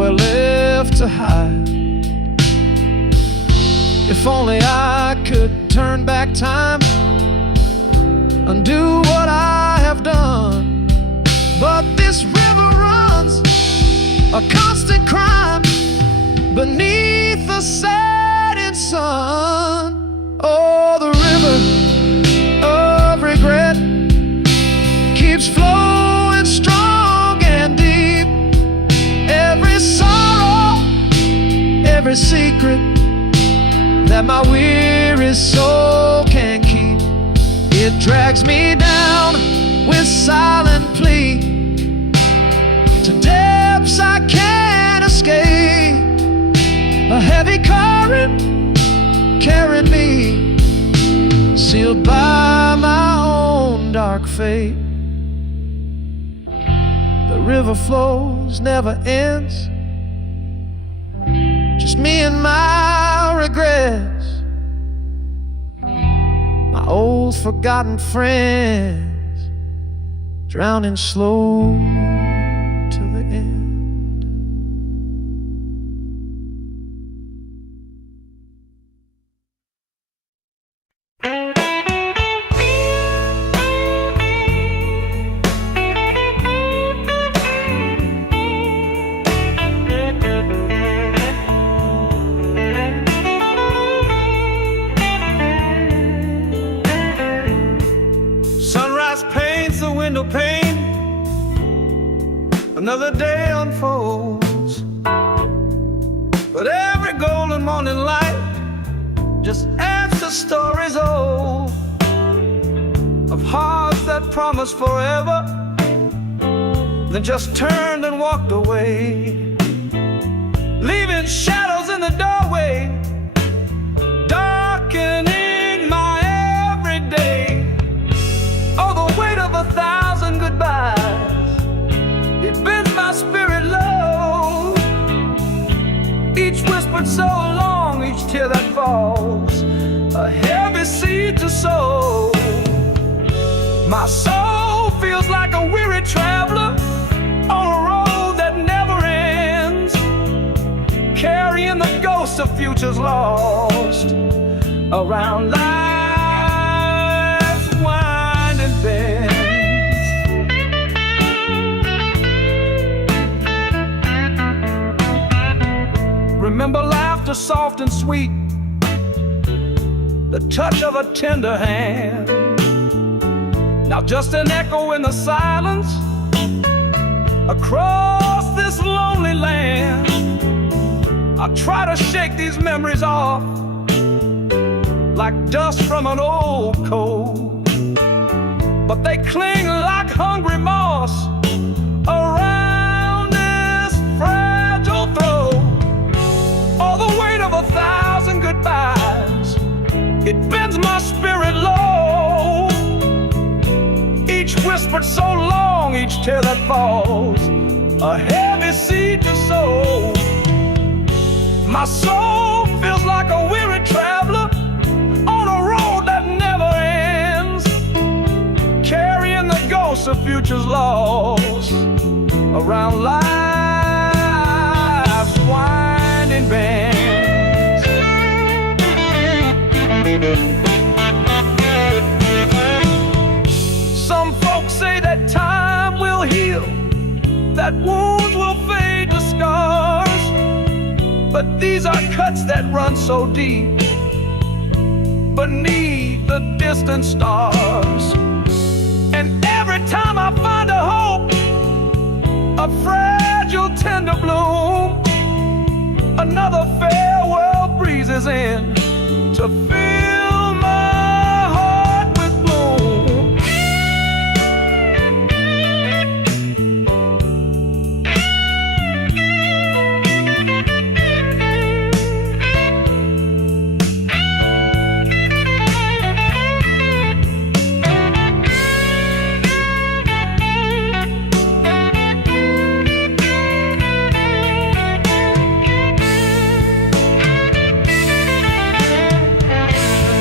nowhere left to hide. If only I could turn back time, undo what I have done. But this river runs a constant crime beneath the setting sun. Oh, the river of regret keeps flowing strong and deep. Every sorrow, every secret that my weary soul can keep, it drags me down with silent plea to depths I can't escape. A heavy current carried me, sealed by my own dark fate. The river flows, never ends, just me and my regrets, my old forgotten friends, drowning slow to the end. Window pane, another day unfolds, but every golden morning light just adds to stories old of hearts that promised forever, then just turned and walked away, leaving shadows in the doorway, darkening my everyday. Oh, the weight of 1,000 goodbyes, it bends my spirit low. Each whispered so long, each tear that falls, a heavy seed to sow. My soul feels like a weary traveler on a road that never ends, carrying the ghosts of futures lost around life's winding bends. Remember laughter soft and sweet, the touch of a tender hand. Now just an echo in the silence across this lonely land. I try to shake these memories off like dust from an old coat, but they cling like hungry moss around this fragile throat. All the weight of 1,000 goodbyes, it bends my spirit low. Each whispered so long, each tear that falls, a heavy seed to sow. My soul feels like a weary traveler on a road that never ends, carrying the ghosts of futures lost around life's winding bends. Some folks say that time will heal, that wounds will fade to scars, but these are cuts that run so deep beneath the distant stars. And every time I find a hope, a fragile tender bloom, another farewell breezes in to fill my heart with gloom.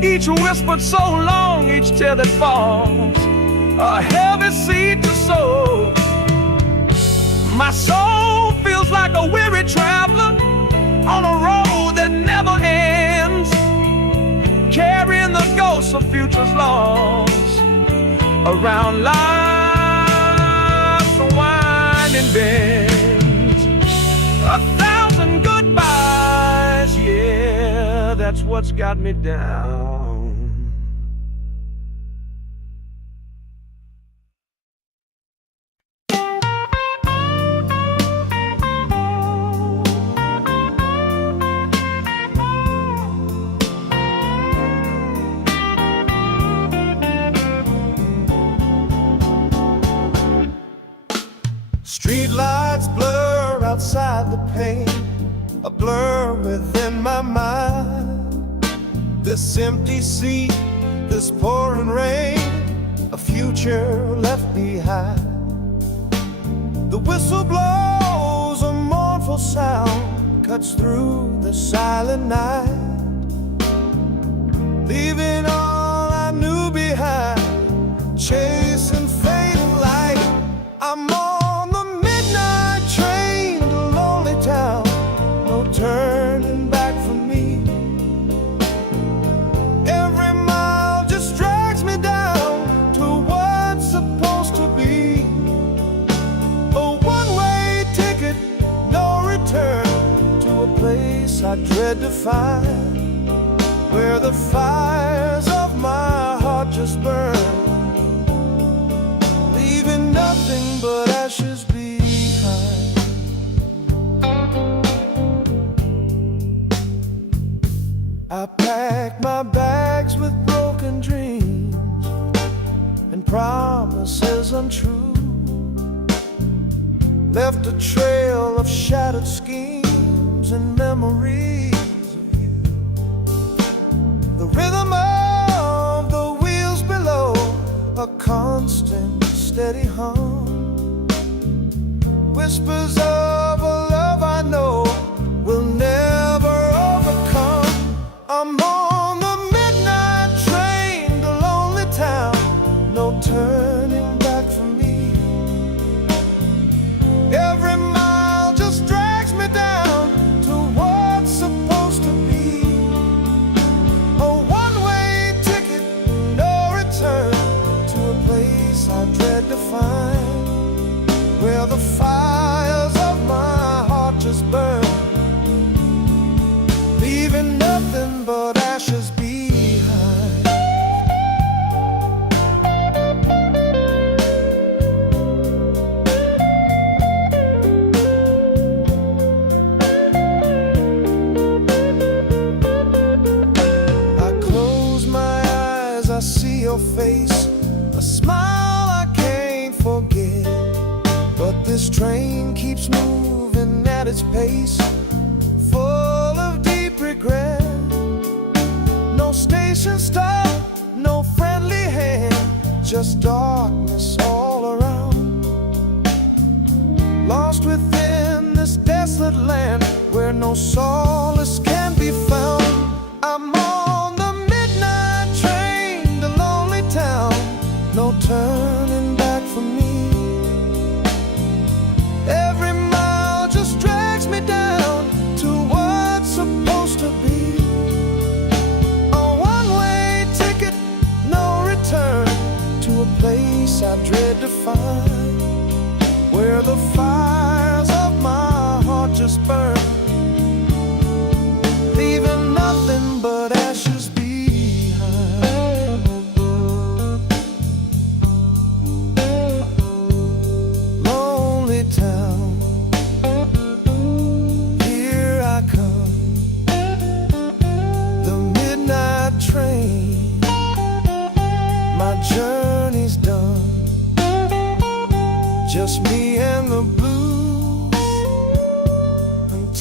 Each whispered so long, each tear that falls, a heavy seed to sow. My soul feels like a weary traveler on a road that never ends, carrying the ghosts of futures lost around life's winding bends. 1,000 goodbyes, yeah, that's what's got me down. Street lights blur outside the pane, a blur within my mind. This empty sea, this pouring rain, a future left behind. The whistle blows, a mournful sound cuts through the silent night, leaving all I knew behind, chasing fading light. I'm on the midnight train to lonely town, no turning back for me. Every mile just drags me down to what's supposed to be. A one-way ticket, no return, to a place I dread to find, where the fires of my heart just burn, leaving nothing but ashes behind. I packed my bags with broken dreams and promises untrue, left a trail of shattered schemes and memories of you. The rhythm of the wheels below, a constant steady hum, whispers of a love I know will never overcome. I'm on the midnight train to lonely town, no turning back for me. Every mile just drags me down to what's supposed to be. A one-way ticket, no return, to a place I dread to find, where the fires of my heart just burn, leaving nothing but ashes behind. I close my eyes, I see your face, a smile I can't forget. But this train keeps moving at its pace, full of deep regret. No station stop, no friendly hand, just darkness all around. Lost within this desolate land where no solace can be found. I'm on the midnight train to lonely town, no turning back for me. Every mile just drags me down to what's supposed to be. A one-way ticket, no return, to a place I dread to find, where the fires of my heart just burn, leaving nothing but ashes behind. Lonely town, here I come, the midnight train, my journey's done, just me and the blues, until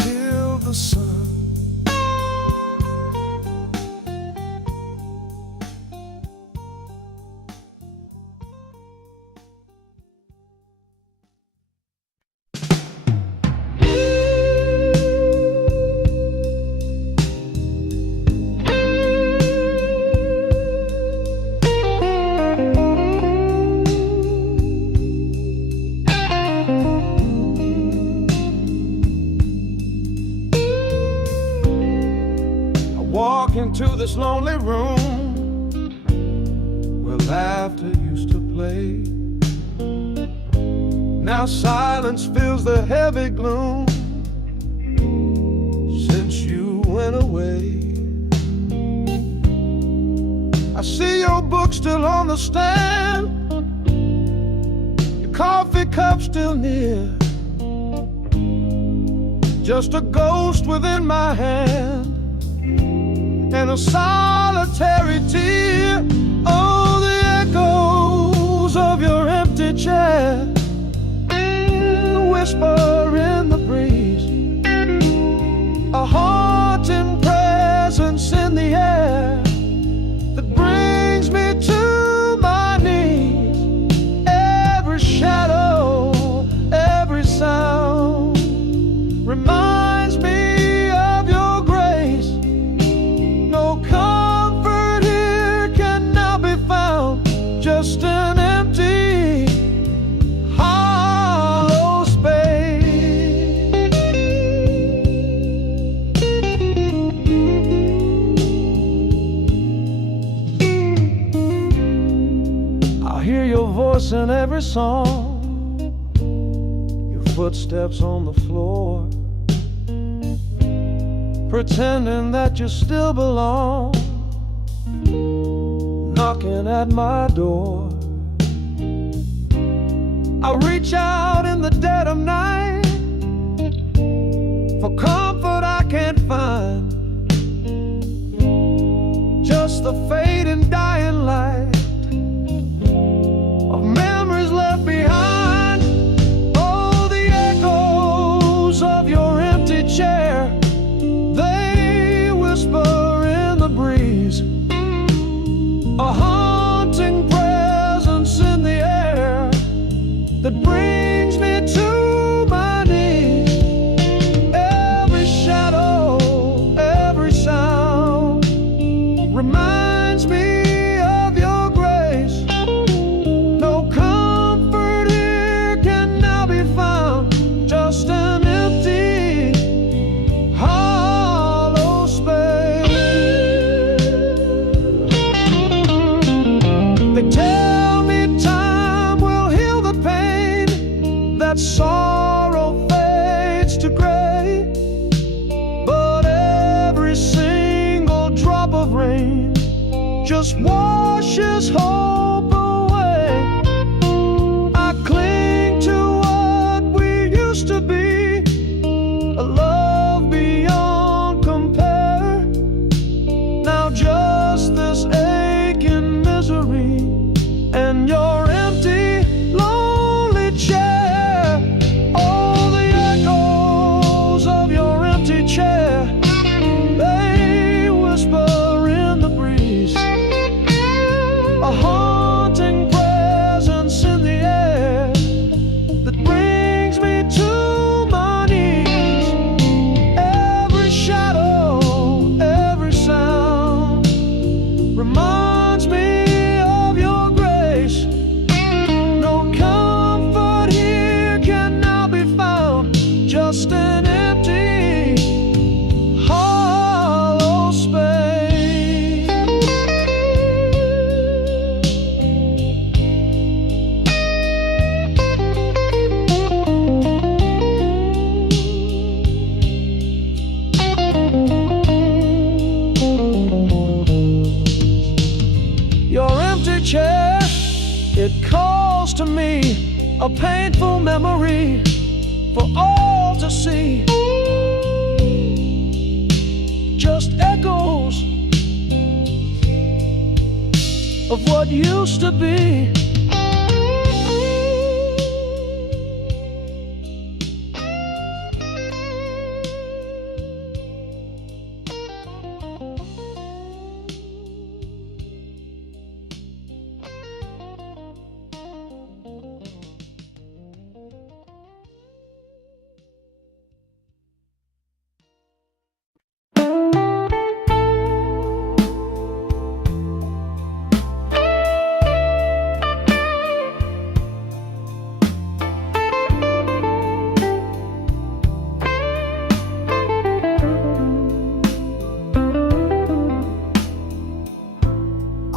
walk into this lonely room where laughter used to play. Now silence fills the heavy gloom since you went away. I see your book still on the stand, your coffee cup still near, just a ghost within my hand and a solitary tear. Oh, the echoes of your empty chair, the whisper in the breeze, a haunting presence in the air that brings me to my knees. Every shadow, every sound reminds me of your grace. No comfort here can now be found, just an empty, hollow space. I hear your voice in every song, your footsteps on the floor, pretending that you still belong, knocking at my door. I reach out in the dead of night for comfort I can't find, just the fading dying light of memories left behind. Oh, the echoes of your empty chair, they whisper in the breeze, a haunting presence in the air that brings me to my knees. Every shadow, every sound reminds me of your grace. No comfort here can now be found, just an empty, hollow space. They tell me time will heal the pain, that sorrow fades to gray, but every single drop of rain just washes hope away. I cling to what we used to be, a love beyond compare. Now just this aching misery and your empty, lonely chair. Oh, the echoes of your empty chair, they whisper in the breeze, a haunting presence in the air that brings me to my knees. Every shadow, every sound reminds me of your grace. No comfort here can now be found, just an empty, hollow space. Your empty chair, it calls to me, a painful memory for all to see. Just echoes of what used to be.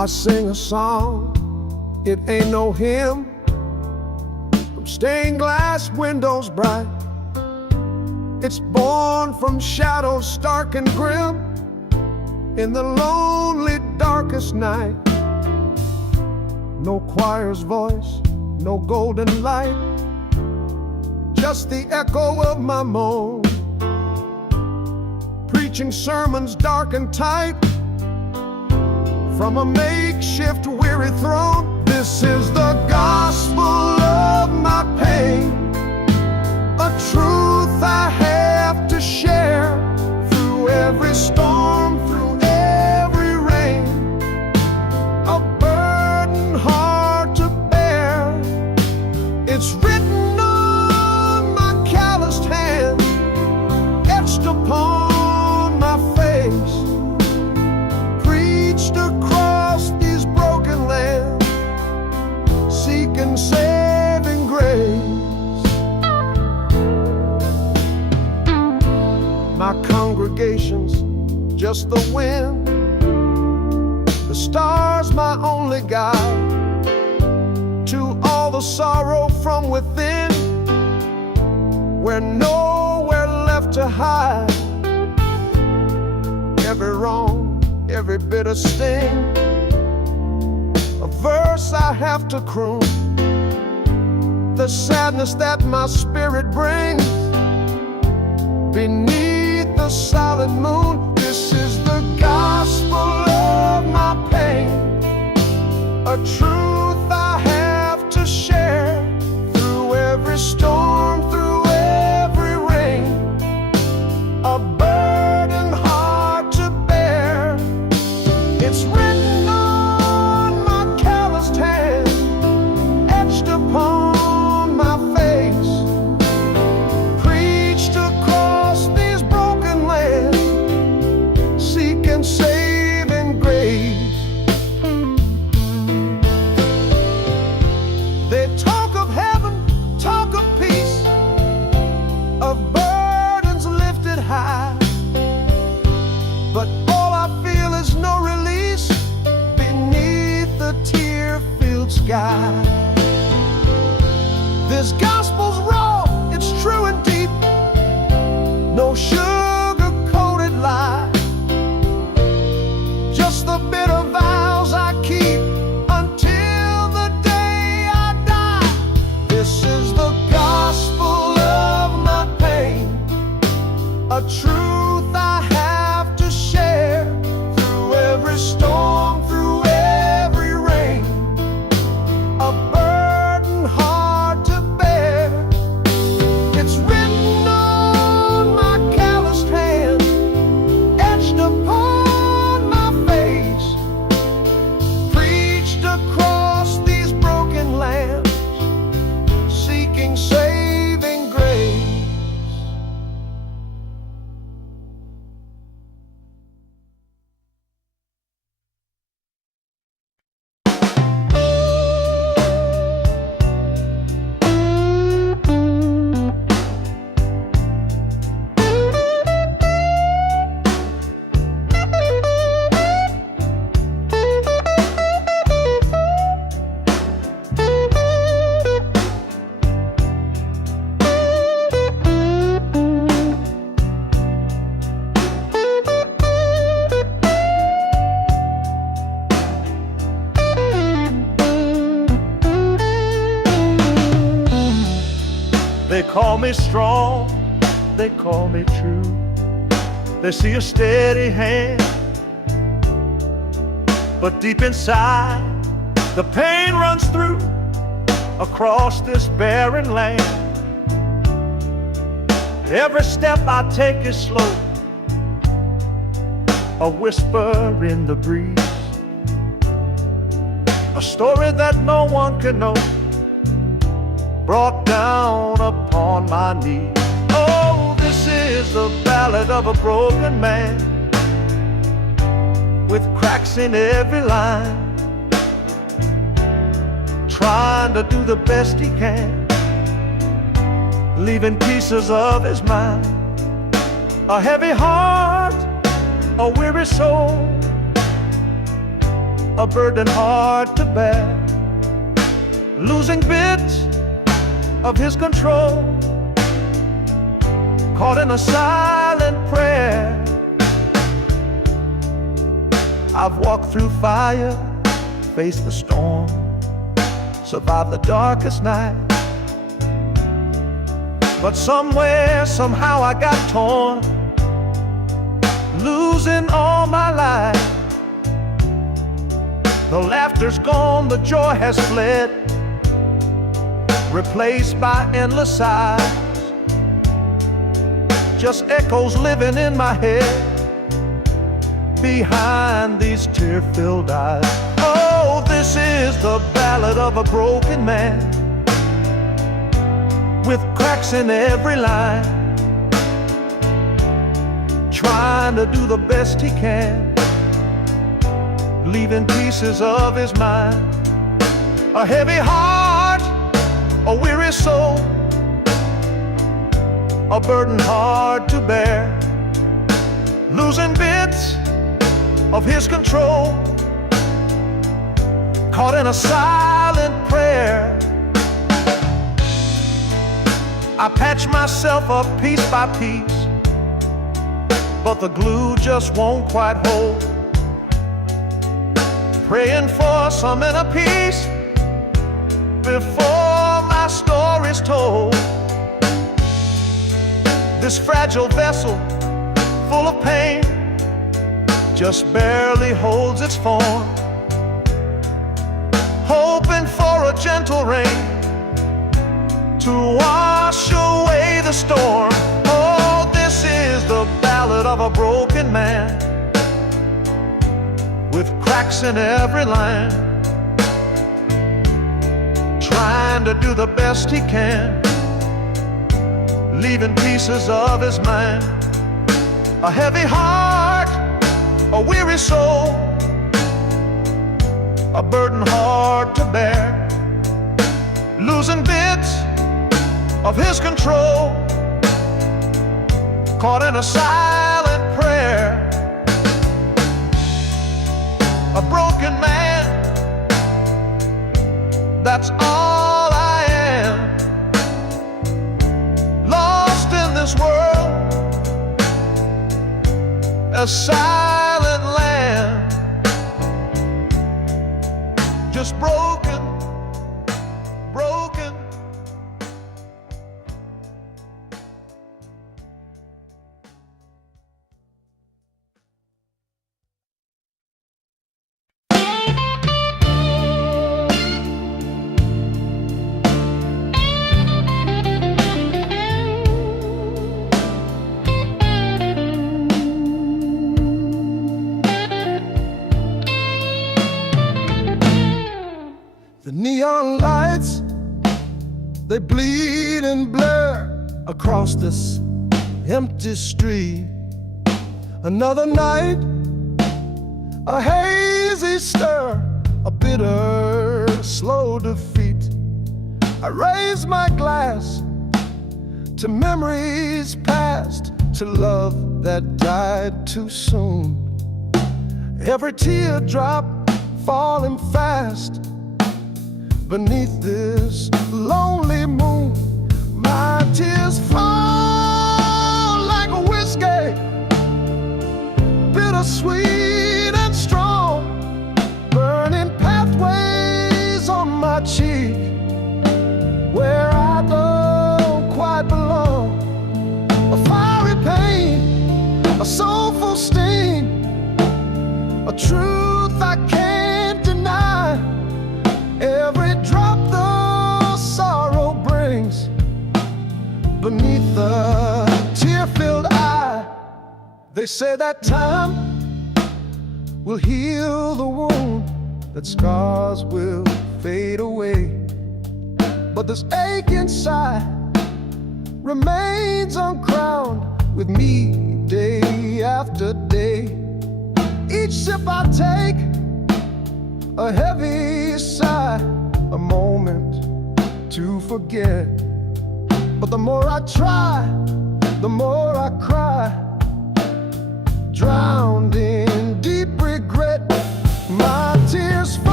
I sing a song, it ain't no hymn, from stained glass windows bright. It's born from shadows stark and grim, in the lonely darkest night. No choir's voice, no golden light, just the echo of my moan, preaching sermons dark and tight from a makeshift weary throne. This is the gospel of my pain, a truth I have to share through every storm, through every rain, a burden hard to bear. It's written on my calloused hand, etched upon my face, preached across these broken lands, seeking saving grace. My congregation's just the wind, the stars my only guide to all the sorrow from within, where nowhere left to hide. Every wrong, every bitter sting, a verse I have to croon, the sadness that my spirit brings beneath the solid moon. This is the gospel of my pain, a truth I have to share through every storm, through every rain, a burden hard to bear. It's written on my calloused hand, etched upon my face, preached across these broken lands, seeking saving grace. They talk of heaven, talk of peace, of burdens lifted high, but all I feel is no release beneath the tear-filled sky. This gospel's raw, it's true and deep, no sugar-coated lie, just the bitter vows I keep until the day I die. This is the gospel of my pain, a truth I have to share through every storm, through every rain, a burden hard to bear. It's written on my calloused hand, etched upon my face, preached across these broken lands, seeking saving grace. They call me strong, they call me true. They see a steady hand, but deep inside the pain runs through across this barren land. Every step I take is slow, a whisper in the breeze, a story that no one can know, brought down upon my knees. Oh, this is the ballad of a broken man, with cracks in every line, trying to do the best he can, leaving pieces of his mind, a heavy heart, a weary soul, a burden hard to bear, losing bits of his control, caught in a silent prayer. I've walked through fire, faced the storm, survived the darkest night. But somewhere, somehow I got torn, losing all my life. The laughter's gone, the joy has fled, replaced by endless sighs. Just echoes living in my head, behind these tear-filled eyes. Oh, this is the ballad of a broken man, with cracks in every line, trying to do the best he can, leaving pieces of his mind. A heavy heart, a weary soul, a burden hard to bear, losing bits of his control, caught in a silent prayer. I patch myself up piece by piece, but the glue just won't quite hold. Praying for some inner peace before my story's told. This fragile vessel, full of pain, just barely holds its form, hoping for a gentle rain to wash away the storm. Oh, this is the ballad of a broken man, with cracks in every line, trying to do the best he can, leaving pieces of his mind. A heavy heart, a weary soul, a burden hard to bear, losing bits of his control, caught in a silent prayer. A broken man, that's all I am, lost in this world, a silent land, just broken, broken. The neon lights, they bleed and blur across this empty street. Another night, a hazy stir, a bitter, slow defeat. I raise my glass to memories past, to love that died too soon. Every teardrop falling fast beneath this lonely moon. My tears fall like a whiskey, bittersweet and strong, burning pathways on my cheek where I don't quite belong. A fiery pain, a soulful sting, a truth I can't deny. Every drop the sorrow brings beneath the tear-filled eye. They say that time will heal the wound, that scars will fade away, but this ache inside remains uncrowned with me day after day. Each sip I take, a heavy sigh, a moment to forget. But the more I try, the more I cry, drowned in deep regret. My tears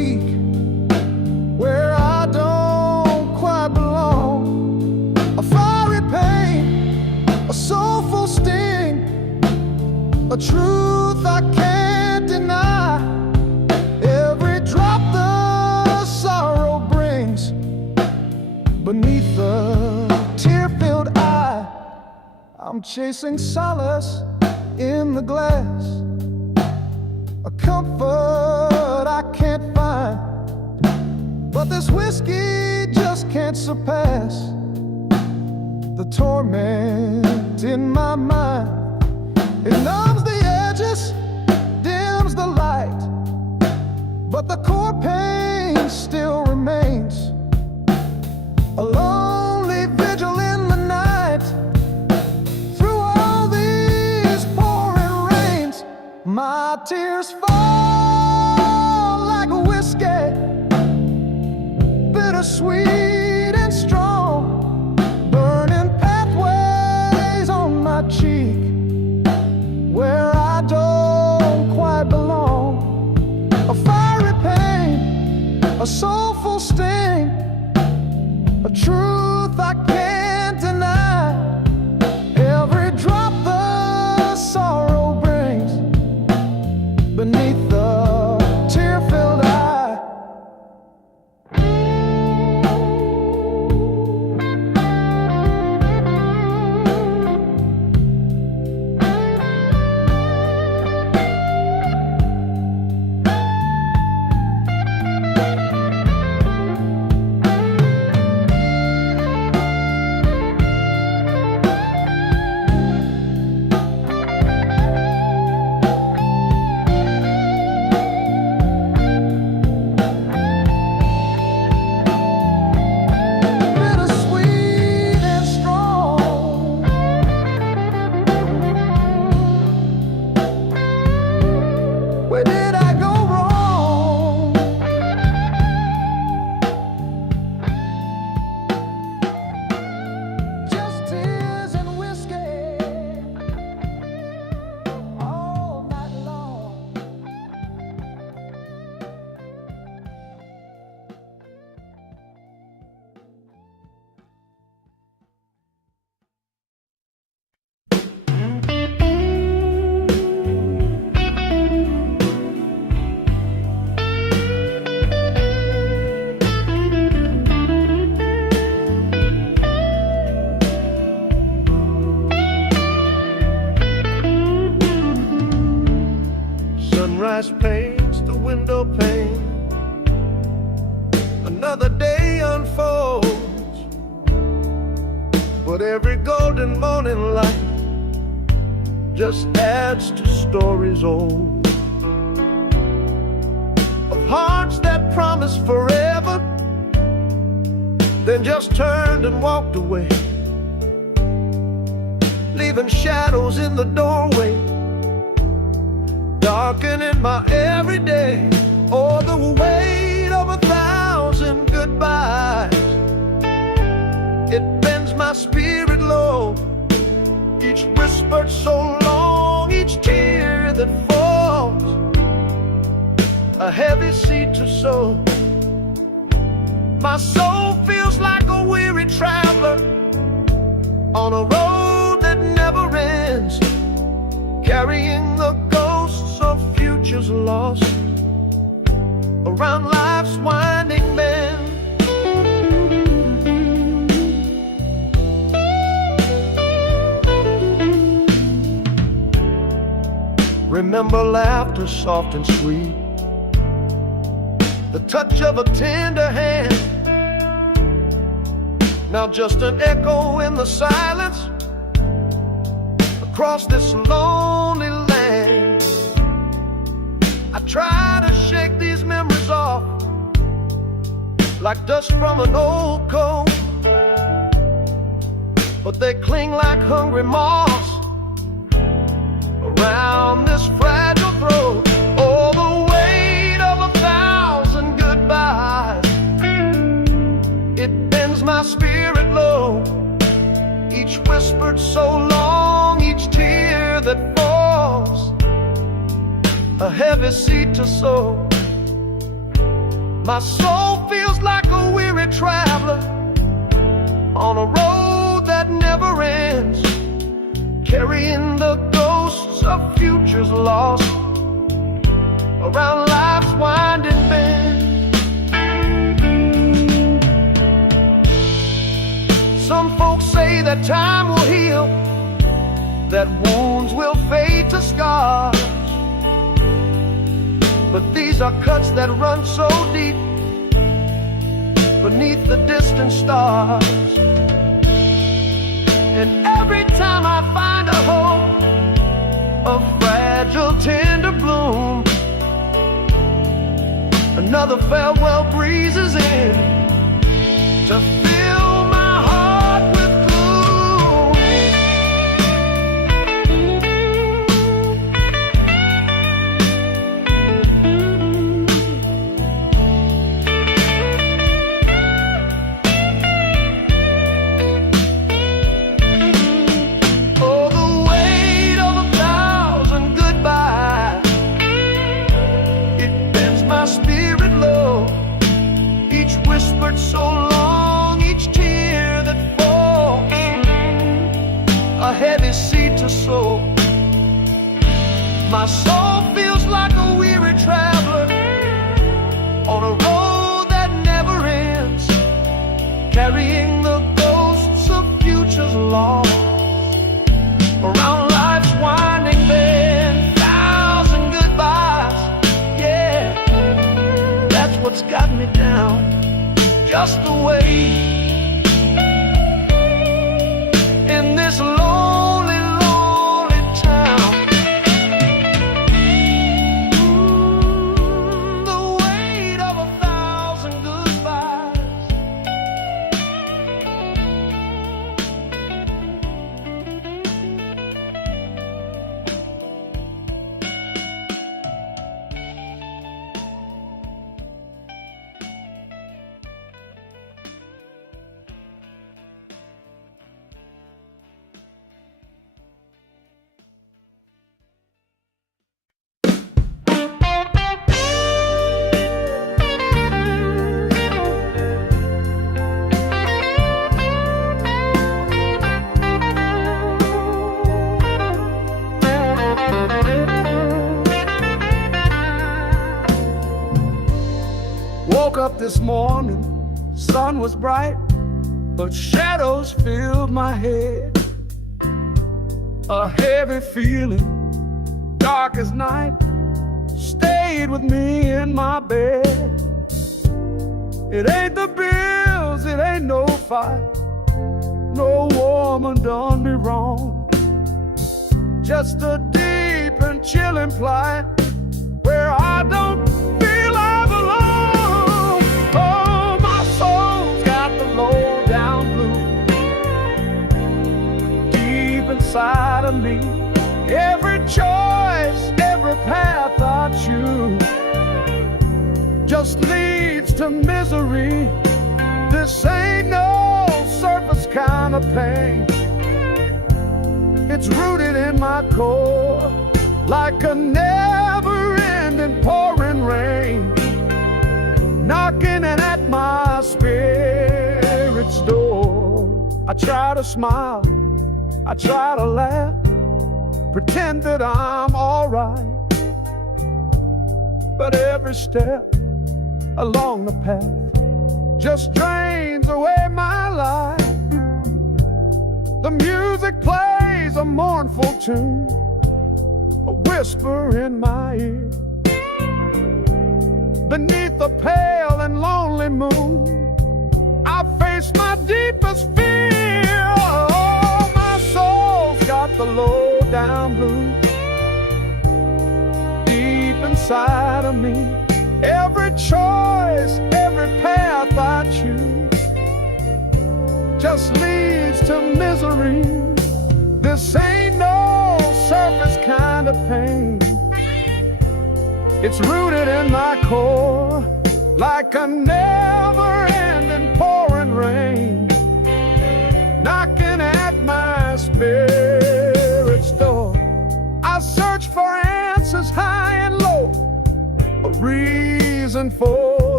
cheek where I don't quite belong. A fiery pain, a soulful sting, a truth I can't deny. Every drop the sorrow brings beneath the tear-filled eye. I'm chasing solace in the glass, a comfort I can't find, but this whiskey just can't surpass the torment in my mind. It numbs the edges, dims the light, but the core pain still remains. A lonely vigil in the night, through all these pouring rains. My tears fall like a whiskey, bittersweet and strong, burning pathways on my cheek where I don't quite belong. A fiery pain, a soulful sting, a truth I can't deny. Every drop the sorrow brings beneath the tear-filled eye. Where did I go wrong? Just tears and whiskey all night long. Sunrise paints the window pane, another day unfolds, but every golden morning light just adds to stories old, of hearts that promised forever, then just turned and walked away, leaving shadows in the doorway, darkening my everyday. Oh, the weight of 1,000 goodbyes, it bends my spirit low. Each whispered so long, each tear that falls, a heavy seed to sow. My soul feels like a weary traveler on a road that never ends, carrying the ghosts of futures lost around life's winding bend. Remember laughter soft and sweet, the touch of a tender hand, now just an echo in the silence across this lonely land. I try to shake these memories off like dust from an old coat, but they cling like hungry moths around this fragile throat. Oh, the weight of 1,000 goodbyes, it bends my spirit low. Each whispered so long, each tear that falls, a heavy seed to sow. My soul feels like a weary traveler on a road that never ends, carrying the ghosts of futures lost around life's winding bend. Some folks say that time will heal, that wounds will fade to scars, but these are cuts that run so deep beneath the distant stars. And every time I find a hope, a fragile tender bloom, another farewell breezes in to fill my heart with gloom. Oh, the weight of 1,000 goodbyes, it bends my spirit low. Each whispered so long, each tear that falls, a heavy seed to sow. My soul feels like a weary traveler on a road that never ends, carrying the ghosts of futures lost around life's winding bend. 1,000 goodbyes, yeah, that's what's got me down, just the way in this lonely, lonely town. The weight of 1,000 goodbyes. Woke up this morning, sun was bright, but shadows filled my head. A heavy feeling, dark as night, stayed with me in my bed. It ain't the bills, it ain't no fight, no woman done me wrong. Just a deep and chilling plight where I don't feel I belong. Oh, my soul's got the low down blues deep inside of me. Every choice, every path I choose just leads to misery. This ain't no surface kind of pain. It's rooted in my core like a never-ending pouring rain, knocking at my spirit's door. I try to smile, I try to laugh, pretend that I'm alright, but every step along the path just drains away my life. The music plays a mournful tune, a whisper in my ear. Beneath the pale and lonely moon, I face my deepest fear. Oh, my soul's got the low down blues deep inside of me. Every choice, every path I choose just leads to misery. This ain't no surface kind of pain. It's rooted in my core like a never-ending pouring rain, knocking at my spirit's door. I search for answers high and low, a reason for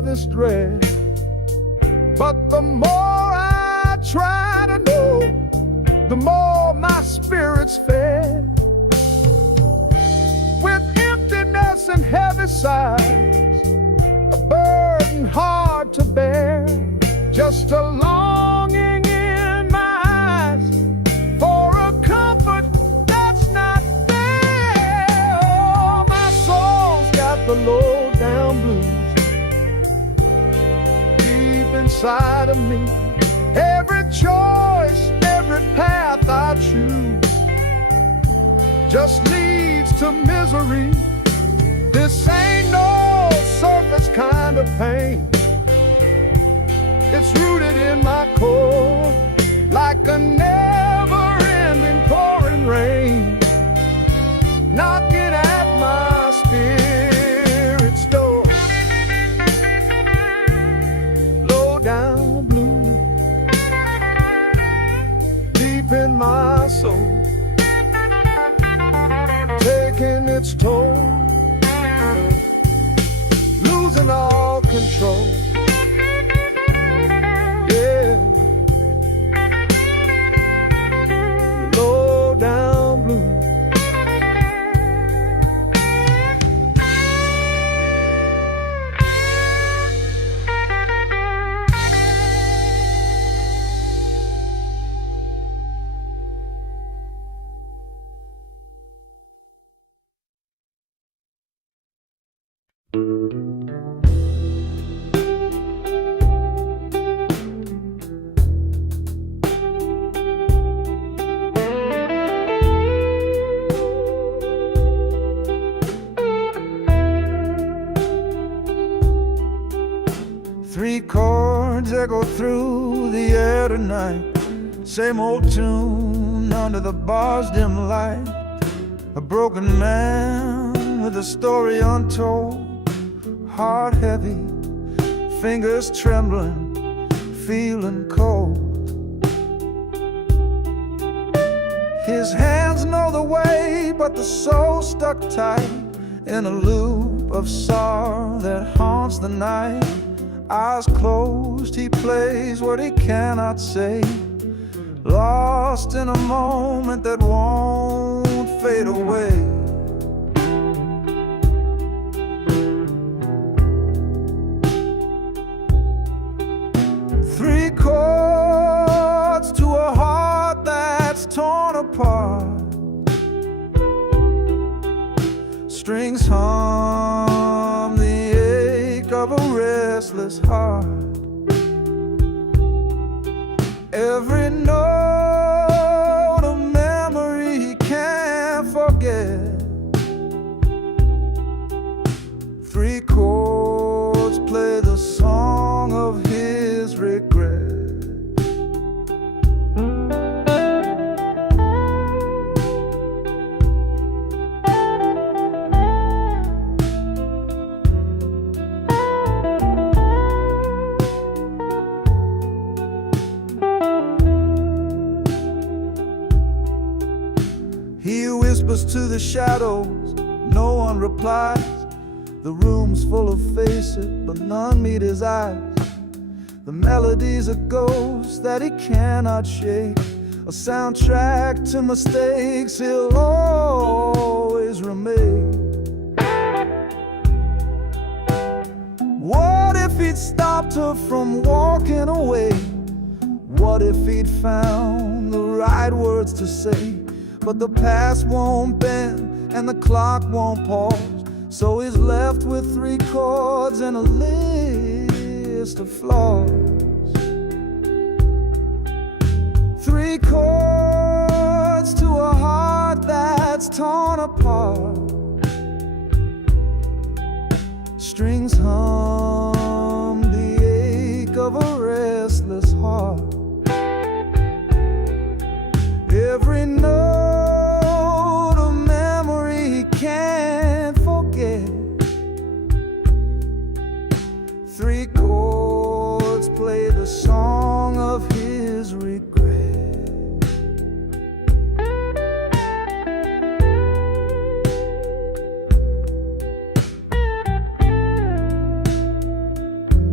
this dread. But the more I try to know, the more my spirit's fed. With emptiness and heavy sighs, a burden hard to bear, just a longing in my eyes for a comfort that's not there. Oh, my soul's got the low down blues deep inside of me. Every choice, every path I choose just leads to misery. This ain't no surface kind of pain. It's rooted in my core, like a never-ending pouring rain, knocking at my spirit's door. Low down blue, deep in my soul, taking its toll, losing all control. Yeah, low down blue. Three chords echo through the air tonight. Same old tune under the bar's dim light. A broken man with a story untold. Heart heavy, fingers trembling, feeling cold. His hands know the way, but the soul stuck tight in a loop of sorrow that haunts the night. Eyes closed, he plays what he cannot say, lost in a moment that won't fade away. Three chords to a heart that's torn apart. Strings hum the ache of a restless heart. Every note a memory he can't forget. Three chords play the song of his regret. He whispers to the shadows, no one replies. The room's full of faces, but none meet his eyes. The melody's a ghost that he cannot shake, a soundtrack to mistakes he'll always remake. What if he'd stopped her from walking away? What if he'd found the right words to say? But the past won't bend and the clock won't pause, so he's left with three chords and a list of flaws. Three chords to a heart that's torn apart. Strings hum the ache of a restless heart. Every note a memory he can't forget. Three chords play the song of his regret.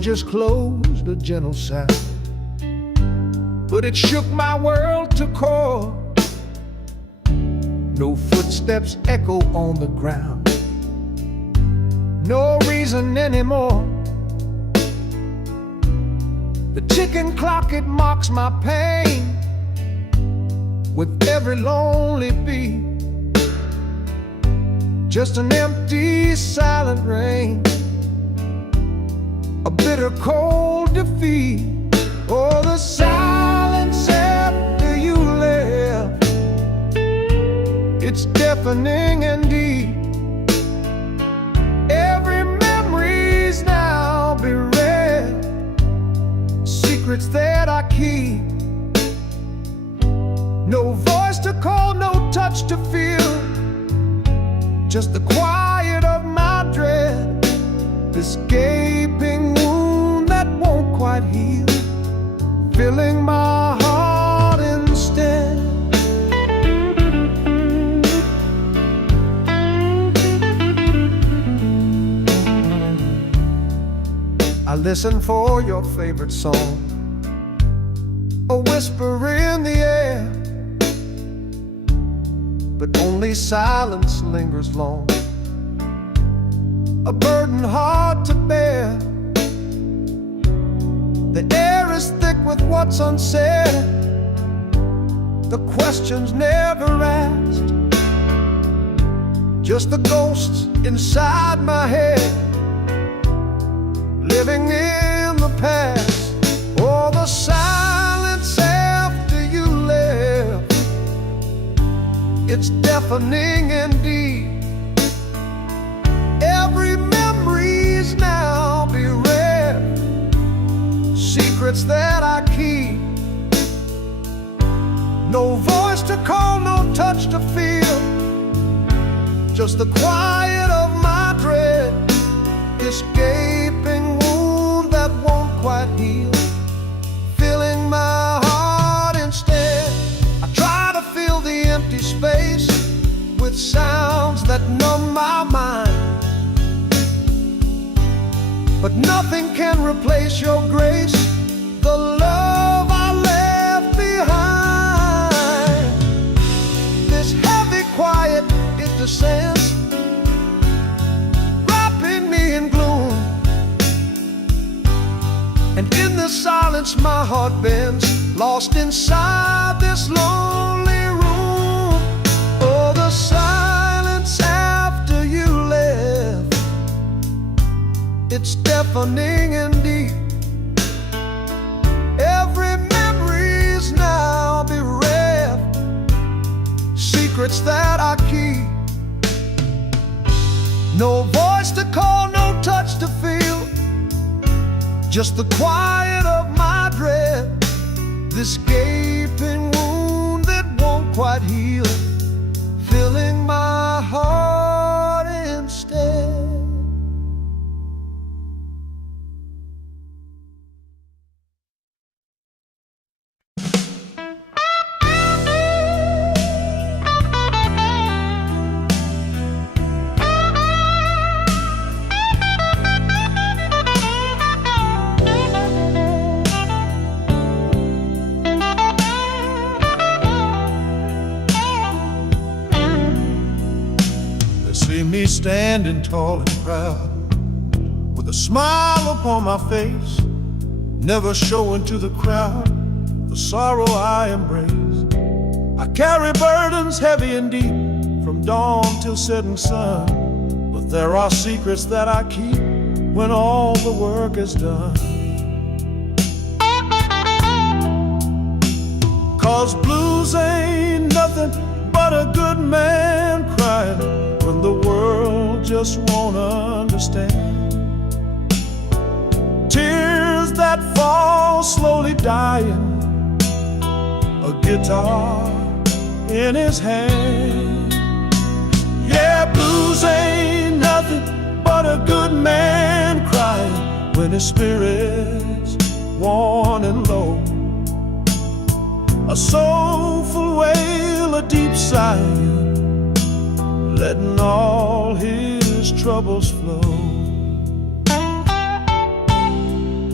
just closed a gentle sound, but it shook my world to core. No footsteps echo on the ground, no reason anymore. The ticking clock, it mocks my pain with every lonely beat. Just an empty, silent rain, a bitter, cold defeat. Oh, the silence after you left, it's deafening indeed. Every memory's now bereft, secrets that I keep. No voice to call, no touch to feel, just the quiet of my dread, this gaping wound that won't quite heal, filling my heart instead. I listen for your favorite song, a whisper in the air, but only silence lingers long, a burden hard to bear. The air is thick with what's unsaid, the questions never asked, just the ghosts inside my head, living in the past. Oh, the silence after you left, it's deafening indeed. Every memory's now bereft, secrets that I keep. No voice to call, no touch to feel, just the quiet of my dread, this gaping wound that won't quite heal, filling my heart instead. I try to fill the empty space with sounds that numb my mind, but nothing can replace your grace, the love I left behind. This heavy quiet, it descends, wrapping me in gloom, and in the silence my heart bends, lost inside this lonely room. Oh, the silence after you left, it's deafening indeed. Every memory's now bereft, secrets that I keep. No voice to call, no touch to feel, just the quiet of my dread, this gaping wound that won't quite heal, filling my heart instead. See me standing tall and proud, with a smile upon my face, never showing to the crowd the sorrow I embrace. I carry burdens heavy and deep, from dawn till setting sun, but there are secrets that I keep when all the work is done. 'Cause blues ain't nothing but a good man crying when the world just won't understand. Tears that fall slowly dying, a guitar in his hand. Yeah, blues ain't nothing but a good man crying when his spirit's worn and low. A soulful wail, a deep sigh, letting all his troubles flow.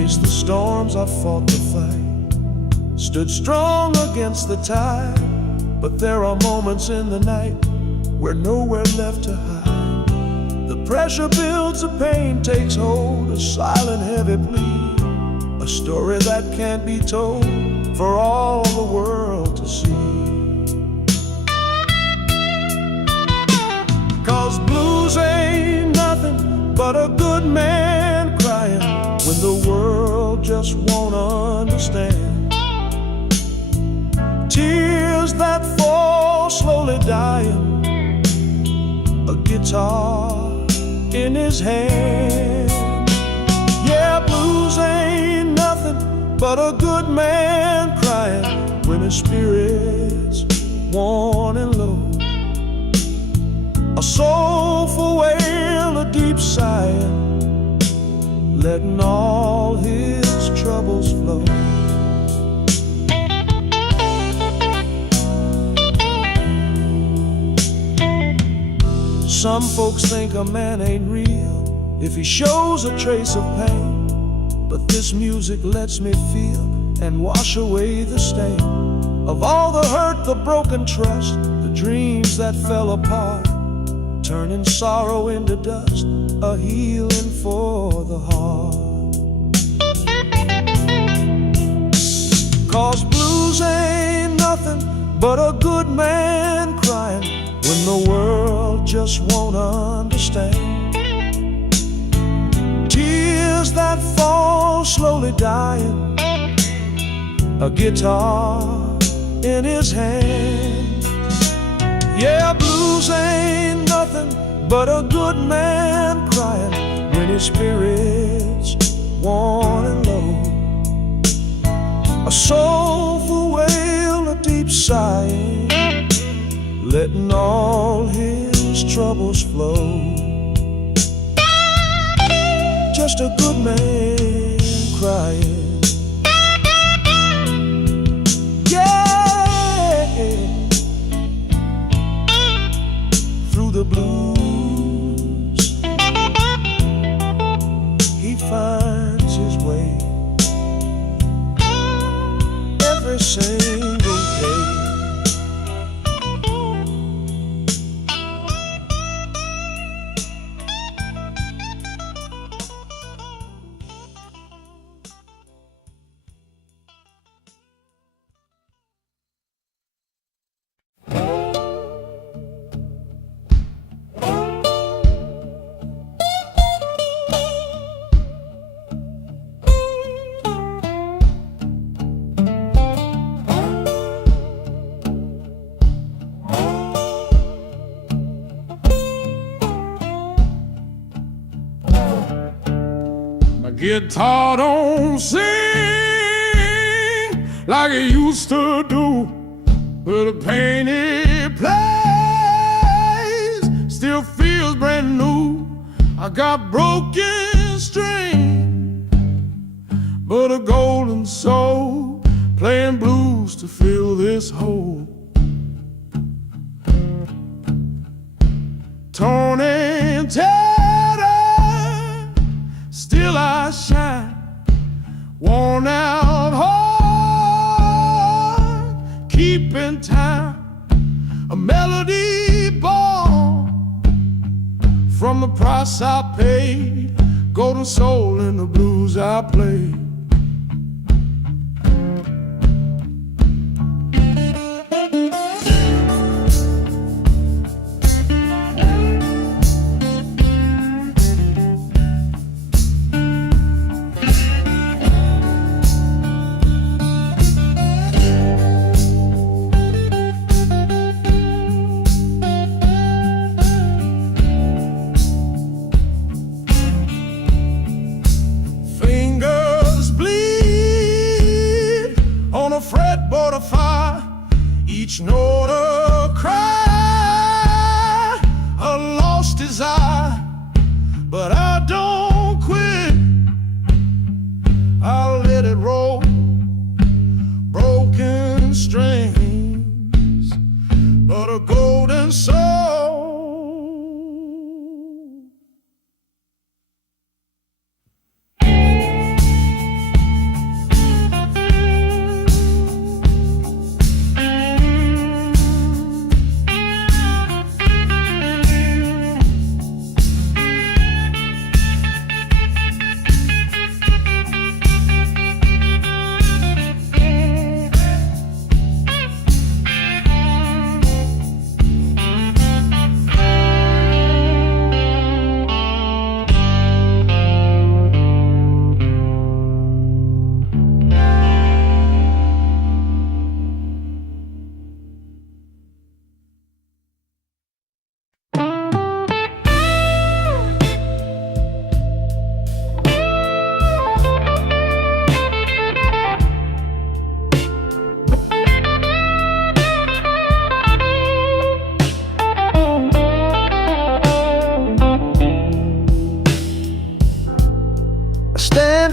faced the storms, I fought the fight, stood strong against the tide. But there are moments in the night where nowhere left to hide. The pressure builds, the pain takes hold, a silent heavy plea, a story that can't be told for all the world to see. 'Cause blues ain't nothing but a good man crying when the world just won't understand. Tears that fall slowly dying, a guitar in his hand. Yeah, blues ain't nothing but a good man crying when his spirit's worn and low. A soulful wail, a deep sighing, letting all his troubles flow. Some folks think a man ain't real if he shows a trace of pain, but this music lets me feel and wash away the stain of all the hurt, the broken trust, the dreams that fell apart, turning sorrow into dust, a healing for the heart. 'Cause blues ain't nothing but a good man crying when the world just won't understand. Tears that fall slowly dying, a guitar in his hand. Yeah, blues ain't nothing but a good man crying when his spirit's worn and low. A soulful wail, a deep sighing, letting all his troubles flow. Just a good man crying. Yeah, through the blues he finds his way every single day. Guitar don't sing like it used to do, but the pain it plays still feels brand new. I got broken strings, but a golden soul playing blues to fill this hole. Torn and tattered, still I shine, worn out heart, keeping time, a melody born from the price I paid, golden soul in the blues I played. Fretboard of fire, each note a cry, a lost desire, but I don't quit. I'll let it roll, broken strings, but a golden soul.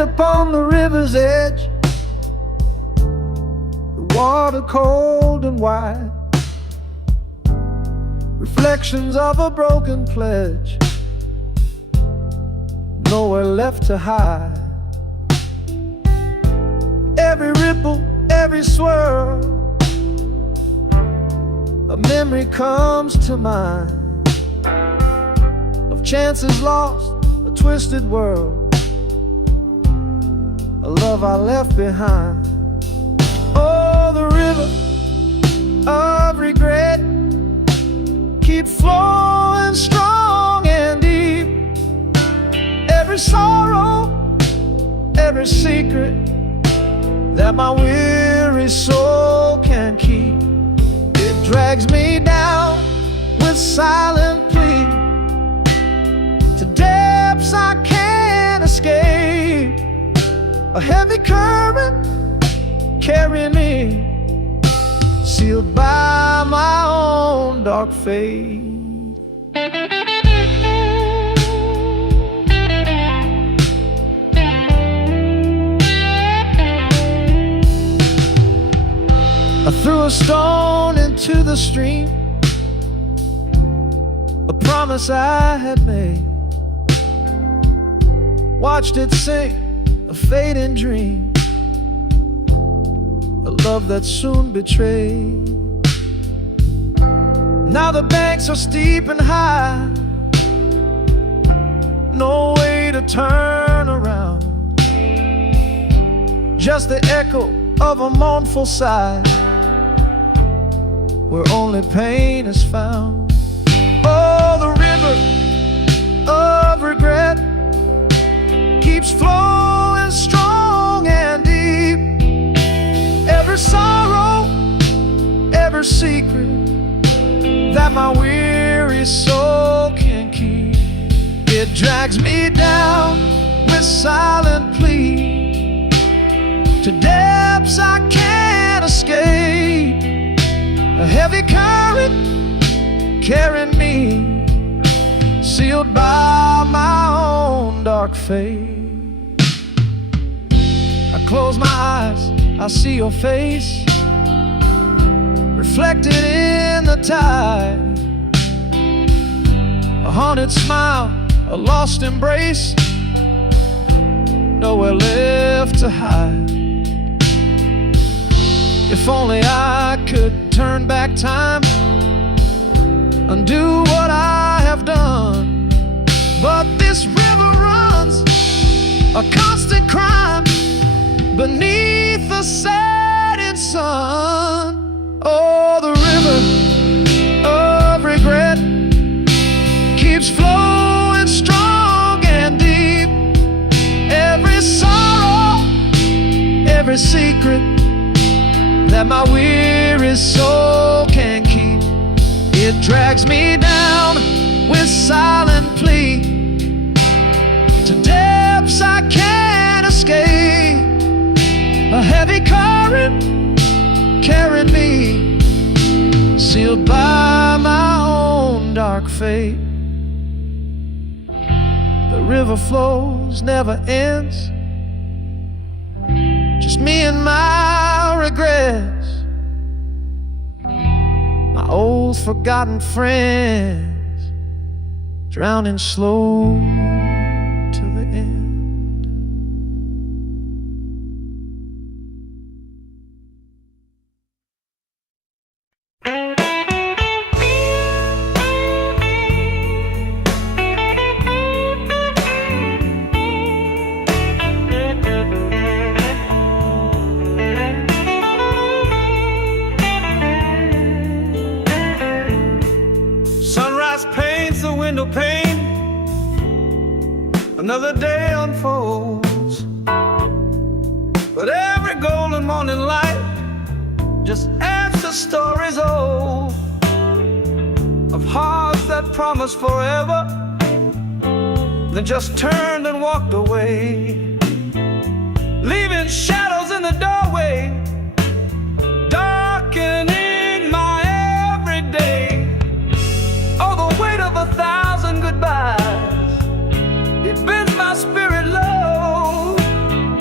camp on the river's edge, the water cold and wide, reflections of a broken pledge, nowhere left to hide. Every ripple, every swirl, a memory comes to mind of chances lost, a twisted world, a love I left behind. Oh, the river of regret keeps flowing strong and deep. Every sorrow, every secret that my weary soul can keep, it drags me down with silent plea to depths I can't escape. A heavy current carrying me, sealed by my own dark fate. I threw a stone into the stream, a promise I had made, watched it sink, a fading dream, a love that soon betrayed. Now the banks are steep and high, no way to turn around, just the echo of a mournful sigh, where only pain is found. Oh, the river of regret keeps flowing strong and deep. Every sorrow, every secret that my weary soul can keep, it drags me down with silent plea to depths I can't escape. A heavy current carrying me, sealed by my own dark fate. I close my eyes, I see your face reflected in the tide, a haunted smile, a lost embrace, nowhere left to hide. If only I could turn back time, undo what I have done, but this river runs a constant crime beneath the setting sun. Oh, the river of regret keeps flowing strong and deep. Every sorrow, every secret that my weary soul can keep, it drags me down with silent plea to depths I can't escape. A heavy current carrying me, sealed by my own dark fate. The river flows, never ends, just me and my regrets, my old forgotten friends, drowning slow to the end. Window pane, another day unfolds, but every golden morning light just adds to stories old of hearts that promised forever, then just turned and walked away, leaving shadows in the doorway, darkening my everyday. Oh, the weight of 1,000 goodbyes, it bends my spirit low.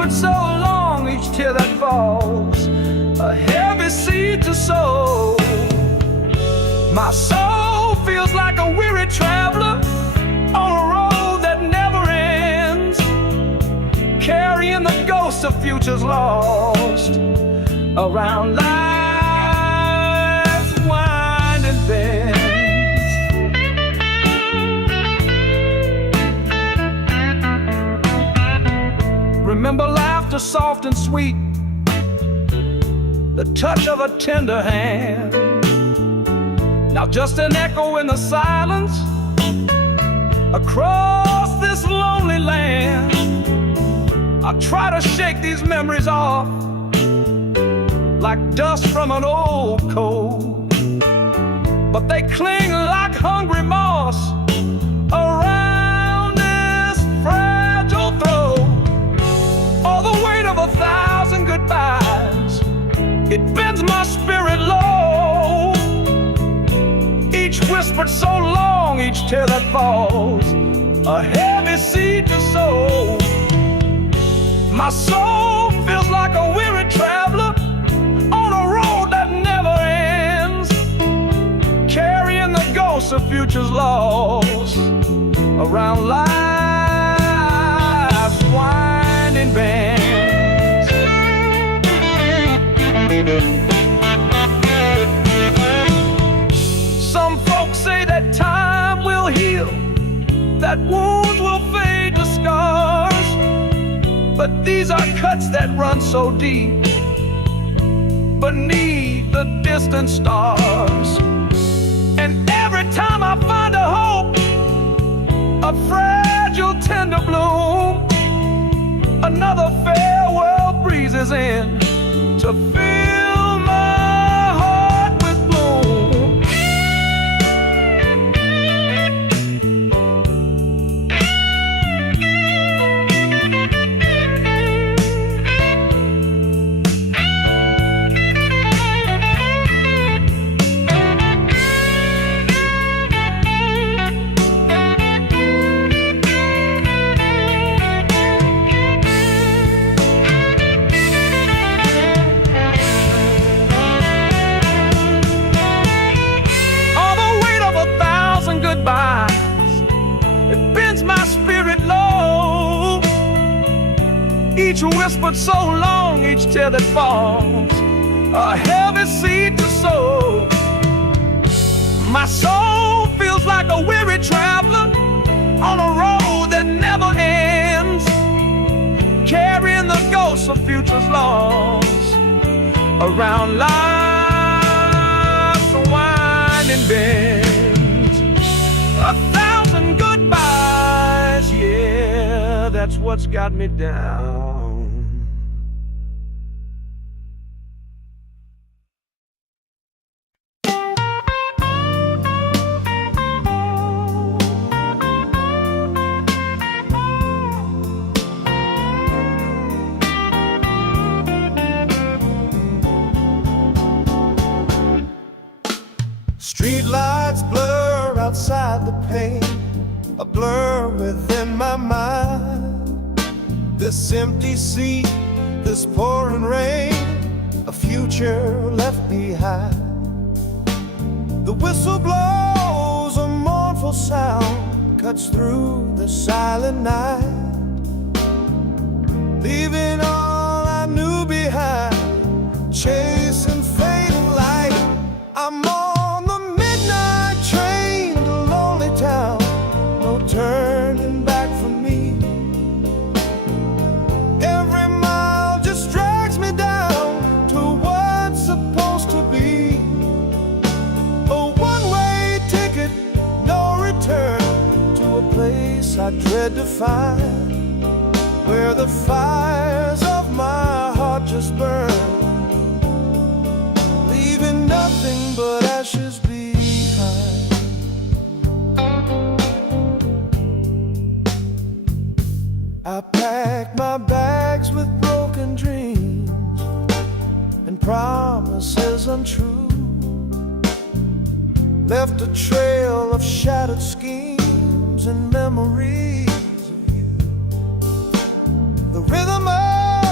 whispered so long, each tear that falls, a heavy seed to sow. My soul feels like a weary traveler on a road that never ends, carrying the ghosts of futures lost around life's winding bends. Remember laughter soft and sweet, the touch of a tender hand. Now just an echo in the silence across this lonely land. I try to shake these memories off like dust from an old coat, but they cling like hungry moss around this fragile throat. All the weight of 1,000 goodbyes, it bends my spirit low. Each whispered so long, each tear that falls, a heavy seed to sow. My soul feels like a weary traveler on a road that never ends, carrying the ghosts of futures lost around life's winding bends. Some folks say that time will heal, that wounds will fade to scars, but these are cuts that run so deep beneath the distant stars. And every time I find a hope, a fragile tender bloom, another farewell breezes in to fill my heart with gloom. It bends my spirit low. Each whispered so long, each tear that falls, a heavy seed to sow. My soul feels like a weary traveler on a road that never ends, carrying the ghosts of futures lost around life's winding bends. 1,000 goodbyes, yeah, that's what's got me down. Street lights blur outside the pane, a blur within my mind. This empty sea, this pouring rain, a future left behind. The whistle blows, a mournful sound cuts through the silent night, leaving all I knew behind, chasing fading light. I'm on the midnight train to lonely town, no turning back for me. Every mile just drags me down to what's supposed to be. A one-way ticket, no return, to a place I dread to find, where the fires of my heart just burn, leaving nothing but ashes behind. I packed my bags with broken dreams and promises untrue, left a trail of shattered schemes and memories of you. The rhythm of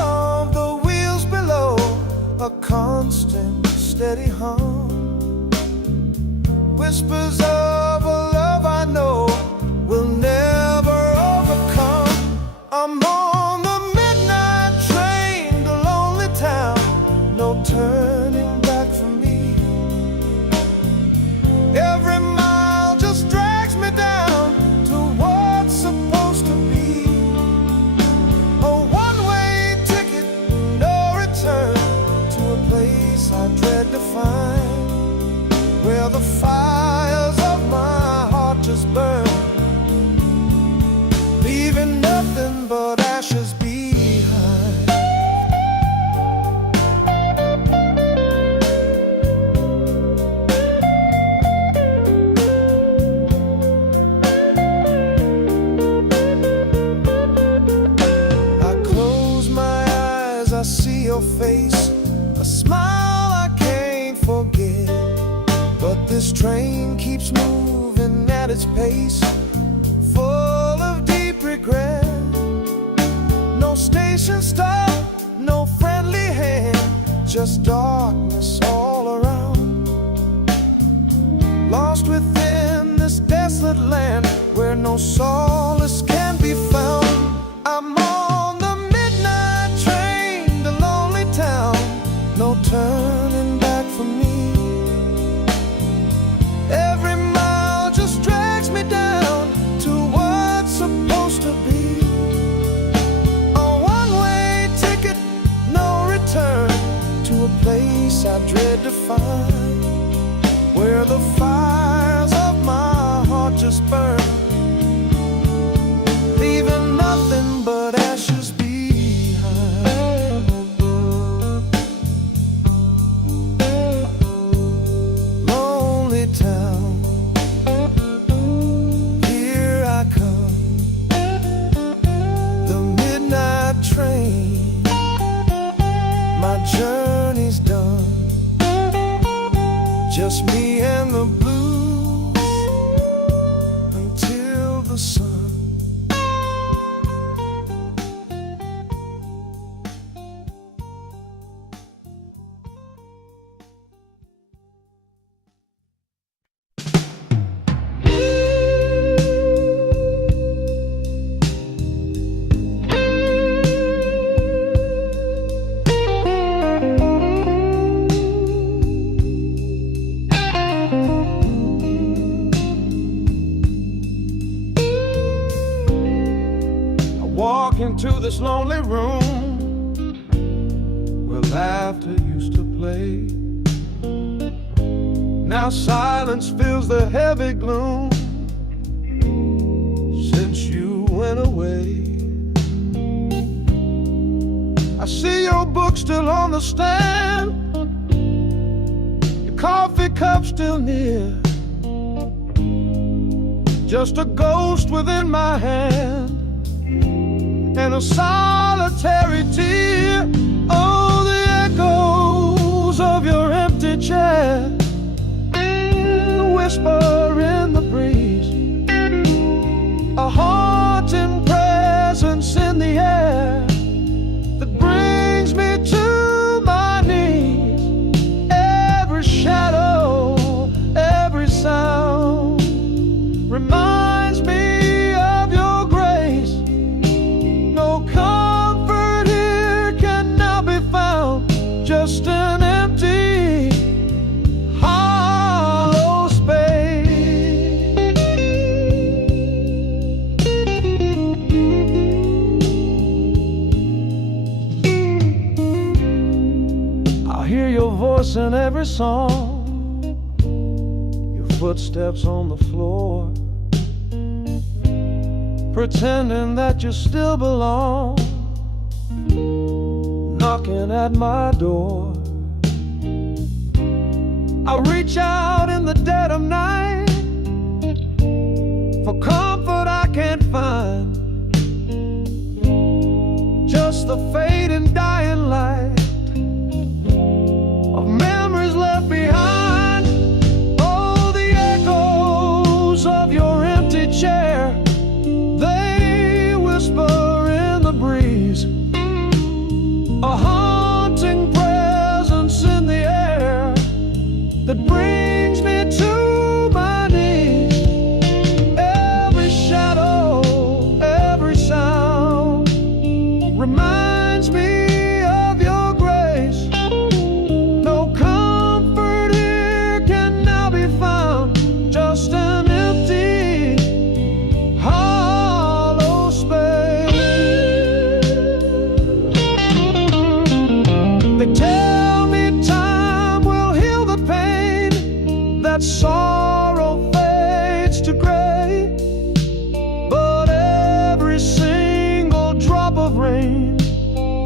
whispers of a love I know will never overcome. I'm on the midnight train to lonely town, no turning back for me. Every mile just drags me down to what's supposed to be a one-way ticket, no return, to a place I dread to find, where the fires of my heart just burn, leaving nothing but ashes behind. I close my eyes, I see your face, a smile I can't forget. But this train keeps moving at its pace, full of deep regret. No station stop, no friendly hand, just darkness all around. Lost within this desolate land where no solace can be found. I'm on the midnight train to lonely town, no turning back for me. Every mile just drags me down to what's supposed to be a one-way ticket, no return, to a place I dread to find, where the fires of my heart just burn, leaving nothing but ashes behind. Lonely town, here I come, the midnight train, my journey's done, just me and the blues until the sun. Walk into this lonely room where laughter used to play. Now silence fills the heavy gloom since you went away. I see your book still on the stand, your coffee cup still near, just a ghost within my hand and a solitary tear. Oh, the echoes of your empty chair, the whisper in the breeze, a haunting presence in the air that brings me to my knees. Every shadow, every sound reminds me of your grace. No comfort here can now be found, just an empty, hollow space. I hear your voice in every song, your footsteps on the floor, pretending that you still belong, knocking at my door. I reach out in the dead of night for comfort I can't find, just the fading dying light of memories left behind. Oh, the echoes of your empty chair, they whisper in the breeze, a haunting presence in the air that brings me to my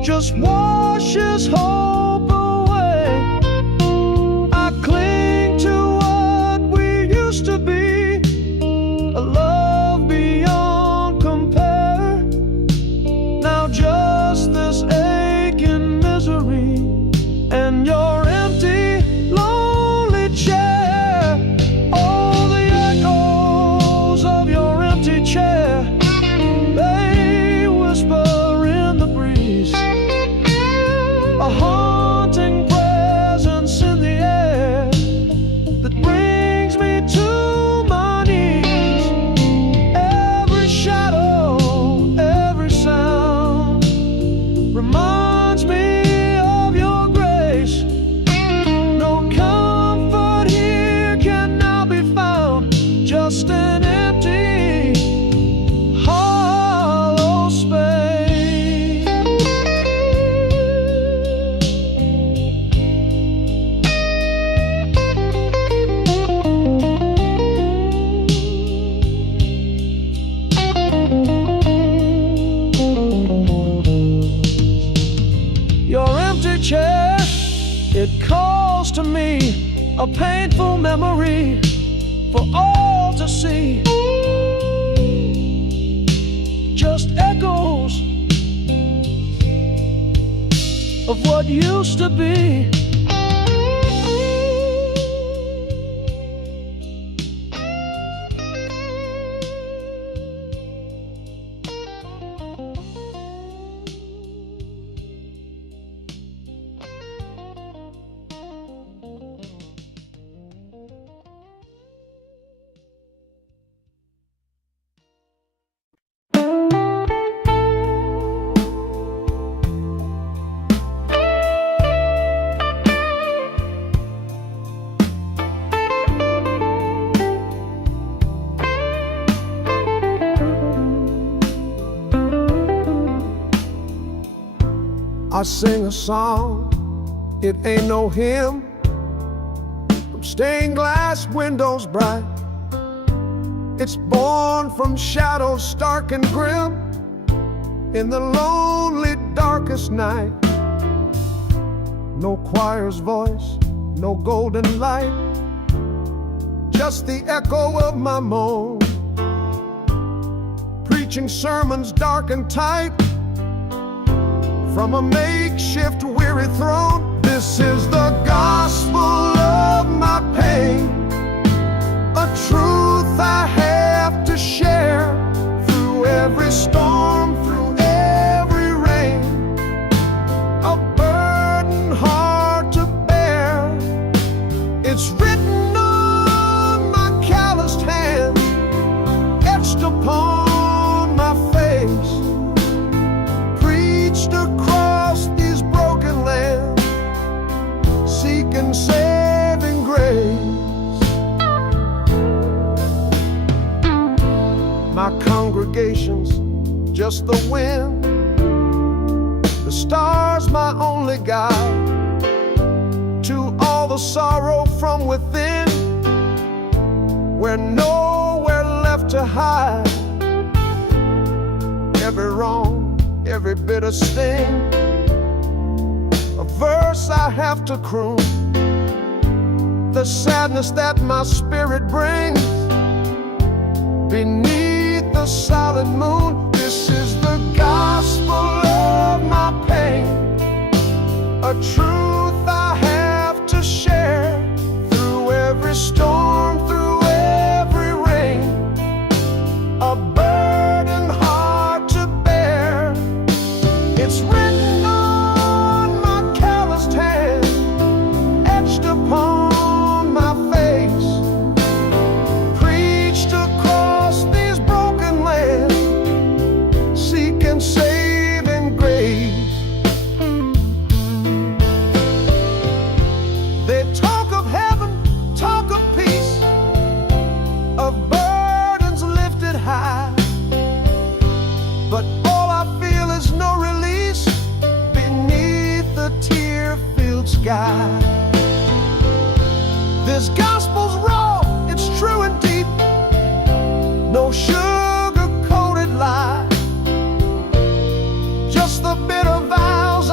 just washes hope away. I cling to what we used to be, a love beyond compare. Now just this aching misery and your empty, lonely chair. Oh, the echoes of your empty chair, they whisper in the breeze, a haunting presence in the air that brings me to my knees. Every shadow, every sound reminds me of your grace. No comfort here can now be found, just an empty, hollow space. Your empty chair, it calls to me, a painful memory for all to see. Just echoes of what used to be. I sing a song, it ain't no hymn, from stained glass windows bright. It's born from shadows stark and grim, in the lonely darkest night. No choir's voice, no golden light, just the echo of my moan, preaching sermons dark and tight from a makeshift weary throne. This is the gospel of my pain, a truth I have to share through every storm, through every rain, a burden hard to bear. It's written on my calloused hand, etched upon my face, preached across these broken lands, seeking saving grace. My congregation's just the wind, the stars my only guide to all the sorrow from within, where nowhere left to hide. Every wrong, every bitter sting, a verse I have to croon, the sadness that my spirit brings beneath the solid moon. This is the gospel of my pain, a truth I have to share through every storm, through every rain, a burden hard to bear. It's written on my calloused hand, etched upon my face, preached across these broken lands, seeking saving grace. They talk of heaven, talk of peace, of burdens lifted high, but all I feel is no release beneath the tear-filled sky. This gospel's raw, it's true and deep, no sugar-coated lie, just the bitter vows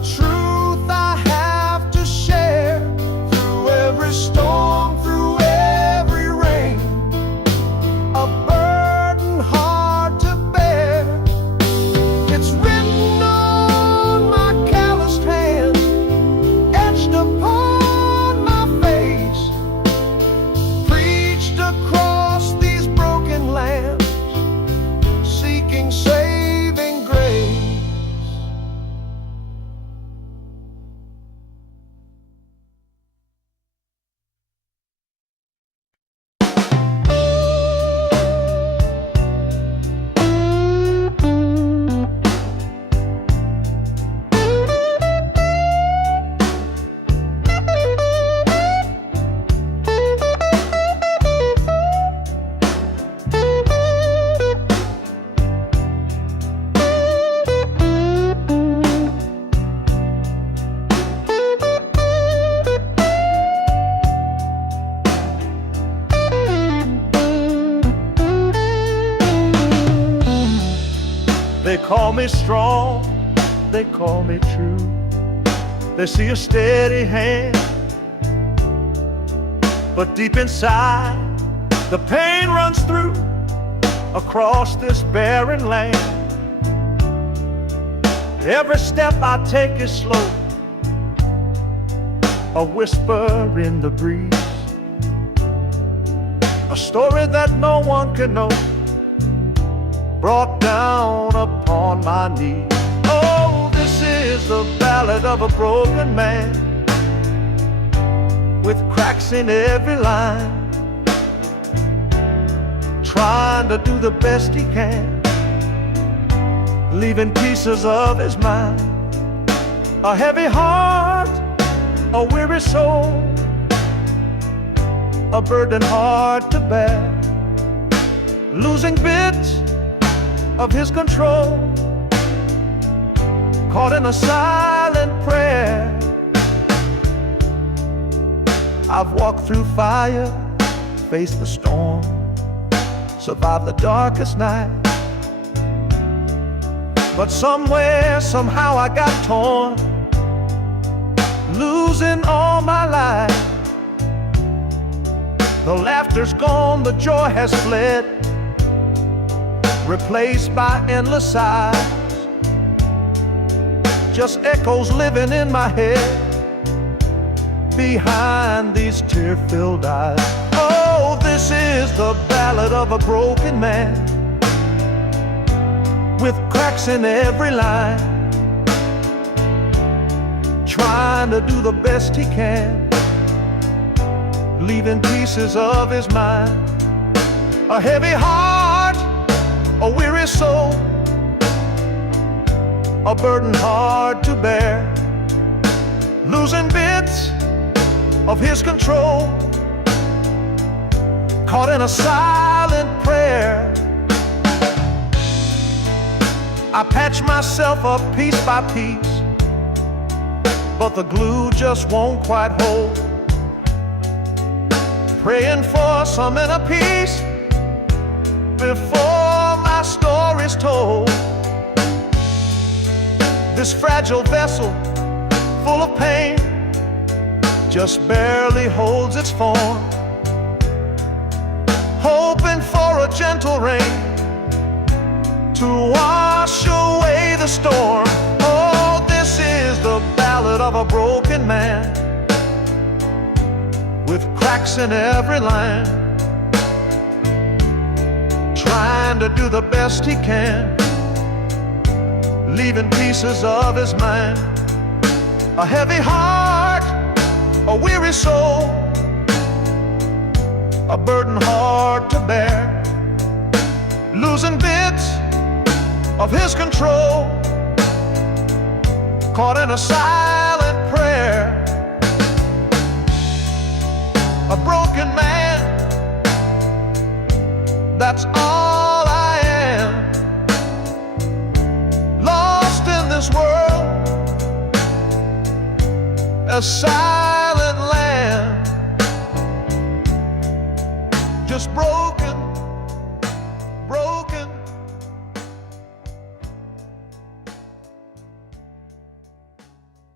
truth I have to share through every storm, through every rain. A burden hard to bear. It's written on my calloused hands, etched upon my face, preached across these broken lands, seeking saving grace. They call me strong, they call me true. They see a steady hand, but deep inside the pain runs through across this barren land. Every step I take is slow, a whisper in the breeze, a story that no one can know, brought down upon my knees. Oh, this is the ballad of a broken man, with cracks in every line, trying to do the best he can, leaving pieces of his mind. A heavy heart, a weary soul, a burden hard to bear, losing bits of his control, caught in a silent prayer. I've walked through fire, faced the storm, survived the darkest night, but somewhere, somehow I got torn, losing all my life. The laughter's gone, the joy has fled, replaced by endless sighs, just echoes living in my head behind these tear-filled eyes. Oh, this is the ballad of a broken man, with cracks in every line, trying to do the best he can, leaving pieces of his mind. A heavy heart, a weary soul, a burden hard to bear, losing bits of his control, caught in a silent prayer. I patch myself up piece by piece, but the glue just won't quite hold, praying for some inner peace before my story's told. This fragile vessel, full of pain, just barely holds its form, hoping for a gentle rain to wash away the storm. Oh, this is the ballad of a broken man, with cracks in every line, trying to do the best he can, leaving pieces of his mind. A heavy heart, a weary soul, a burden hard to bear, losing bits of his control, caught in a silent prayer. A broken man, that's all I am, lost in this world, a silent land, just broken, broken.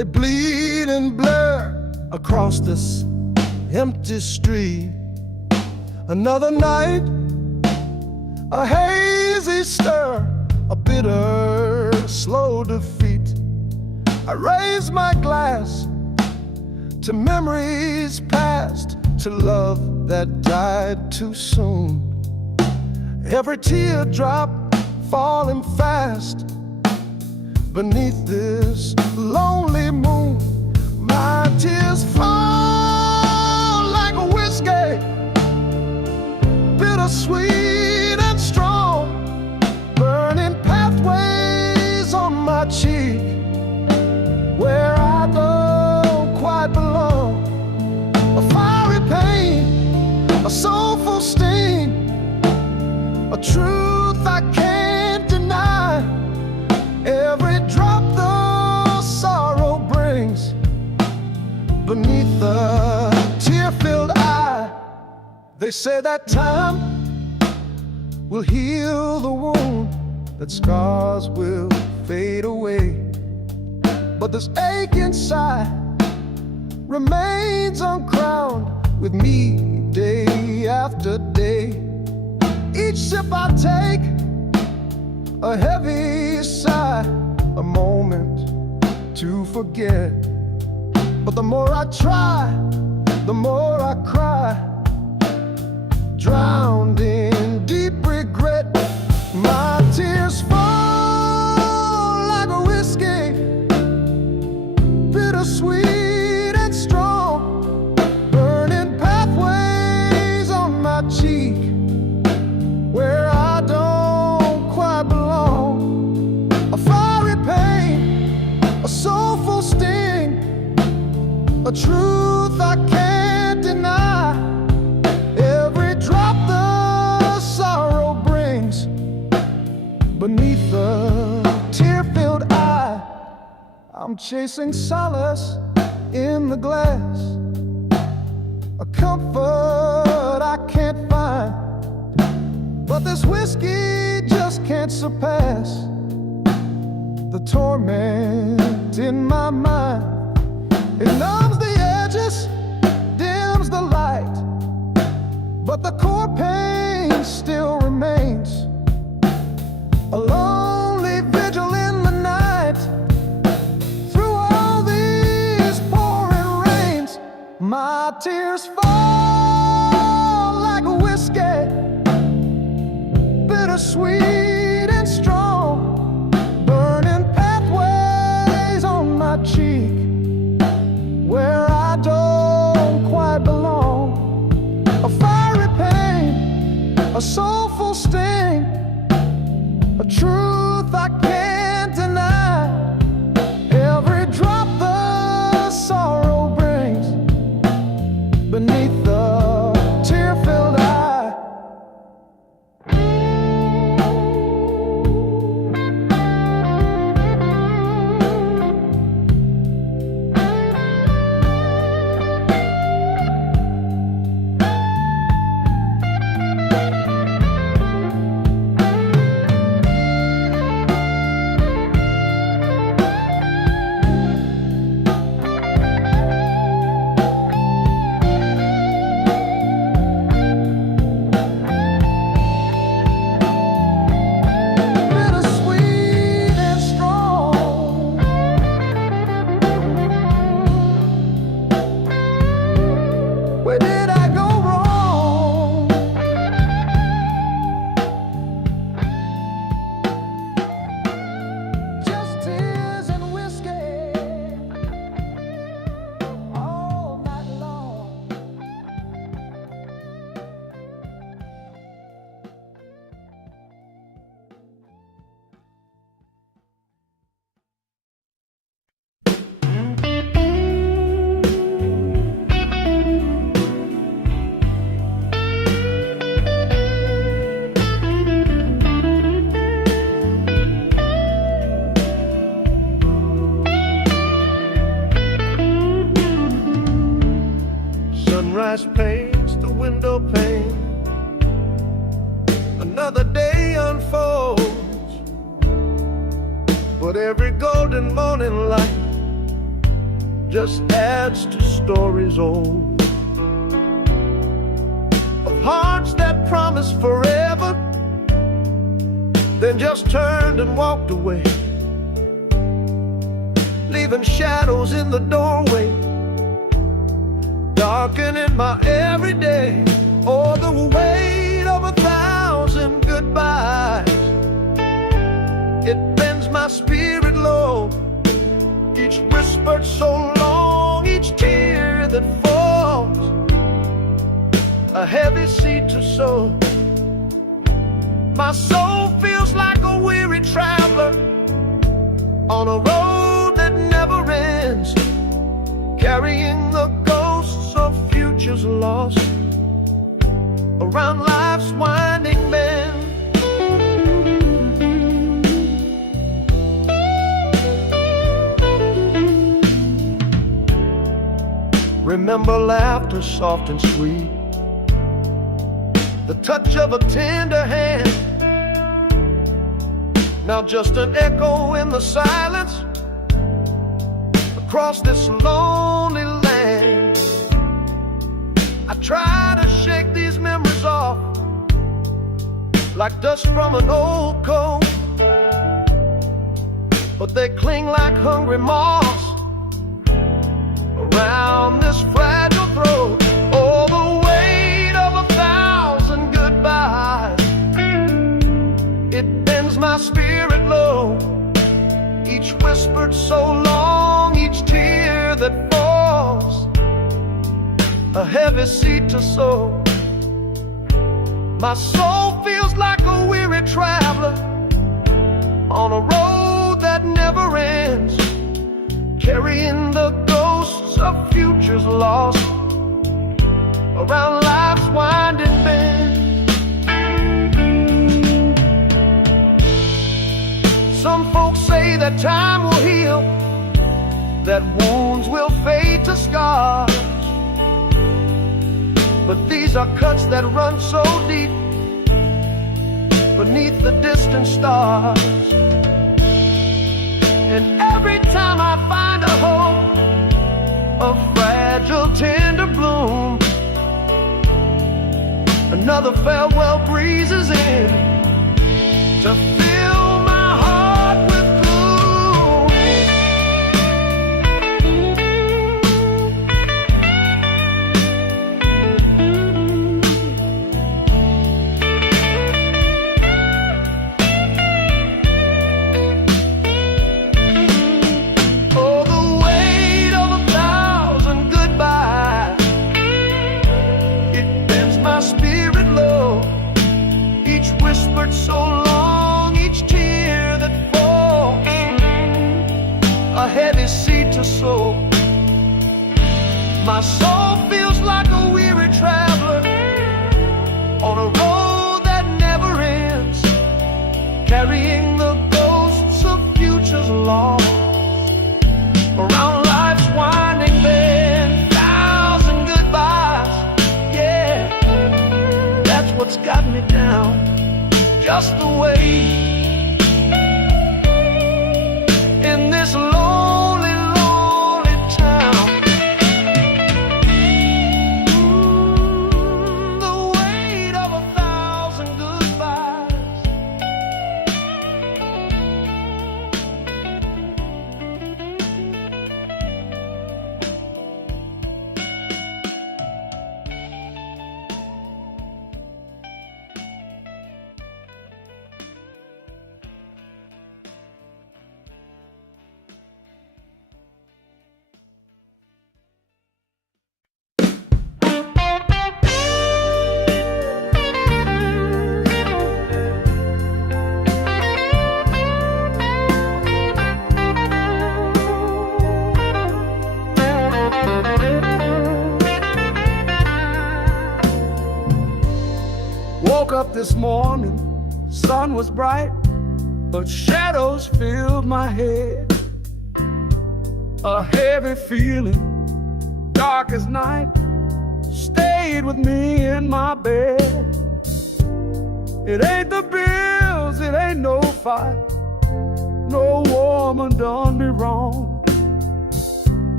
They bleed and blur across this empty street. Another night, a hazy stir, a bitter, slow defeat. I raise my glass to memories past, to love that died too soon. Every teardrop falling fast beneath this lonely moon. My tears fall like a whiskey, bittersweet and strong, burning pathways on my cheek, where I don't quite belong. A fiery pain, a soulful sting, a truth I can't deny. Every drop the sorrow brings beneath the tear-filled eye. They say that time will heal the wound, that scars will fade away, but this ache inside remains uncrowned with me day after day. Each sip I take, a heavy sigh, a moment to forget. But the more I try, the more I cry, drowned in deep regret. My tears fall like a whiskey, bittersweet and strong, burning pathways on my cheek, where I don't quite belong. A fiery pain, a soulful sting, a truth I can't deny. Every drop the sorrow brings beneath the tear-filled eye. I'm chasing solace in the glass, a comfort I can't find, but this whiskey just can't surpass the torment in my mind. It numbs the edges, dims the light, but the core pain still remains. A lonely vigil in the night, through all these pouring rains. My tears fall like a whiskey, bittersweet and strong, burning pathways on my cheek, where I don't quite belong. A fiery pain, a soulful sting, a truth I can't deny. Every drop the sorrow brings beneath the tear-filled eye. Where did I go wrong? Just tears and whiskey all night long. Sunrise paints the window pane, another day unfolds, but every golden morning light just adds to stories old of hearts that promised forever, then just turned and walked away, leaving shadows in the doorway, darkening my everyday. Oh, the weight of 1,000 goodbyes, it bends my spirit low. Each whispered so long, each tear that falls, a heavy seed to sow. My soul feels like a weary traveler on a road that never ends, carrying the ghosts of futures lost around life's winding bend. Remember laughter soft and sweet, the touch of a tender hand. Now just an echo in the silence across this lonely land. I try to shake these memories off like dust from an old coat, but they cling like hungry moths around this fragile throat. Oh, the weight of 1,000 goodbyes, it bends my spirit low. Each whispered so long, each tear that falls, a heavy seed to sow. My soul feels like a weary traveler on a road that never ends, carrying the ghosts of futures lost around life's winding bend. Some folks say that time will heal, that wounds will fade to scars, but these are cuts that run so deep beneath the distant stars. And every time I find a hope, a fragile tender bloom, another farewell breezes in to fill my heart with so long, each tear that falls, a heavy seed to sow. My soul feels like a weary traveler on a road that never ends, carrying the ghosts of futures lost around life's winding bend. 1,000 goodbyes, yeah, that's what's got me down. Just the way in this lonely, lonely town. The weight of 1,000 goodbyes. Woke up this morning, sun was bright, but shadows filled my head. A heavy feeling, dark as night, stayed with me in my bed. It ain't the bills, it ain't no fight, no woman done me wrong.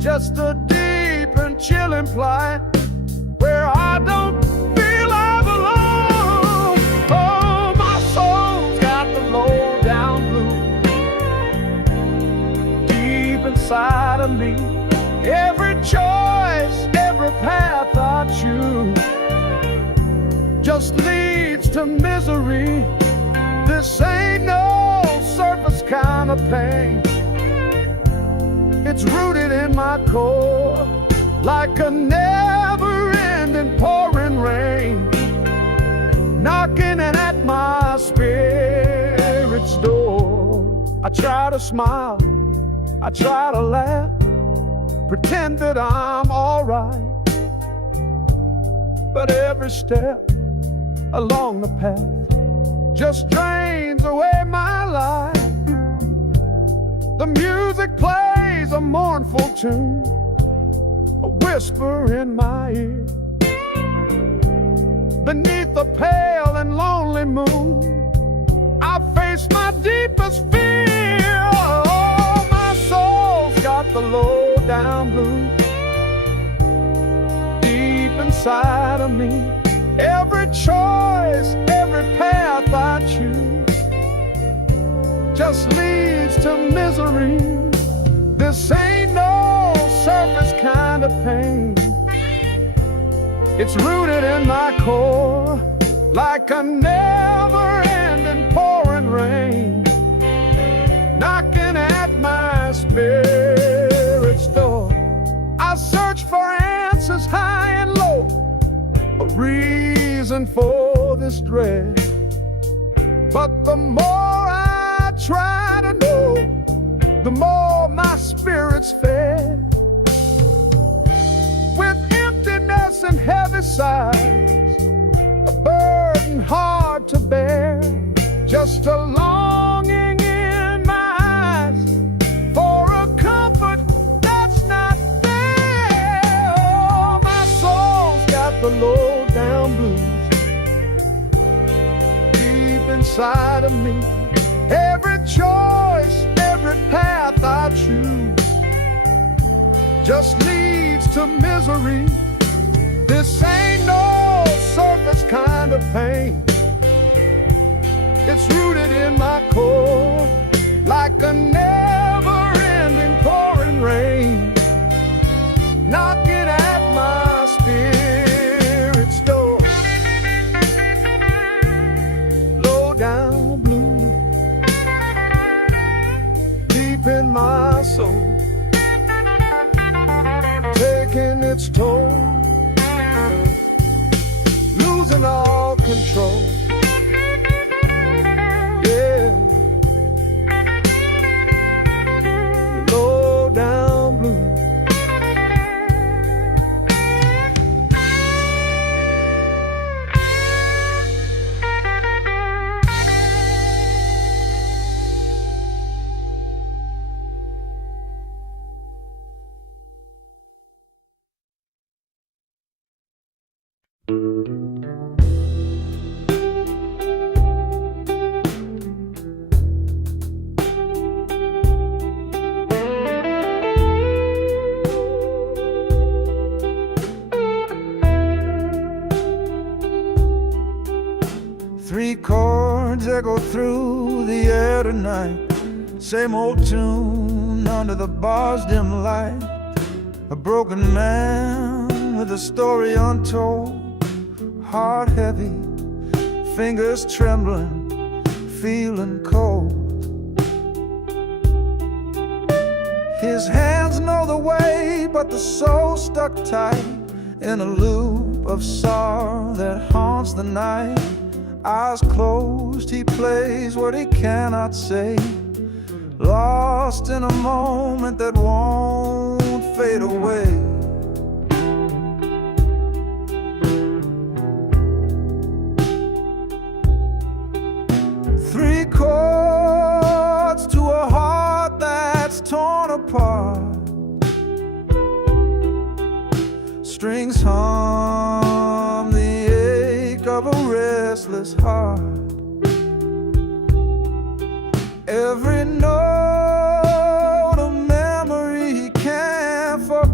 just a deep and chilling plight where I don't feel I belong. Oh, my soul's got the low down blues deep inside of me. Every choice, every path I choose just leads to misery. This ain't no surface kind of pain. It's rooted in my core like a never-ending pouring rain, knocking at my spirit's door. I try to smile, I try to laugh, pretend that I'm alright, but every step along the path just drains away my life. The music plays a mournful tune, a whisper in my ear. Beneath the pale and lonely moon, I face my deepest fear. Oh, my soul's got the low down blues deep inside of me. Every choice, every path I choose just leads to misery. This ain't no surface kind of pain. It's rooted in my core like a never-ending pouring rain, knocking at my spirit's door. I search for answers high and low, a reason for this dread, but the more I try to know, the more my spirit's fed. With emptiness and heavy sighs, a burden hard to bear, just a longing in my eyes for a comfort that's not there. Oh, my soul's got the low down blues deep inside of me. Every choice, every path I choose just leads to misery. This ain't no surface kind of pain. It's rooted in my core like a never-ending pouring rain, knocking at my spirit's door. Low down blue deep in my soul, taking its toll, losing all control. Yeah, low down blue. Three chords echo through the air tonight, same old tune under the bar's dim light. A broken man with a story untold, heart heavy, fingers trembling, feeling cold. His hands know the way, but the soul stuck tight in a loop of sorrow that haunts the night. Eyes closed, he plays what he cannot say, lost in a moment that won't fade away. Three chords to a heart that's torn apart, strings hum the ache of a restless heart. Every note a memory he can't forget.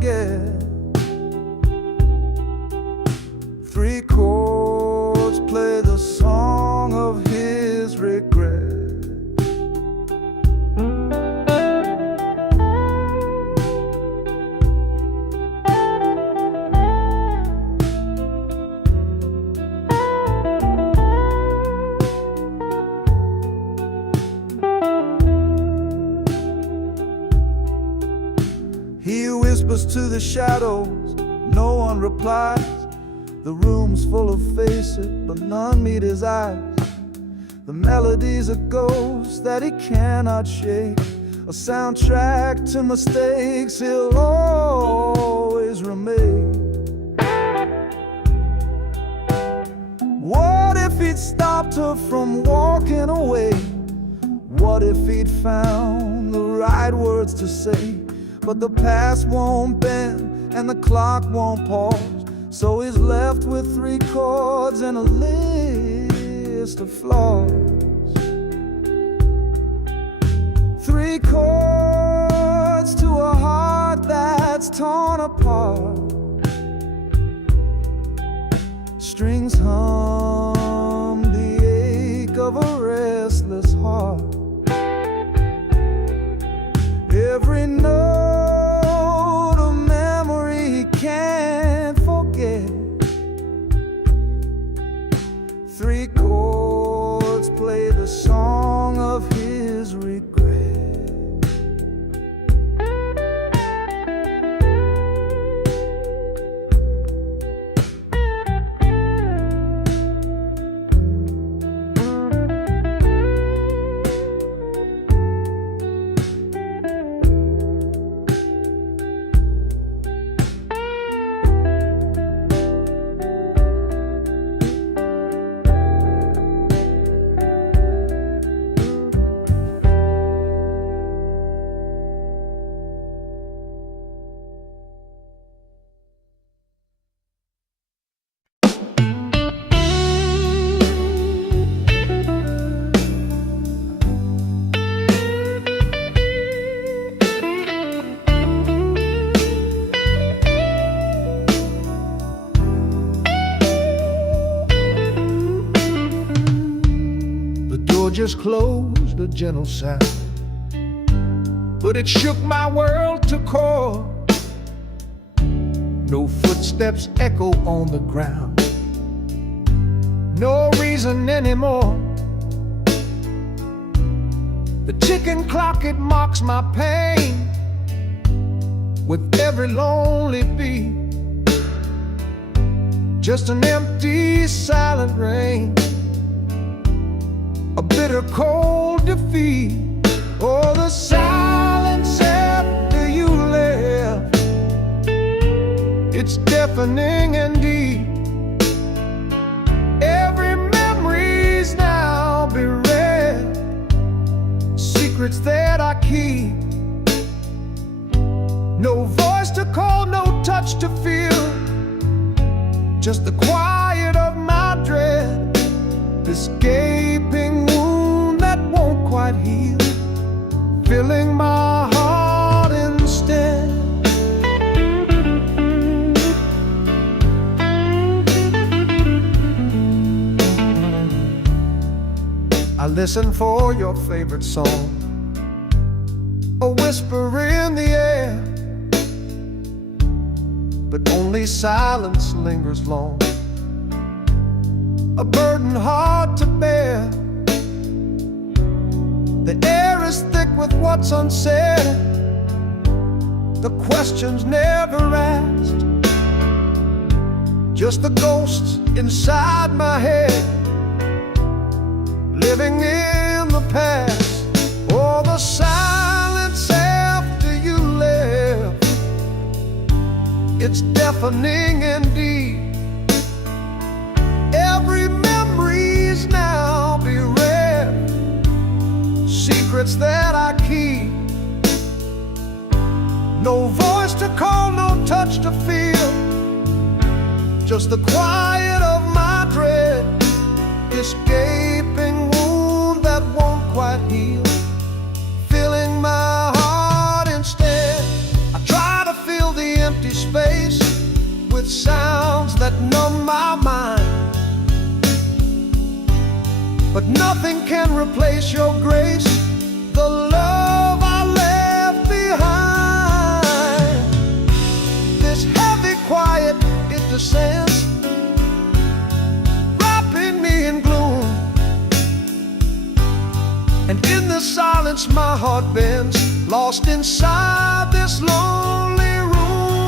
whispers to the shadows, no one replies. The room's full of faces, but none meet his eyes. The melody's a ghost that he cannot shake, a soundtrack to mistakes he'll always remain. What if he'd stopped her from walking away? What if he'd found the right words to say? But the past won't bend and the clock won't pause, so he's left with 3 chords and a list of flaws. 3 chords to a heart that's torn apart. Strings hum the ache of a restless heart. Every note a memory he can't forget. 3 chords play the song of his regret. Just closed, a gentle sound, but it shook my world to core. No footsteps echo on the ground, no reason anymore. The ticking clock, it mocks my pain with every lonely beat. Just an empty, silent rain, a bitter cold defeat. Oh, the silence after you left, it's deafening and deep. Every memory's now bereft, secrets that I keep. No voice to call, no touch to feel, just the quiet of my dread. This gaping wound that won't quite heal, filling my heart instead. I listen for your favorite song, a whisper in the air, but only silence lingers long, a burden hard to bear. The air is thick with what's unsaid, the questions never asked, just the ghosts inside my head, living in the past. Oh, the silence after you left, it's deafening indeed. Every memory's now bereft, secrets that I keep. No voice to call, no touch to feel, just the quiet of my dread. This gaping wound that won't quite heal, filling my heart instead. I try to fill the empty space with sounds that numb my mind, but nothing can replace your grace, the love I left behind. This heavy quiet, it descends, wrapping me in gloom, and in the silence my heart bends, lost inside this lonely room.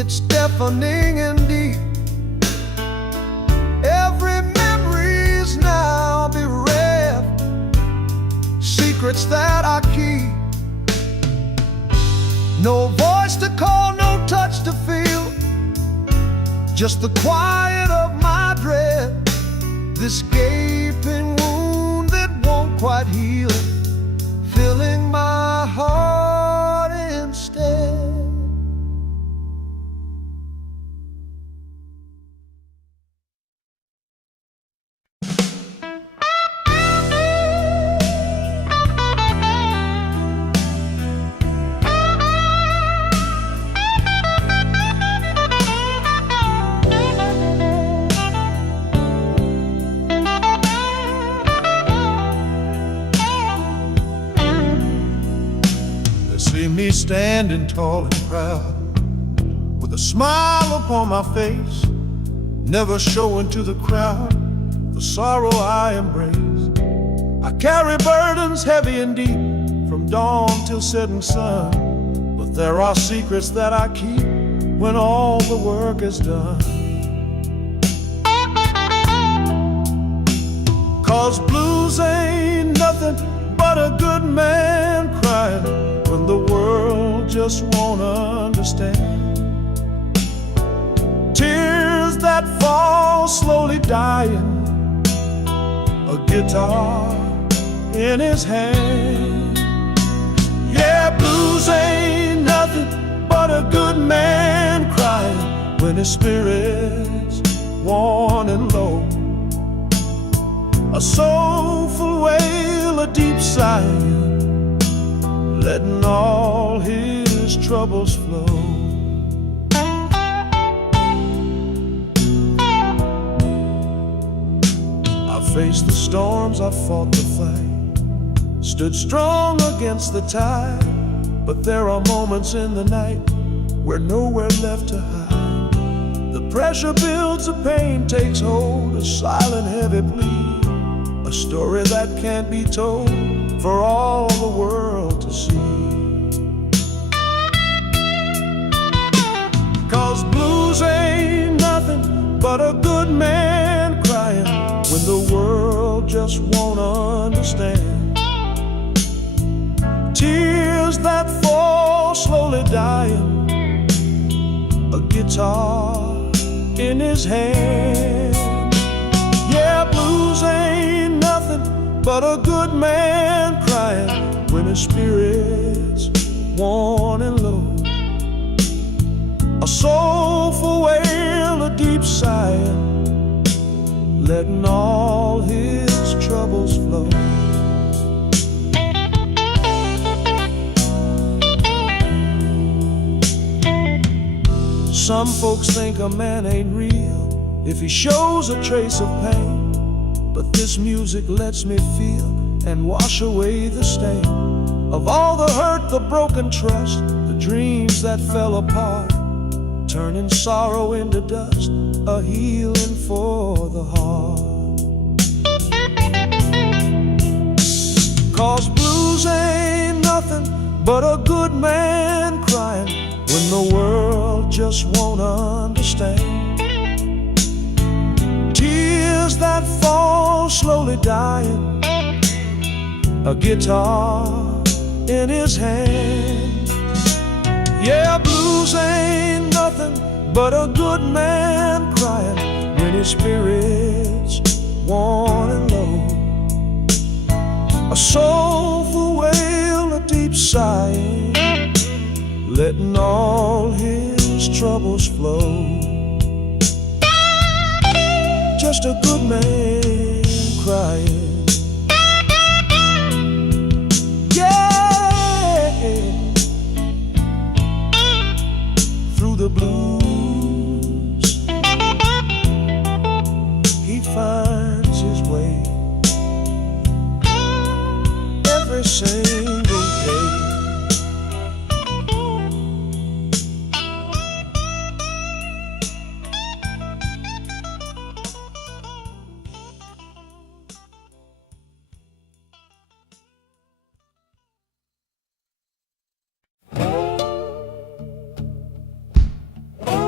It's deafening and deep. Every memory's now bereft, secrets that I keep. No voice to call, no touch to feel, just the quiet of my breath. This gaping wound that won't quite heal, filling my heart instead. See me standing tall and proud, with a smile upon my face, never showing to the crowd the sorrow I embrace. I carry burdens heavy and deep, from dawn till setting sun, but there are secrets that I keep when all the work is done. 'Cause blues ain't nothing but a good man crying when the world just won't understand. Tears that fall slowly dying, a guitar in his hand. Yeah, blues ain't nothing but a good man crying when his spirit's worn and low. A soulful wail, a deep sigh, letting all his troubles flow. I faced the storms, I fought the fight, stood strong against the tide, but there are moments in the night where nowhere left to hide. The pressure builds, the pain takes hold, a silent heavy plea, a story that can't be told for all the world to see. 'Cause blues ain't nothing but a good man crying when the world just won't understand. Tears that fall slowly dying, a guitar in his hand. Yeah, blues ain't nothing but a good man crying when his spirit's worn and low. A soulful wail, a deep sigh, letting all his troubles flow. Some folks think a man ain't real if he shows a trace of pain, but this music lets me feel and wash away the stain of all the hurt, the broken trust, the dreams that fell apart, turning sorrow into dust, a healing for the heart. 'Cause blues ain't nothing but a good man crying when the world just won't understand. Tears that fall slowly dying, a guitar in his hand. Yeah, blues ain't nothing but a good man crying when his spirit's worn and low. A soulful wail, a deep sigh, letting all his troubles flow. Just a good man crying. Yeah, through the blues he finds his way every single day.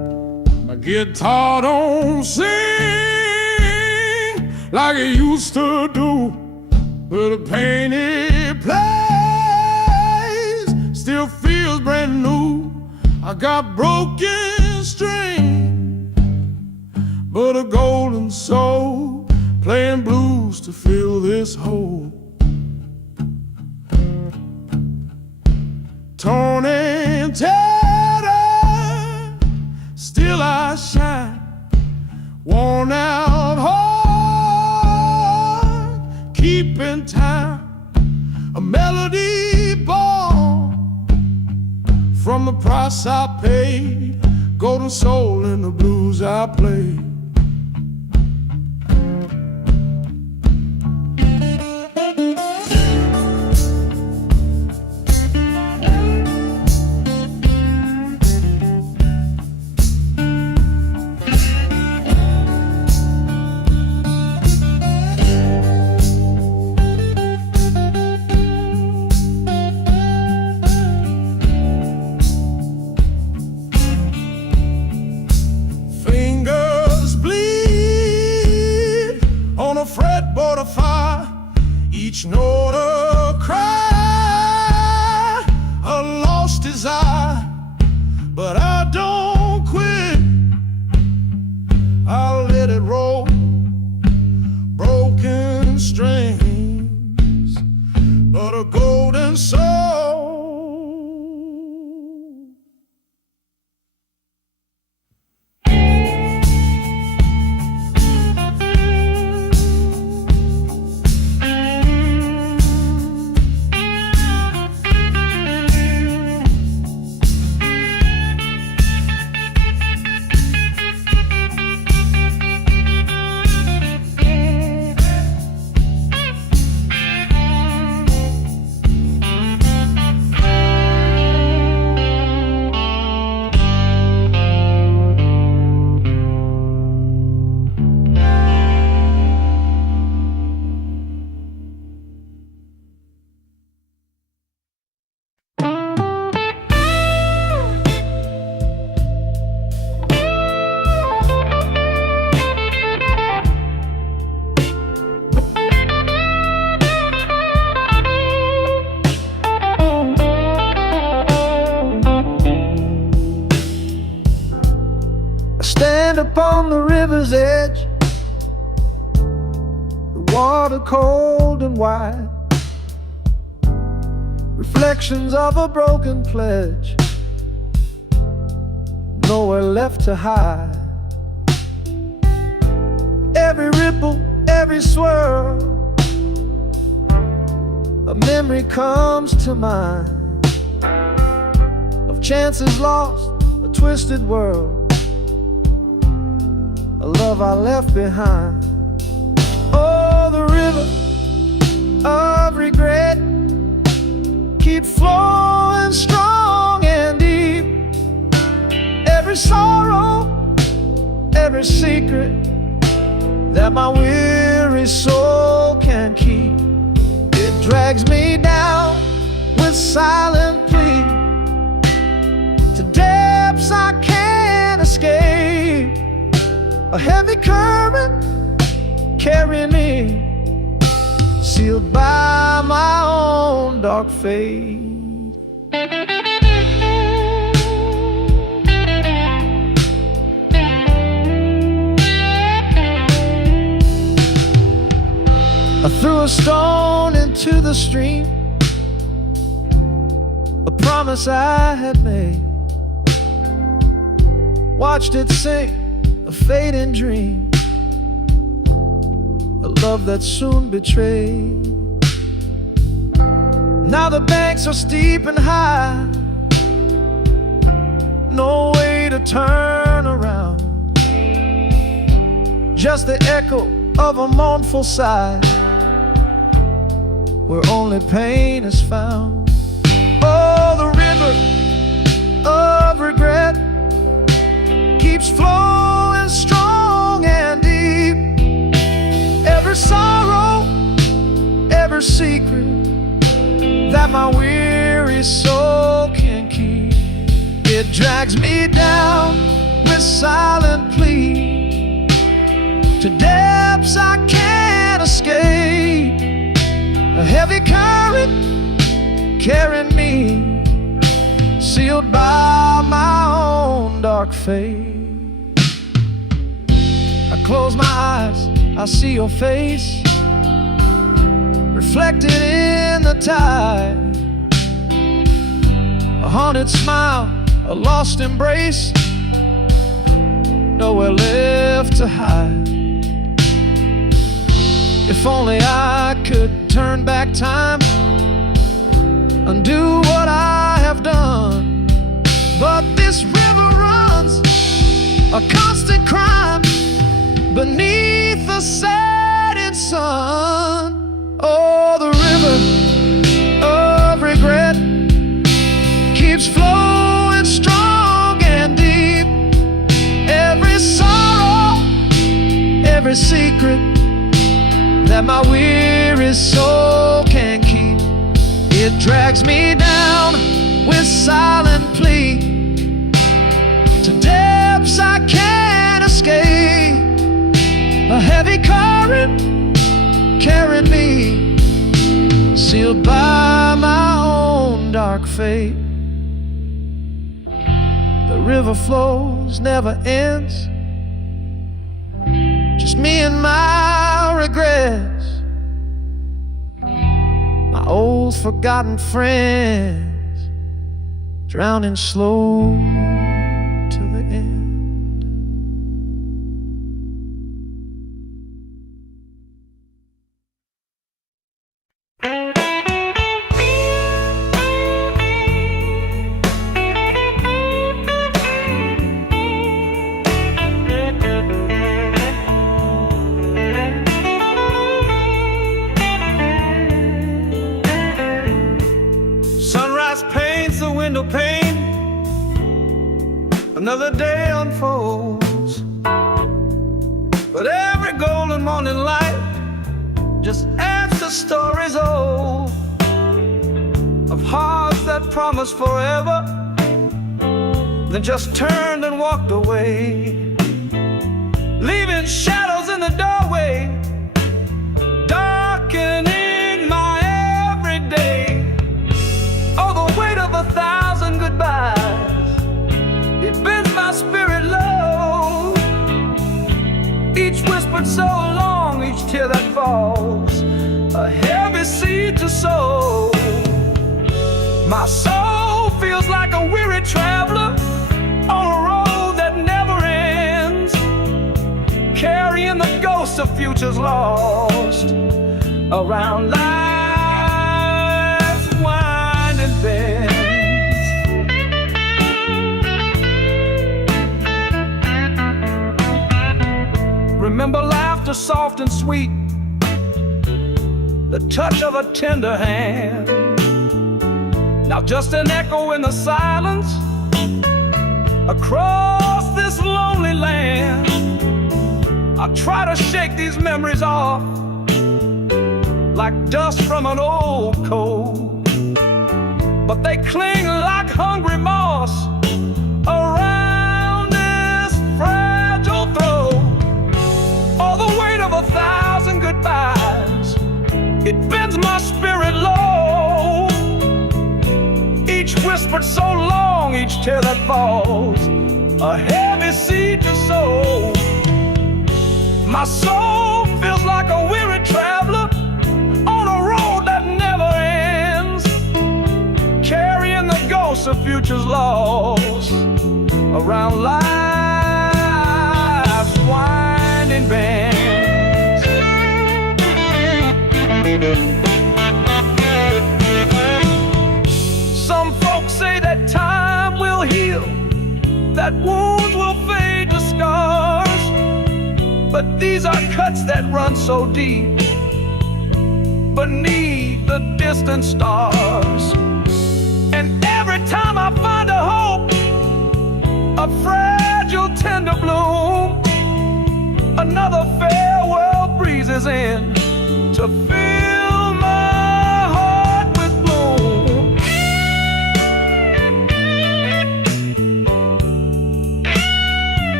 guitar don't sing like it used to do, but the pain it plays still feels brand new. I got broken strings, but a golden soul playing blues to fill this hole. Torn and tattered, still I shine. Worn out heart, keeping time. A melody born from the price I paid. Golden soul in the blues I play. Fretboard of fire, each note a cry, a lost desire. But I don't quit, I'll let it roll. Broken strings, but a golden soul. Stand upon the river's edge, the water cold and wide, reflections of a broken pledge, nowhere left to hide. Every ripple, every swirl, a memory comes to mind of chances lost, a twisted world, a love I left behind. Oh, the river of regret keeps flowing strong and deep. Every sorrow, every secret that my weary soul can keep, it drags me down with silent plea to depths I can't escape. A heavy current carrying me, sealed by my own dark fate. I threw a stone into the stream, a promise I had made, watched it sink, a fading dream, a love that soon betrayed. Now the banks are steep and high, no way to turn around, just the echo of a mournful sigh, where only pain is found. Oh, the river of regret keeps flowing strong and deep. Every sorrow, every secret that my weary soul can keep, it drags me down with silent plea to depths I can't escape. A heavy current carrying me, sealed by my own dark fate. I close my eyes, I see your face reflected in the tide. A haunted smile, a lost embrace, nowhere left to hide. If only I could turn back time, undo what I have done. But this river runs a constant crime beneath the setting sun. Oh, the river of regret keeps flowing strong and deep. Every sorrow, every secret that my weary soul can keep, it drags me down with silent plea to depths I can't escape. A heavy current carrying me, sealed by my own dark fate. The river flows, never ends, just me and my regrets, my old forgotten friends, drowning slow to the end. Window pane, another day unfolds, but every golden morning light just adds to stories old of hearts that promised forever, then just turned and walked away, leaving shadows in the doorway, darkening my everyday. Oh, the weight of 1,000 goodbyes, it bends my spirit low. Each whispered so long, each tear that falls, a heavy seed to sow. My soul feels like a weary traveler on a road that never ends, carrying the ghosts of futures lost around life's winding bends. Remember laughter soft and sweet, the touch of a tender hand. Now just an echo in the silence across this lonely land. I try to shake these memories off like dust from an old coat, but they cling like hungry moss around this fragile throat. All the weight of 1,000 goodbyes, it bends my spirit low. Each whispered so long, each tear that falls, a heavy seed to sow. My soul feels like a weary traveler on a road that never ends, carrying the ghosts of futures lost around life's winding bends. Some folks say that time will heal, that wounds will fade to scars, but these are cuts that run so deep beneath the distant stars. And every time I find a hope, a fragile tender bloom, another farewell breezes in to fill my heart with gloom.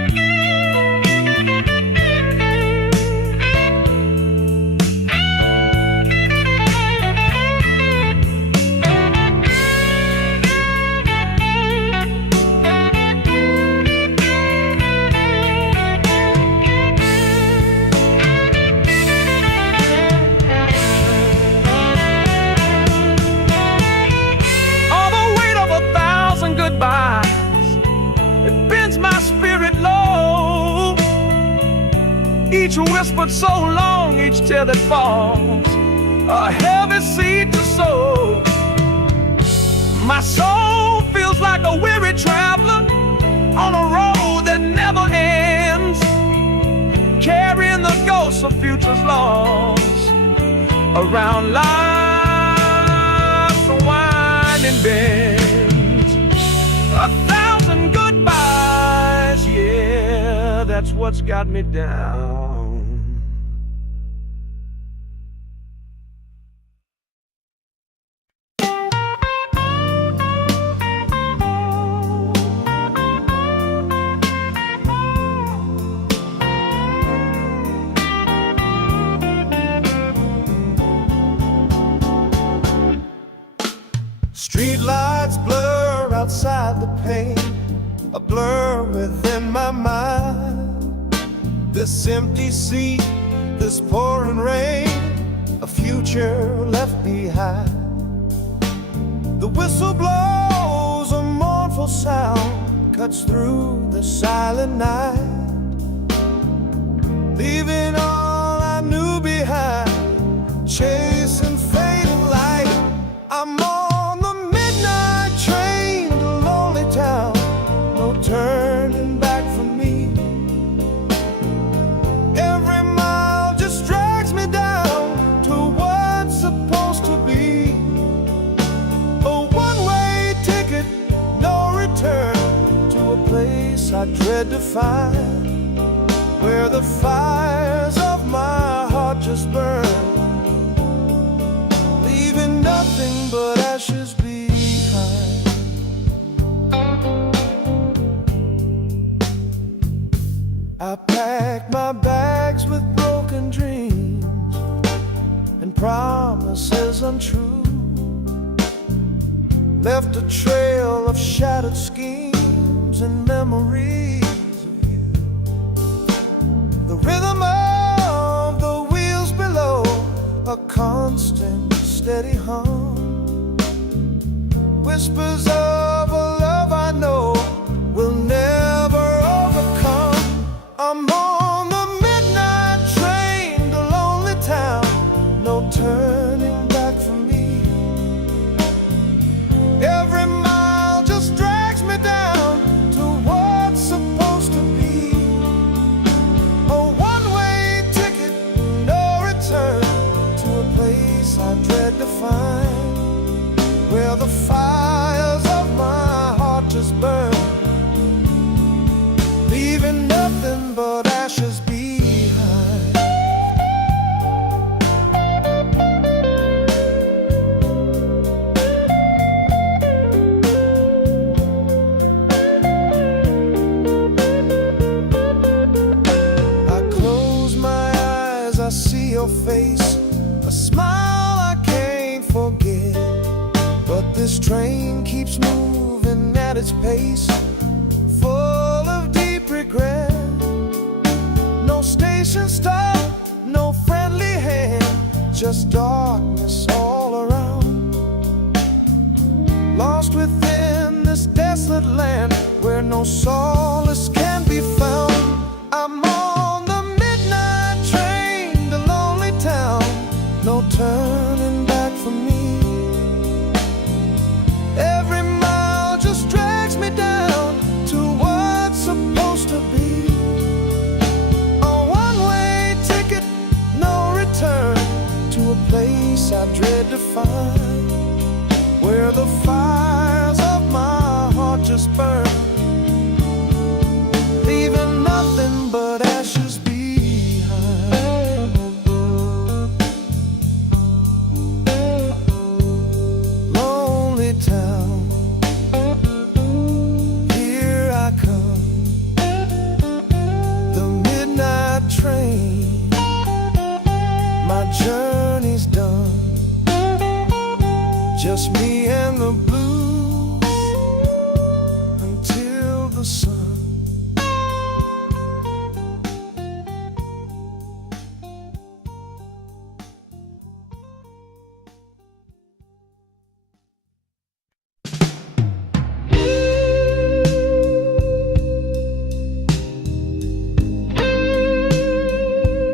Each whispered so long, each tear that falls, a heavy seed to sow. My soul feels like a weary traveler on a road that never ends, carrying the ghosts of futures lost around life's winding bends. 1,000 goodbyes, yeah, that's what's got me down. Street lights blur outside the pane, a blur within my mind. This empty sea, this pouring rain, a future left behind. The whistle blows, a mournful sound cuts through the silent night, leaving all I knew behind, chasing fading light. I'm on the midnight train to lonely town, no turning back for me. Every mile just drags me down to what's supposed to be. A one-way ticket, no return, to a place I dread to find, where the fires of my heart just burn, leaving nothing but ashes behind. I packed my bags with broken dreams and promises untrue, left a trail of shattered schemes and memories of you. The rhythm of the wheels below, a constant steady hum, whispers of a love I know will never overcome. I'm on the midnight train to lonely town, no turning back for me. Every mile just drags me down to what's supposed to be. A one-way ticket, no return, to a place I dread to find, where the fires of my heart just burn, leaving nothing but ashes behind. I close my eyes, I see your face, a smile I can't forget. But this train keeps moving at its pace, full of deep regret. No station stop, no friendly hand, just darkness all around. Lost within this desolate land where no solace can be found. I'm on the midnight train to lonely town, no turning back for me. Every mile just drags me down to what's supposed to be. A one-way ticket, no return, to a place I dread to find, where the fires of my heart just burn, leaving nothing but ashes behind. Lonely town, here I come, the midnight train, my journey's done, just me and the blues until the sun.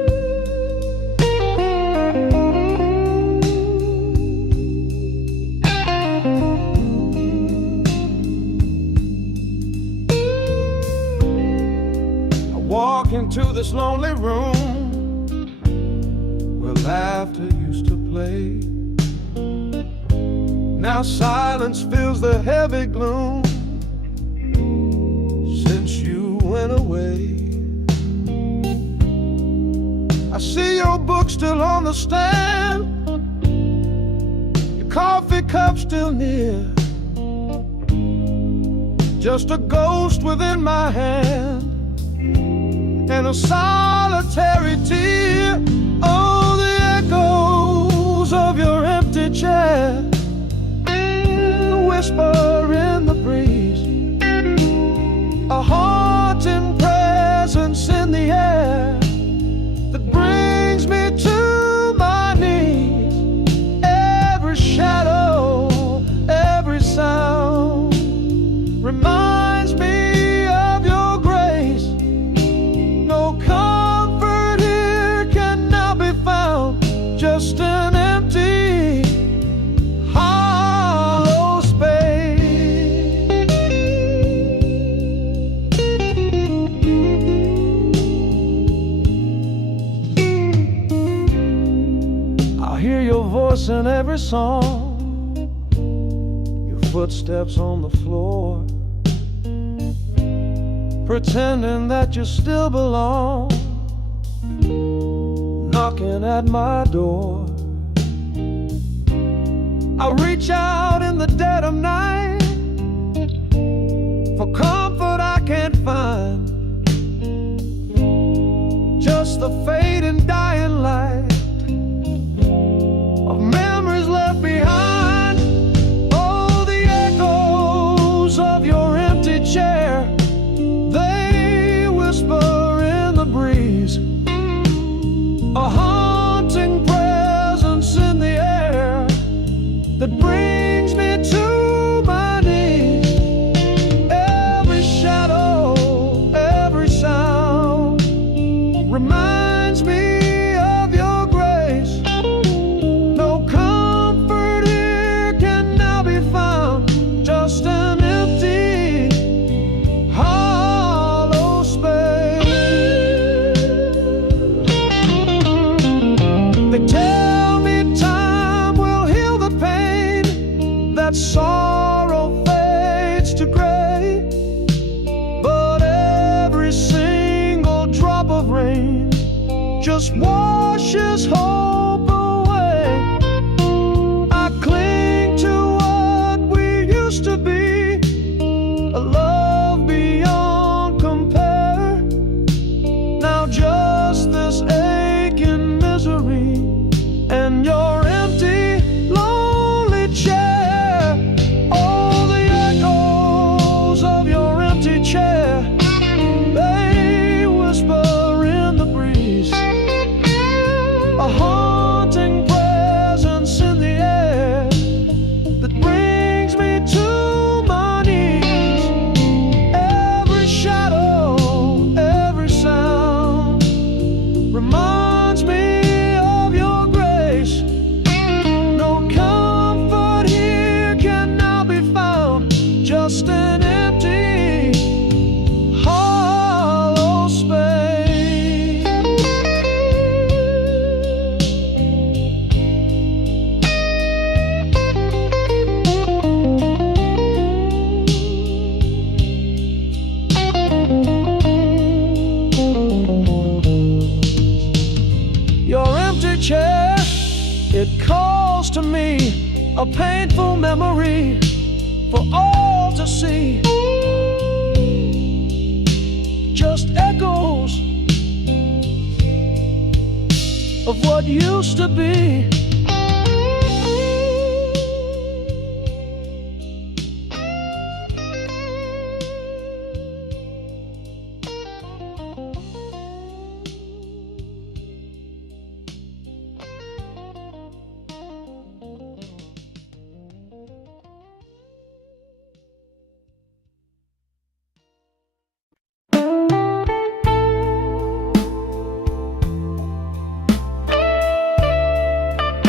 to this lonely room where laughter used to play. Now silence fills the heavy gloom since you went away. I see your book still on the stand, your coffee cup still near, just a ghost within my hand and a solitary tear. Oh, the echoes of your empty chair, the whisper in the breeze, a haunting presence in the air that brings me to my knees. Every shadow, every sound reminds me of your grace. No comfort here can now be found, just an empty, hollow space. I hear your voice in every song, your footsteps on the floor, pretending that you still belong, knocking at my door. I reach out in the dead of night for comfort I can't find, just the fading dying light of memories left behind. Oh, the echoes of your empty chair, they whisper in the breeze, a haunting presence in the air that brings me to my knees. Every shadow, every sound reminds me of your grace. No comfort here can now be found, just an empty, hollow space. They tell me time will heal the pain, that sorrow fades to gray, but every single drop of rain just washes hope away. I cling to what we used to be, a love beyond compare. Now just this aching misery and your empty, lonely chair. Oh, the echoes of your empty chair, they whisper in the breeze, a haunting presence in the air that brings me to my knees. Every shadow, every sound reminds me of your grace. No comfort here can now be found, just an empty, hollow space. Your empty chair, it calls to me, a painful memory for all to see. Just echoes of what used to be.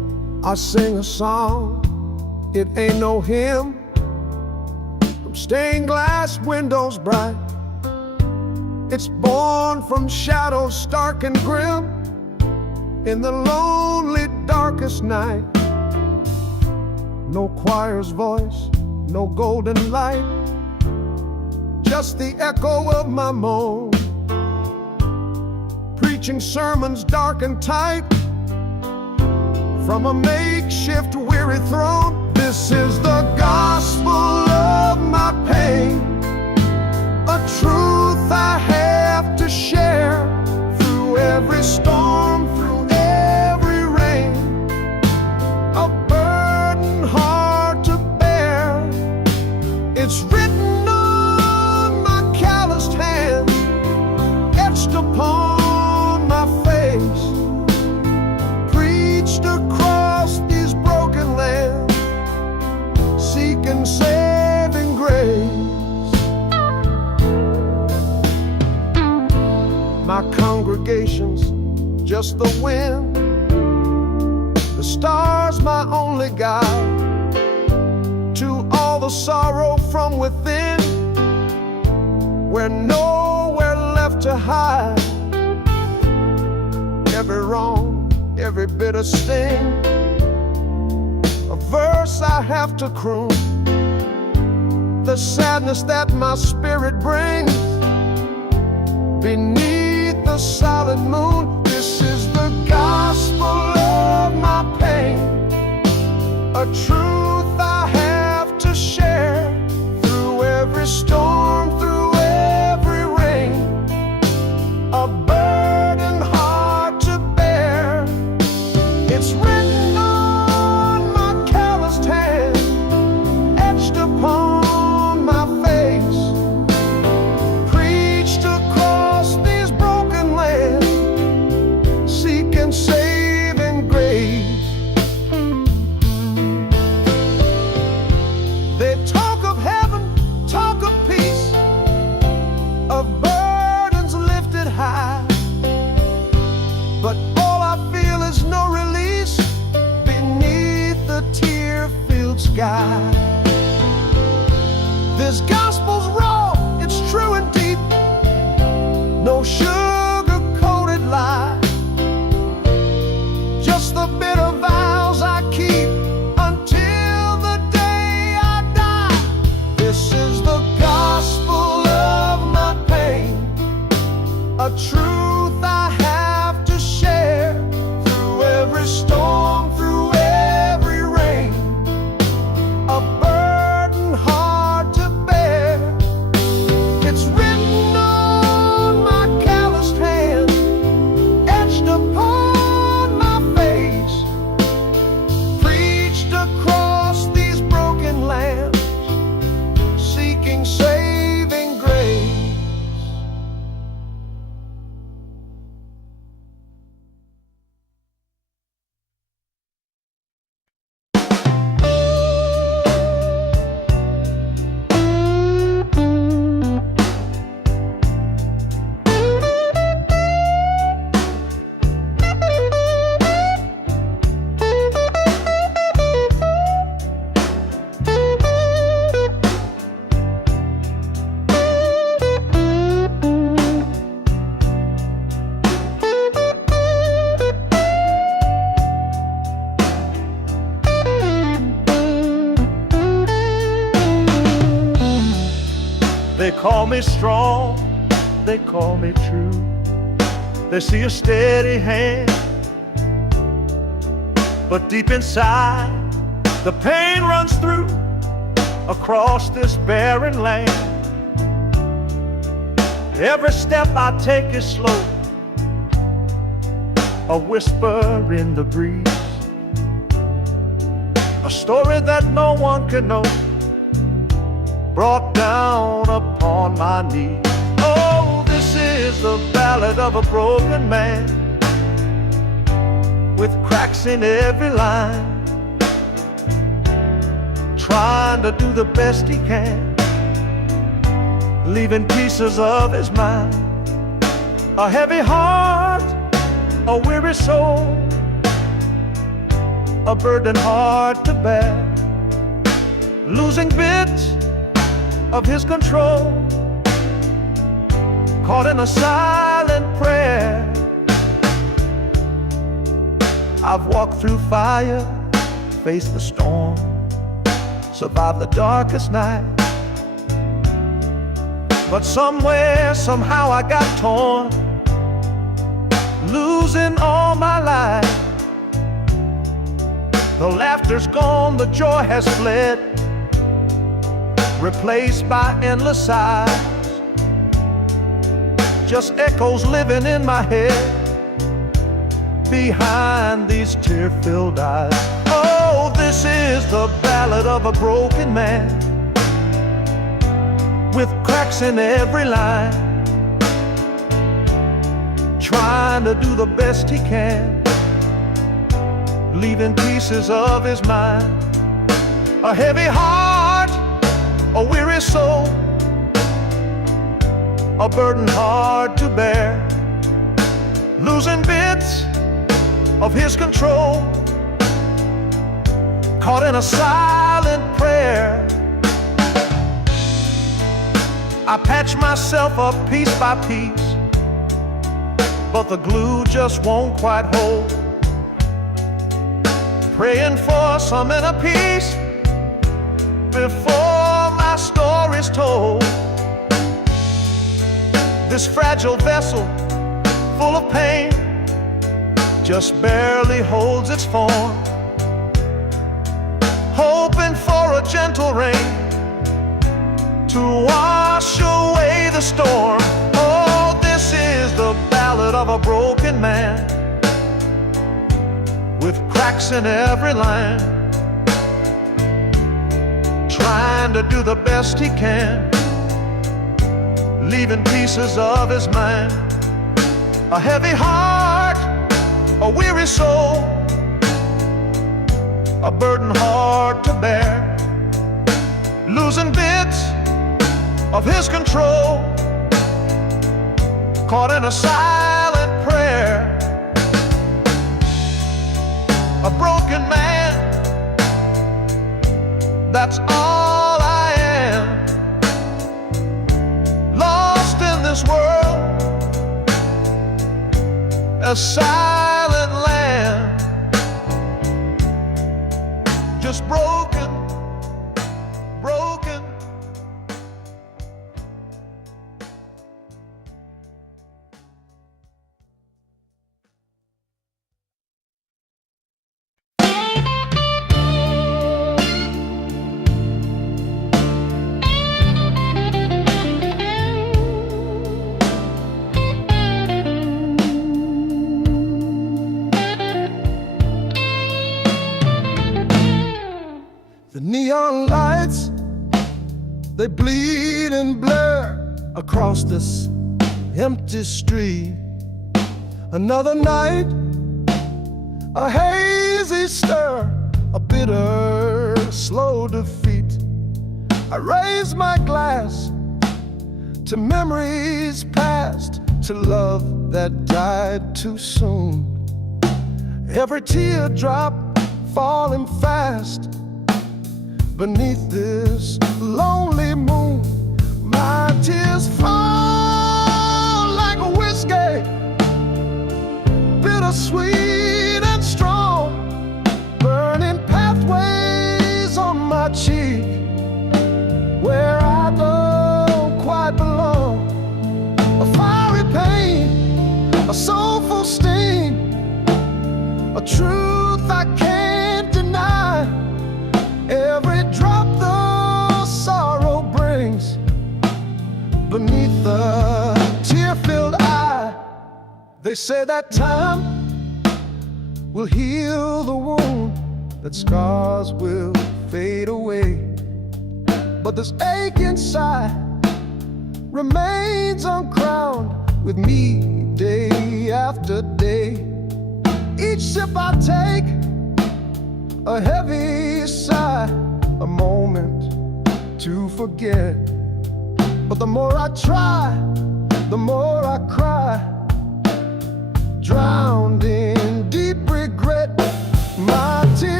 I sing a song, it ain't no hymn, from stained glass windows bright. It's born from shadows stark and grim, in the lonely darkest night. No choir's voice, no golden light, just the echo of my moan, preaching sermons dark and tight from a makeshift weary throne. This is the gospel of my pain, a truth I have to share through every storm, through every rain, a burden hard to bear. It's written on my calloused hands, etched upon my face, preached across these broken lands, seeking saving grace. My congregation's just the wind, the stars my only guide to all the sorrow from within, where nowhere left to hide. Every wrong, every bitter sting, a verse I have to croon, the sadness that my spirit brings beneath the solid moon. This is the gospel of my pain, a truth I have to share through every storm, through every rain, a burden hard to bear. It's written on my calloused hand, etched upon my face, preached across these broken lands, seeking saving grace. They talk of heaven, talk of peace, of burdens lifted high, but all I feel is no release beneath the tear-filled sky. This gospel's raw, it's true and deep, no sugar-coated lie, just the bitter vows I keep until the day I die. This is the gospel of my pain, a truth I have to share through every storm, through every rain, a burden hard to bear. It's written on my calloused hand, etched upon my face, preached across these broken lands, seeking saving grace. They call me strong, they call me true. They see a steady hand, but deep inside the pain runs through across this barren land. Every step I take is slow, a whisper in the breeze, a story that no one can know, brought down upon my knees. Oh, this is the ballad of a broken man, with cracks in every line, trying to do the best he can, leaving pieces of his mind, a heavy heart, a weary soul, a burden hard to bear, losing bits of his control, caught in a silent prayer. I've walked through fire, faced the storm, survived the darkest night. But somewhere, somehow I got torn, losing all my life. The laughter's gone, the joy has fled, replaced by endless sighs. Just echoes living in my head, behind these tear-filled eyes. Oh, this is the ballad of a broken man, with cracks in every line, trying to do the best he can, leaving pieces of his mind. A heavy heart, a weary soul, a burden hard to bear, losing bits of his control, caught in a silent prayer. I patch myself up piece by piece, but the glue just won't quite hold. Praying for some inner peace before my story's told. This fragile vessel, full of pain, just barely holds its form, hoping for a gentle rain to wash away the storm. Oh, this is the ballad of a broken man, with cracks in every line, trying to do the best he can, leaving pieces of his mind. A heavy heart, a weary soul, a burden hard to bear, losing bits of his control, caught in a silent prayer. A broken man, that's all I am, lost in this world, a silent land, just broken, broken. The neon lights, they bleed and blur across this empty street. Another night, a hazy stir, a bitter, slow defeat. I raise my glass to memories past, to love that died too soon. Every teardrop falling fast beneath this lonely moon. My tears fall like a whiskey, bittersweet and strong, burning pathways on my cheek where I don't quite belong. A fiery pain, a soulful sting, a truth I can't deny. Every drop the sorrow brings beneath the tear-filled eye. They say that time will heal the wound, that scars will fade away, but this ache inside remains uncrowned with me day after day. Each sip I take, a heavy sigh, a moment to forget. But the more I try, the more I cry, drowned in deep regret. My tears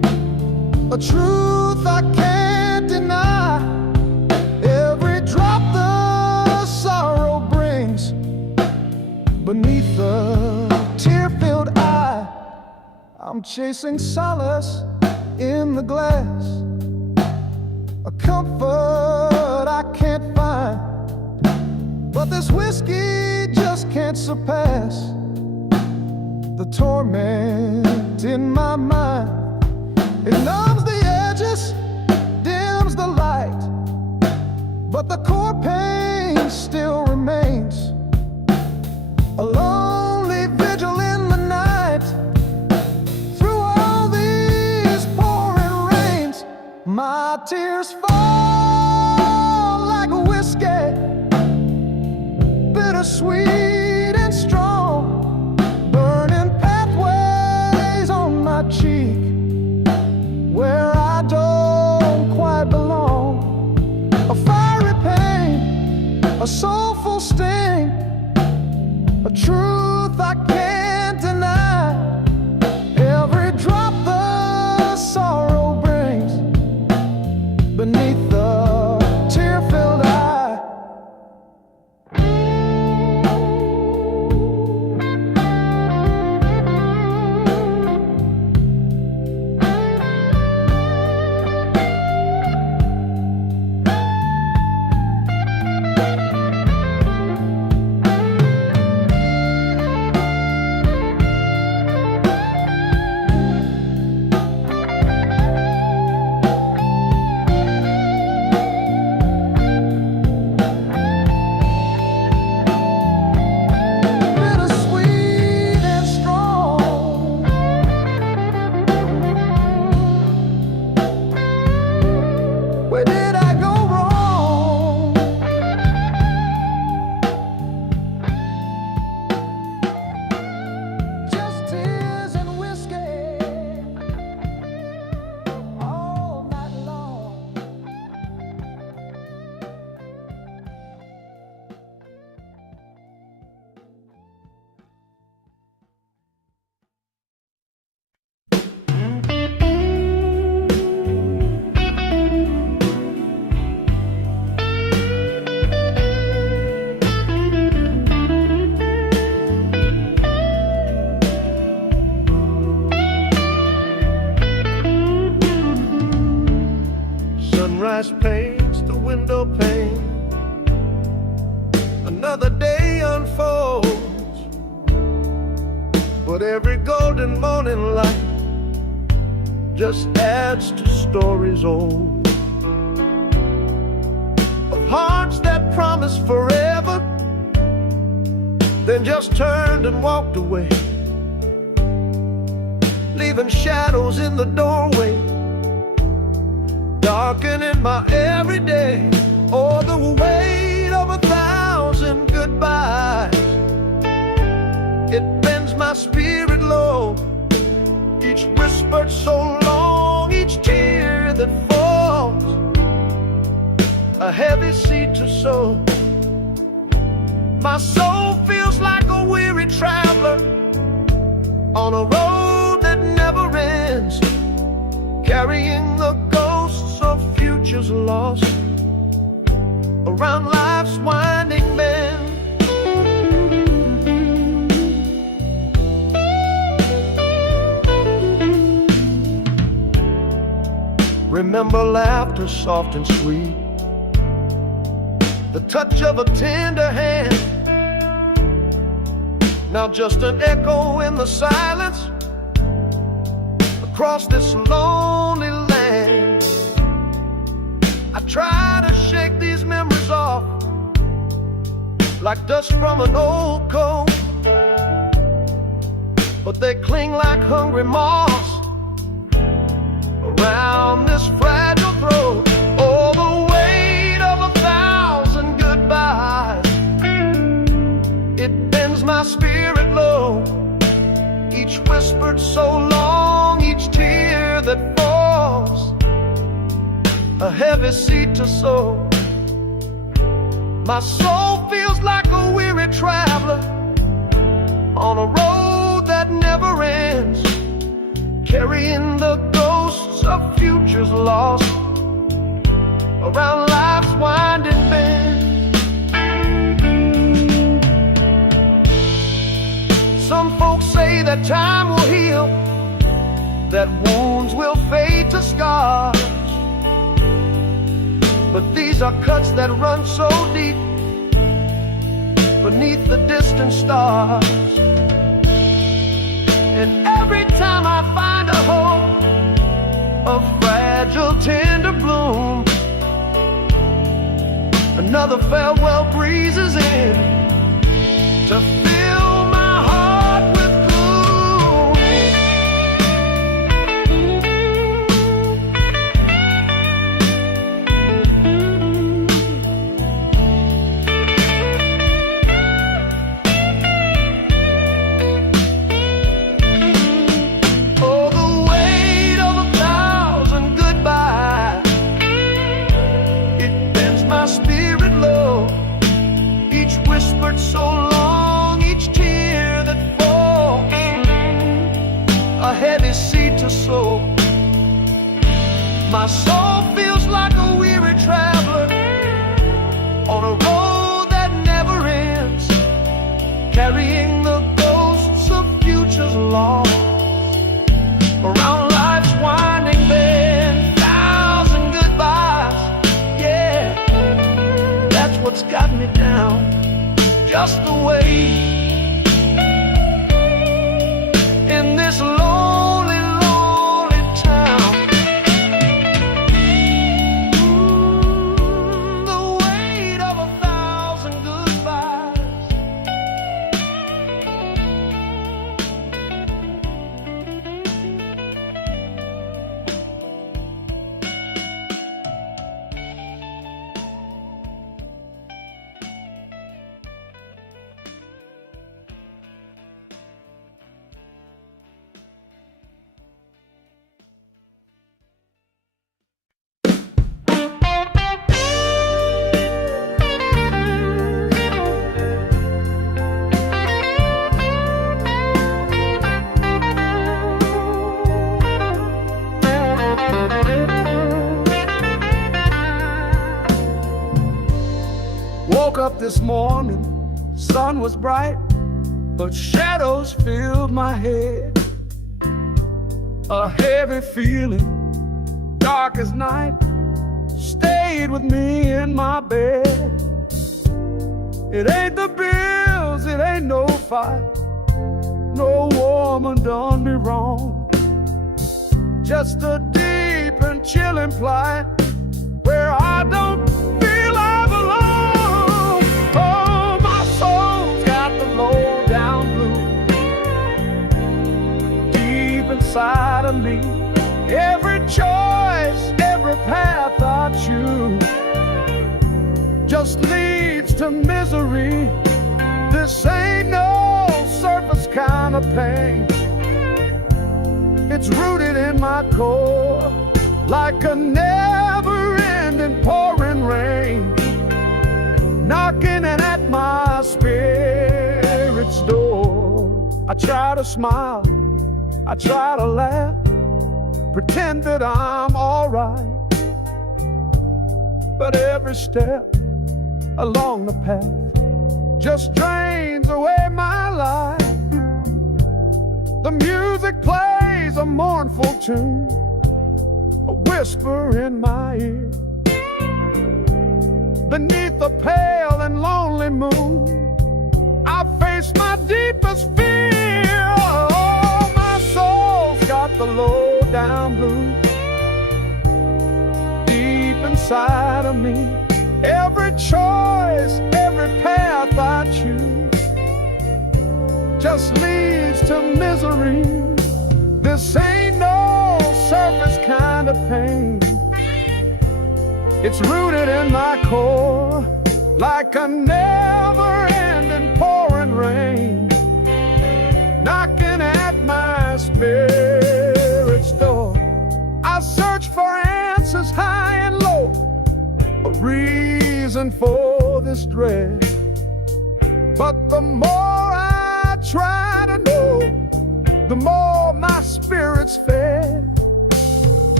truth I can't deny. Every drop the sorrow brings beneath the tear-filled eye. I'm chasing solace in the glass, a comfort I can't find. But this whiskey just can't surpass the torment in my mind. It numbs the edges, dims the light, but the core pain still remains. A lonely vigil in the night. Through all these pouring rains, my tears fall like a whiskey, bittersweet and strong, burning pathways on my cheek where I don't quite belong. A fiery pain, a soulful sting, a truth I can't deny. Every drop the sorrow brings beneath the tear-filled eye. Where did I go wrong? Just tears and whiskey all night long. Sunrise paints the window pane. Another day unfolds, but every golden morning light just adds to stories old of hearts that promised forever, then just turned and walked away, leaving shadows in the doorway, darkening my everyday. Oh, the weight of 1,000 goodbyes, it bends my spirit low. Each whispered so long, each tear that falls, a heavy seed to sow. My soul feels like a weary traveler on a road that never ends, carrying the ghosts of futures lost around life's winding bend. Remember laughter soft and sweet, the touch of a tender hand. Now just an echo in the silence across this lonely land. I try to shake these memories off like dust from an old coat, but they cling like hungry moths around this fragile throat. Oh, the weight of 1,000 goodbyes, it bends my spirit low. Each whispered so long, each tear that falls, a heavy seed to sow. My soul feels like a weary traveler on a road that never ends, carrying the ghost ghosts of futures lost around life's winding bend. Some folks say that time will heal, that wounds will fade to scars, but these are cuts that run so deep beneath the distant stars. And every time I find a hope, a fragile tender bloom, another farewell breezes in to fill my heart with gloom. Oh, the weight of 1,000 goodbyes, it bends my spirit low. Each whispered so long, each tear that falls, a heavy seed to sow. My soul feels like a weary traveler on a road that never ends, carrying the ghosts of futures lost around life's winding bend. 1,000 goodbyes, yeah, that's what's got me down, just the way in this lonely, lonely town. The weight of 1,000 goodbyes. Woke up this morning, sun was bright, but shadows filled my head. A heavy feeling, dark as night, stayed with me in my bed. It ain't the bills, it ain't no fight, no woman done me wrong. Just a deep and chilling plight where I don't feel I belong. Oh, my soul's got the low down blues deep inside of me. Every choice, every path I choose just leads to misery. This ain't no surface kind of pain. It's rooted in my core like a never-ending pouring rain, knocking at my spirit's door. I try to smile, I try to laugh, pretend that I'm alright, but every step along the path just drains away my life. The music plays a mournful tune, a whisper in my ear. Beneath the pale and lonely moon, I face my deepest fear. Oh, my soul's got the low down blues deep inside of me. Every choice, every path I choose just leads to misery. This ain't no surface kind of pain. It's rooted in my core like a never-ending pouring rain, knocking at my spirit's door. I search for answers high and low, a reason for this dread, but the more I try to know, the more my spirit's fed.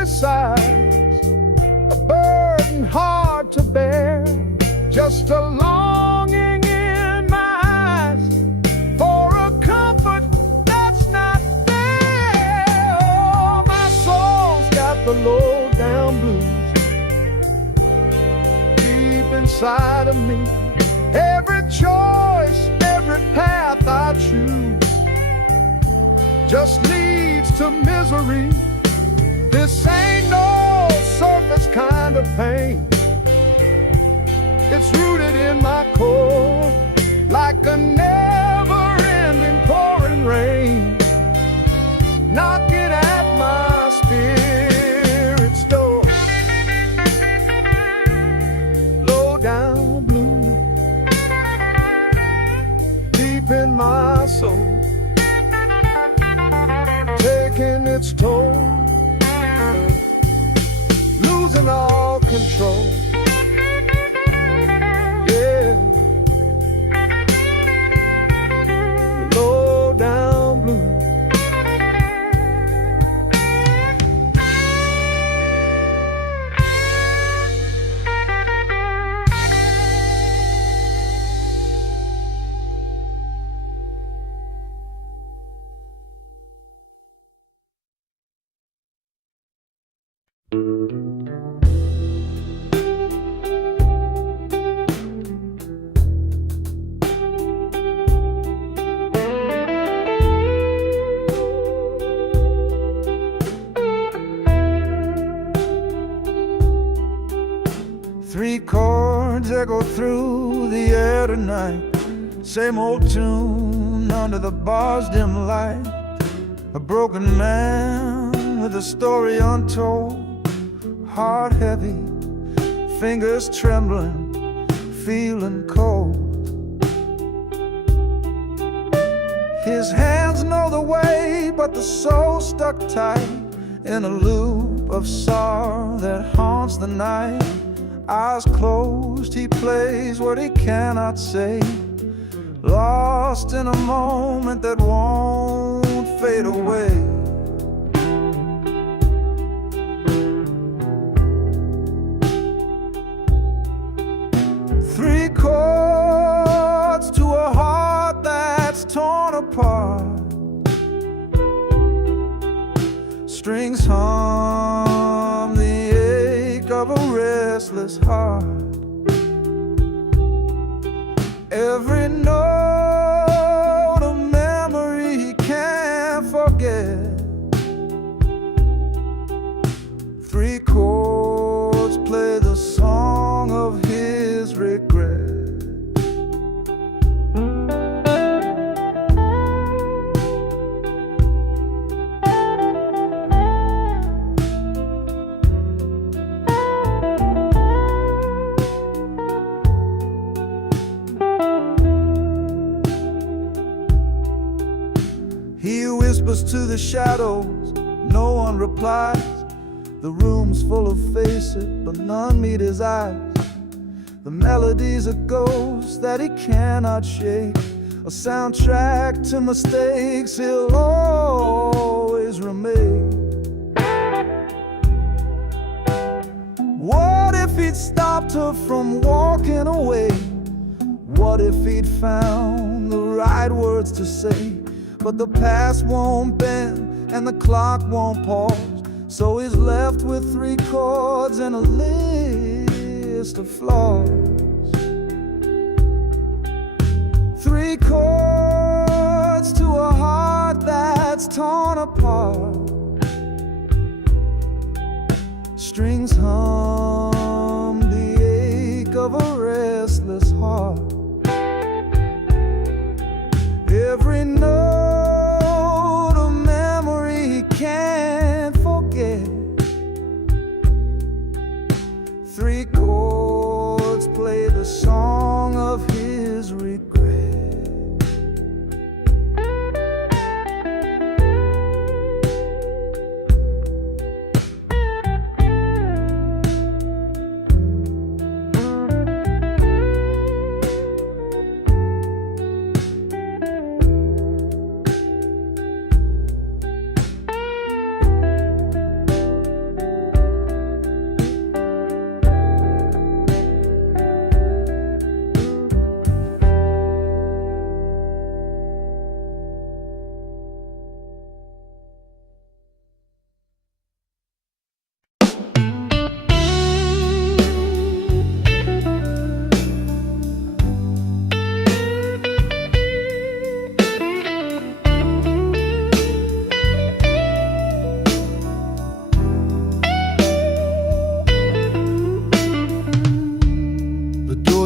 lonely sighs, a burden hard to bear, just a longing in my eyes for a comfort that's not there. Oh, my soul's got the low down blues deep inside of me. Every choice, every path I choose just leads to misery. This ain't no surface kind of pain. It's rooted in my core, like a never-ending pouring rain, knocking at my spirit's door. Low down blue, deep in my soul, taking its toll, losing all control. Yeah, low down blue. Three chords echo through the air tonight, same old tune under the bar's dim light. A broken man with a story untold, heart heavy, fingers trembling, feeling cold. His hands know the way, but the soul stuck tight in a loop of sorrow that haunts the night. Eyes closed, he plays what he cannot say, lost in a moment that won't fade away. Three chords to a heart that's torn apart, strings hum the ache of a restless heart. Every note a memory he can't forget. Three chords play the song of his regret. He whispers to the shadows, no one replies. The room's full of faces, but none meet his eyes. The melody's a ghost that he cannot shake, a soundtrack to mistakes he'll always remake. What if he'd stopped her from walking away? What if he'd found the right words to say? But the past won't bend and the clock won't pause, so he's left with three chords and a list of flaws. Three chords to a heart that's torn apart, strings hum the ache of a restless heart. Every note a memory he can't forget. Three chords play the song of his regret.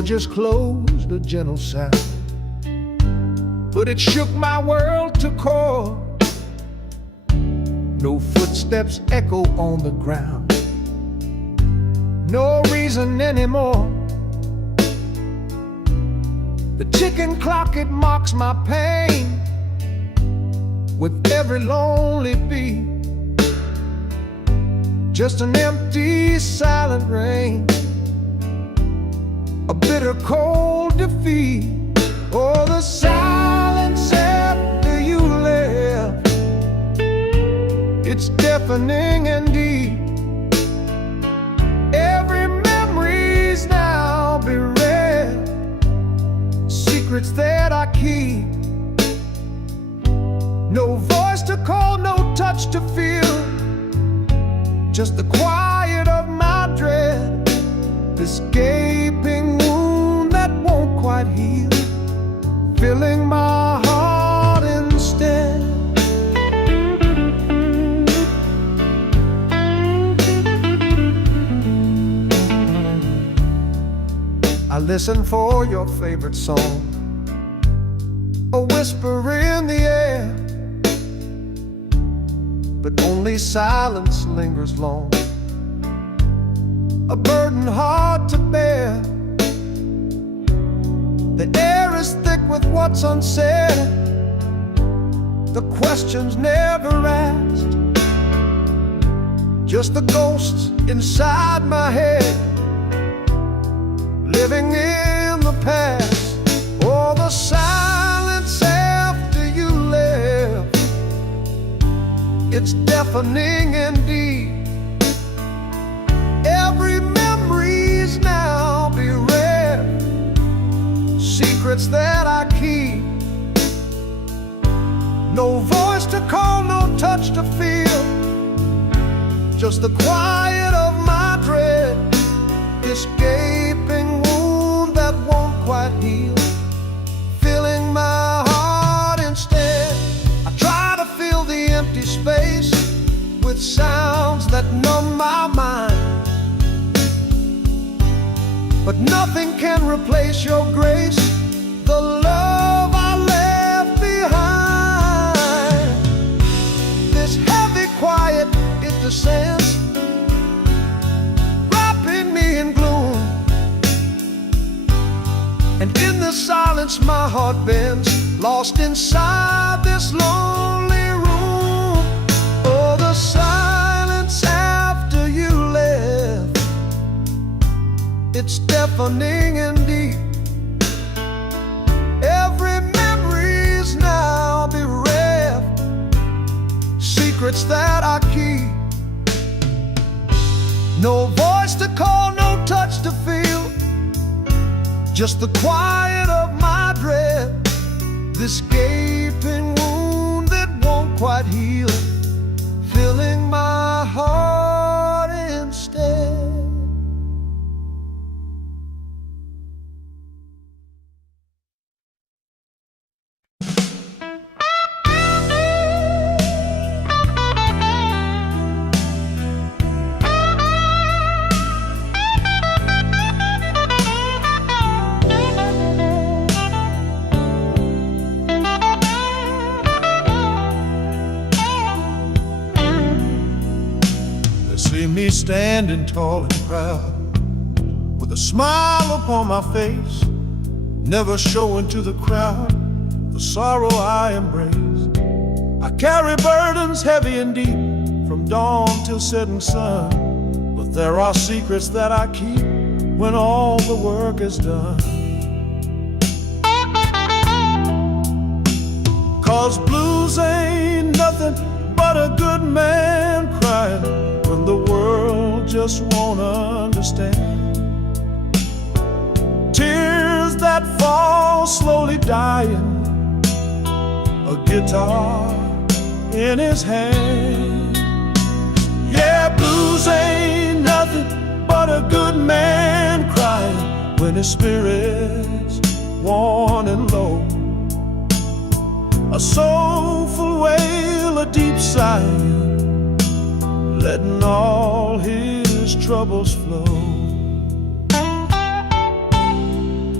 just closed a gentle sound, but it shook my world to core. No footsteps echo on the ground, no reason anymore. The ticking clock, it mocks my pain with every lonely beat. Just an empty, silent rain, a bitter, cold defeat. Oh, the silence after you left, it's deafening indeed. Every memory's now bereft, secrets that I keep. No voice to call, no touch to feel, just the quiet of my dread, this gaping wound that won't quite heal, filling my heart instead. I listen for your favorite song, a whisper in the air, but only silence lingers long, a burden hard to bear. The air is thick with what's unsaid, the questions never asked, just the ghosts inside my head, living in the past. Oh, the silence after you left, it's deafening indeed. Every memory's now bereft, secrets that I keep. No voice to call, no touch to feel, just the quiet of my dread, this gaping wound that won't quite heal, filling my heart instead. I try to fill the empty space with sounds that numb my mind, but nothing can replace your grace, the love I left behind. This heavy quiet, it descends, wrapping me in gloom, and in the silence my heart bends, lost inside this lonely room. Oh, the silence after you left, it's deafening indeed. Every memory's now bereft, secrets that I keep. No voice to call, no touch to feel, just the quiet of my dread, this gaping wound that won't quite heal, filling my heart instead. See me standing tall and proud, with a smile upon my face, never showing to the crowd the sorrow I embraced. I carry burdens heavy and deep, from dawn till setting sun, but there are secrets that I keep when all the work is done. 'Cause blues ain't nothing but a good man crying when the world just won't understand. Tears that fall slowly dying, a guitar in his hand. Yeah, blues ain't nothing but a good man crying when his spirit's worn and low. A soulful wail, a deep sigh, letting all his troubles flow.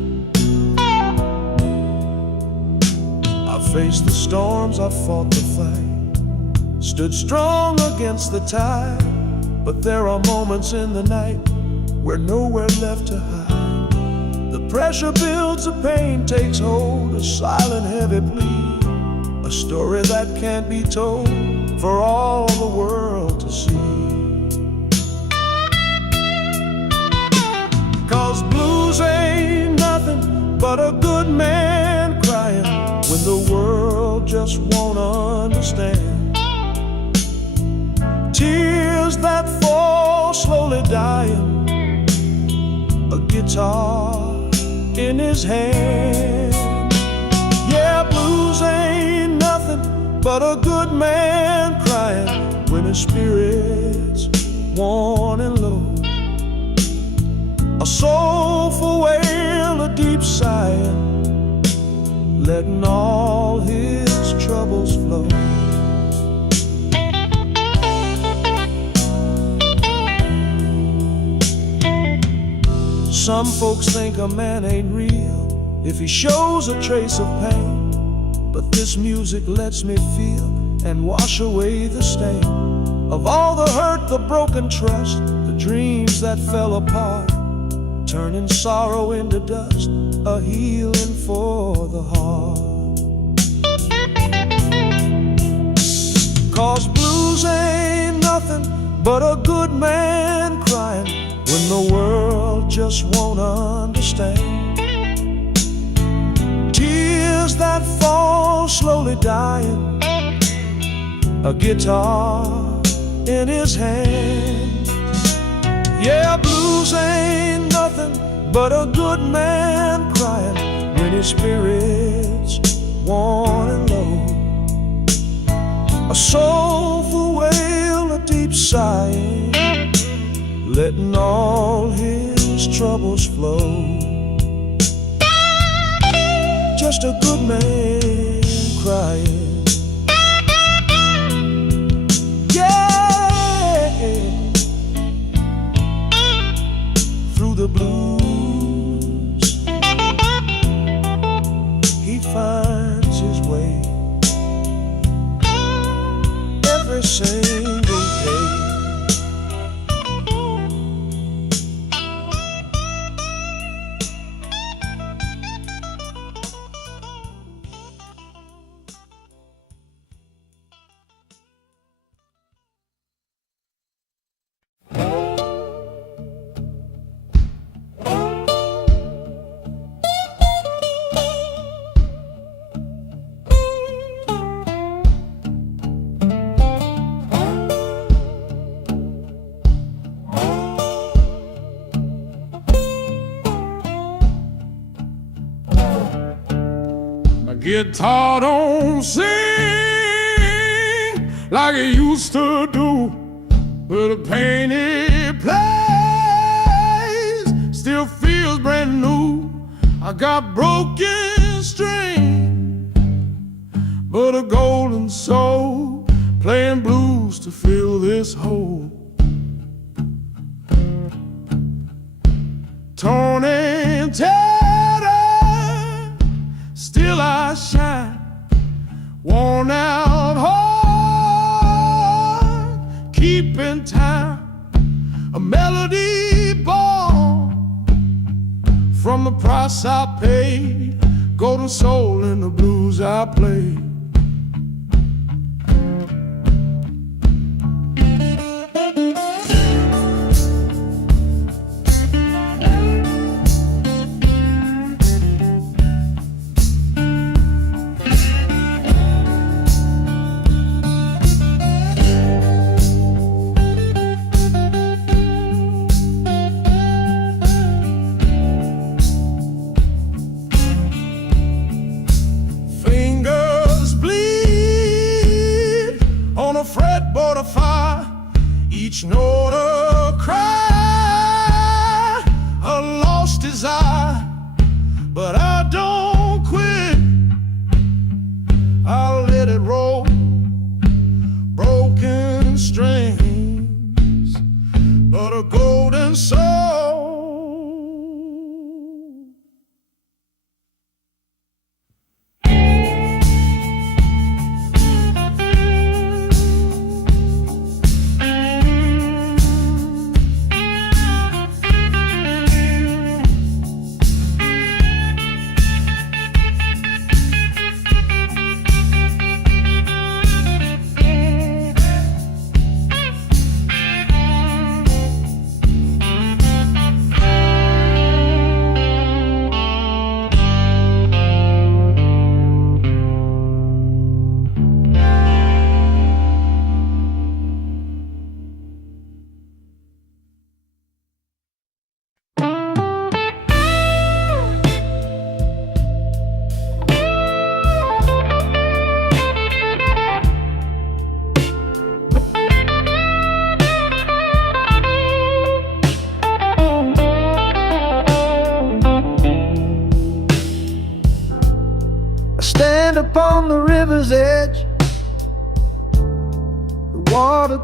Faced the storms, I fought the fight, stood strong against the tide. But there are moments in the night where nowhere left to hide. The pressure builds, the pain takes hold, a silent heavy plea, a story that can't be told for all the world to see. 'Cause blues ain't nothing but a good man crying when the world just won't understand. Tears that fall slowly dying, a guitar in his hand. Yeah, blues ain't nothing but a good man crying when his spirit's worn and low. A soulful wail, a deep sighing, letting all his troubles flow. Some folks think a man ain't real if he shows a trace of pain, but this music lets me feel and wash away the stain of all the hurt, the broken trust, the dreams that fell apart, turning sorrow into dust, a healing for the heart. 'Cause blues ain't nothing but a good man crying when the world just won't understand. Tears that fall slowly dying, a guitar in his hand. Yeah, blues ain't nothing but a good man crying when his spirit's worn and low. A soulful wail, a deep sighing, letting all his troubles flow. Just a good man crying. Yeah, through the blues he finds his way every single day. Guitar don't sing like it used to do, but the pain it plays still feels brand new. I got broken strings, but a golden soul playing blues to fill this hole. Torn and tattered, still I shine, worn out heart, keeping time, a melody born from the price I paid, golden soul in the blues I play. Fretboard of fire, each note a cry, a lost desire, but I don't quit. I'll let it roll, broken strings, but a golden soul.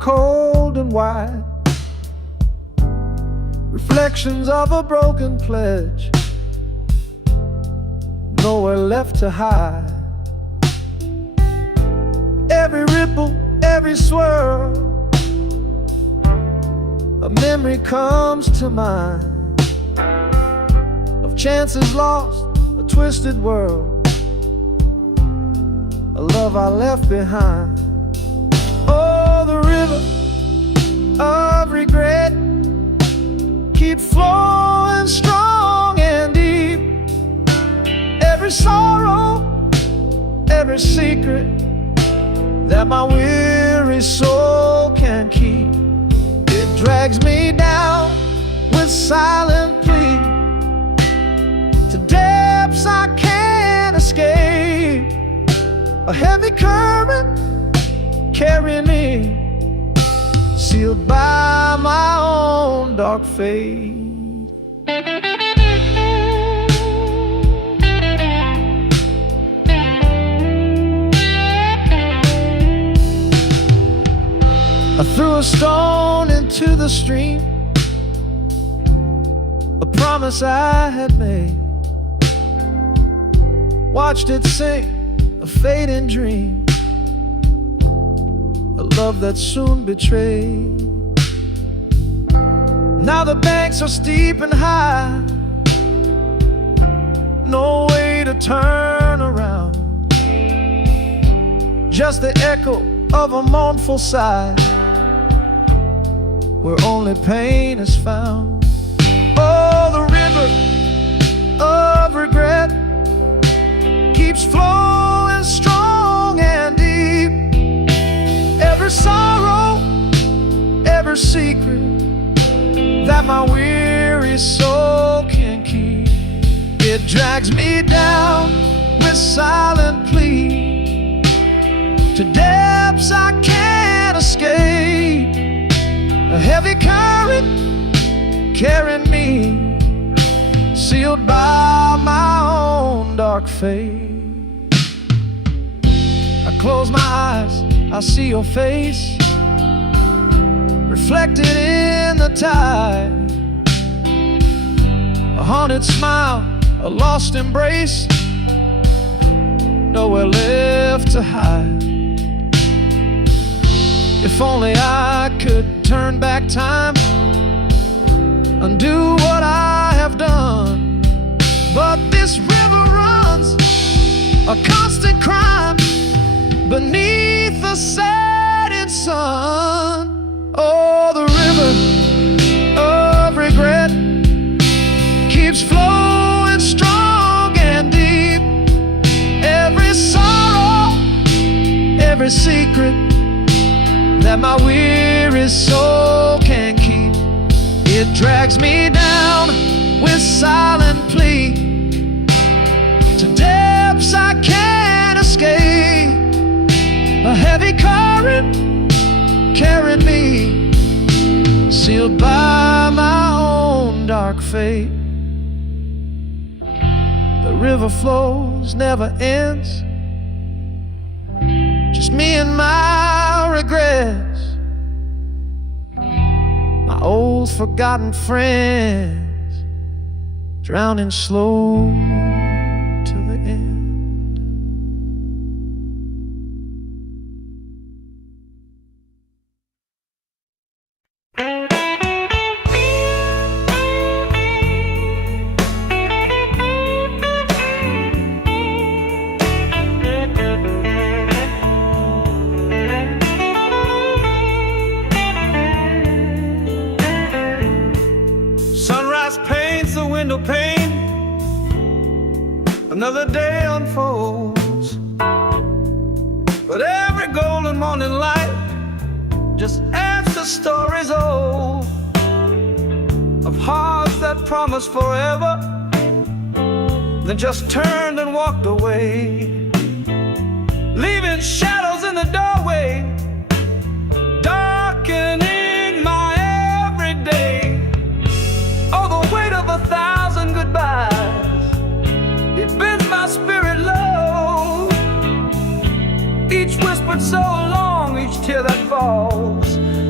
cold and wide, reflections of a broken pledge, nowhere left to hide. Every ripple, every swirl, a memory comes to mind of chances lost, a twisted world, a love I left behind. Oh, the river of regret keeps flowing strong and deep. Every sorrow, every secret that my weary soul can keep, it drags me down with silent plea to depths I can't escape. A heavy current carrying me, sealed by my own dark fate. I threw a stone into the stream, a promise I had made. Watched it sink, a fading dream, a love that soon betrayed. Now the banks are steep and high, no way to turn around, just the echo of a mournful sigh, where only pain is found. Oh, the river of regret keeps flowing strong and deep. Every sorrow, every secret that my weary soul can keep, it drags me down with silent plea to depths I can't escape. A heavy current carrying me, sealed by my own dark fate. I close my eyes, I see your face reflected in the tide. A haunted smile, a lost embrace, nowhere left to hide. If only I could turn back time, undo what I have done. But this river runs a constant crime beneath the setting sun. Oh, the river of regret keeps flowing strong and deep. Every sorrow, every secret that my weary soul can keep, it drags me down with silent plea to depths I can't escape. A heavy current carrying me, sealed by my own dark fate. The river flows, never ends, just me and my regrets, my old forgotten friends, drowning slow to the end. Window pane, another day unfolds, but every golden morning light just adds to stories old of hearts that promised forever, then just turned and walked away, leaving shadows in the doorway, darkening my everyday. Oh, the weight of 1,000 goodbyes, it bends my spirit low. Each whispered so long, each tear that falls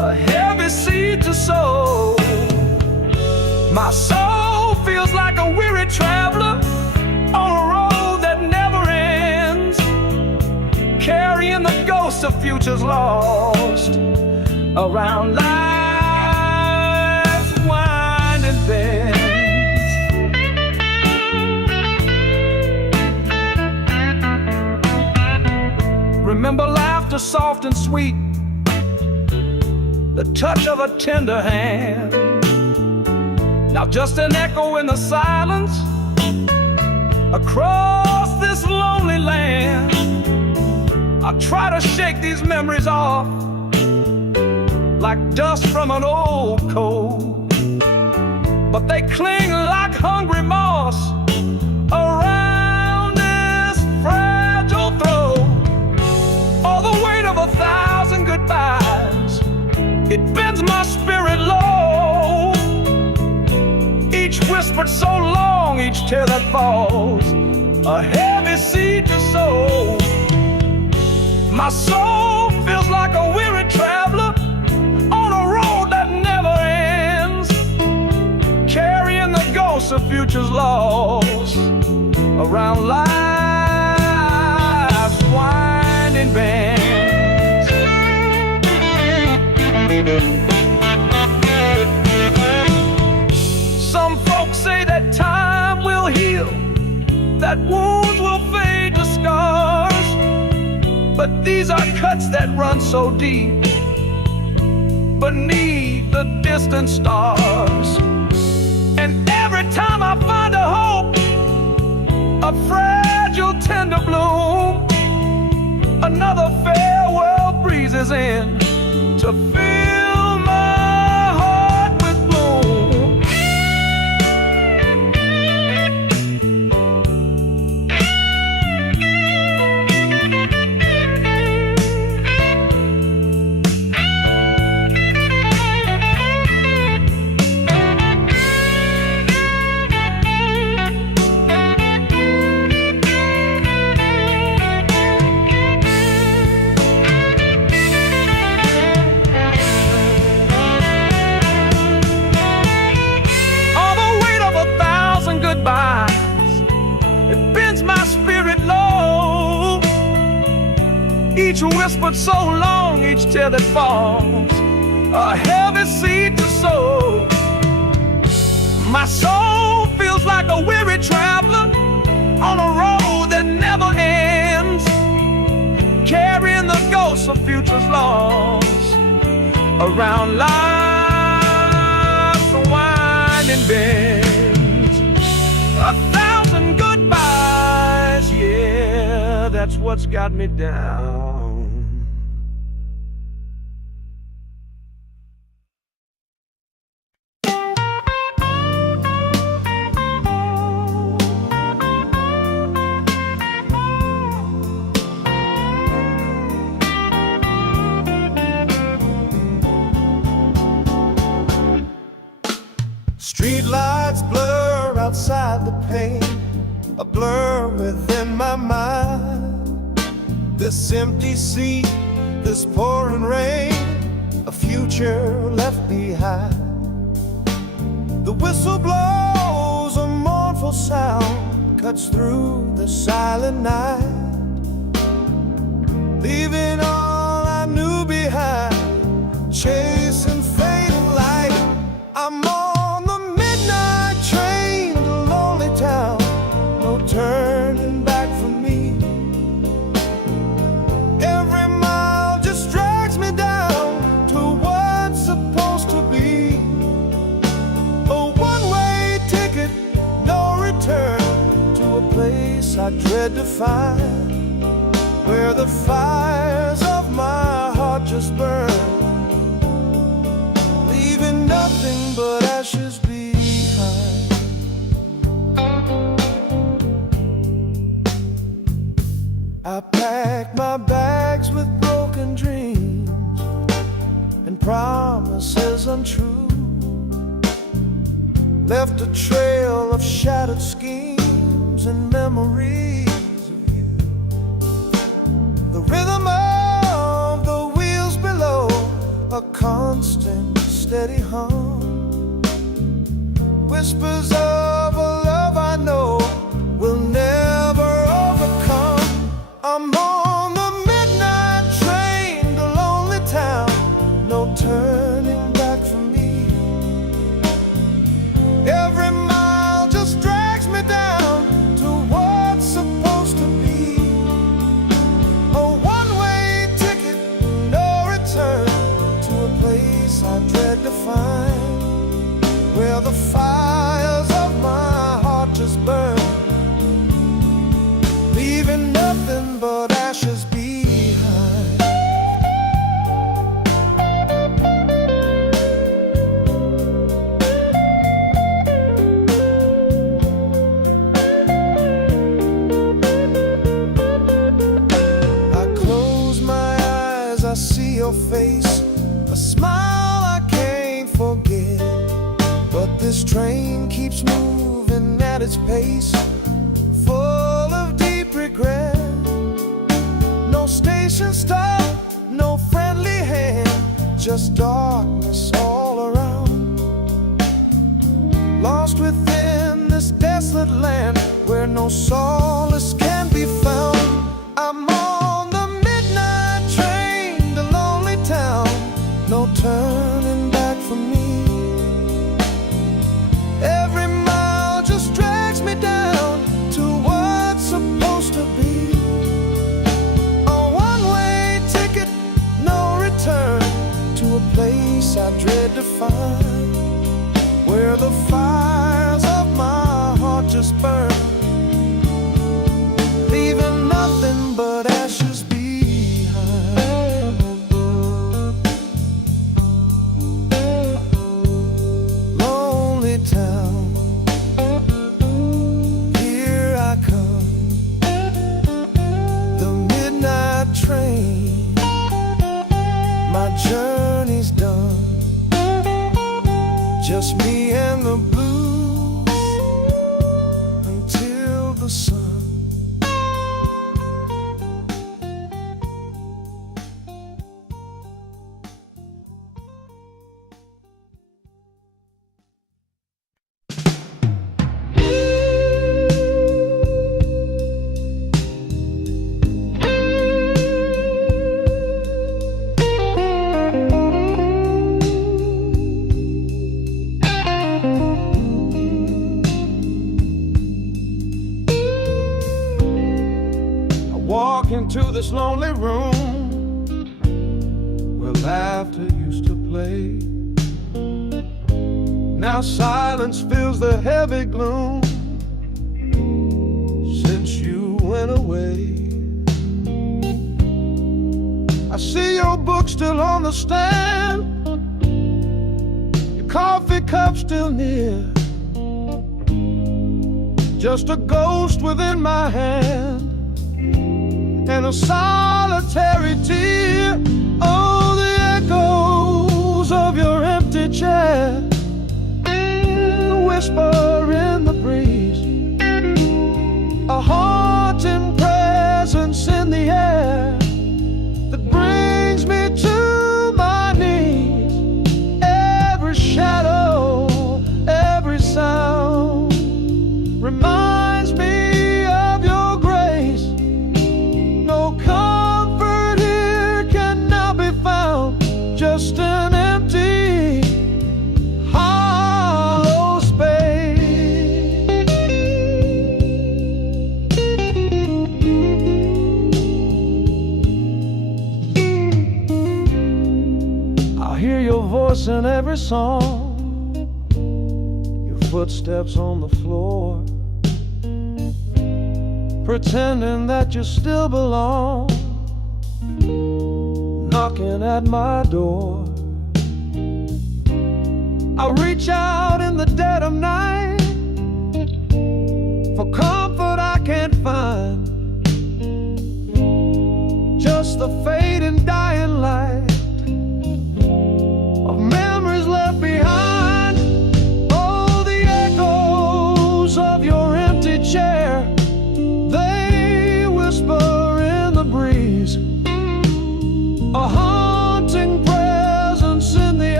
a heavy seed to sow. My soul feels like a weary traveler on a road that never ends, carrying the ghosts of futures lost around life's winding bends. Remember laughter soft and sweet, the touch of a tender hand. Now just an echo in the silence across this lonely land. I try to shake these memories off like dust from an old coat, but they cling like hungry moss around this fragile throat. All the weight of 1,000 goodbyes, it bends my spirit low. Each whispered so long, each tear that falls, a heavy seed to sow. My soul feels like a weary traveler on a road that never ends, carrying the ghosts of futures lost around life's winding bends. Some folks say that time will heal, that wounds will fade to scars, but these are cuts that run so deep beneath the distant stars. And every time I find a hope, a fragile tender bloom, another farewell breezes in to fill my heart with gloom. It bends my spirit low. Each whispered so long, each tear that falls, a heavy seed to sow. My soul feels like a weary traveler on a road that never ends, carrying the ghosts of futures lost around life's winding bends. 1,000 goodbyes, yeah, that's what's got me down. Street lights blur outside the pane, a blur within my mind. This empty seat, this pouring rain, a future left behind. The whistle blows, a mournful sound cuts through the silent night, leaving all I knew behind, chasing fading light. I'm on the midnight train to lonely town, no turning back for me. Every mile just drags me down to what's supposed to be a one-way ticket, no return, to a place I dread to find, where the fires of my heart just burn, leaving nothing but ashes behind. I packed my bags with broken dreams and promises untrue, left a trail of shattered schemes and memories of you. The rhythm of the wheels below, a constant, steady hum. Whispers of a love I know will never overcome. I'm on the midnight train to lonely town, no turning back for me. Every mile just drags me down to what's supposed to be. A one-way ticket, no return, to a place I dread to find, where the fires of my heart just burn, leaving nothing but ashes behind. I close my eyes, I see your face, a smile I can't forget. But this train keeps moving at its pace, full of deep regret. No station stop, no friendly hand, just darkness all around. Lost within this desolate land where no solace can be found. I'm on the midnight train to lonely town, no turning back for me. Every mile just drags me down to what's supposed to be. A one-way ticket, no return, to a place I dread to find, where the fires of my heart just burn, leaving nothing but ashes behind. Lonely town, here I come, the midnight train, my journey's done, just me and the blues until the sun. Walk into this lonely room where laughter used to play. Now silence fills the heavy gloom since you went away. I see your book still on the stand, your coffee cup still near, just a ghost within my hand and a solitary tear. Oh, the echoes of your empty chair, the whisper in the breeze, a haunting presence in the air that brings me to my knees. Every shadow, every sound reminds me of your grace. No comfort here can now be found, just an empty, hollow space. I hear your voice in every song, your footsteps on the floor, pretending that you still belong, knocking at my door. I reach out in the dead of night for comfort I can't find, just the fading dying light of memories left behind. Oh, the echoes of your empty chair, they whisper in the breeze, a haunting presence in the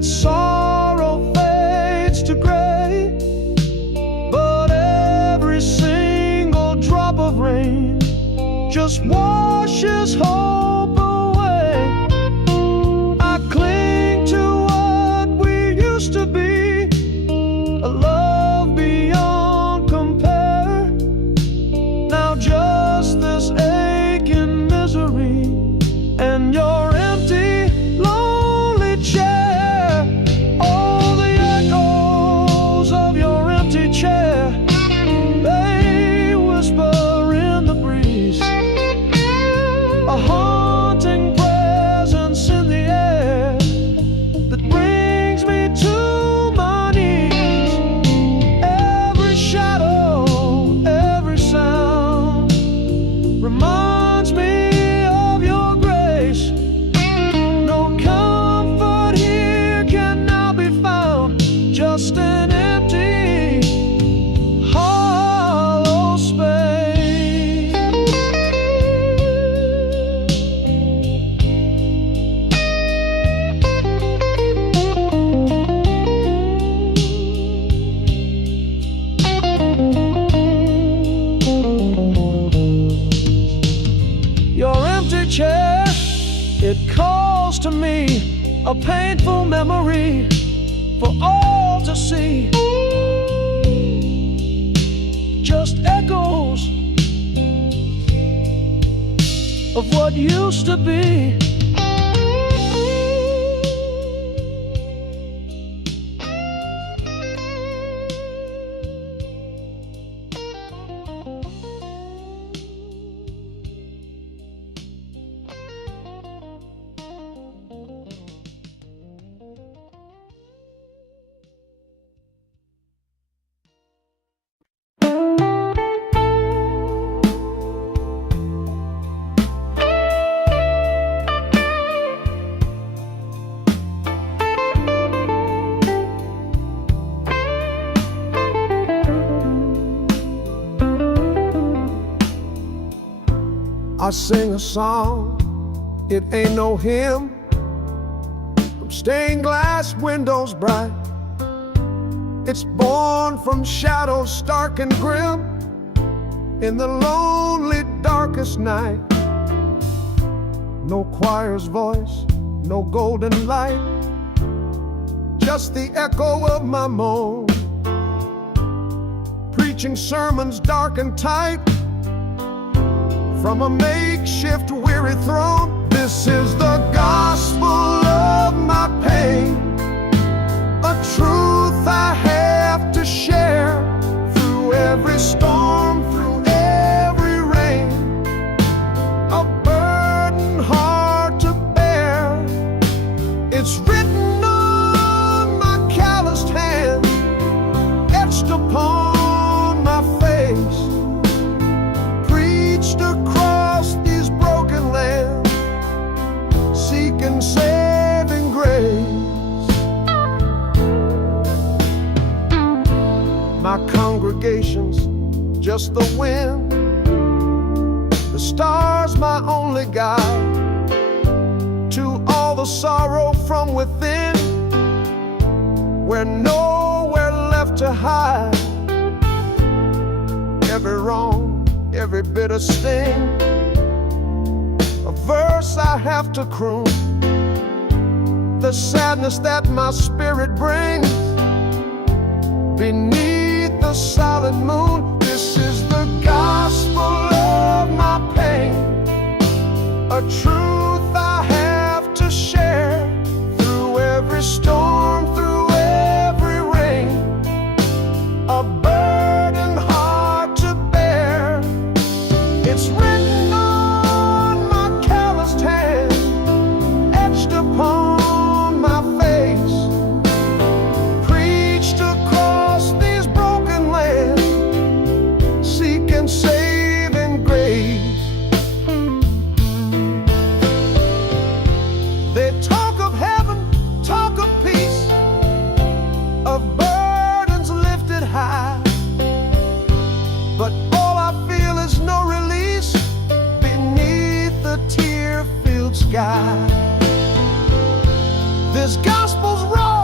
that sorrow fades to gray, but every single drop of rain just washes hope away. I cling to what we used to be, a love beyond compare. Now just this aching misery and your empty, lonely chair. Oh, the echoes of your empty chair, they whisper in the breeze, a haunting presence in the air that brings me to my knees. Every shadow, every sound reminds me of your grace. No comfort here can now be found, just an empty, hollow space. Your empty chair, it calls to me, a painful memory for all to see. Just echoes of what used to be. I sing a song, it ain't no hymn, from stained glass windows bright. It's born from shadows stark and grim, in the lonely darkest night. No choir's voice, no golden light, just the echo of my moan, preaching sermons dark and tight from a makeshift weary throne. This is the gospel of my pain, a truth I have to share through every storm, through every rain, a burden hard to bear. It's written on my calloused hand, etched upon my face, preached across these broken lands, seeking saving grace. My congregation's just the wind, the stars my only guide to all the sorrow from within, where nowhere left to hide. Every wrong, every bitter sting, a verse I have to croon, the sadness that my spirit brings beneath the solid moon. This is the gospel of my pain, a truth I have to share through every storm, through every rain, a burden hard to bear. It's written on my calloused hand, etched upon my face, preached across these broken lands, seeking saving grace. They talk of heaven, talk of peace, of burdens lifted high, but all I feel is no release beneath the tear-filled sky. This gospel's raw,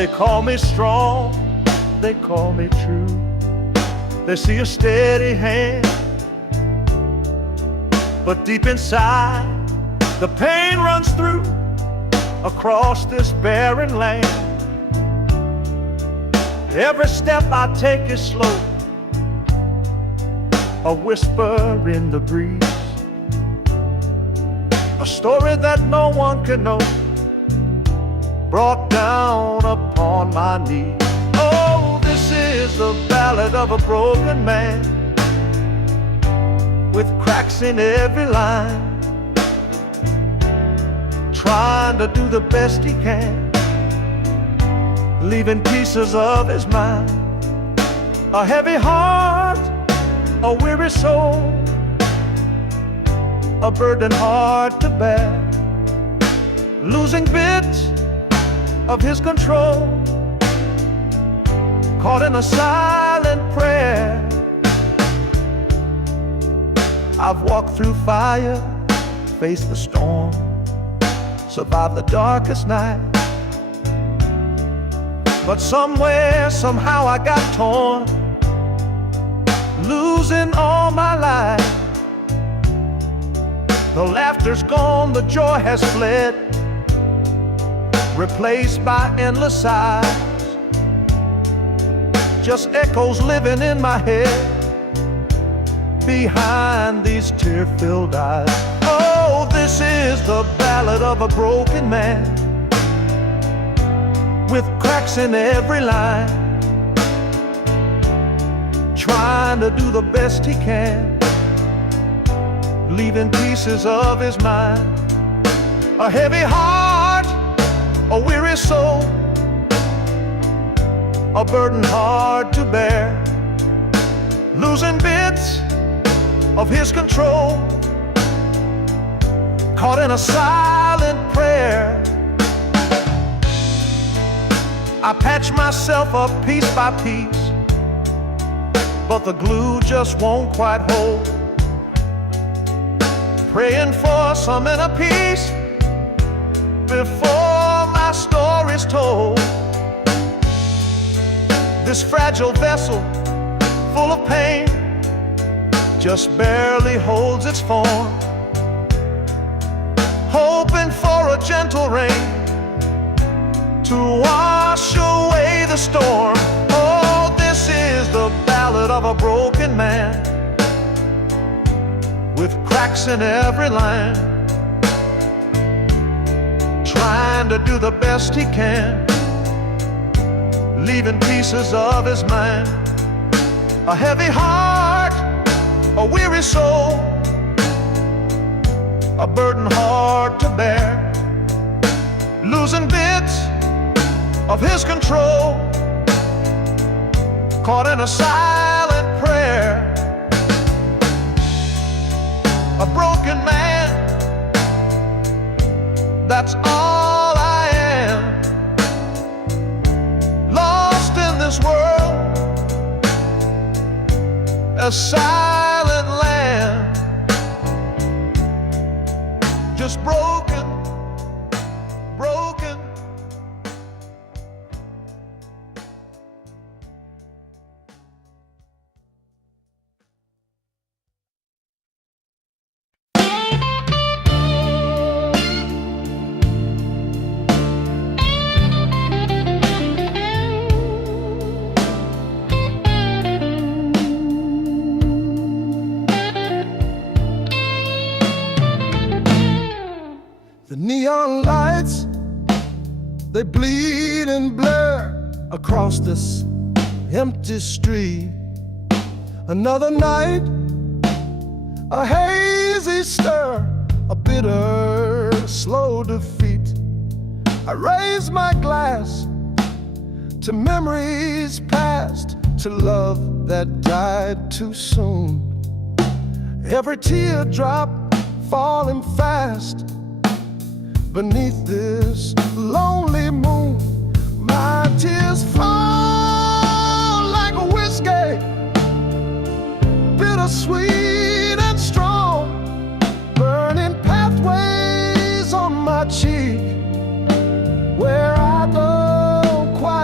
They call me strong, they call me true. They see a steady hand, but deep inside the pain runs through across this barren land. Every step I take is slow, a whisper in the breeze, a story that no one can know, brought down upon my knees. Oh, this is the ballad of a broken man, with cracks in every line, trying to do the best he can, leaving pieces of his mind. A heavy heart, a weary soul, a burden hard to bear, losing bits of his control, caught in a silent prayer. I've walked through fire, faced the storm, survived the darkest night, but somewhere, somehow I got torn, losing all my life. The laughter's gone, the joy has fled, replaced by endless sighs, just echoes living in my head behind these tear-filled eyes. Oh, this is the ballad of a broken man, with cracks in every line, trying to do the best he can, leaving pieces of his mind. A heavy heart, a weary soul, a burden hard to bear, losing bits of his control, caught in a silent prayer. I patch myself up piece by piece, but the glue just won't quite hold, praying for some inner peace before my story's told. This fragile vessel, full of pain, just barely holds its form, hoping for a gentle rain to wash away the storm. Oh, this is the ballad of a broken man, with cracks in every line, trying to do the best he can, leaving pieces of his mind. A heavy heart, a weary soul, a burden hard to bear, losing bits of his control, caught in a silent prayer. A broken man, that's all I am, lost in this world, a silent land, just broken, broken. The neon lights, they bleed and blur across this empty street. Another night, a hazy stir, a bitter, slow defeat. I raise my glass to memories past, to love that died too soon. Every teardrop falling fast beneath this lonely moon. My tears fall like a whiskey, bittersweet and strong, burning pathways on my cheek where I don't quite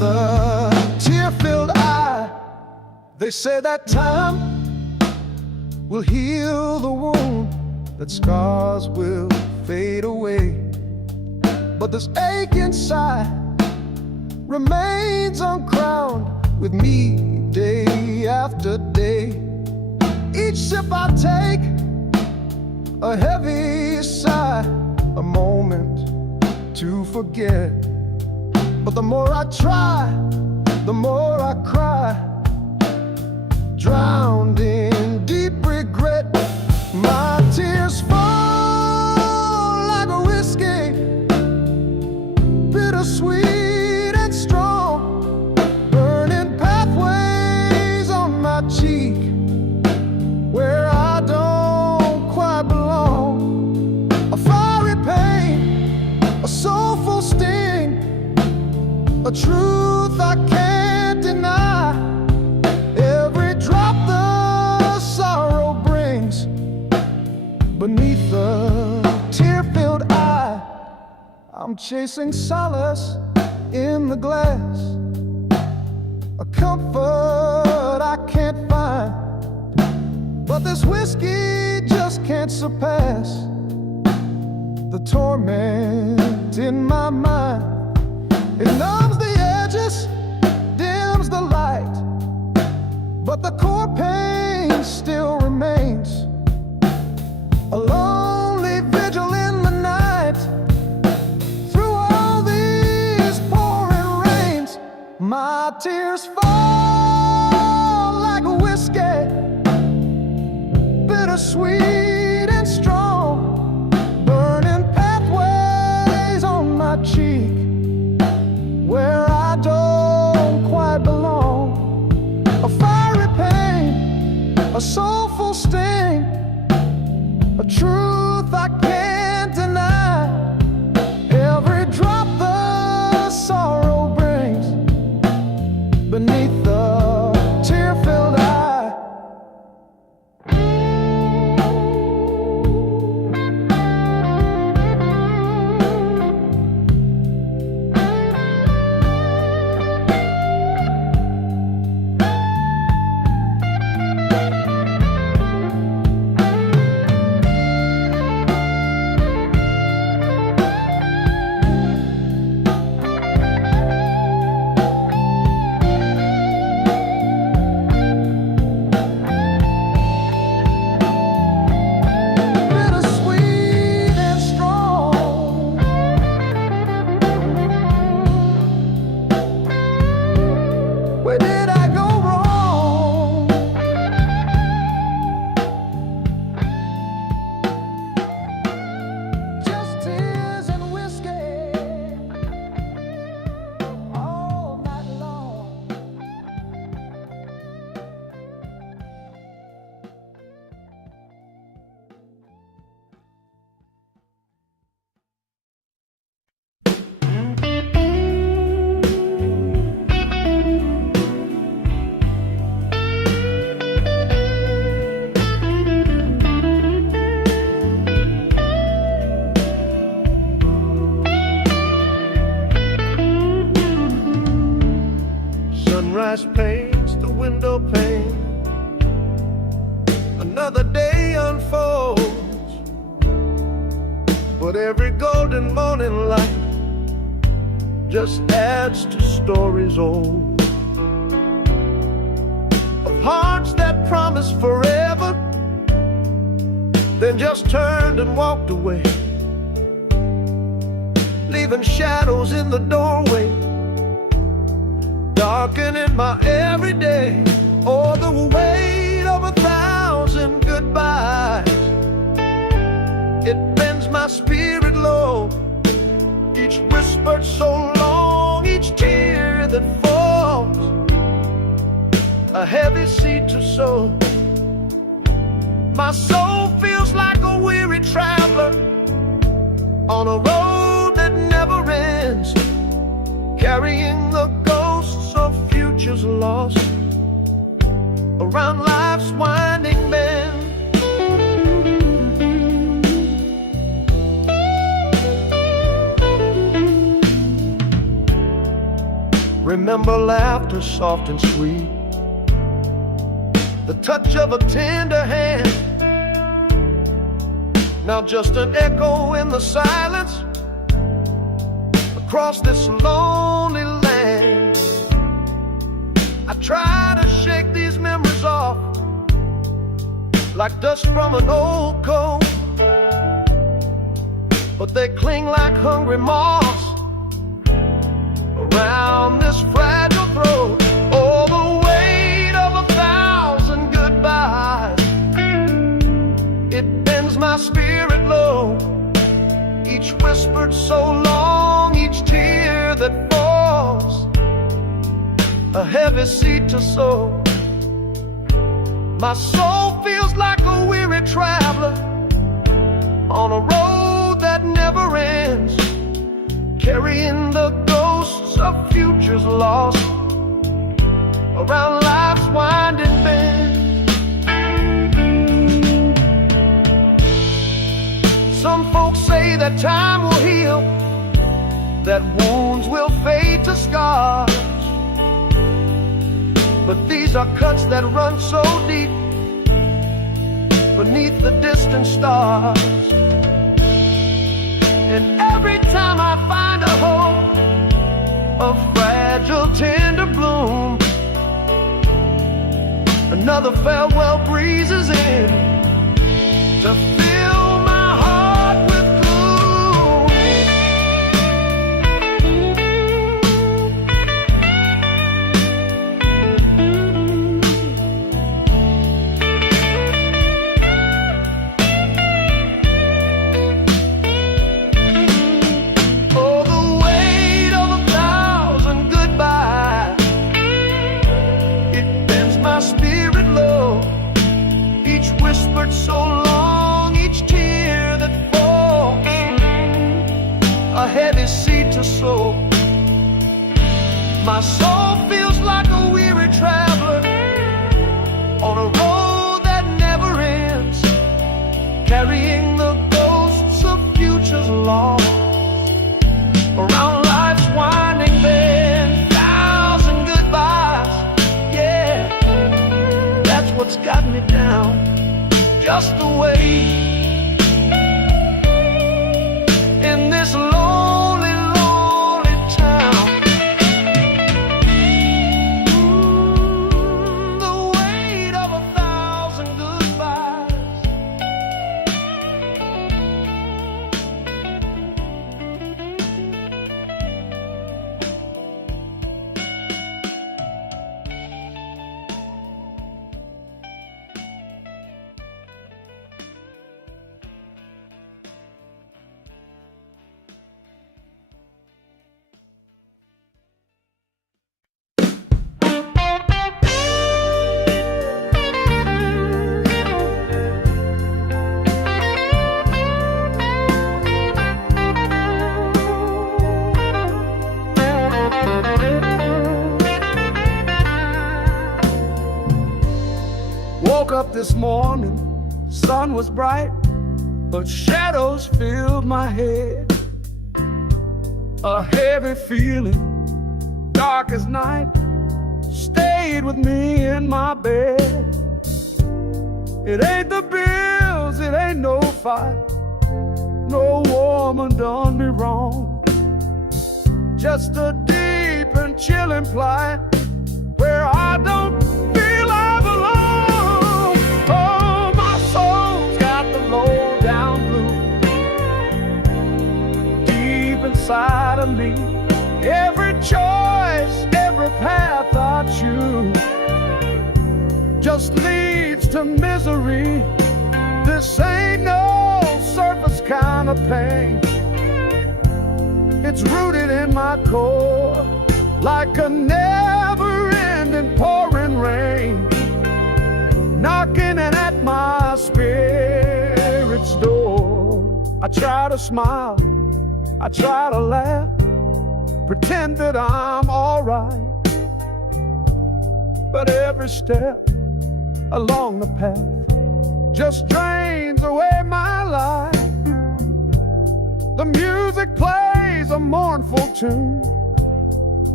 the tear-filled eye. They say that time will heal the wound, that scars will fade away, but this ache inside remains uncrowned with me day after day. Each sip I take, a heavy sigh, a moment to forget. But the more I try, the more I cry, drowned in deep regret. My tears fall like a whiskey, bittersweet and strong, burning pathways on my cheek where I don't quite belong. A fiery pain, a soulful sting, a truth I can't deny. Every drop the sorrow brings beneath the tear-filled eye. I'm chasing solace in the glass, a comfort I can't find, but this whiskey just can't surpass the torment in my mind. It numbs the edges, dims the light, but the core pain still remains. A lonely vigil in the night, through all these pouring rains. My tears fall like a whiskey, bittersweet and strong, burning pathways on my cheek where I don't quite belong. A fiery pain, a soulful sting, a truth I can't deny. Every drop the sorrow brings beneath the tear-filled eye. Where did I go wrong? Just tears and whiskey all night long. Sunrise paints the window pane, another day unfolds, but every golden morning light just adds to stories old, of hearts that promised forever, then just turned and walked away, leaving shadows in the doorway, darkening my everyday. Oh, the weight of 1,000 goodbyes, it bends my spirit low. Each whispered so long, each tear that falls, a heavy seed to sow. My soul feels like a weary traveler on a road that never ends, carrying the ghosts of futures lost around life's winding bend. Remember laughter soft and sweet, the touch of a tender hand. Now just an echo in the silence across this lonely land. I try to shake these memories off like dust from an old coat, but they cling like hungry moths around this fragile throat. Oh, the weight of 1,000 goodbyes, it bends my spirit low. Each whispered so long, each tear that falls, a heavy seed to sow. My soul feels like a weary traveler on a road that never ends, carrying the ghosts of futures lost around life's winding bend. Some folks say that time will heal, that wounds will fade to scars, but these are cuts that run so deep beneath the distant stars. And every time I find a hope, a fragile tender bloom, another farewell breezes in to fill my heart with so long, each tear that falls, a heavy seed to sow. My soul feels like a weary traveler on a road that never ends, carrying the ghosts of futures lost around life's winding bend. 1,000 goodbyes, yeah, that's what's got me down. Just the way in this lonely, lonely town. The weight of 1,000 goodbyes. Woke up this morning, sun was bright, but shadows filled my head. A heavy feeling, dark as night, stayed with me in my bed. It ain't the bills, it ain't no fight, no woman done me wrong. Just a deep and chilling plight where I don't feel I belong. Oh, my soul's got the low down blues deep inside of me. Every choice, every path I choose just leads to misery. This ain't no surface kind of pain. It's rooted in my core like a never-ending pouring rain, knocking at my spirit's door. I try to smile, I try to laugh, pretend that I'm all right, but every step along the path just drains away my life. The music plays a mournful tune,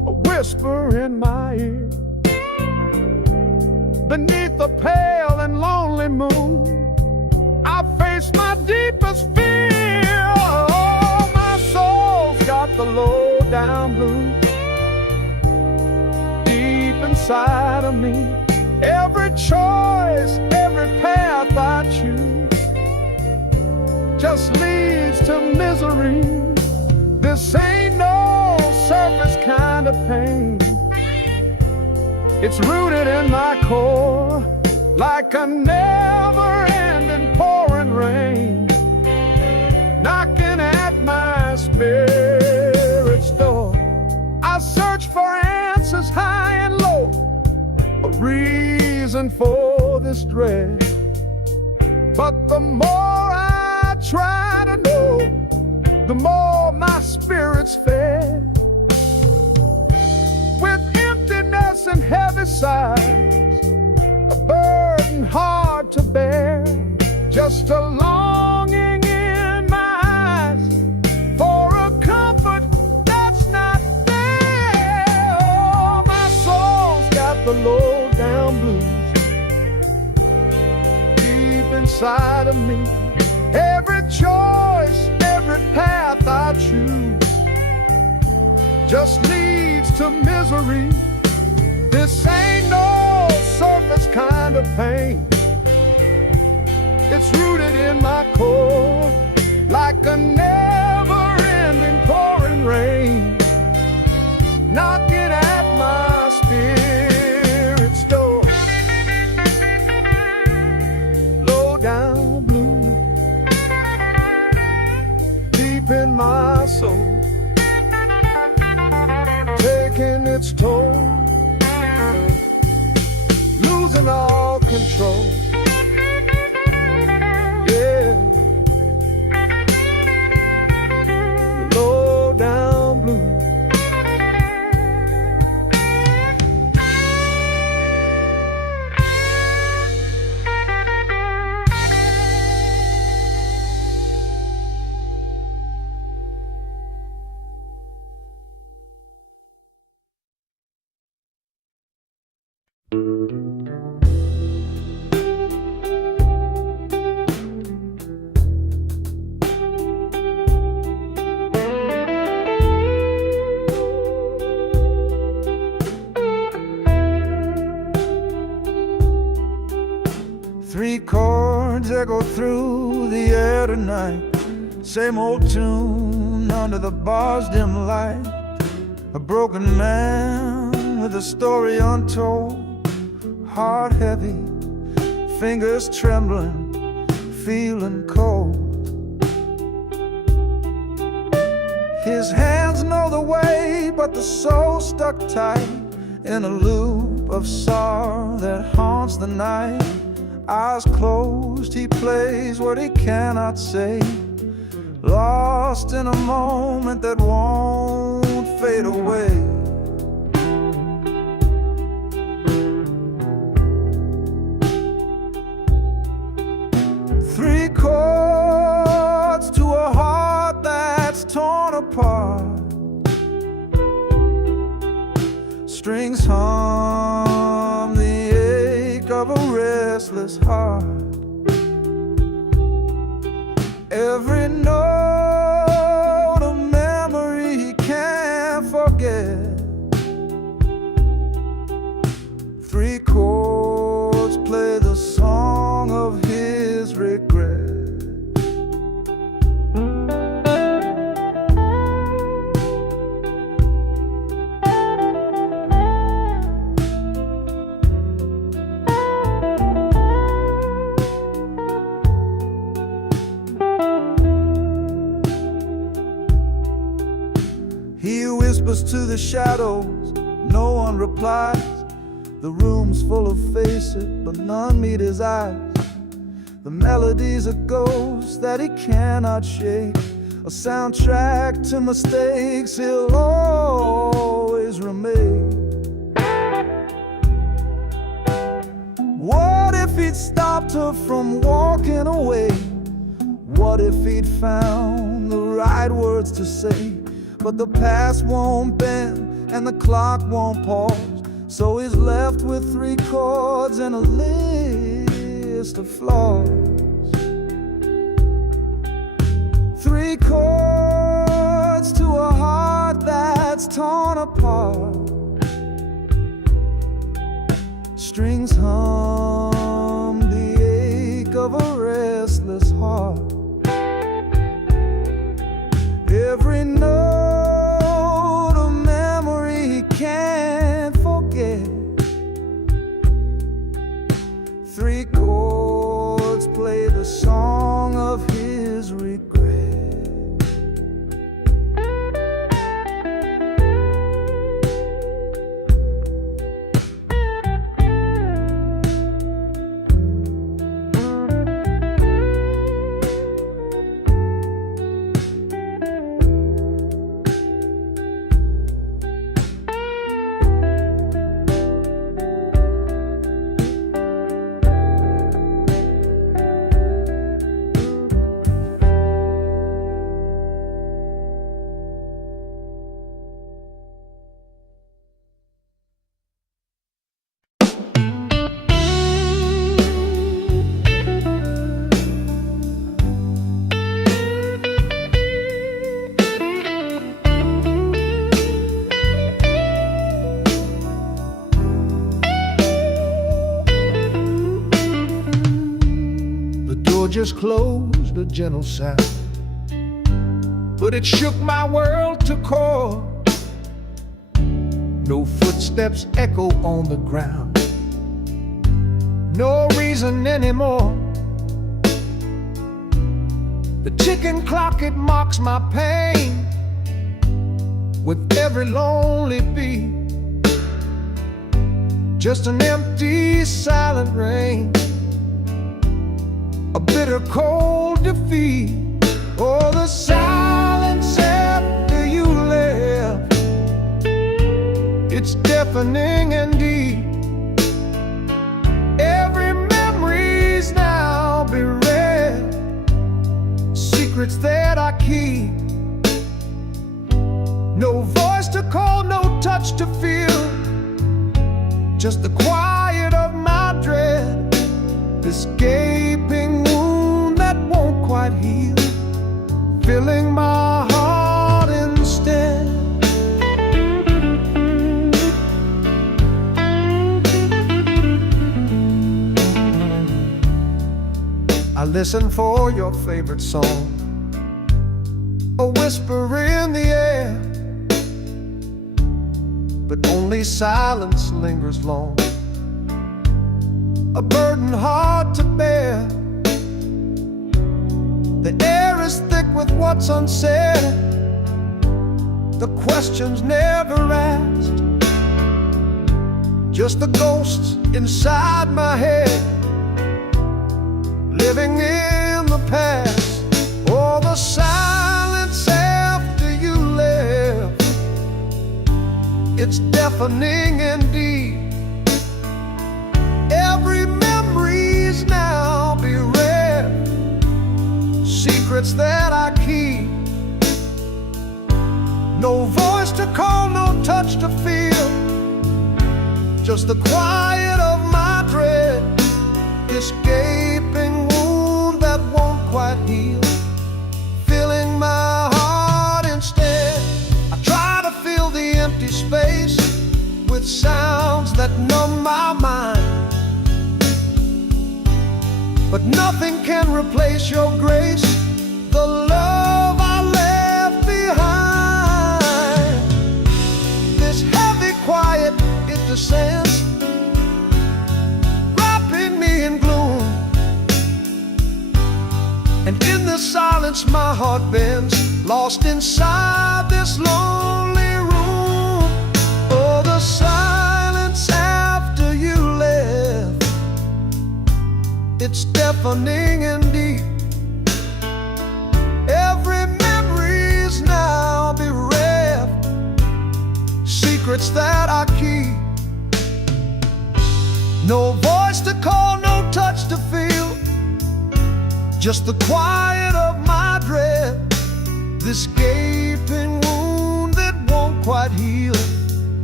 a whisper in my ear. Beneath the pale and lonely moon, I face my deepest fear. Oh, my soul's got the low down blues deep inside of me. Every choice, every path I choose just leads to misery. This ain't no surface kind of pain. It's rooted in my core, like a never-ending pouring rain, knocking at my spirit's door. I search for answers high and low, a reason for this dread. But the more I try to know, the more my spirit's fed. With emptiness and heavy sighs, a burden hard to bear, just a longing in my eyes for a comfort that's not there. Oh, my soul's got the low down blues deep inside of me. Every choice, every path I choose just leads to misery. This ain't no surface kind of pain. It's rooted in my core, like a never-ending pouring rain, knocking at my spirit's door. Low down blue, deep in my soul, taking its toll, losing all control. Yeah, low down blue. Three chords echo through the air tonight, same old tune under the bar's dim light. A broken man with a story untold, heart heavy, fingers trembling, feeling cold. His hands know the way, but the soul stuck tight in a loop of sorrow that haunts the night. Eyes closed, he plays what he cannot say, lost in a moment that won't fade away. Three chords to a heart that's torn apart, strings hum the ache of a restless heart. Every note a memory he can't forget. Three chords play the song of his regret. He whispers to the shadows, no one replies. The room's full of faces, but none meet his eyes. The melody's a ghost that he cannot shake, a soundtrack to mistakes he'll always remake. What if he'd stopped her from walking away? What if he'd found the right words to say? But the past won't bend, and the clock won't pause. So he's left with 3 chords and a list of flaws. 3 chords to a heart that's torn apart. Strings hum the ache of a restless heart. Every note of memory he can't forget. 3 chords play the song of his regret. Just closed, a gentle sound, but it shook my world to core. No footsteps echo on the ground, no reason anymore. The ticking clock, it mocks my pain with every lonely beat. Just an empty, silent rain, a bitter cold defeat. Oh, the silence after you left, it's deafening and deep. Every memory's now bereft, secrets that I keep. No voice to call, no touch to feel, just the quiet of my dread. This gaping wound that won't quite heal, filling my heart instead. I listen for your favorite song, a whisper in the air, but only silence lingers long, a burden hard to bear. The air is thick with what's unsaid, the questions never asked, just the ghosts inside my head, living in the past. Oh, the silence after you left, it's deafening indeed. Every memory's now bereft, secrets that I keep. No voice to call, no touch to feel, just the quiet of my dread. This gaping wound that won't quite heal, filling my heart instead. I try to fill the empty space with sounds that numb my mind, but nothing can replace your grace, the love I left behind. This heavy quiet, it descends, wrapping me in gloom, and in the silence my heart bends, lost inside this lonely room. Oh, the silence after you left, it's deafening and deep. Every memory's now bereft, secrets that I keep. No voice to call, no touch to feel, just the quiet of my dread. This gaping wound that won't quite heal,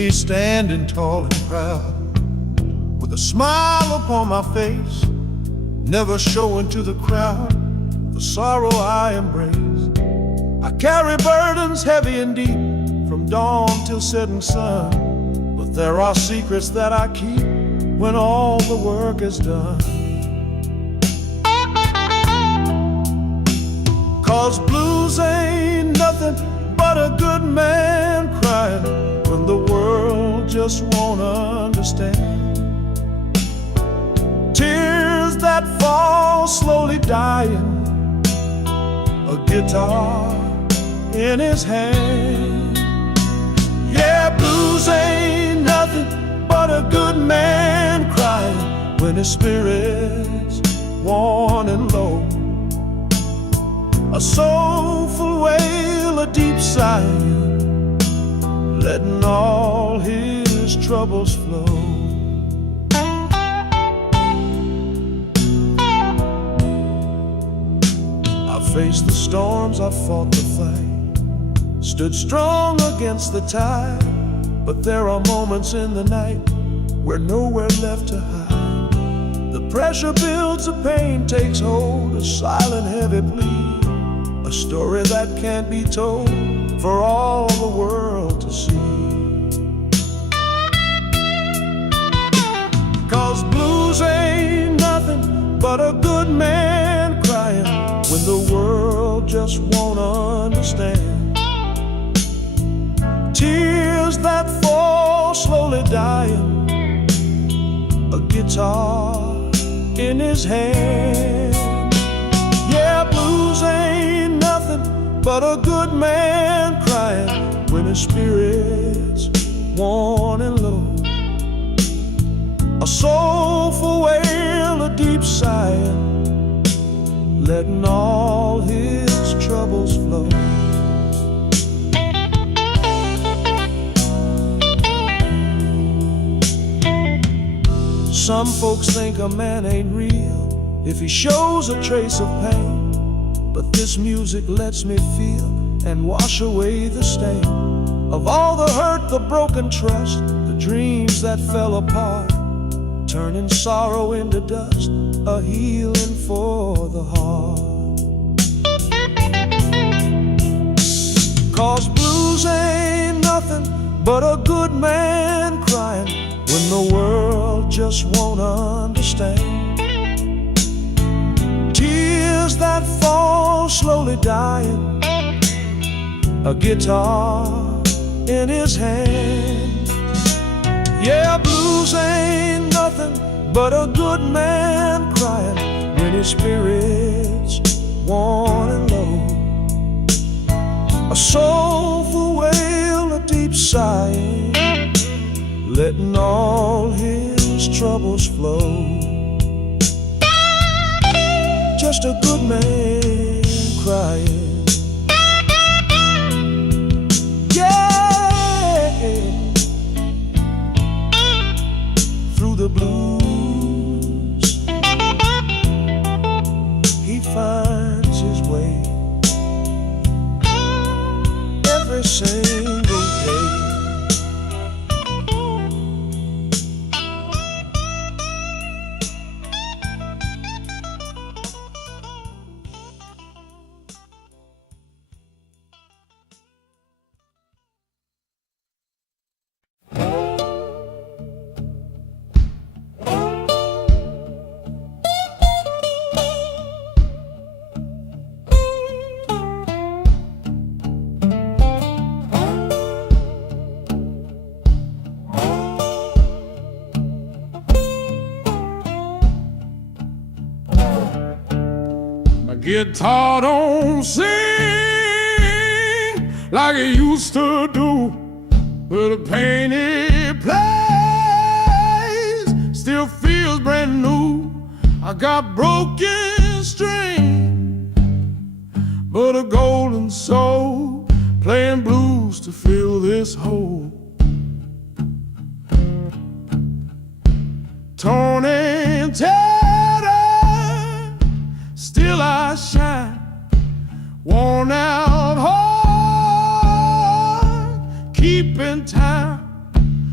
me standing tall and proud, with a smile upon my face, never showing to the crowd the sorrow I embrace. I carry burdens heavy and deep, from dawn till setting sun, but there are secrets that I keep when all the work is done. 'Cause blues ain't nothing but a good man crying when the world just won't understand. Tears that fall slowly dying, a guitar in his hand. Yeah, blues ain't nothing but a good man crying when his spirit's worn and low. A soulful wail, a deep sigh, letting all his troubles flow. I faced the storms, I fought the fight, stood strong against the tide, but there are moments in the night where nowhere left to hide. The pressure builds, the pain takes hold, a silent heavy plea, a story that can't be told for all the world to see. 'Cause blues ain't nothing but a good man crying when the world just won't understand. Tears that fall slowly dying, a guitar in his hand. Yeah, blues ain't nothing but a good man crying when his spirit's worn and low. A soulful wail, a deep sigh, letting all his troubles flow. Some folks think a man ain't real if he shows a trace of pain, but this music lets me feel and wash away the stain of all the hurt, the broken trust, the dreams that fell apart, turning sorrow into dust, a healing for the heart. 'Cause blues ain't nothing but a good man crying when the world just won't understand. Tears that fall slowly dying, a guitar in his hand. Yeah, blues ain't nothing but a good man crying when his spirit's worn and low. A soulful wail, a deep sigh, letting all his troubles flow. Just a good man crying. Yeah, through the blues he finds his way every single day. Guitar don't sing like it used to do, but the pain it plays still feels brand new. I got broken string, but a golden soul playing blues to fill this hole. Torn and tattered, still I shine, worn out heart, keeping time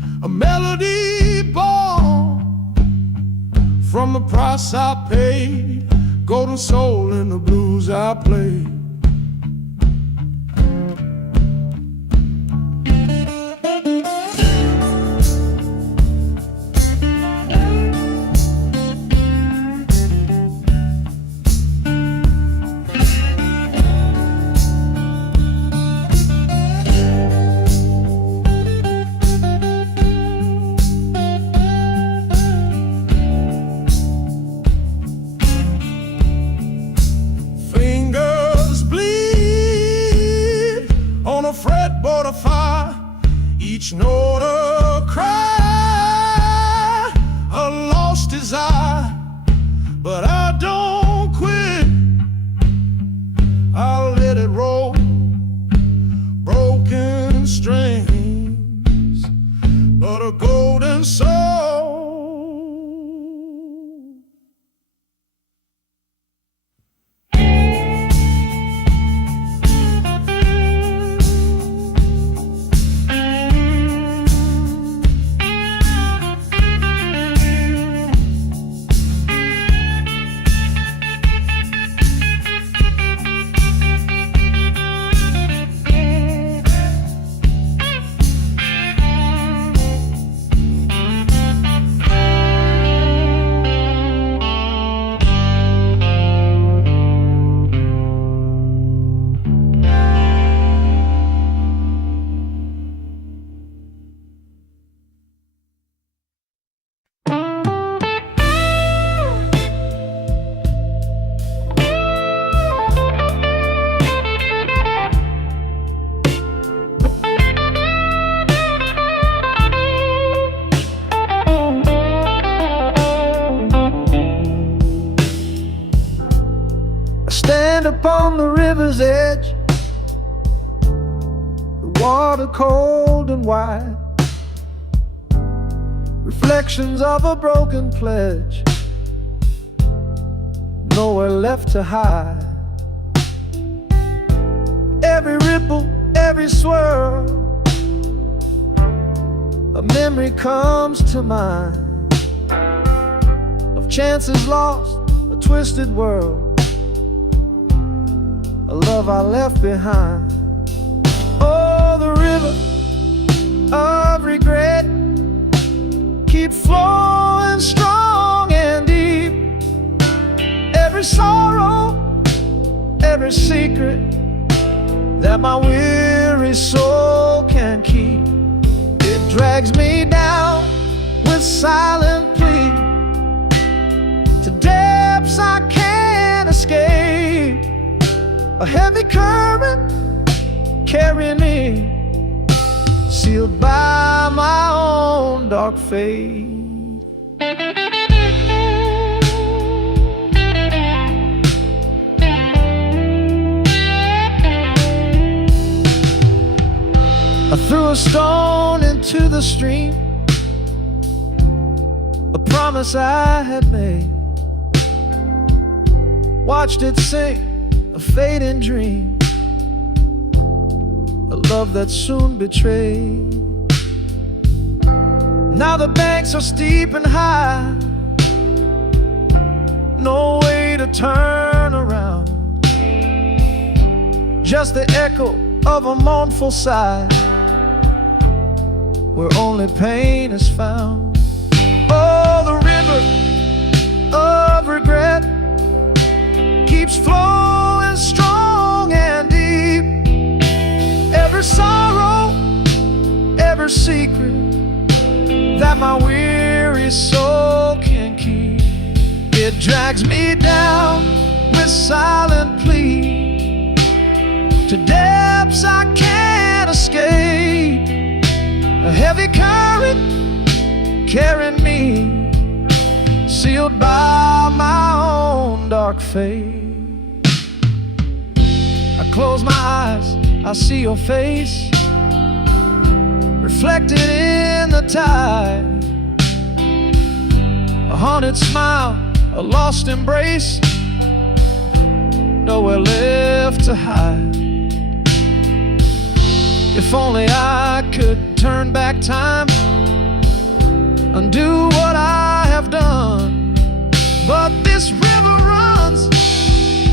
the price I paid, golden soul in the blues I play. A fretboard of fire, each note a cry, a lost desire. But I don't quit, I'll let it roll. Broken strings, but a golden soul. Stand upon the river's edge, the water cold and wide, reflections of a broken pledge, nowhere left to hide. Every ripple, every swirl, a memory comes to mind of chances lost, a twisted world, a love I left behind. Oh, the river of regret keeps flowing strong and deep. Every sorrow, every secret that my weary soul can keep, it drags me down with silent plea to depths I can't escape. A heavy current carrying me, sealed by my own dark fate. I threw a stone into the stream, a promise I had made, watched it sink, a fading dream, a love that soon betrayed. Now the banks are steep and high, no way to turn around, just the echo of a mournful sigh, where only pain is found. Oh, the river of regret keeps flowing strong and deep. Every sorrow, every secret that my weary soul can keep, it drags me down with silent plea to depths I can't escape. A heavy current carrying me, sealed by my own dark fate. I close my eyes, I see your face reflected in the tide, a haunted smile, a lost embrace, nowhere left to hide. If only I could turn back time, undo what I have done,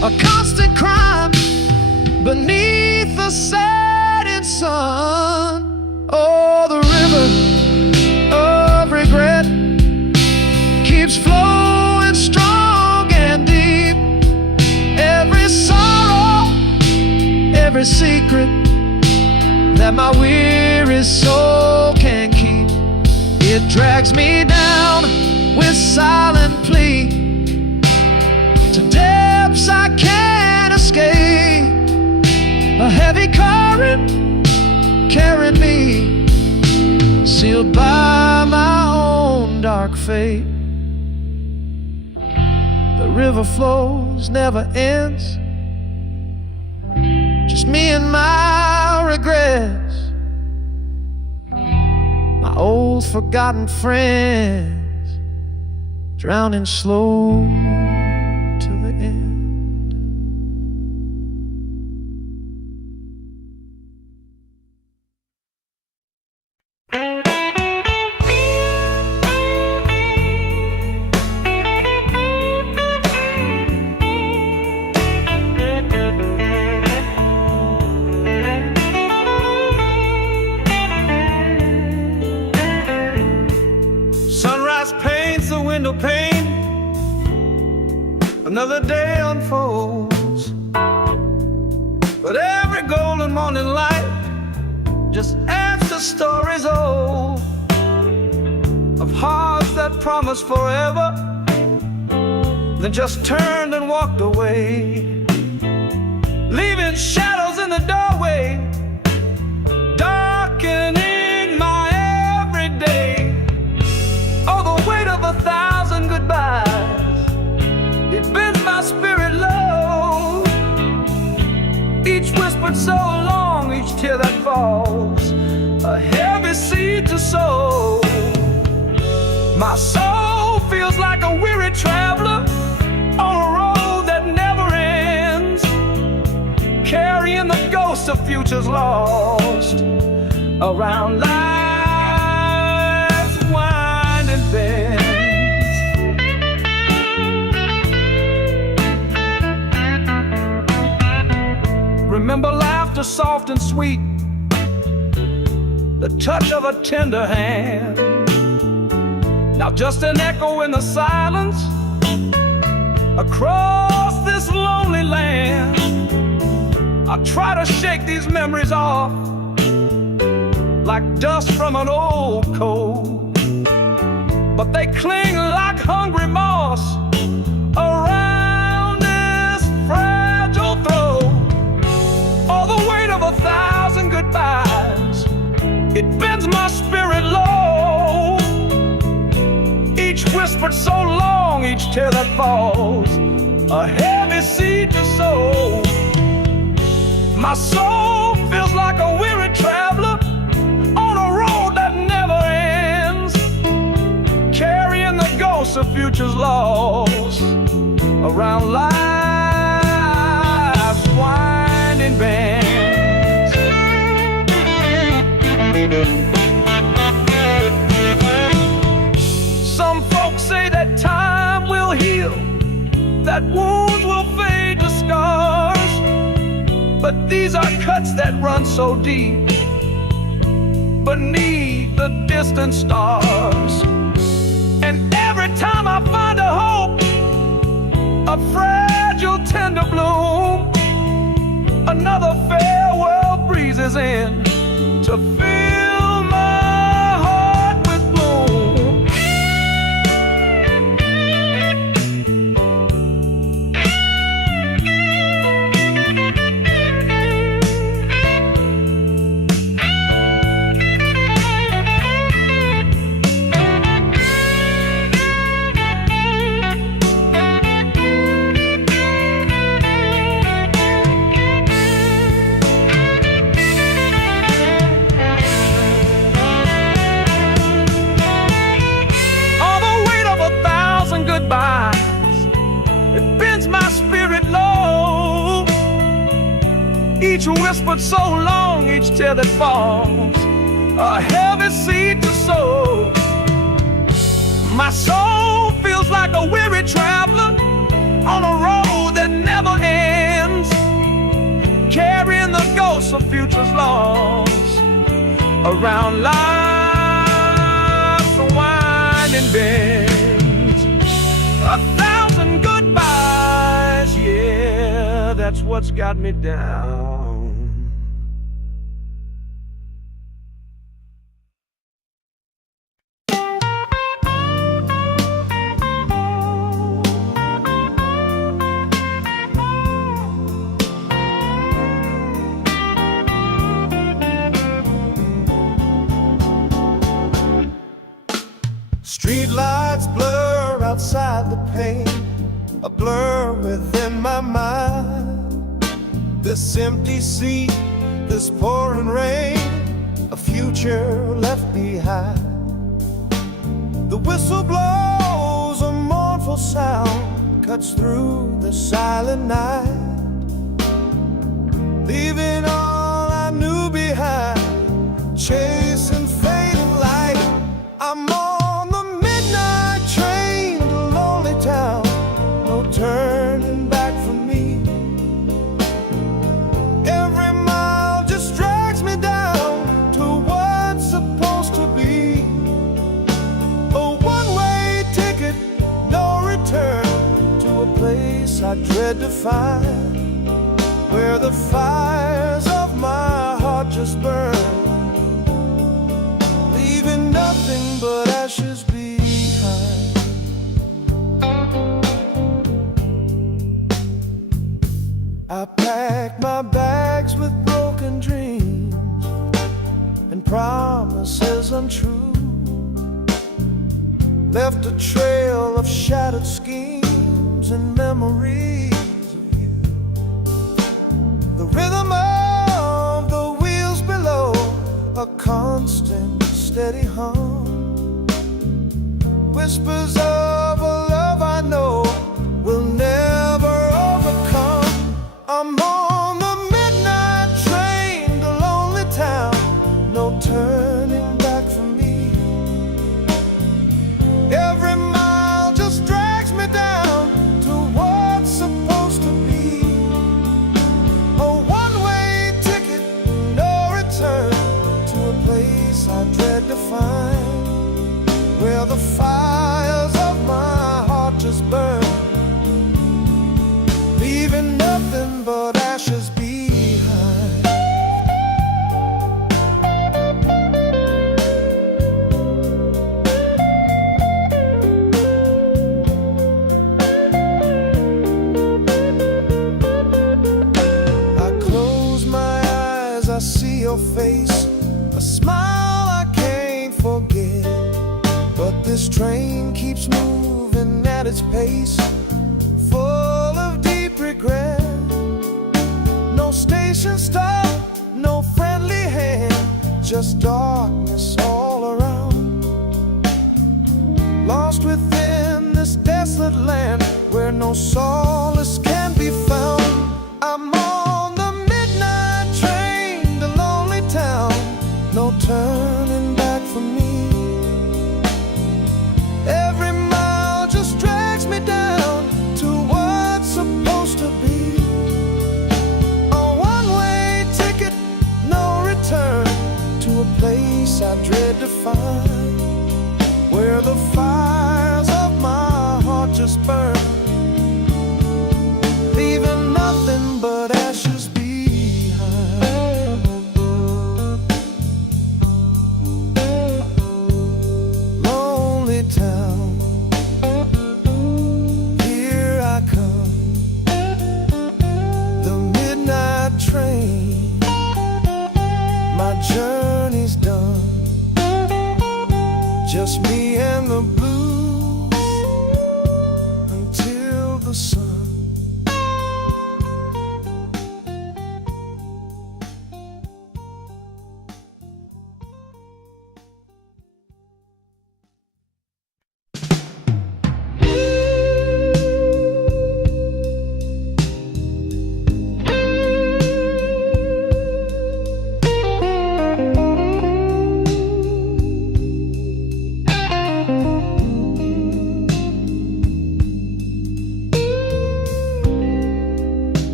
a constant crime beneath the setting sun. Oh, the river of regret keeps flowing strong and deep. Every sorrow, every secret that my weary soul can keep, it drags me down with silent plea to depths I can't escape. A heavy current carrying me, sealed by my own dark fate. The river flows, never ends, just me and my regrets, my old forgotten friends, drowning slow to the end. Window pane, another day unfolds, but every golden morning light just adds to stories old of hearts that promised forever, then just turned and walked away, leaving shadows in the doorway, darkening my everyday. Oh, the weight of 1,000 goodbyes, it bends my spirit low. Each whispered so long, each tear that falls, a heavy seed to sow. My soul feels like a weary traveler on a road that never ends, carrying the ghosts of futures lost around life's winding bends. Remember laughter soft and sweet, the touch of a tender hand. Now just an echo in the silence across this lonely land. I try to shake these memories off like dust from an old coat, but they cling like hungry moss around this fragile throat. Oh, the weight of 1,000 goodbyes, it bends my spirit low. Each whispered so long, each tear that falls, a heavy seed to sow. My soul feels like a weary traveler on a road that never ends, carrying the ghosts of futures lost around life's winding bends. Some folks say that time will heal, that wounds will fade to scars, but these are cuts that run so deep beneath the distant stars. And every time I find a hope, a fragile tender bloom, another farewell breezes in to fill my heart with gloom. It bends my spirit low. Each whispered so long, each tear that falls, a heavy seed to sow. My soul feels like a weary traveler on a road that never ends, carrying the ghosts of futures lost around life's winding bends. 1,000 goodbyes, yeah, that's what's got me down. Street lights blur outside the pane, a blur within my mind. This empty sea, this pouring rain, a future left behind. The whistle blows, a mournful sound cuts through the silent night, leaving all I knew behind, chasing fading light. I'm on the midnight train to lonely town, no turning back for me. Every mile just drags me down to what's supposed to be. A one-way ticket, no return, to a place I dread to find, where the fires of my heart just burn, leaving nothing but ashes behind. I packed my bags with broken dreams and promises untrue, left a trail of shattered schemes and memories of you. The rhythm of the wheels below, a constant steady hum, whispers of a love I know will never overcome. I'm on the midnight train to lonely town, no turning back for me. Every mile just drags me down to what's supposed to be. A one-way ticket, no return, to a place I dread to find, where the fires of my heart just burn, leaving nothing but ashes behind. I close my eyes, I see your face, a smile I can't forget. But this train keeps moving at its pace, full of deep regret. No station stop, no friendly hand, just darkness all around. Lost within this desolate land, where no solace can be found. I'm on the midnight train to lonely town, no turning back for me. Every mile just drags me down to what's supposed to be. A one-way ticket, no return, to a place I dread to find, where the fires of my heart just burn, leaving nothing but ashes behind. Lonely town, here I come, the midnight train, my journey's done, just me and the blues until the sun.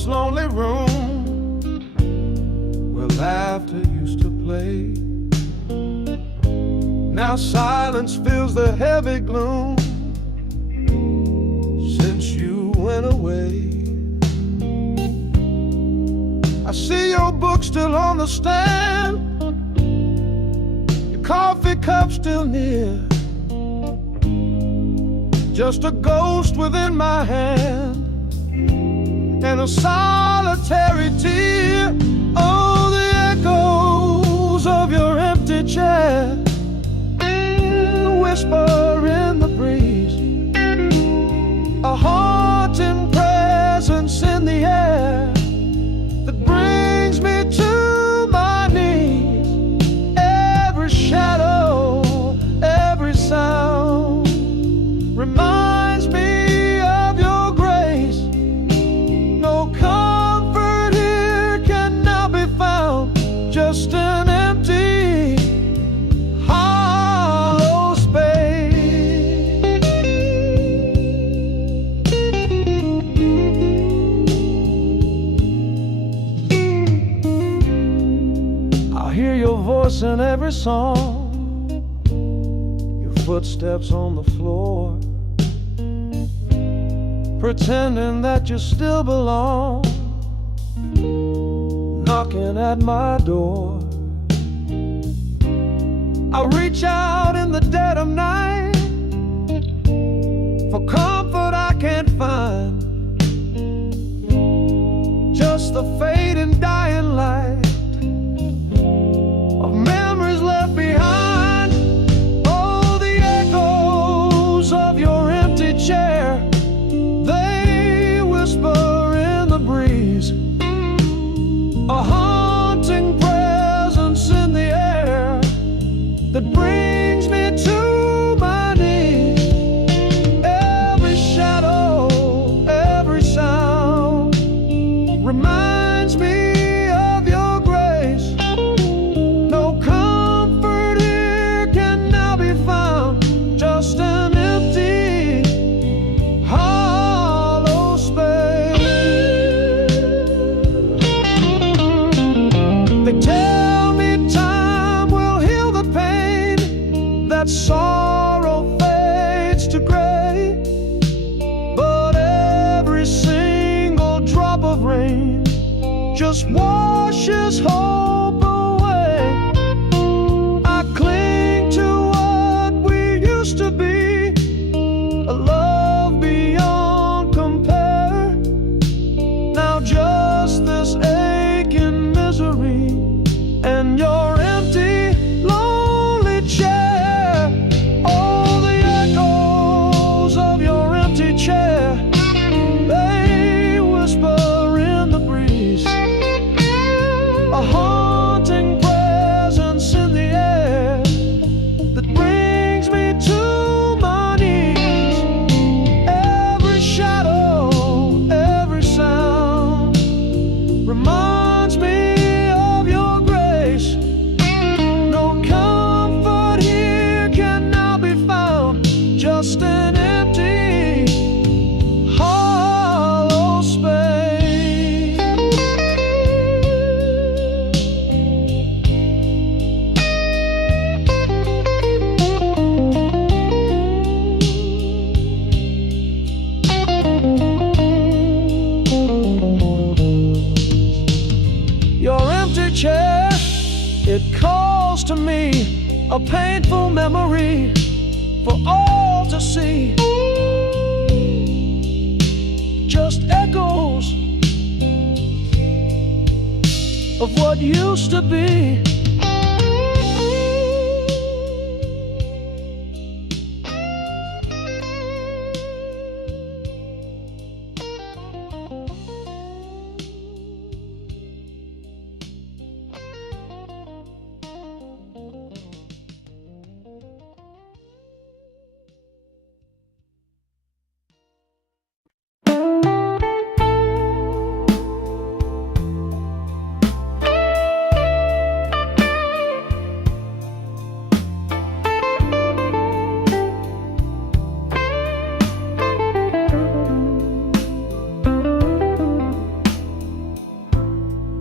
this lonely room where laughter used to play. Now silence fills the heavy gloom since you went away. I see your book still on the stand, your coffee cup still near, just a ghost within my hand and a solitary tear. Oh, the echoes of your empty chair, the whisper in the breeze, a haunting presence in the air that brings me to my knees. Every shadow, every sound reminds me of your grace. No comfort here can now be found, just an empty, hollow space. I'll hear your voice in every song, your footsteps on the floor, pretending that you still belong, knocking at my door. I reach out in the dead of night for comfort I can't find, just the fading dying light of memories left behind. Oh, the echoes of your empty chair, they whisper in the breeze, a haunting presence in the air that brings me to my knees. Every shadow, every sound reminds me of your grace. No comfort here can now be found, just an empty, hollow space. They tell me time will heal the pain, that sorrow fades to gray, but every single drop of rain just washes hope away. I cling to what we used to be, a love beyond compare. Now just this aching misery and your empty, lonely chair. Oh, the echoes of your empty chair, they whisper in the breeze, a haunting presence in the air that brings me to my knees. Every shadow, every sound reminds me of your grace. No comfort here can now be found, just an empty, hollow space. Your empty chair, it calls to me, a painful memory for all to see. Just echoes of what used to be.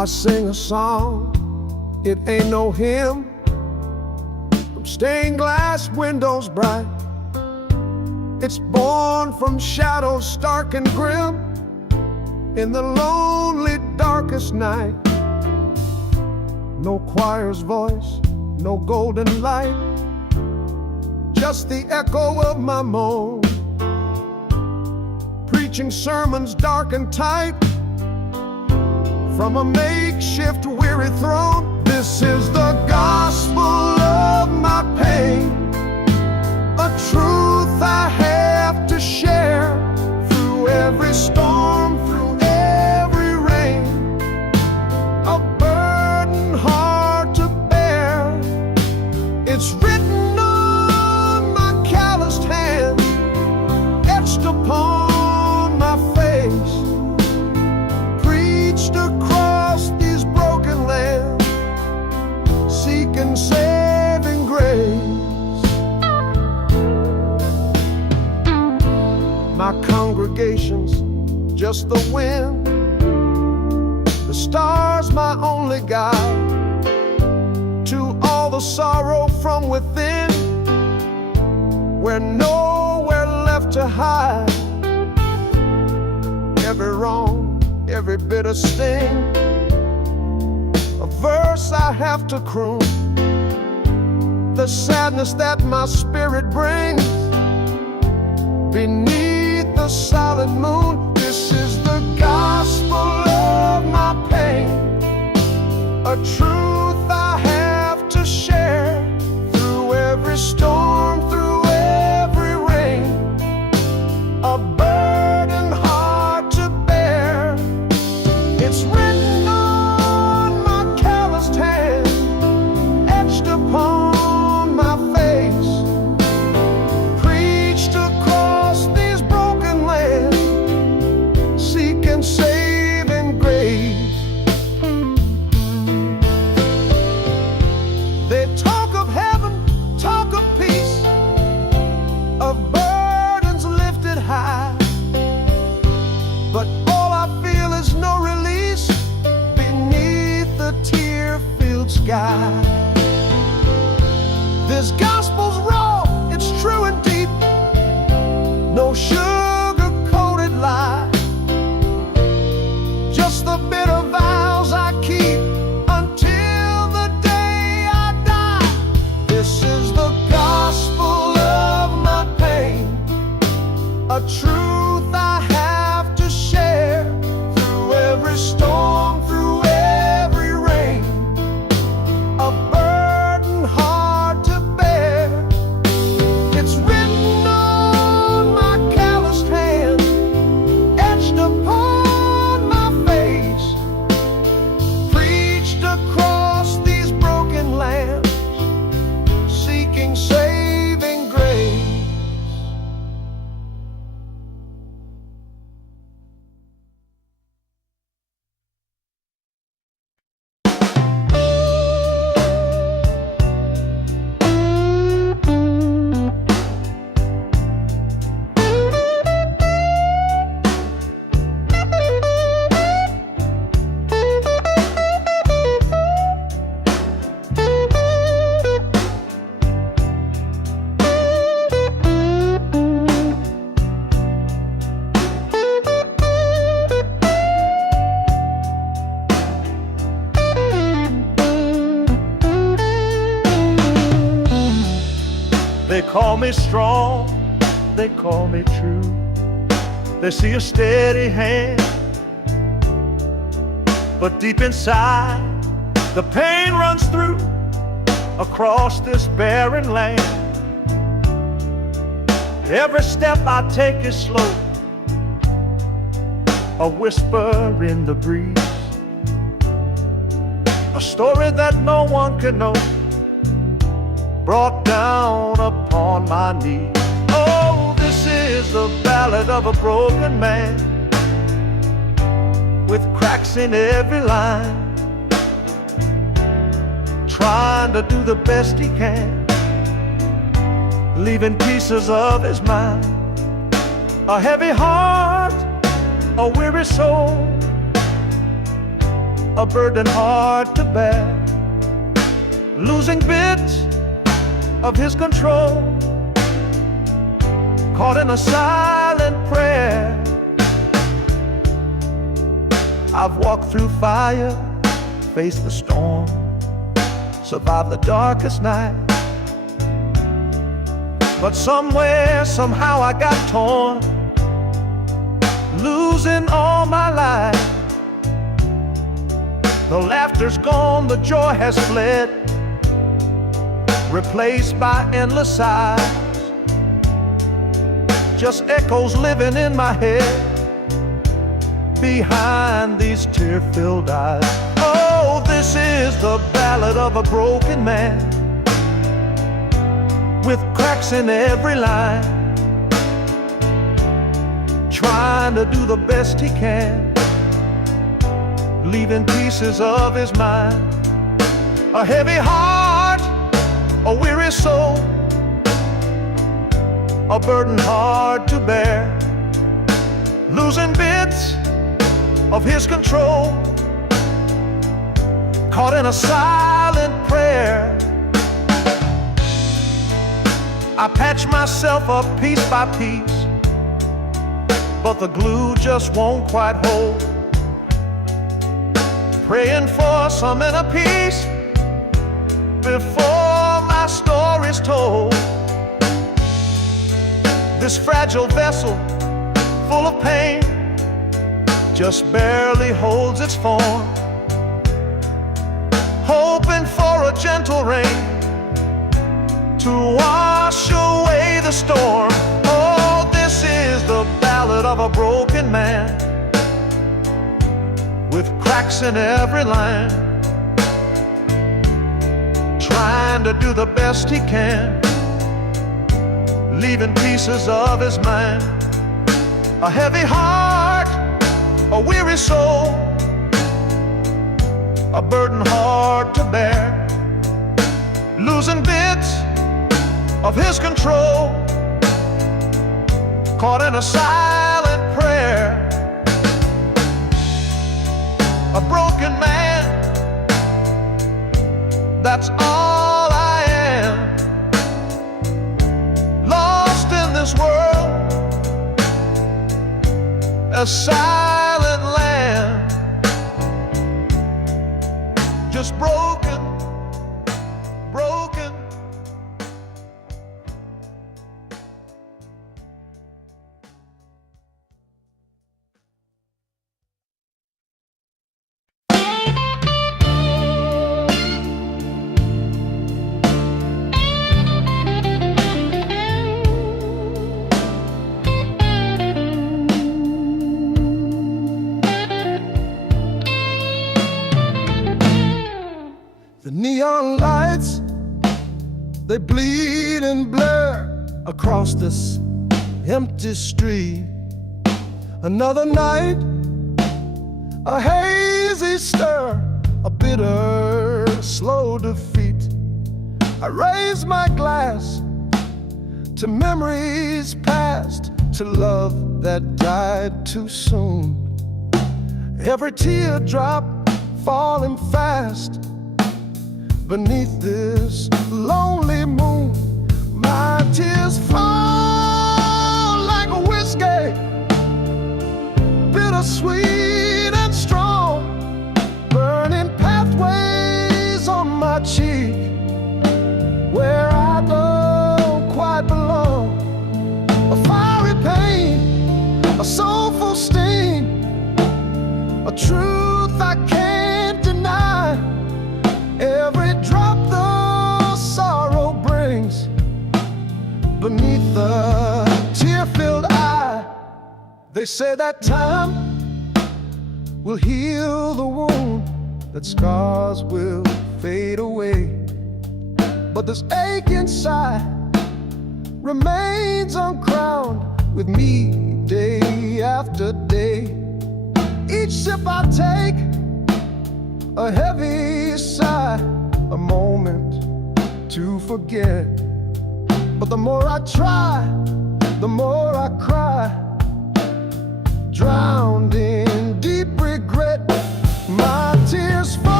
I sing a song, it ain't no hymn, from stained glass windows bright. It's born from shadows stark and grim, in the lonely darkest night. No choir's voice, no golden light, just the echo of my moan, preaching sermons dark and tight from a makeshift weary throne. This is the gospel of my pain, a truth I have to share through every storm, through every rain, a burden hard to bear. It's written on my calloused hand, etched upon my face, preached across these broken lands, seeking saving grace. My congregation's just the wind, the stars my only guide to all the sorrow from within, where nowhere left to hide. Every wrong, every bitter sting, a verse I have to croon, the sadness that my spirit brings beneath the silent moon. This is the gospel of my pain, a truth I have to share through every storm, through every rain, a burden hard to bear. It's written on my calloused hand, etched upon my face, preached across these broken lands, seeking saving grace. They talk of heaven, talk of peace, of burdens lifted high, but all I feel is no release beneath the tear-filled sky. This gospel's raw, it's true and deep, no sugar-coated lie, just the bitter vows I keep until the day I die. This is the gospel of my pain, a truth I have to share through every storm, through every rain, a burden hard to bear. It's written on my calloused hand, etched upon my face, preached across these broken lands, seeking saving grace. They call me strong, they call me true. They see a steady hand, but deep inside the pain runs through across this barren land. Every step I take is slow, a whisper in the breeze, a story that no one can know, brought down upon my knees. Oh, this is the ballad of a broken man, with cracks in every line, trying to do the best he can, leaving pieces of his mind, a heavy heart, a weary soul, a burden hard to bear, losing bits of his control, caught in a silent prayer. I've walked through fire, faced the storm, survived the darkest night. But somewhere, somehow I got torn, losing all my life. The laughter's gone, the joy has fled, replaced by endless sighs. Just echoes living in my head, behind these tear-filled eyes. Oh, this is the ballad of a broken man, with cracks in every line, trying to do the best he can, leaving pieces of his mind. A heavy heart, a weary soul, a burden hard to bear, losing bits of his control, caught in a silent prayer. I patch myself up piece by piece, but the glue just won't quite hold. Praying for some inner peace before my story's told. This fragile vessel, full of pain, just barely holds its form, hoping for a gentle rain to wash away the storm. Oh, this is the ballad of a broken man, with cracks in every line, trying to do the best he can, leaving pieces of his mind. A heavy heart, a weary soul, a burden hard to bear, losing bits of his control, caught in a silent prayer. A broken man, that's all I am, lost in this world, a silent land, just broken, broken. The neon lights, they bleed and blur across this empty street. Another night, a hazy stir, a bitter, slow defeat. I raise my glass to memories past, to love that died too soon. Every teardrop falling fast beneath this lonely moon. My tears fall like a whiskey, bittersweet and strong, burning pathways on my cheek where I don't quite belong. A fiery pain, a soulful sting, a truth I can't deny. Every drop the sorrow brings beneath the tear-filled eye. They say that time will heal the wound, that scars will fade away, but this ache inside remains uncrowned with me day after day. Each sip I take, a heavy sigh, a moment to forget. But the more I try, the more I cry, drowned in deep regret. My tears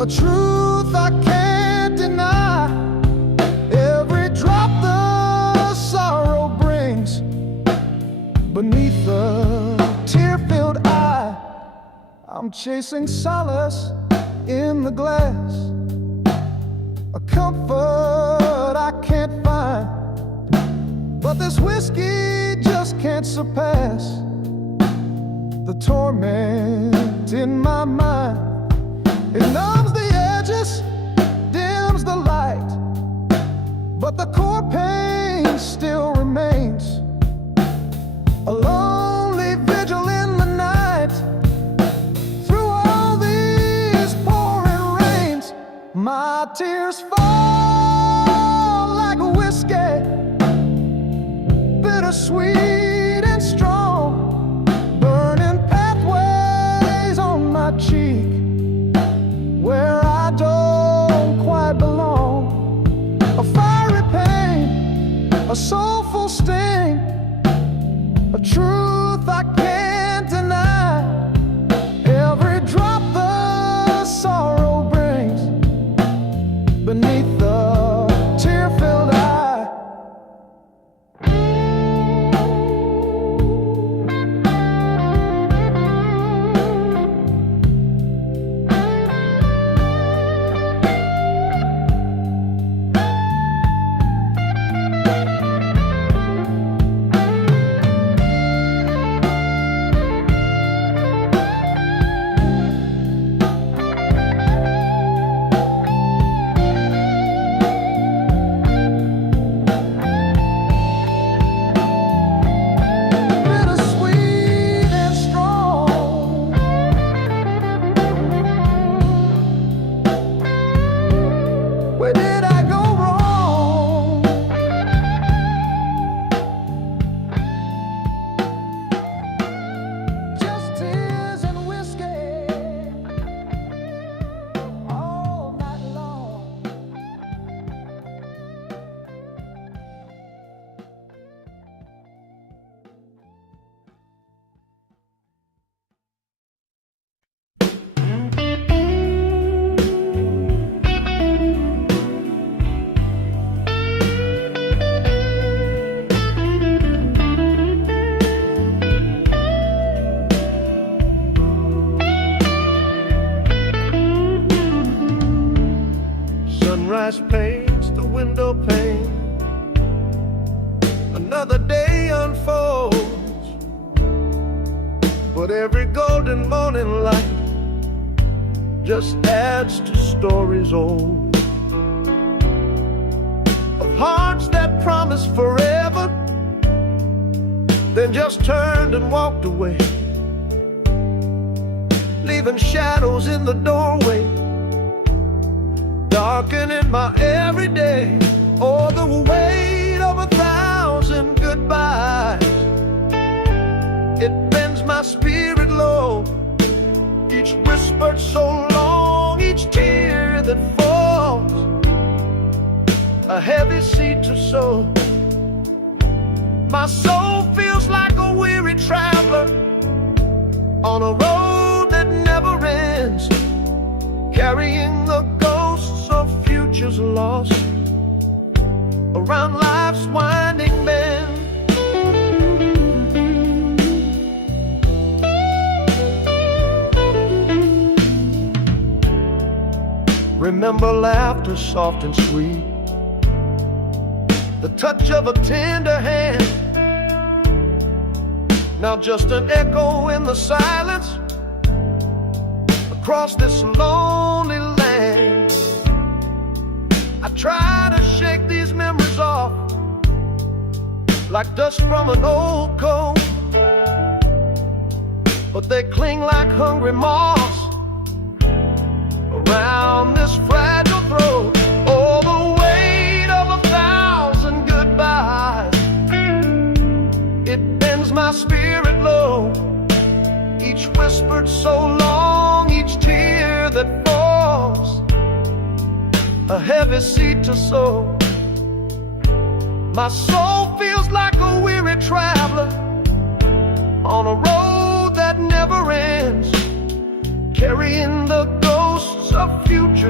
a truth I can't deny. Every drop the sorrow brings beneath the tear-filled eye. I'm chasing solace in the glass, a comfort I can't find, but this whiskey just can't surpass the torment in my mind. It numbs the edges, dims the light, but the core pain still remains. A lonely vigil in the night, through all these pouring rains. My tears fall like a whiskey, bittersweet and strong, burning pathways on my cheek where I don't quite belong. A fiery pain, a soulful sting, a truth I can't deny. Every drop the sorrow brings beneath the tear-filled eye. Where did I go wrong? Just tears and whiskey all night long. Sunrise paints the window pane, another day unfolds, but every golden morning light just adds to stories old, of hearts that promised forever, then just turned and walked away, leaving shadows in the doorway, darkening my everyday. Oh, the weight of 1,000 goodbyes, it bends my spirit low. Each whispered so long, each tear that falls, a heavy seed to sow. My soul feels like a weary traveler on a road that never ends, carrying the ghosts of futures lost around life's winding bend. Remember laughter soft and sweet, the touch of a tender hand, now just an echo in the silence across this lonely land. I try to shake these memories off like dust from an old coat, but they cling like hungry moths around this fragile throat. Oh, the weight of 1,000 goodbyes, it bends my spirit low. Each whispered so long, each tear that falls, a heavy seed to sow. My soul feels like a weary traveler on a road that never ends, carrying the ghosts of future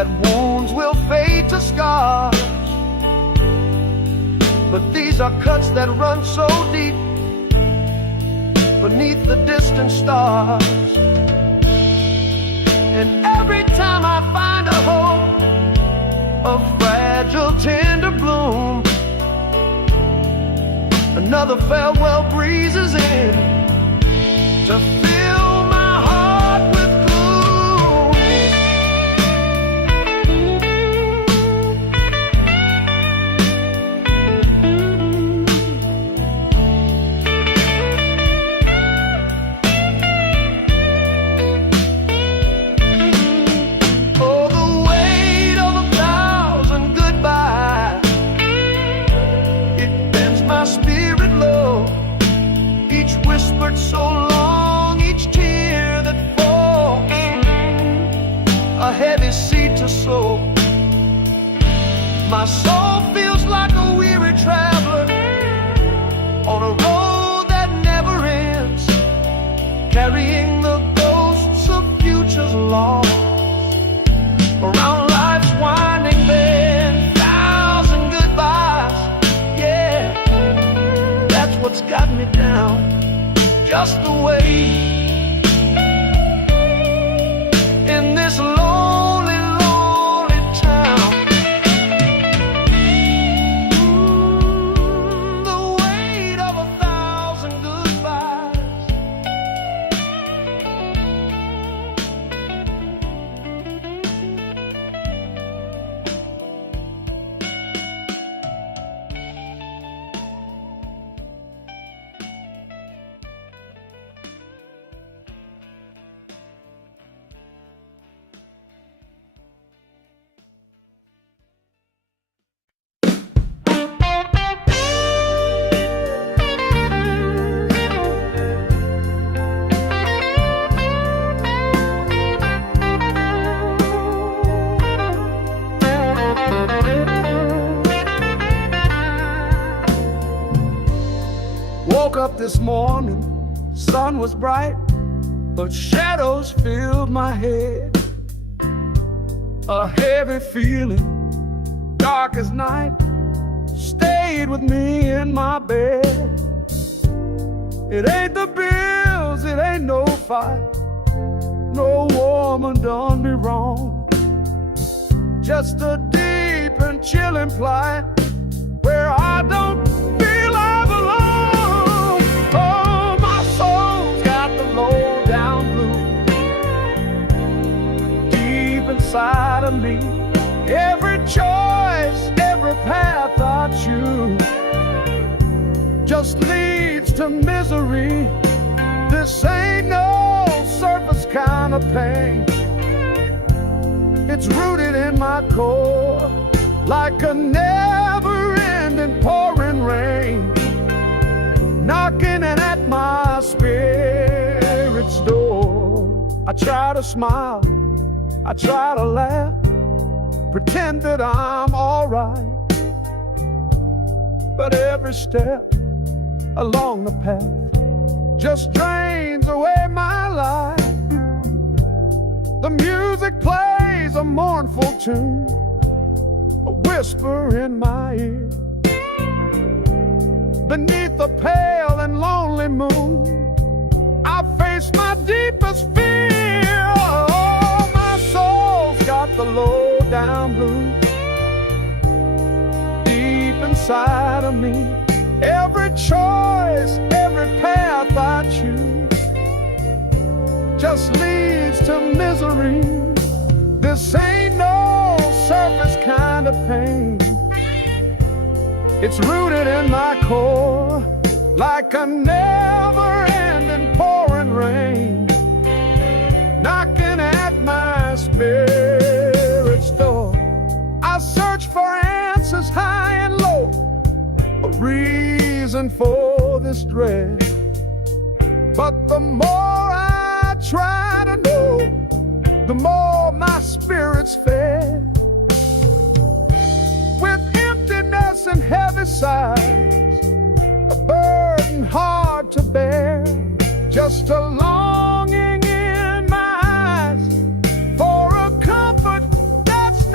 that wounds will fade to scars, but these are cuts that run so deep beneath the distant stars. And every time I find a hope, a fragile, tender bloom, another farewell breezes in to fill my heart with gloom. Oh, the weight of 1,000 goodbyes, it bends my spirit low. Each whispered so long, each tear that falls, a heavy seed to sow. My soul feels like a weary traveler on a road that never ends, carrying the ghosts of futures lost around life's winding bend. 1,000 goodbyes, yeah, that's what's got me down, just the way in this lonely, lonely town. The weight of 1,000 goodbyes. Woke up this morning, sun was bright, but shadows filled my head. A heavy feeling, dark as night, stayed with me in my bed. It ain't the bills, it ain't no fight, no woman done me wrong. Just a deep and chilling plight where I don't feel I belong. Oh, my soul's got the low down blues deep inside of me. Every choice, every path I choose just leads to misery. This ain't no surface kind of pain. It's rooted in my core like a never-ending pouring rain, knocking at my spirit's door. I try to smile, I try to laugh, pretend that I'm alright, but every step along the path just drains away my life. The music plays a mournful tune, a whisper in my ear. Beneath the pale and lonely moon, I face my deepest fear. Oh, my soul's got the low down blues deep inside of me. Every choice, every path I choose just leads to misery. This ain't no surface kind of pain. It's rooted in my core like a never-ending pouring rain, knocking at my spirit's door. I search for answers high and low, a reason for this dread, but the more I try to know, the more my spirit's fed. With emptiness and heavy sighs, a burden hard to bear, just a longing in my eyes for a comfort that's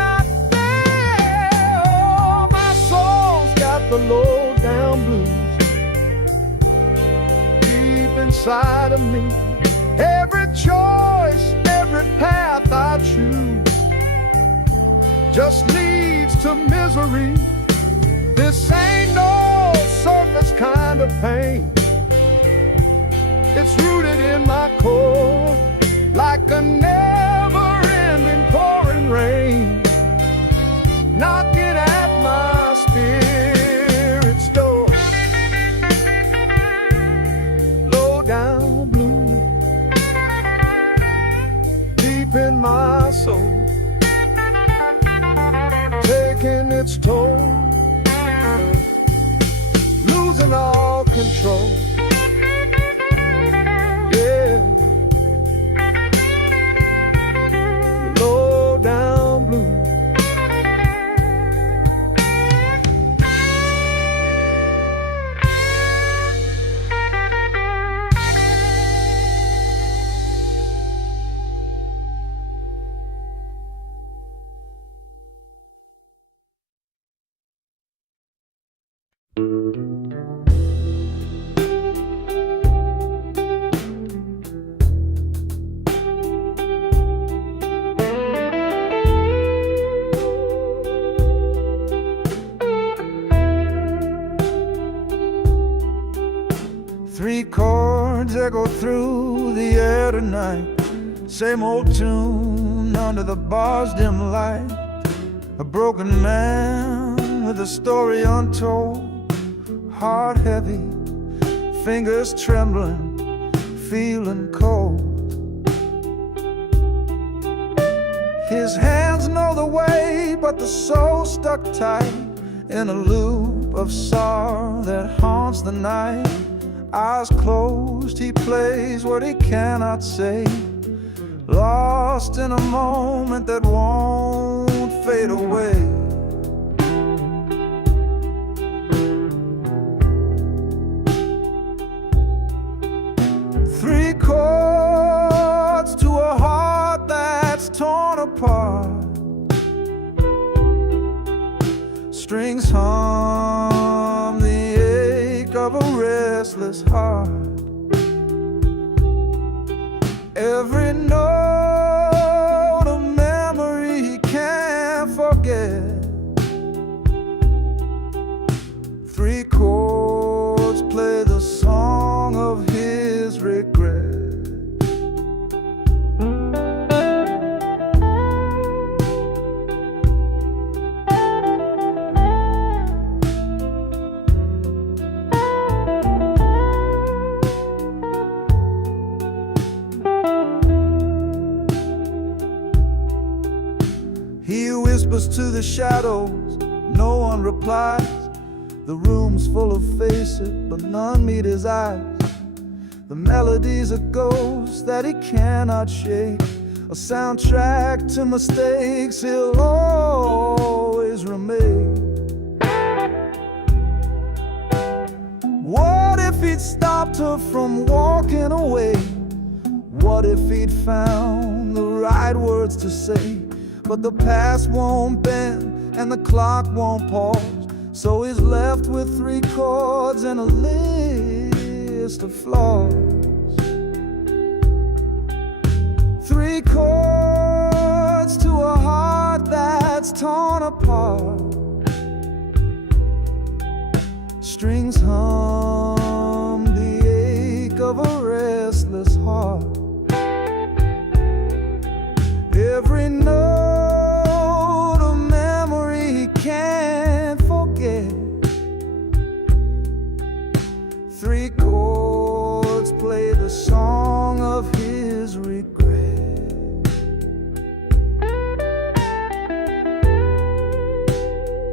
inside of me. Every choice, every path I choose just leads to misery. This ain't no surface kind of pain. It's rooted in my core, like a never-ending pouring rain, knocking at my spirit's door. Low down blue, deep in my soul, taking its toll, losing all control. Yeah, low down blue. Three chords echo through the air tonight. Same old tune under the bar's dim light. A broken man with a story untold. Heart heavy, fingers trembling, feeling cold. His hands know the way, but the soul stuck tight in a loop of sorrow that haunts the night. Eyes closed, he plays what he cannot say, lost in a moment that won't fade away. Three chords to a heart that's torn apart. Strings hum the ache of a restless heart. Every note a memory he can't forget. Three chords play the song of his regret. He whispers to the shadows, no one replies. The room's full of faces, but none meet his eyes. The melody's a ghost that he cannot shake, a soundtrack to mistakes he'll always remake. What if he'd stopped her from walking away? What if he'd found the right words to say? But the past won't bend and the clock won't pause, so he's left with three chords and a list of flaws. Three chords to a heart that's torn apart. Strings hum the ache of a restless heart. Every note a memory he can't forget. Three chords play the song of his regret.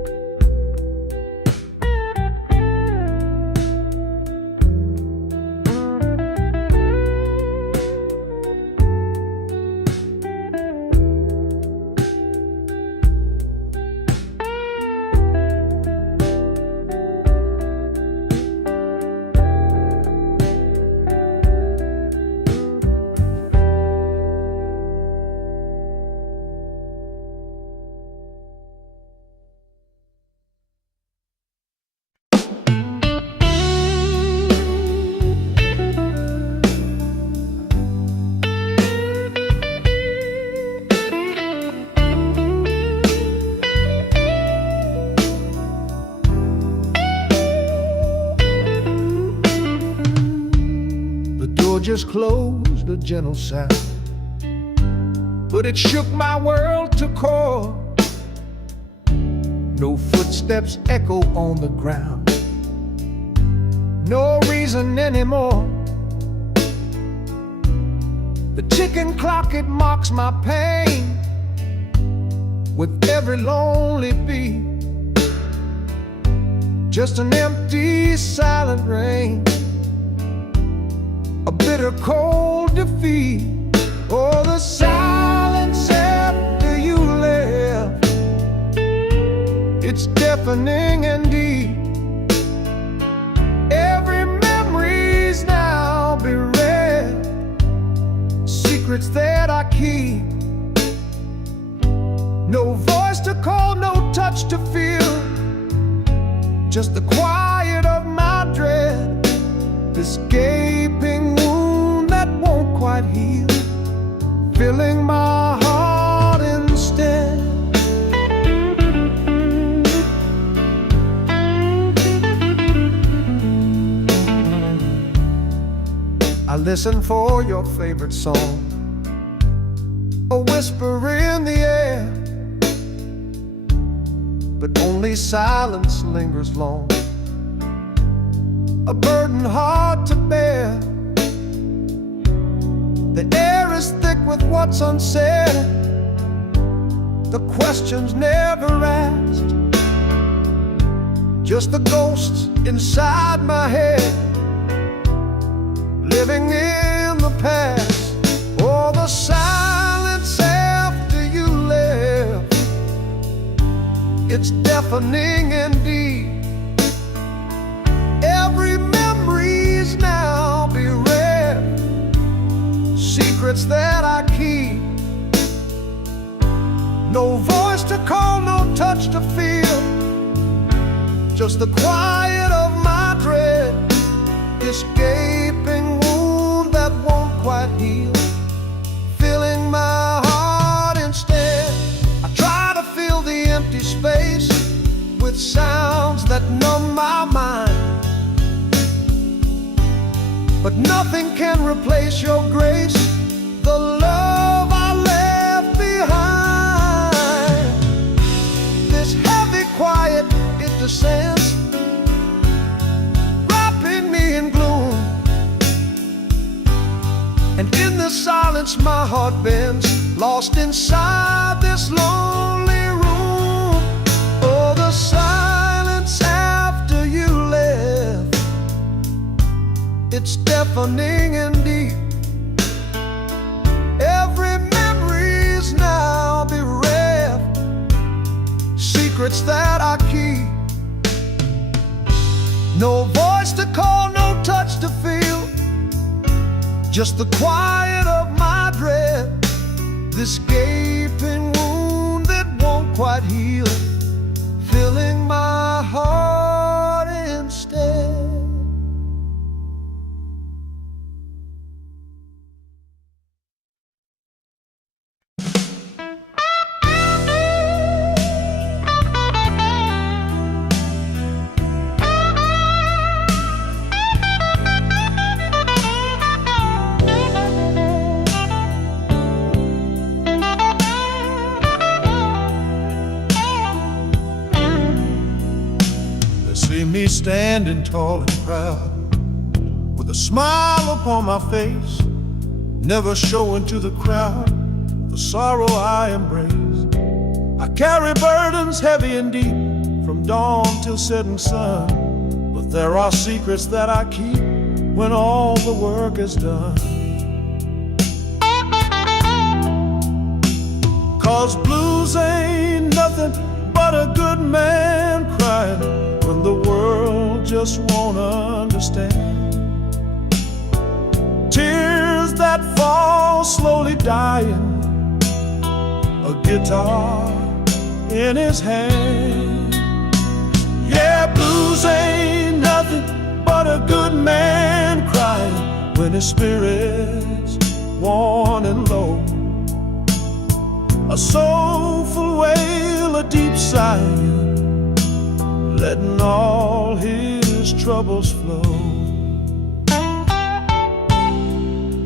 just closed, a gentle sound, but it shook my world to core. No footsteps echo on the ground, no reason anymore. The ticking clock, it mocks my pain with every lonely beat. Just an empty, silent rain, a bitter, cold defeat. Oh, the silence after you left, it's deafening and deep. Every memory's now bereft, secrets that I keep. No voice to call, no touch to feel, just the quiet of my dread, this gaping wound that won't quite heal, filling my heart instead. I listen for your favorite song, a whisper in the air, but only silence lingers long, a burden hard to bear. The air is thick with what's unsaid, the questions never asked, just the ghosts inside my head, living in the past. Oh, the silence after you left, it's deafening and deep. Every memory's now bereft, secrets that I keep. No voice to call, no touch to feel, just the quiet of my dread, this gaping wound that won't quite heal, filling my heart instead. I try to fill the empty space with sounds that numb my mind, but nothing can replace your grace, the love I left behind. This heavy quiet, it descends, wrapping me in gloom, and in the silence my heart bends, lost inside this lonely room. Oh, the silence after you left, it's deafening and deep. Every memory's now bereft, secrets that I keep. No voice to call, no touch to feel, just the quiet of my dread, this gaping wound that won't quite heal, filling my heart instead. See me standing tall and proud, with a smile upon my face, never showing to the crowd the sorrow I embrace. I carry burdens heavy and deep, from dawn till setting sun, but there are secrets that I keep when all the work is done. 'Cause blues ain't nothing but a good man crying when the world just won't understand. Tears that fall slowly dying, a guitar in his hand. Yeah, blues ain't nothing but a good man crying when his spirit's worn and low. A soulful wail, a deep sigh, letting all his troubles flow.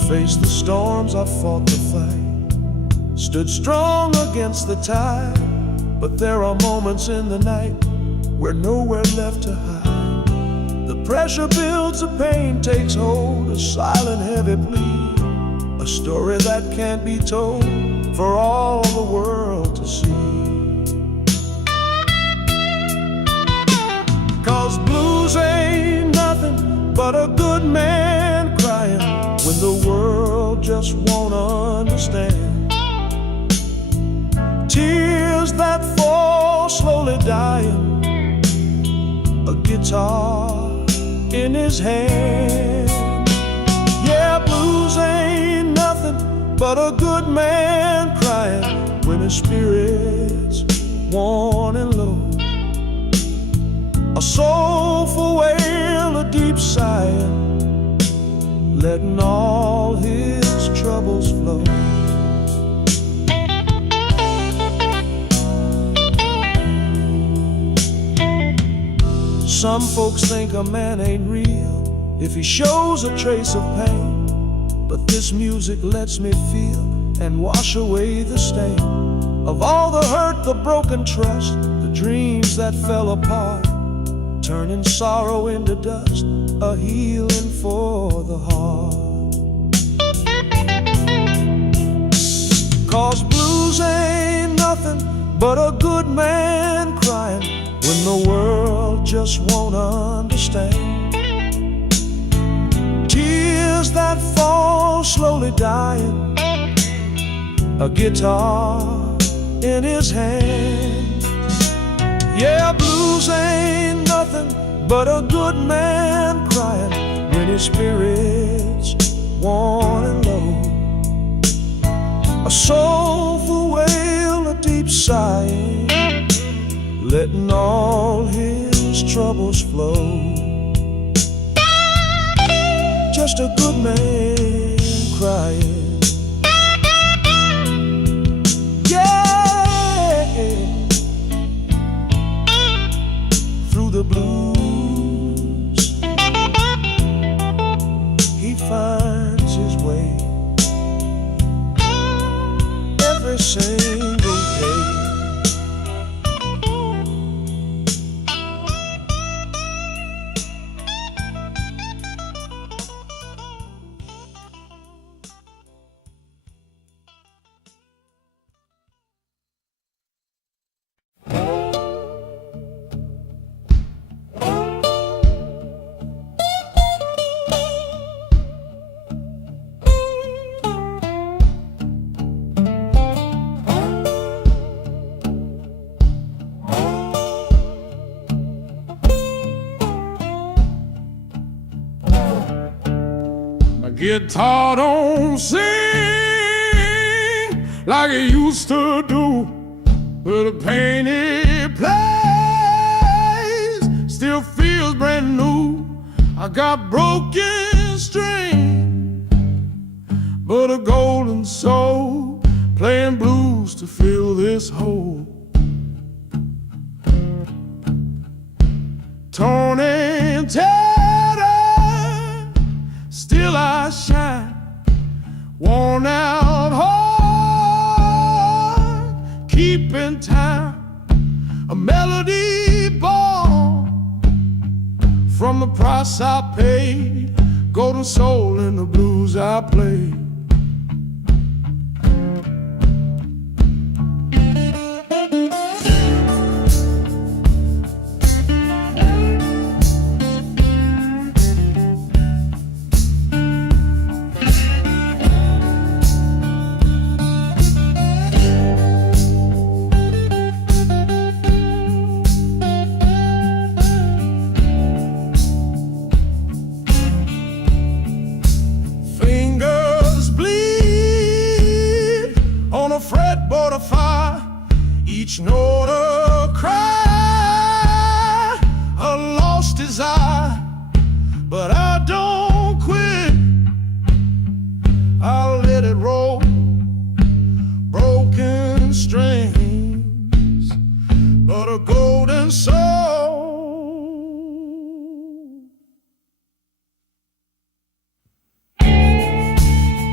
Faced the storms, I fought the fight, stood strong against the tide. But there are moments in the night where nowhere left to hide. The pressure builds, the pain takes hold, a silent heavy plea, a story that can't be told for all the world to see. 'Cause blues ain't nothing but a good man crying when the world just won't understand. Tears that fall slowly dying, a guitar in his hand. Yeah, blues ain't nothing but a good man crying when his spirit's worn and low. A soulful wail, a deep sighing, letting all his troubles flow. Some folks think a man ain't real if he shows a trace of pain, but this music lets me feel and wash away the stain of all the hurt, the broken trust, the dreams that fell apart, turning sorrow into dust, a healing for the heart. 'Cause blues ain't nothing but a good man crying when the world just won't understand. Tears that fall slowly dying, a guitar in his hand. Yeah, blues ain't nothing but a good man crying when his spirit's worn and low. A soulful wail, a deep sighing, letting all his troubles flow. Just a good man crying. Yeah, through the blues he finds his way every single day. Guitar don't sing like it used to do, but the pain it plays still feels brand new. I got broken string, but a golden soul playing blues to fill this hole. Torn and tattered, still I shine, worn out heart, keeping time, a melody born from the price I paid, golden soul in the blues I play. Fretboard of fire, each note a cry, a lost desire, but I don't quit. I'll let it roll, broken strings, but a golden soul.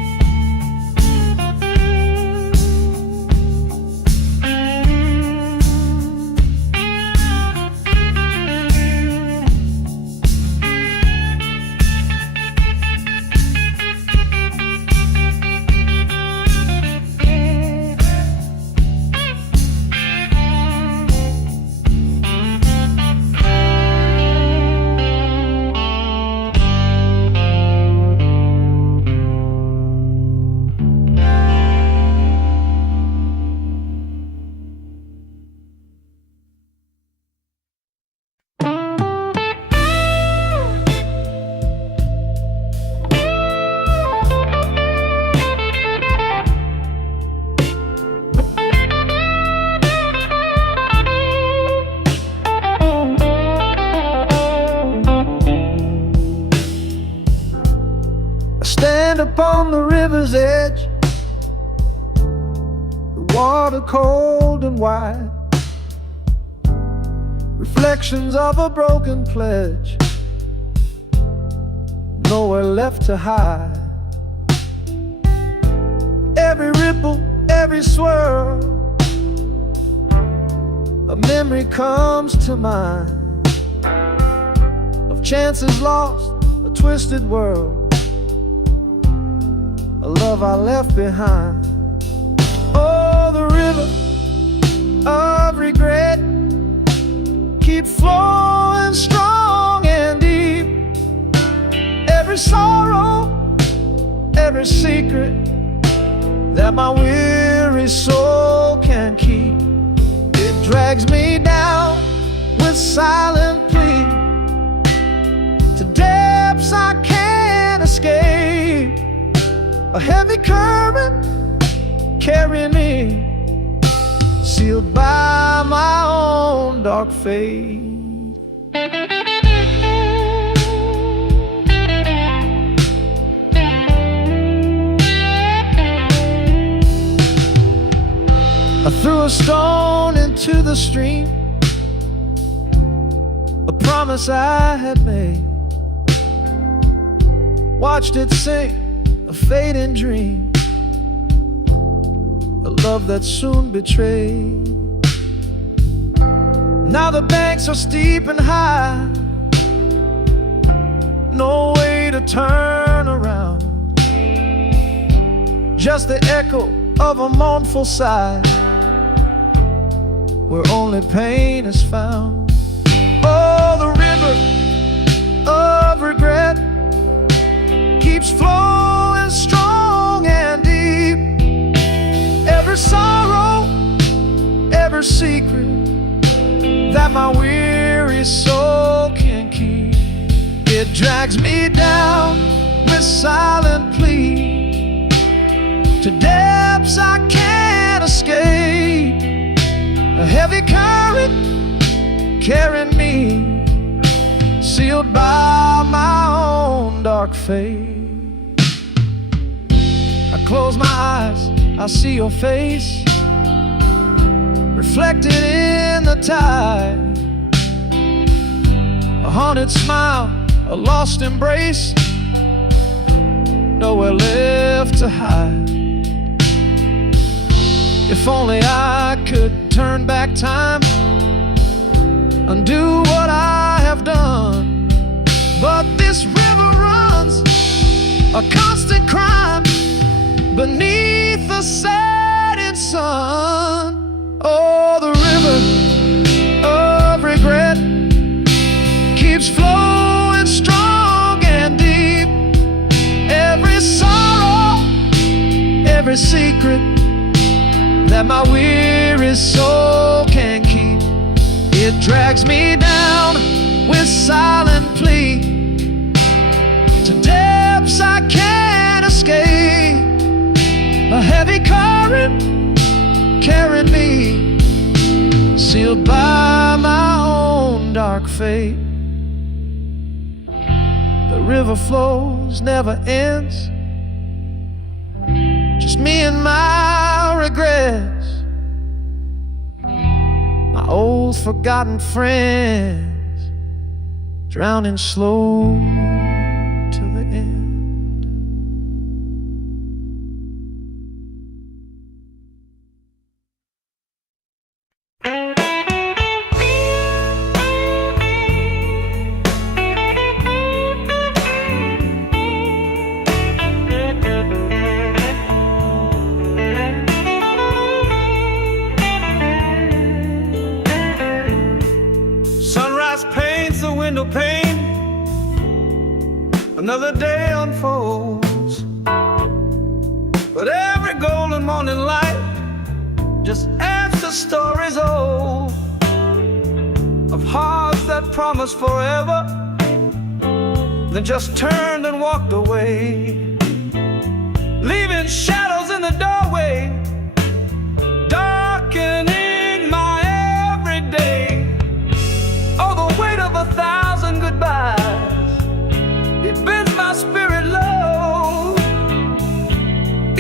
on the river's edge, the water cold and wide, reflections of a broken pledge, nowhere left to hide. Every ripple, every swirl, a memory comes to mind of chances lost, a twisted world, a love I left behind. Oh, the river of regret keeps flowing strong and deep. Every sorrow, every secret that my weary soul can keep, it drags me down with silent plea to depths I can't escape. A heavy current carrying me, sealed by my own dark fate. I threw a stone into the stream, a promise I had made, watched it sink, a fading dream, a love that soon betrayed. Now the banks are steep and high, no way to turn around, just the echo of a mournful sigh, where only pain is found. Oh, the river of regret keeps flowing strong and deep. Every sorrow, every secret that my weary soul can keep, it drags me down with silent plea to depths I can't escape. A heavy current carrying me, sealed by my own dark fate. I close my eyes, I see your face reflected in the tide, a haunted smile, a lost embrace, nowhere left to hide. If only I could turn back time, undo what I have done, but this river runs a constant crime beneath the setting sun. Oh, the river of regret keeps flowing strong and deep. Every sorrow, every secret that my weary soul can keep, it drags me down with silent plea to depths I can't escape. A heavy current carrying me, sealed by my own dark fate. The river flows, never ends, just me and my regrets, my old forgotten friends, drowning slow till the end. Window pane, another day unfolds, but every golden morning light just adds to stories old of hearts that promised forever, then just turned and walked away, leaving shadows in the doorway, darkening my everyday. Oh, the weight of 1,000 goodbyes, it bends my spirit low.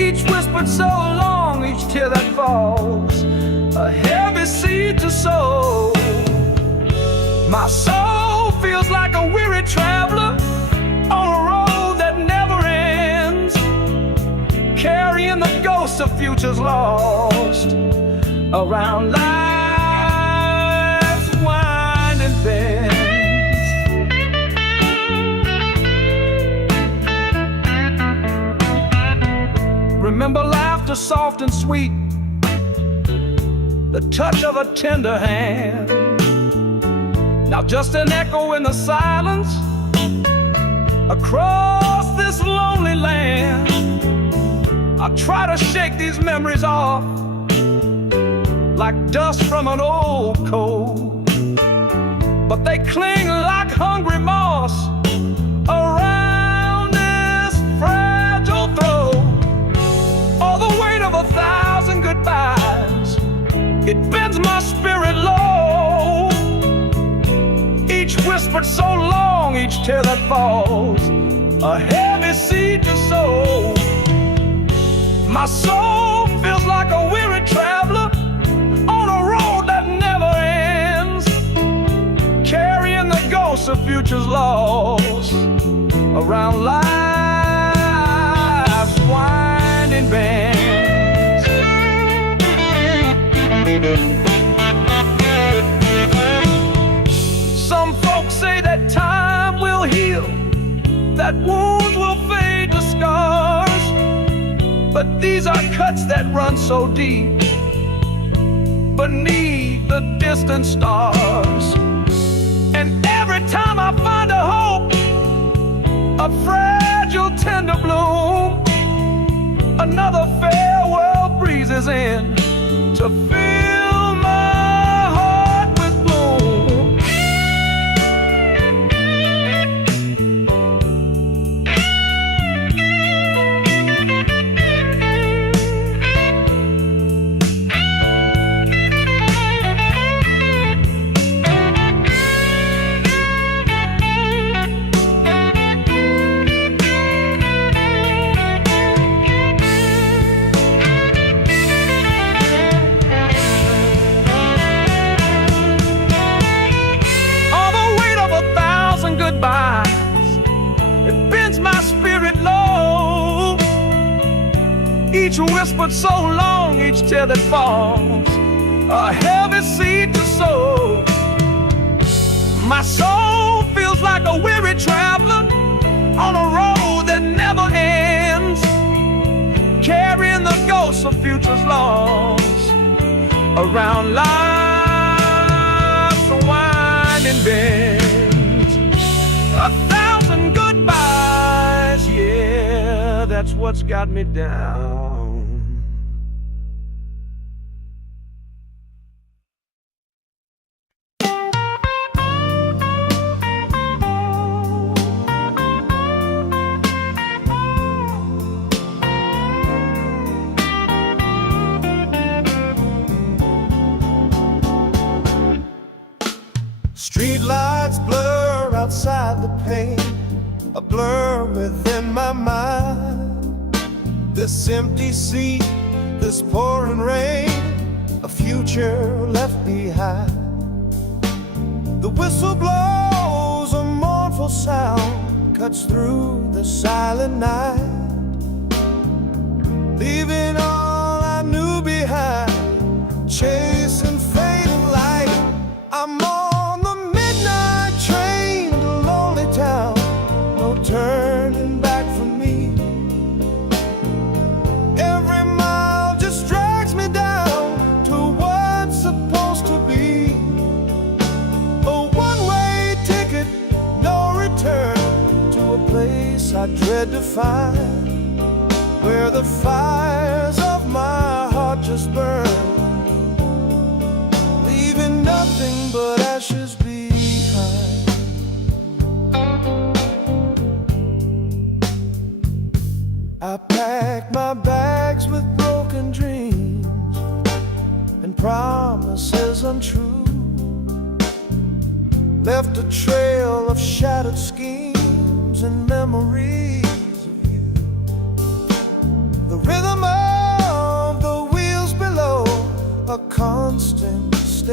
Each whispered so long, each tear that falls, a heavy seed to sow. My soul feels like a weary traveler on a road that never ends, carrying the ghosts of futures lost around life's winding bends. Remember laughter soft and sweet, the touch of a tender hand. Now just an echo in the silence across this lonely land. I try to shake these memories off like dust from an old coat, but they cling like hungry moss around this fragile throat. All the weight of 1,000 goodbyes, it bends my spirit low. Each whispered so long, each tear that falls, a heavy seed to sow. My soul feels like a weary traveler on a road that never ends, carrying the ghosts of futures lost around life's winding bends. Some folks say that time will heal, that wounds will fade to scars, but these are cuts that run so deep beneath the distant stars. And every time I find a hope, a fragile tender bloom, another farewell breezes in to fill my heart with gloom. It bends my spirit low. Each whispered so long, each tear that falls, a heavy seed to sow. My soul feels like a weary traveler on a road that never ends, carrying the ghosts of futures lost around life's winding bend. 1,000 goodbyes, yeah, that's what's got me down. Street lights blur outside the pane, a blur within my mind. This empty seat, this pouring rain, a future left behind. The whistle blows, a mournful sound cuts through the silent night, leaving all I knew behind, chasing fading light. I'm on the midnight train to lonely town, no turning back for me. Every mile just drags me down to what's supposed to be. A one-way ticket, no return, to a place I dread to find, where the fires of my heart just burn, leaving nothing but ashes behind. I packed my bags with broken dreams and promises untrue, left a trail of shattered schemes and memories of you. The rhythm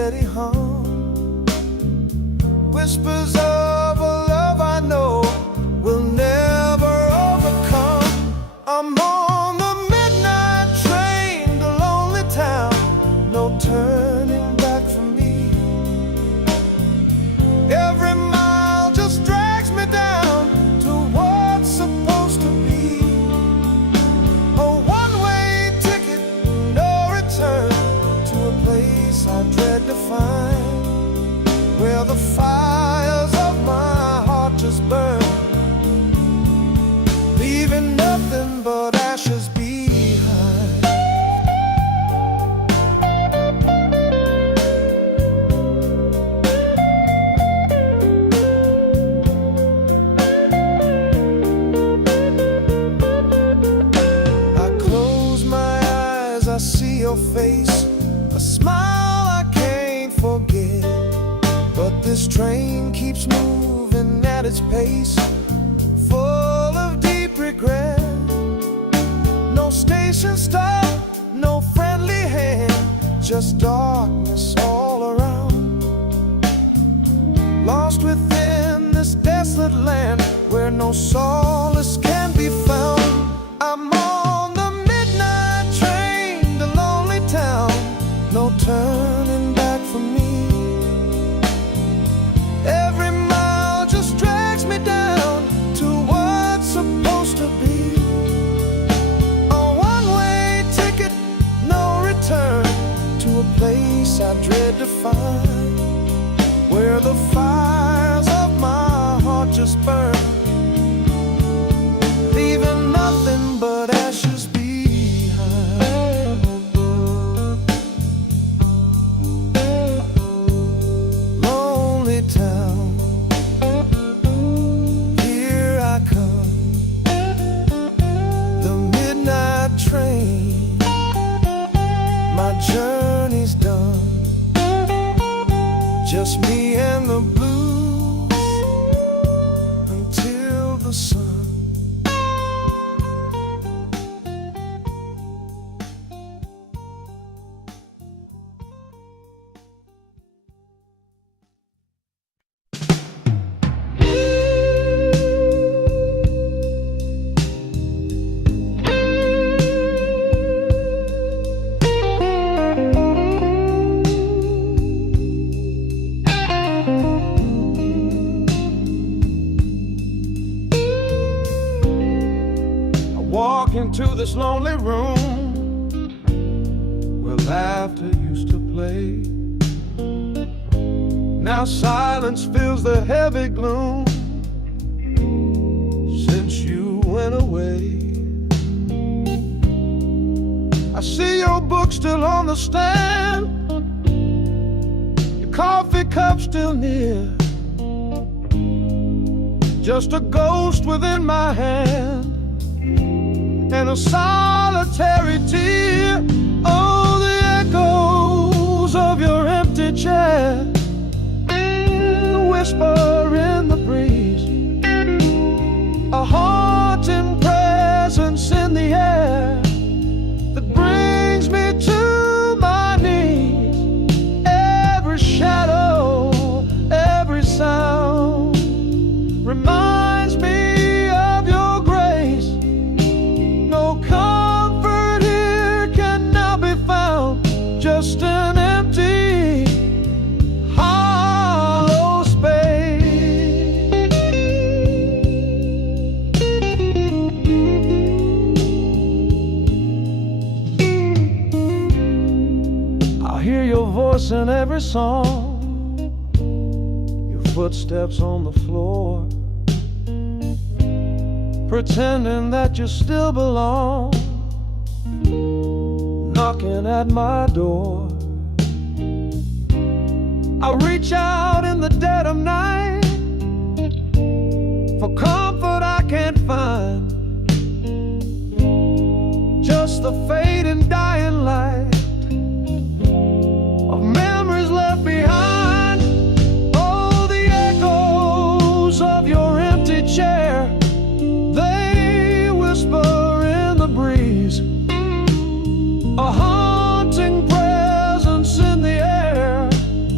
steady hum, whispers of a love I know will never overcome. I'm on the midnight train to lonely town, no turning back for me. Every mile just drags me down to what's supposed to be a one-way ticket, no return, to a place I dread to find, where the fires of my heart just burn, leaving nothing but ashes behind. I close my eyes, I see your face, a smile I can't forget. But this train keeps moving at its pace, full of deep regret. No station stop, no friendly hand, just darkness all around. Lost within this desolate land where no solace can be found. I'm on the midnight train to lonely town, no turning back for me. Every mile just drags me down to what's supposed to be a one-way ticket, no return, to a place I dread to find, where the fires of my heart just burn, leaving nothing but ashes behind. Lonely town, here I come, the midnight train, my journey's done, just me and the blues until the sun. Walk into this lonely room where laughter used to play. Now silence fills the heavy gloom since you went away. I see your book still on the stand, your coffee cup still near, just a ghost within my hand and a solitary tear. Oh, the echoes of your empty chair, the whisper in the breeze, a haunting presence in the air that brings me to my knees. Every shadow, every sound reminds me of your grace. No comfort here can now be found, just an empty, hollow space. I hear your voice in every song, your footsteps on the floor, pretending that you still belong, knocking at my door. I reach out in the dead of night for comfort I can't find, just the fading dying light of memories left behind. Oh, the echoes of your empty chair, they whisper in the breeze, a haunting presence in the air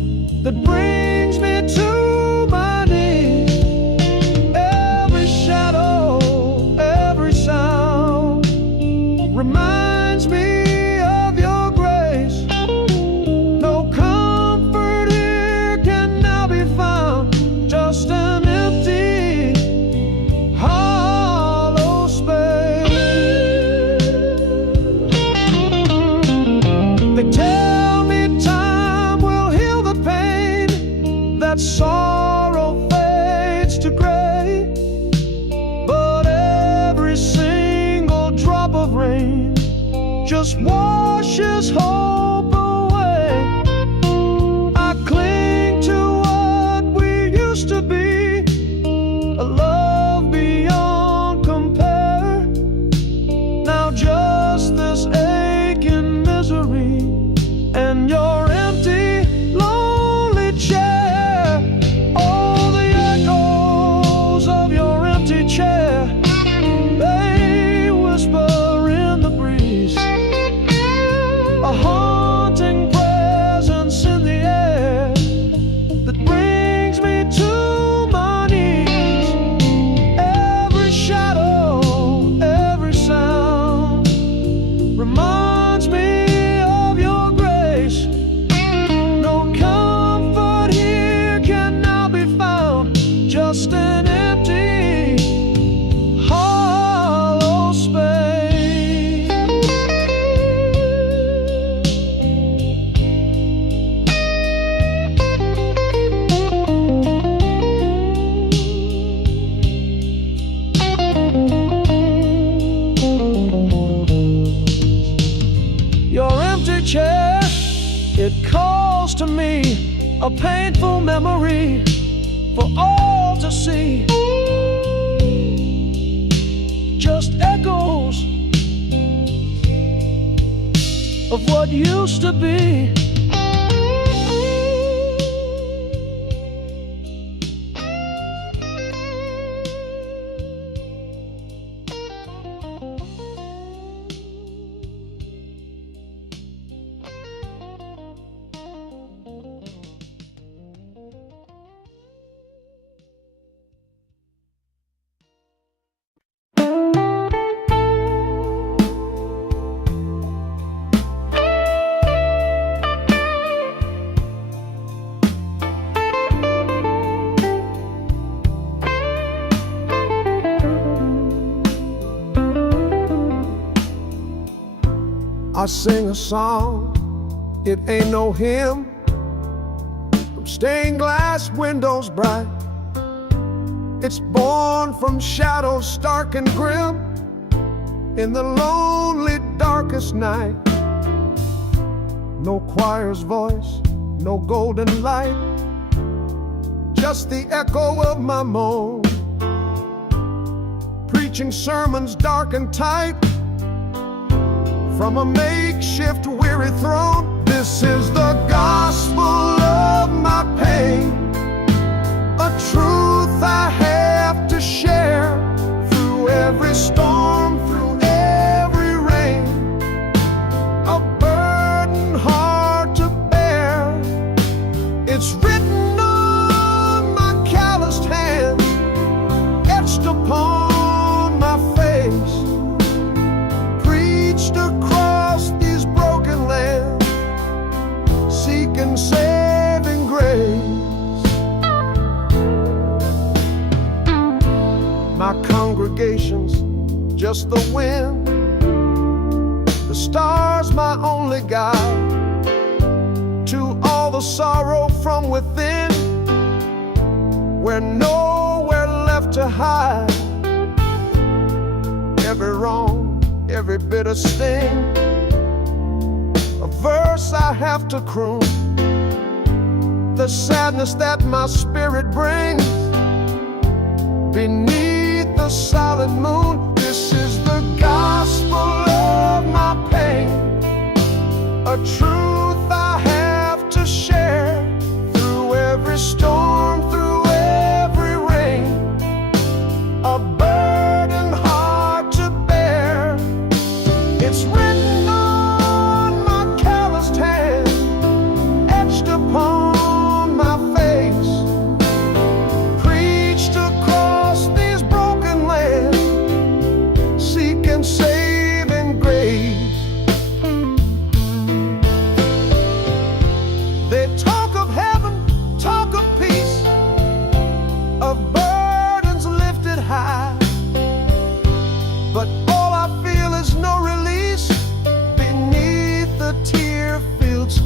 reminds me of your grace. No comfort here can now be found, just an empty, hollow space. They tell me time will heal the pain, that sorrow fades to gray, but every single drop of rain just washes hope away. I cling to what we used to be, a love beyond compare. Now just this aching misery and your empty, lonely chair. All the echoes of your empty chair, they whisper in the breeze, a haunting presence in the air that brings me to my knees. Every shadow, every sound reminds me of your grace. No comfort here can now be found, just an empty, hollow space. Your empty chair, it calls to me, a painful memory for all to see. Just echoes of what used to be. I sing a song, it ain't no hymn, from stained glass windows bright. It's born from shadows stark and grim, in the lonely darkest night. No choir's voice, no golden light, just the echo of my moan, preaching sermons dark and tight from a makeshift weary throne. This is the gospel of my pain, a truth I have to share through every storm, through every rain, a burden hard to bear. It's written on my calloused hands, etched upon my face, preached across these broken lands, seeking saving grace. My congregation's just the wind, the stars my only guide to all the sorrow from within, where nowhere left to hide. Every wrong, every bitter sting, a verse I have to croon, the sadness that my spirit brings beneath the solid moon. This is the gospel of my pain, a truth I have to share through every storm, through every rain, a burden hard to bear. It's written on my calloused hand, etched upon my face, preached across these broken lands, seeking saving grace.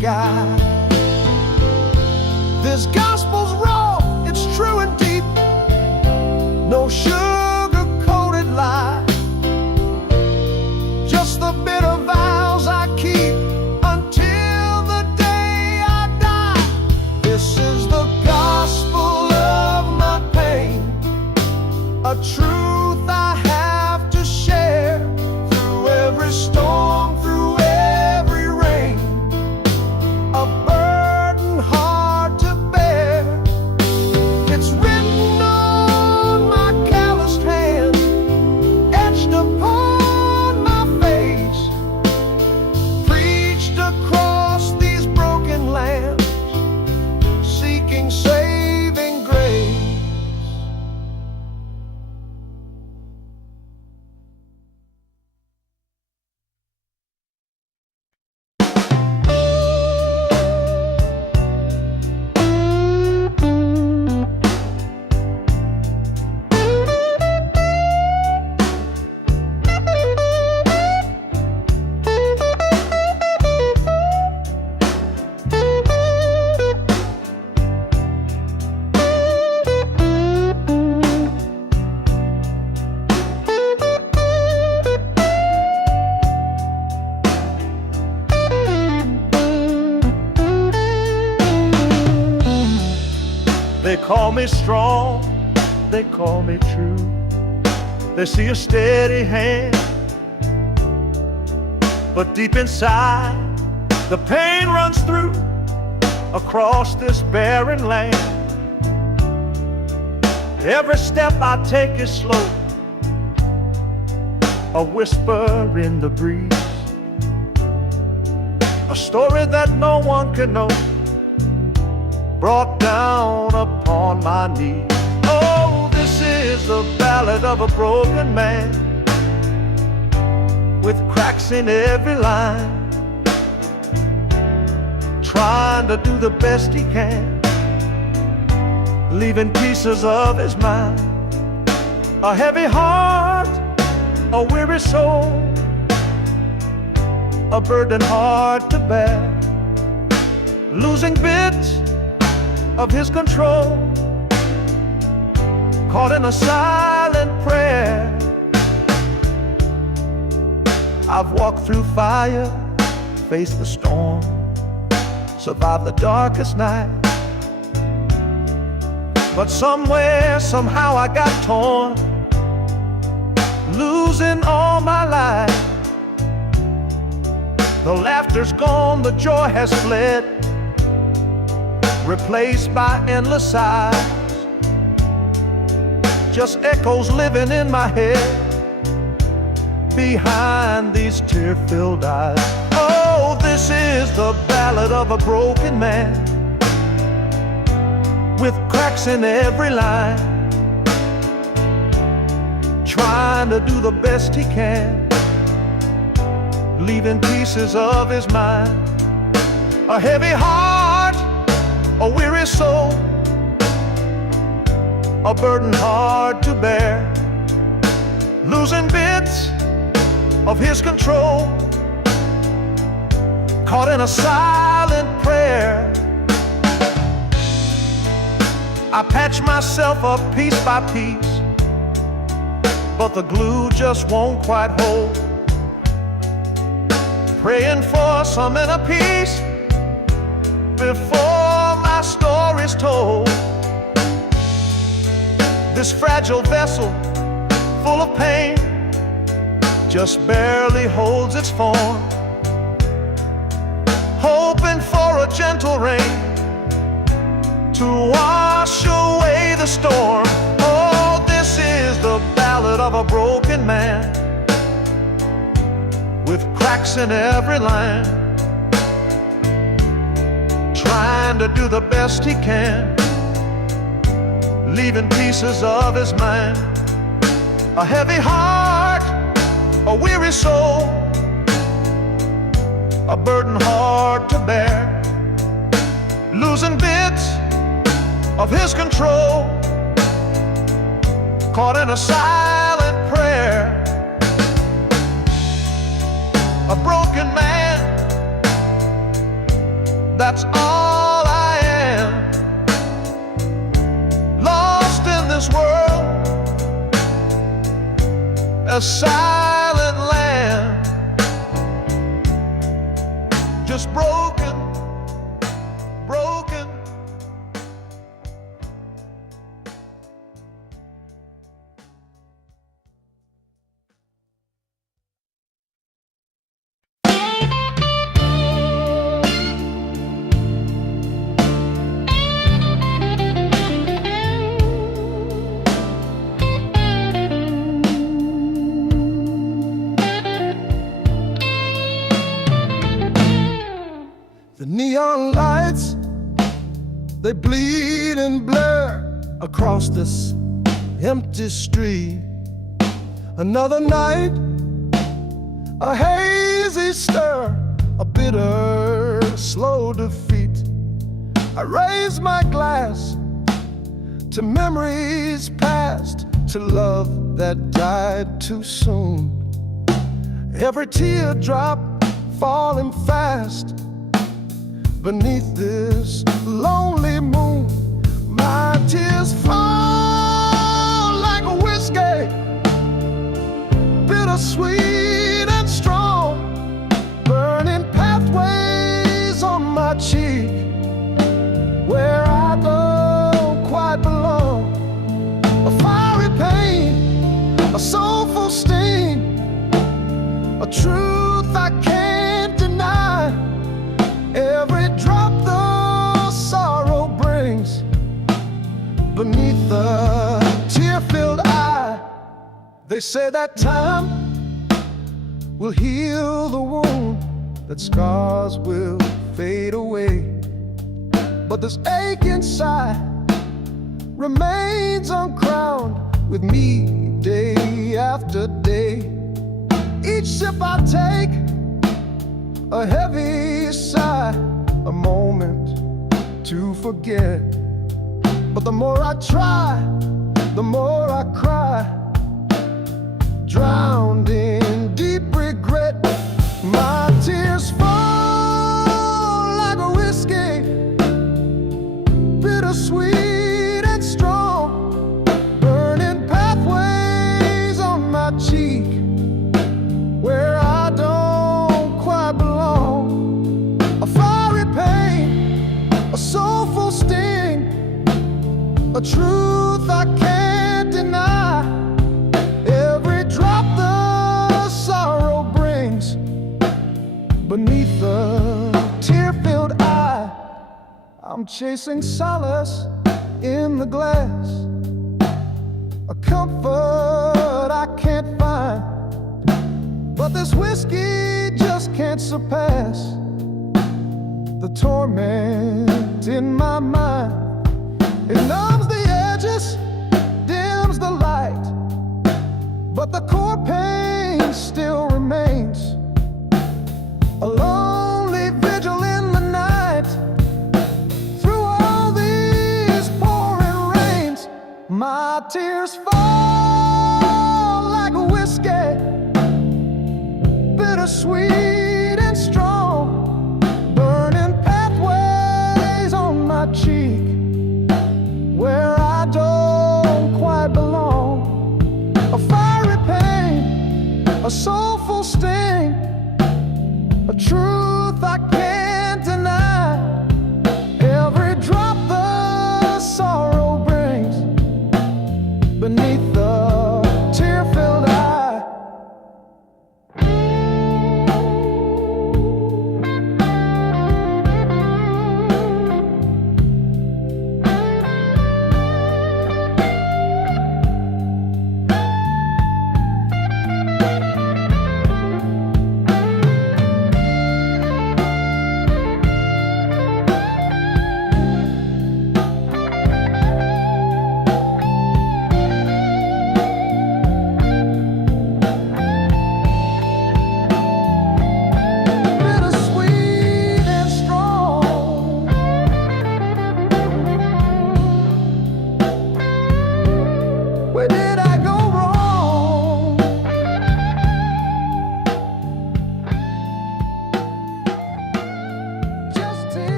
sky. This gospel's raw, it's true and deep, no sugar-coated lie, just the bitter vows I keep until the day I die. This is the gospel of my pain, a truth I have to share through every storm, through every rain, a burden hard to bear. It's written on my calloused hand, etched upon my face, preached across these broken lands, seeking saving grace. They call me strong, they call me true. They see a steady hand, but deep inside the pain runs through across this barren land. Every step I take is slow, a whisper in the breeze, a story that no one can know, brought down upon my knees. Oh, this is the ballad of a broken man, with cracks in every line, trying to do the best he can, leaving pieces of his mind. A heavy heart, a weary soul, a burden hard to bear, losing bits of his control, caught in a silent prayer. I've walked through fire, faced the storm, survived the darkest night, but somewhere, somehow I got torn, losing all my life. The laughter's gone, the joy has fled, replaced by endless sighs, just echoes living in my head behind these tear-filled eyes. Oh, this is the ballad of a broken man, with cracks in every line, trying to do the best he can, leaving pieces of his mind. A heavy heart, a weary soul, a burden hard to bear, losing bits of his control, caught in a silent prayer. I patch myself up piece by piece, but the glue just won't quite hold, praying for some inner peace before my story's told. This fragile vessel, full of pain, just barely holds its form, hoping for a gentle rain to wash away the storm. Oh, this is the ballad of a broken man, with cracks in every line, trying to do the best he can, leaving pieces of his mind. A heavy heart, a weary soul, a burden hard to bear, losing bits of his control, caught in a silent prayer. A broken man, that's all I am. Lost in this world, a silent land, just broken, broken. The neon lights, they bleed and blur across this empty street. Another night, a hazy stir, a bitter, slow defeat. I raise my glass to memories past, to love that died too soon. Every teardrop falling fast beneath this lonely moon. My tears fall like a whiskey, bittersweet and strong, burning pathways on my cheek, where I don't quite belong. A fiery pain, a soulful sting, a truth I can't deny. Every drop the sorrow brings beneath the tear-filled eye. They say that time will heal the wound, that scars will fade away, but this ache inside remains uncrowned with me day after day. Each sip I take, a heavy sigh, a moment to forget. But the more I try, the more I cry, drowned in deep regret. My tears fall like a whiskey, bittersweet and strong, burning pathways on my cheek, where I don't quite belong. A fiery pain, a soulful sting, a truth I can't deny. Every drop the sorrow brings beneath the tear-filled eye. I'm chasing solace in the glass, a comfort I can't find, but this whiskey just can't surpass the torment in my mind. It numbs the edges, dims the light, but the core pain still remains. A lonely vigil in the night, through all these pouring rains. My tears fall like a whiskey, bittersweet and strong, burning pathways on my cheek, where I don't quite belong. A fiery pain, a soulful sting, a truth I can't deny. Every drop the sorrow brings beneath the tear-filled eye.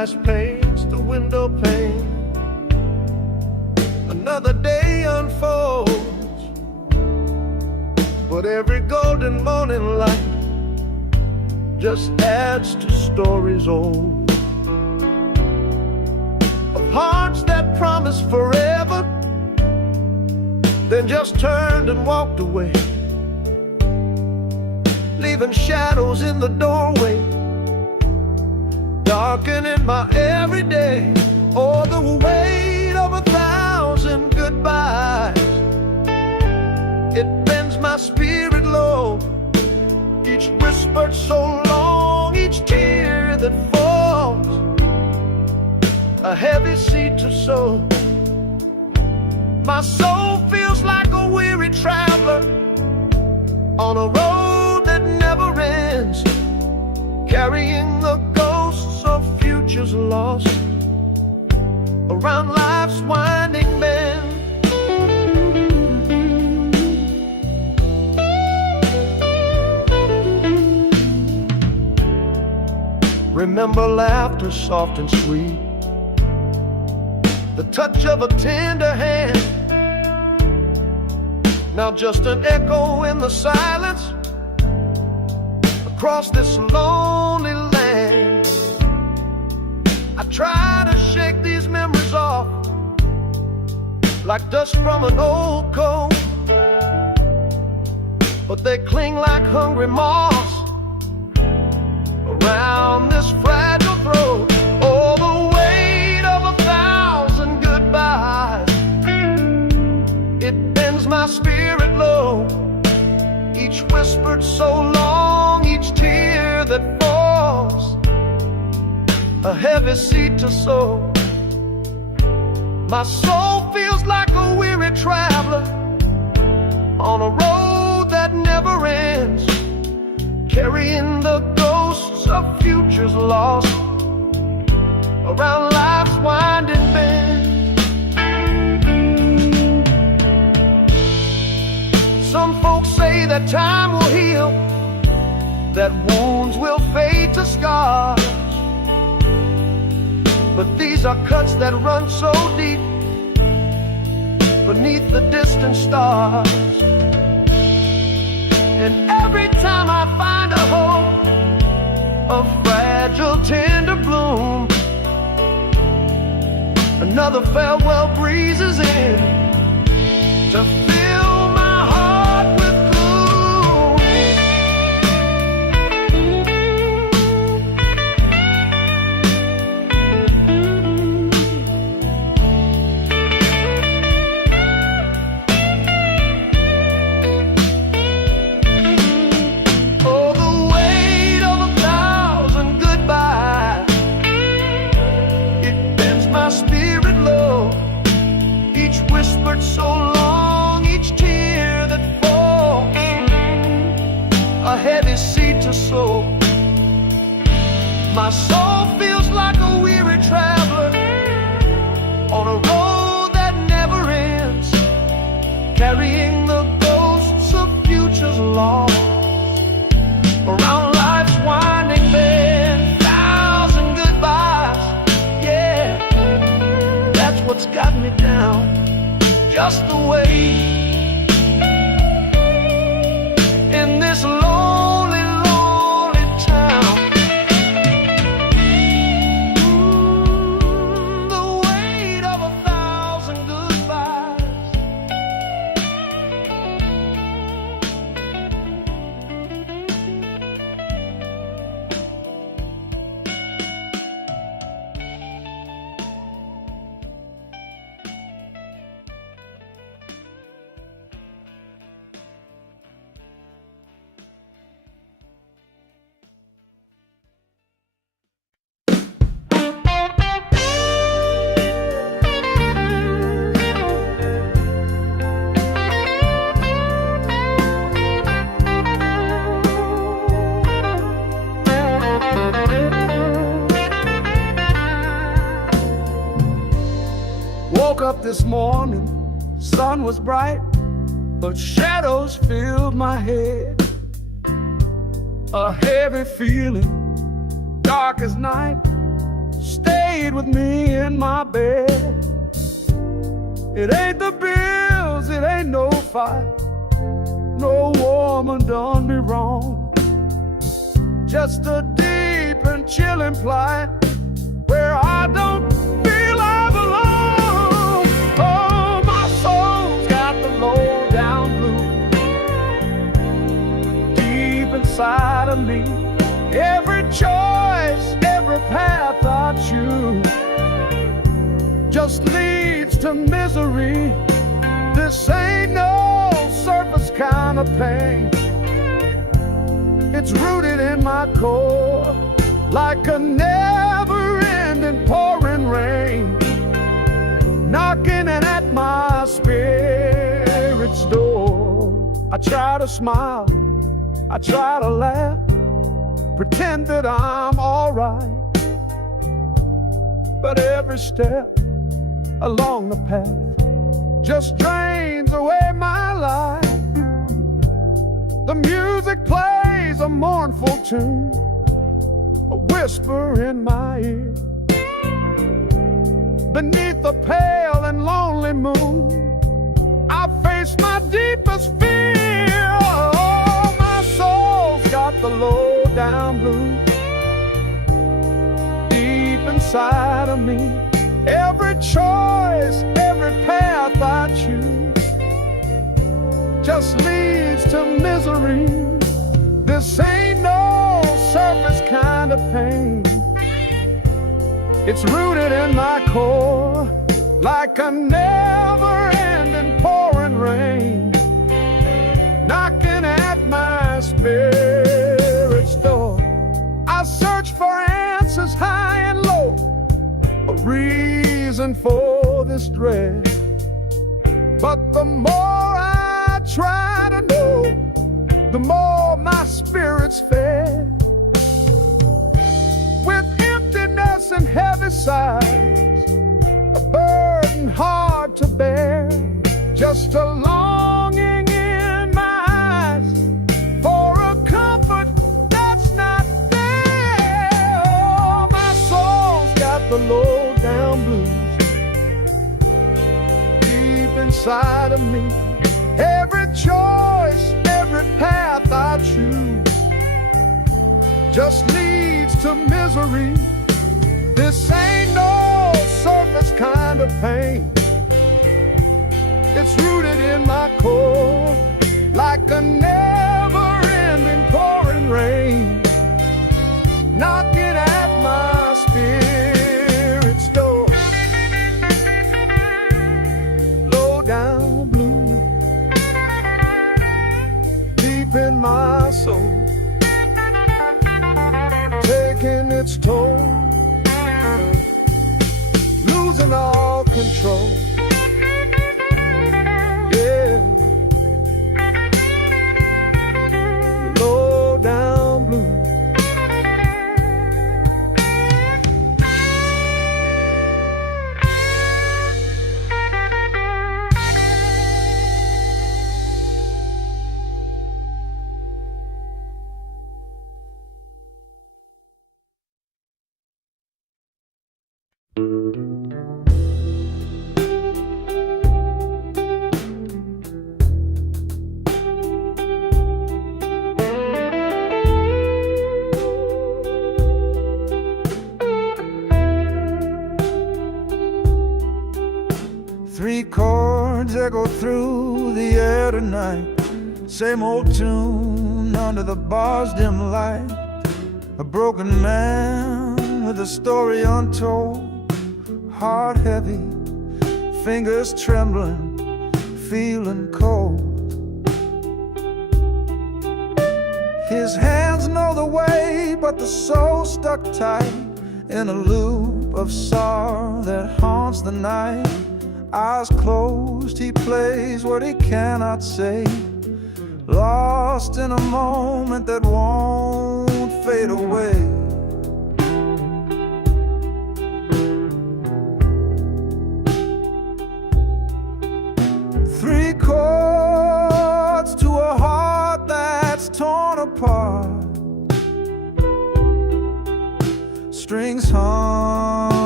sunrise paints the window pane. Another day unfolds, but every golden morning light just adds to stories old, of hearts that promised forever, then just turned and walked away, leaving shadows in the doorway, darkening my everyday. Oh, the weight of 1,000 goodbyes, it bends my spirit low. Each whispered so long, each tear that falls, a heavy seed to sow. My soul feels like a weary traveler on a road that never ends, carrying the ghosts of futures lost around life's winding bend. Remember laughter soft and sweet, the touch of a tender hand, now just an echo in the silence across this lonely land. I try to shake these memories off like dust from an old coat, but they cling like hungry moths around this fragile throat. Oh, the weight of 1,000 goodbyes, it bends my spirit low. Each whispered so long, each tear that falls, a heavy seed to sow. My soul feels like a weary traveler on a road that never ends, carrying the ghosts of futures lost around life's winding bend. Some folks say that time will heal, that wounds will fade to scars, but these are cuts that run so deep beneath the distant stars. And every time I find a hope, a fragile tender bloom, another farewell breezes in to fill my heart with gloom. Oh, the weight of 1,000 goodbyes, it bends my spirit low. Each whispered so long, each tear that falls, a heavy seed to sow. My soul feels like a weary traveler on a road that never ends, carrying the ghosts of futures lost around life's winding bend. 1,000 goodbyes, yeah, that's what's got me down, just the way in this lonely, lonely town. The weight of 1,000 goodbyes. Woke up this morning, sun was bright, but shadows filled my head. A heavy feeling, dark as night, stayed with me in my bed. It ain't the bills, it ain't no fight. No woman done me wrong. Just a deep and chilling plight where I don't feel I belong. Oh, my soul's got the low down blues deep inside of me. Every choice, every path I choose just leads to misery. This ain't no surface kind of pain. It's rooted in my core like a never-ending pouring rain, knocking at my spirit's door. I try to smile, I try to laugh, pretend that I'm alright, but every step along the path just drains away my life. The music plays a mournful tune, a whisper in my ear. Beneath the pale and lonely moon, I face my deepest fear. Oh, my soul's got the low down blues deep inside of me. Every choice, every path I choose just leads to misery. This ain't no surface kind of pain. It's rooted in my core like a never-ending pouring rain, knocking at my spirit's door. I search for answers high and low, a reason for this dread, but the more I try to know, the more my spirit's fed. With emptiness and heavy sighs, a burden hard to bear, just a longing in my eyes for a comfort that's not there. Oh, my soul's got the low down blues deep inside of me. Every choice, every path I choose just leads to misery. This ain't no surface kind of pain. It's rooted in my core like a never-ending pouring rain, knocking at my spirit's door. Low down blue deep in my soul, taking its toll, losing all control. Yeah, low down blue. Three chords echo through the air tonight, same old tune under the bar's dim light. A broken man with a story untold, heart heavy, fingers trembling, feeling cold. His hands know the way, but the soul stuck tight in a loop of sorrow that haunts the night. Eyes closed, he plays what he cannot say, lost in a moment that won't fade away. Three chords to a heart that's torn apart, strings hung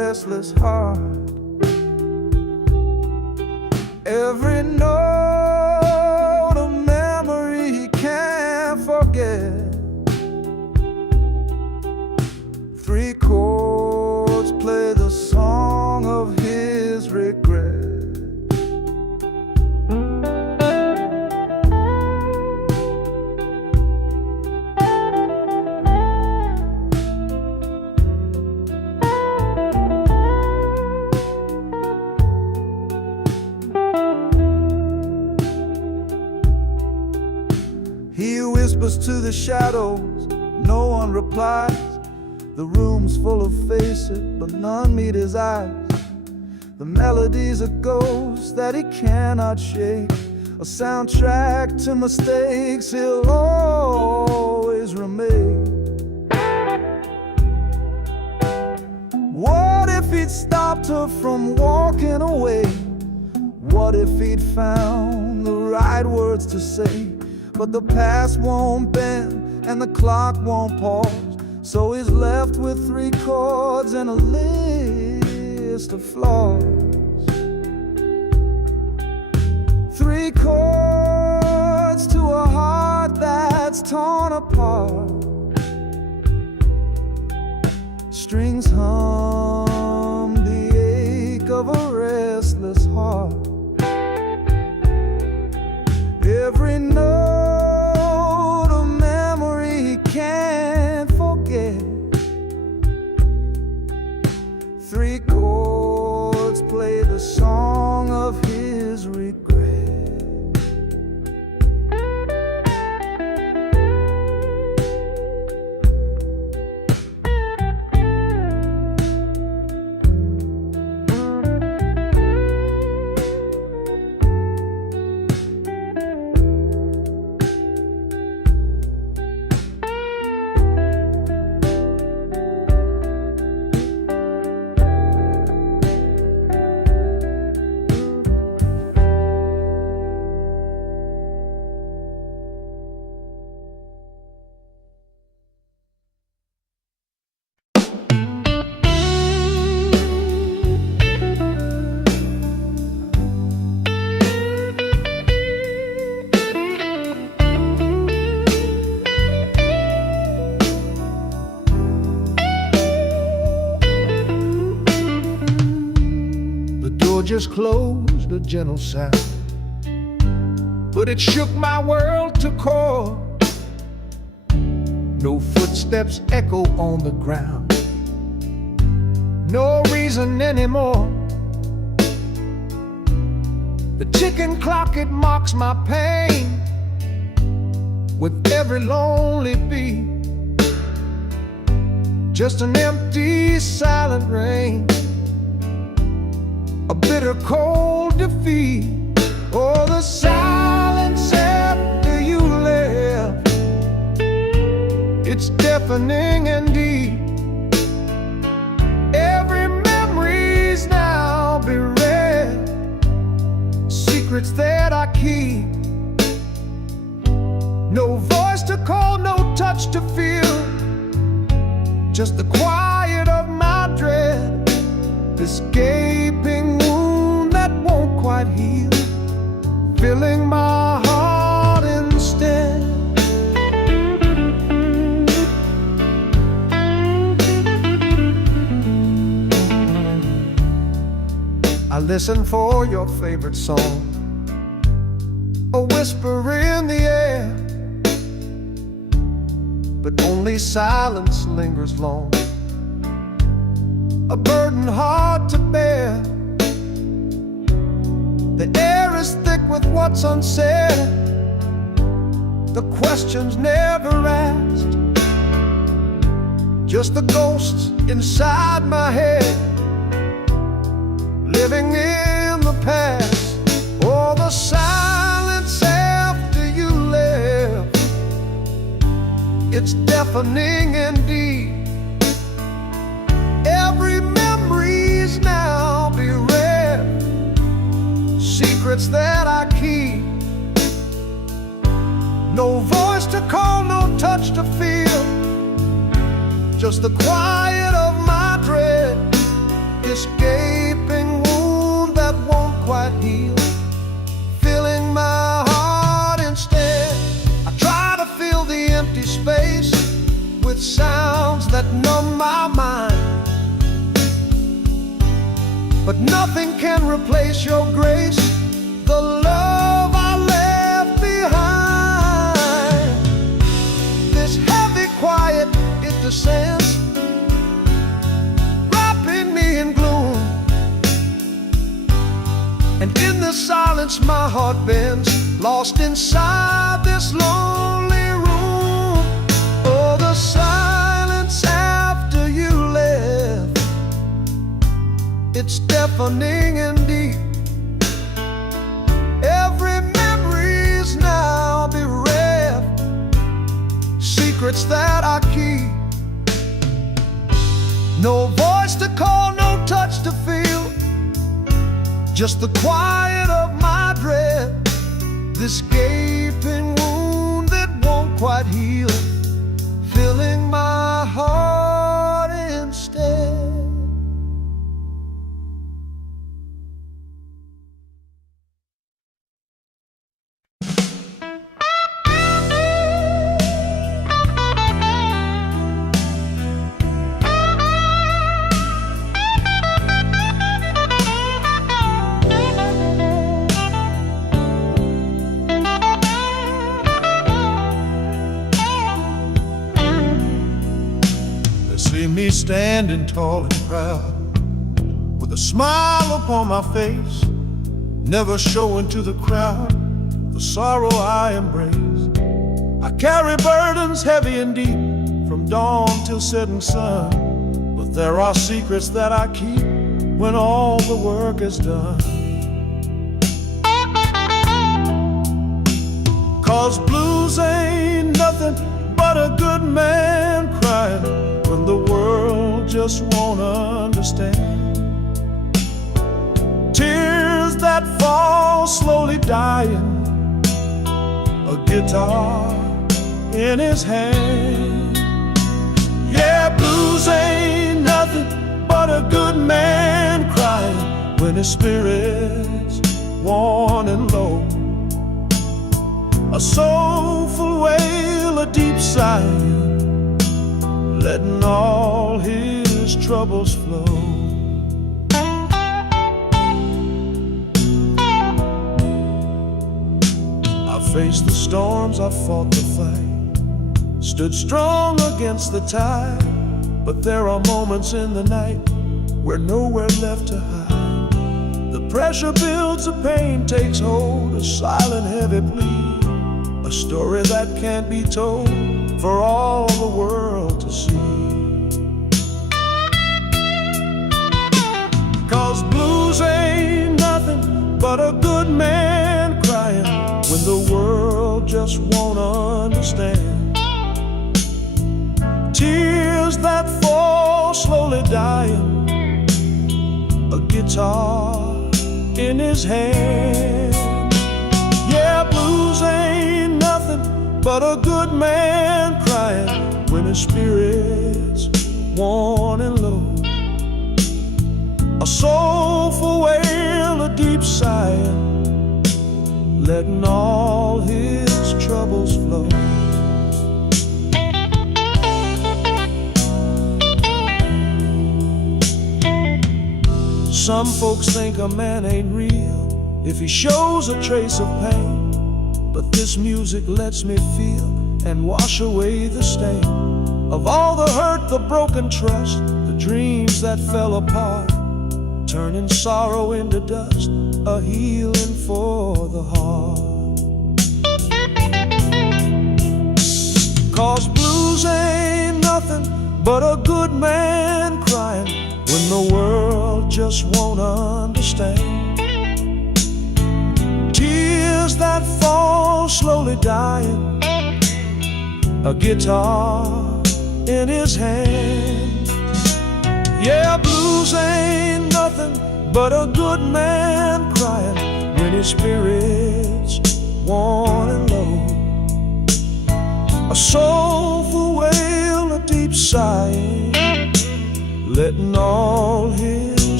restless heart. Every note a memory he can't forget. 3 chords play the song of his regret. He whispers to the shadows, no one replies. The room's full of faces, but none meet his eyes. The melody's a ghost that he cannot shake, a soundtrack to mistakes he'll always remake. What if he'd stopped her from walking away? What if he'd found the right words to say? But the past won't bend and the clock won't pause, so he's left with 3 chords and a list of flaws. 3 chords to a heart that's torn apart. Strings hum the ache of a restless heart. Every note a memory he can't forget. 3 chords play the song of his regret. Just closed, a gentle sound, but it shook my world to core. No footsteps echo on the ground, no reason anymore. The ticking clock, it mocks my pain with every lonely beat. Just an empty, silent rain, a bitter cold defeat. Oh, the silence after you left, it's deafening and deep. Every memory's now bereft, secrets that I keep. No voice to call, no touch to feel, just the quiet of my dread. This gaping wound that won't quite heal, filling my heart instead. I listen for your favorite song, a whisper in the air, but only silence lingers long, a burden hard to bear. The air is thick with what's unsaid, the questions never asked, just the ghosts inside my head, living in the past. Oh, the silence after you left, it's deafening indeed. Every memory's now bereft, secrets that I keep. No voice to call, no touch to feel, just the quiet of my dread. this gaping wound that won't quite heal, filling my heart instead. I try to fill the empty space with sounds that numb my mind, but nothing can replace your grace, the love I left behind. This heavy quiet, it descends, wrapping me in gloom, and in the silence my heart bends, lost inside this lonely room. Oh, the silence after you left, it's deafening and deep. Every memory's now bereft, secrets that I keep. No voice to call, no touch to feel, just the quiet of my breath. This gaping wound that won't quite heal, filling my heart instead. See me standing tall and proud, with a smile upon my face, never showing to the crowd the sorrow I embrace. I carry burdens heavy and deep, from dawn till setting sun, but there are secrets that I keep when all the work is done. 'Cause blues ain't nothing but a good man crying when the world just won't understand. Tears that fall slowly dying, a guitar in his hand. Yeah, blues ain't nothing but a good man crying when his spirit's worn and low. A soulful wail, a deep sigh, letting all his troubles flow. I faced the storms, I fought the fight, stood strong against the tide, but there are moments in the night where nowhere left to hide. The pressure builds, the pain takes hold, a silent heavy plea, a story that can't be told for all the world to see. 'Cause blues ain't nothing but a good man crying when the world just won't understand. Tears that fall slowly dying, a guitar in his hand. Yeah, blues ain't nothing but a good man crying when his spirit's worn and low. A soulful wail, a deep sigh, letting all his troubles flow. Some folks think a man ain't real if he shows a trace of pain, but this music lets me feel and wash away the stain of all the hurt, the broken trust, the dreams that fell apart, turning sorrow into dust, a healing for the heart. 'Cause blues ain't nothing but a good man crying when the world just won't understand. Tears that fall slowly dying, a guitar in his hand. Yeah, blues ain't nothing but a good man crying when his spirit's worn and low. A soulful wail, a deep sigh, letting all his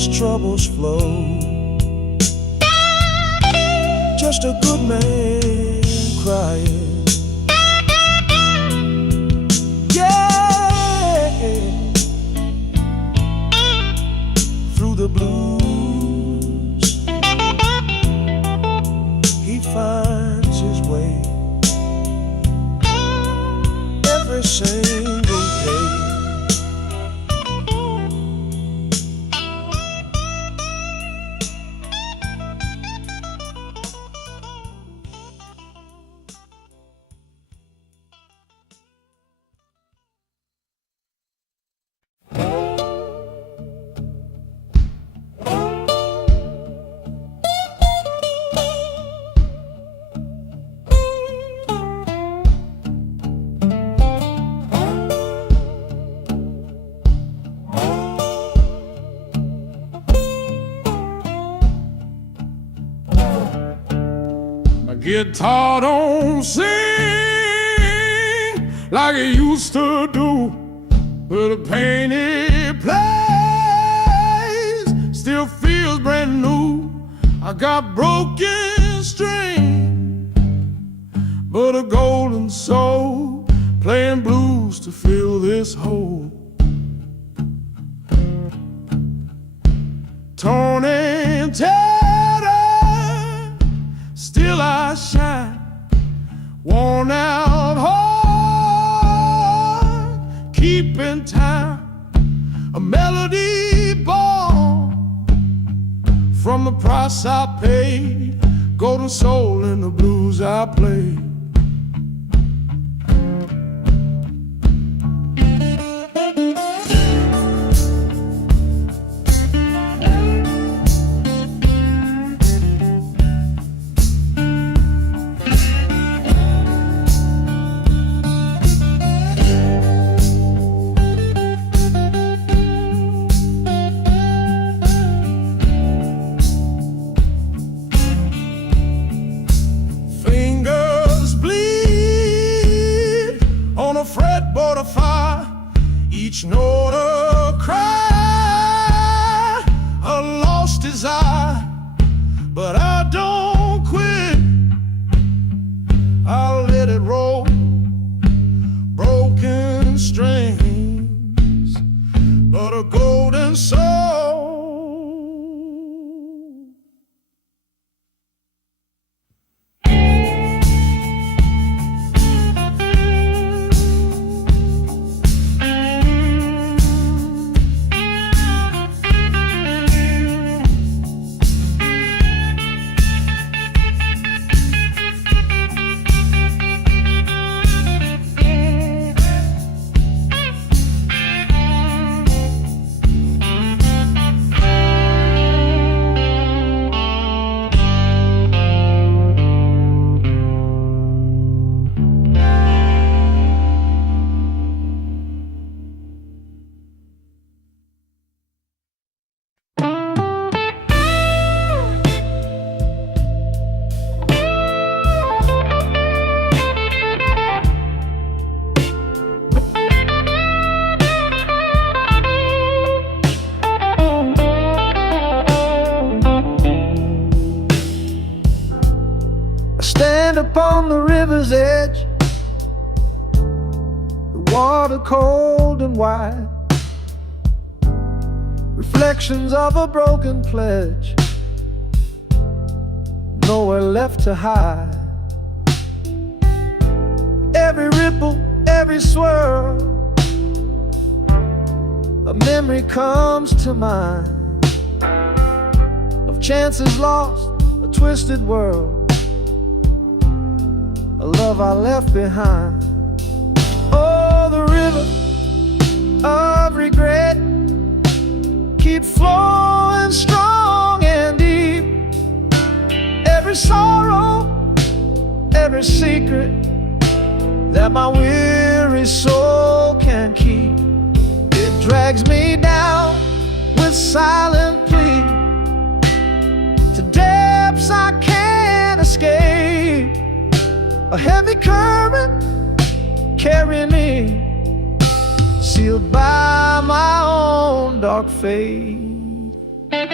his troubles flow. Just a good man crying. Yeah, through the blues he finds his way. Every single day. Guitar don't sing like it used to do, but the pain it plays still feels brand new. I got broken string, but a golden soul, playing blues to fill this hole. Torn and tattered, still I shine, worn out heart, keeping time, a melody born from the price I paid, golden soul in the blues I play. Fretboard of fire, each note a cry, a lost desire, but I don't quit. I'll let it roll, broken strings, but a golden soul. Stand upon the river's edge, the water cold and wide, reflections of a broken pledge, nowhere left to hide. Every ripple, every swirl, a memory comes to mind of chances lost, a twisted world, a love I left behind. Oh, the river of regret, keep flowing strong and deep. Every sorrow, every secret that my weary soul can keep, it drags me down with silent plea to depths I can't escape. A heavy current carrying me, sealed by my own dark fate.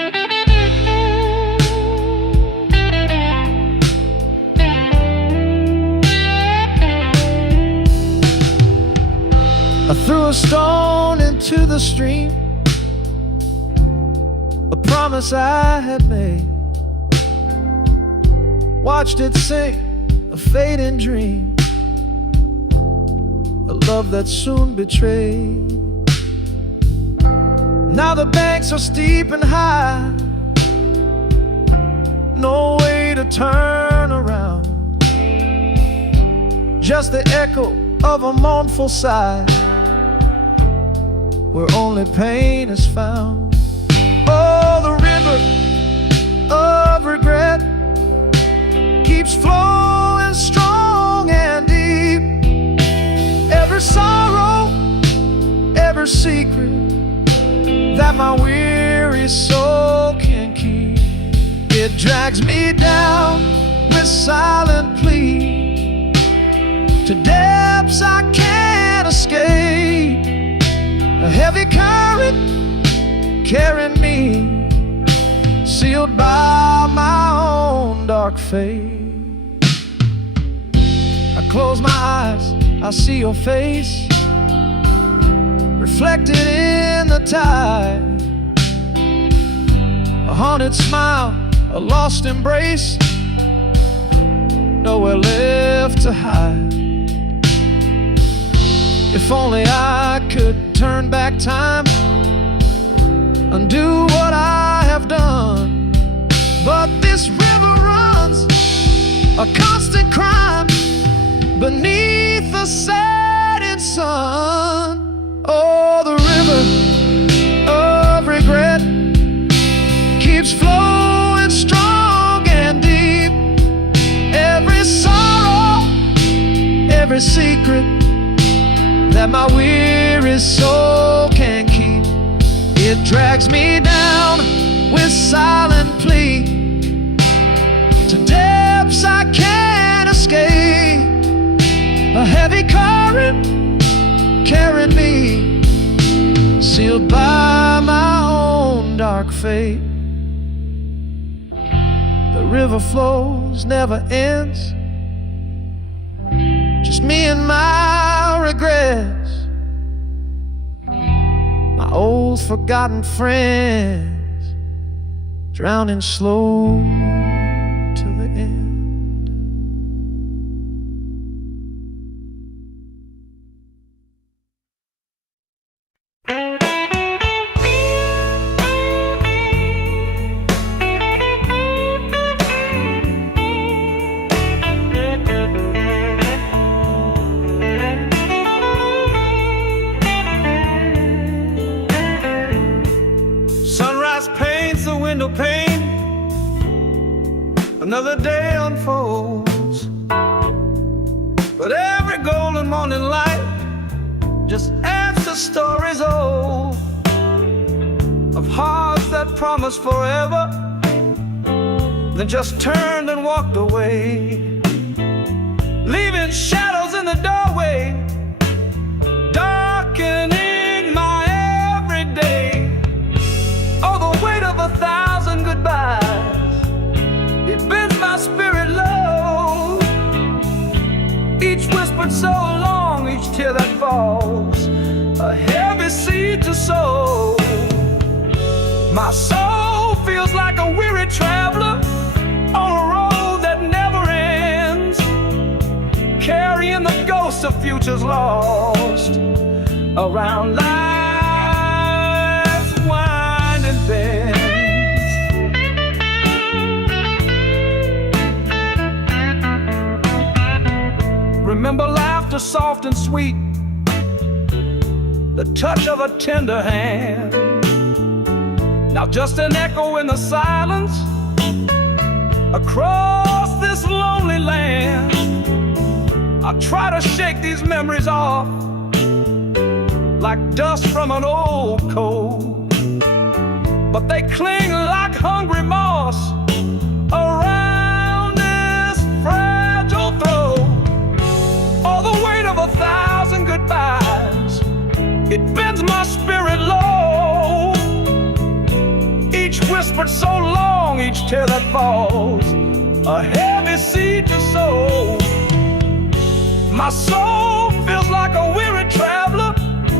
I threw a stone into the stream, a promise I had made. Watched it sink, a fading dream, a love that soon betrayed. Now the banks are steep and high, no way to turn around, just the echo of a mournful sigh, where only pain is found. Oh, the river of regret keeps flowing strong and deep. Every sorrow, every secret that my weary soul can keep, it drags me down with silent plea to depths I can't escape. A heavy current carrying me, sealed by my own dark fate. I close my eyes, I see your face reflected in the tide. A haunted smile, a lost embrace, nowhere left to hide. If only I could turn back time, undo what I have done. But this river runs a constant crime beneath the setting sun. Oh, the river of regret keeps flowing strong and deep. Every sorrow, every secret that my weary soul can keep, it drags me down with silent plea to depths I can't escape. A heavy current carrying me, sealed by my own dark fate. The river flows, never ends, just me and my regrets, my old forgotten friends, drowning slow to the end. Window pane, another day unfolds, but every golden morning light just adds to stories old of hearts that promised forever, then just turned and walked away, leaving shadows in the doorway, darkening my everyday. Oh, the weight of 1,000 goodbyes, it bends my spirit low. Each whispered so long, each tear that falls, a heavy seed to sow. My soul feels like a weary traveler on a road that never ends, carrying the ghosts of futures lost around life's winding bends. Remember laughter soft and sweet, the touch of a tender hand. Now just an echo in the silence across this lonely land. I try to shake these memories off like dust from an old coat, but they cling like hungry moss around this fragile throat. Oh, the weight of 1,000 goodbyes, it bends my spirit low. Each whispered so long, each tear that falls, a heavy seed to sow. My soul feels like a weary traveler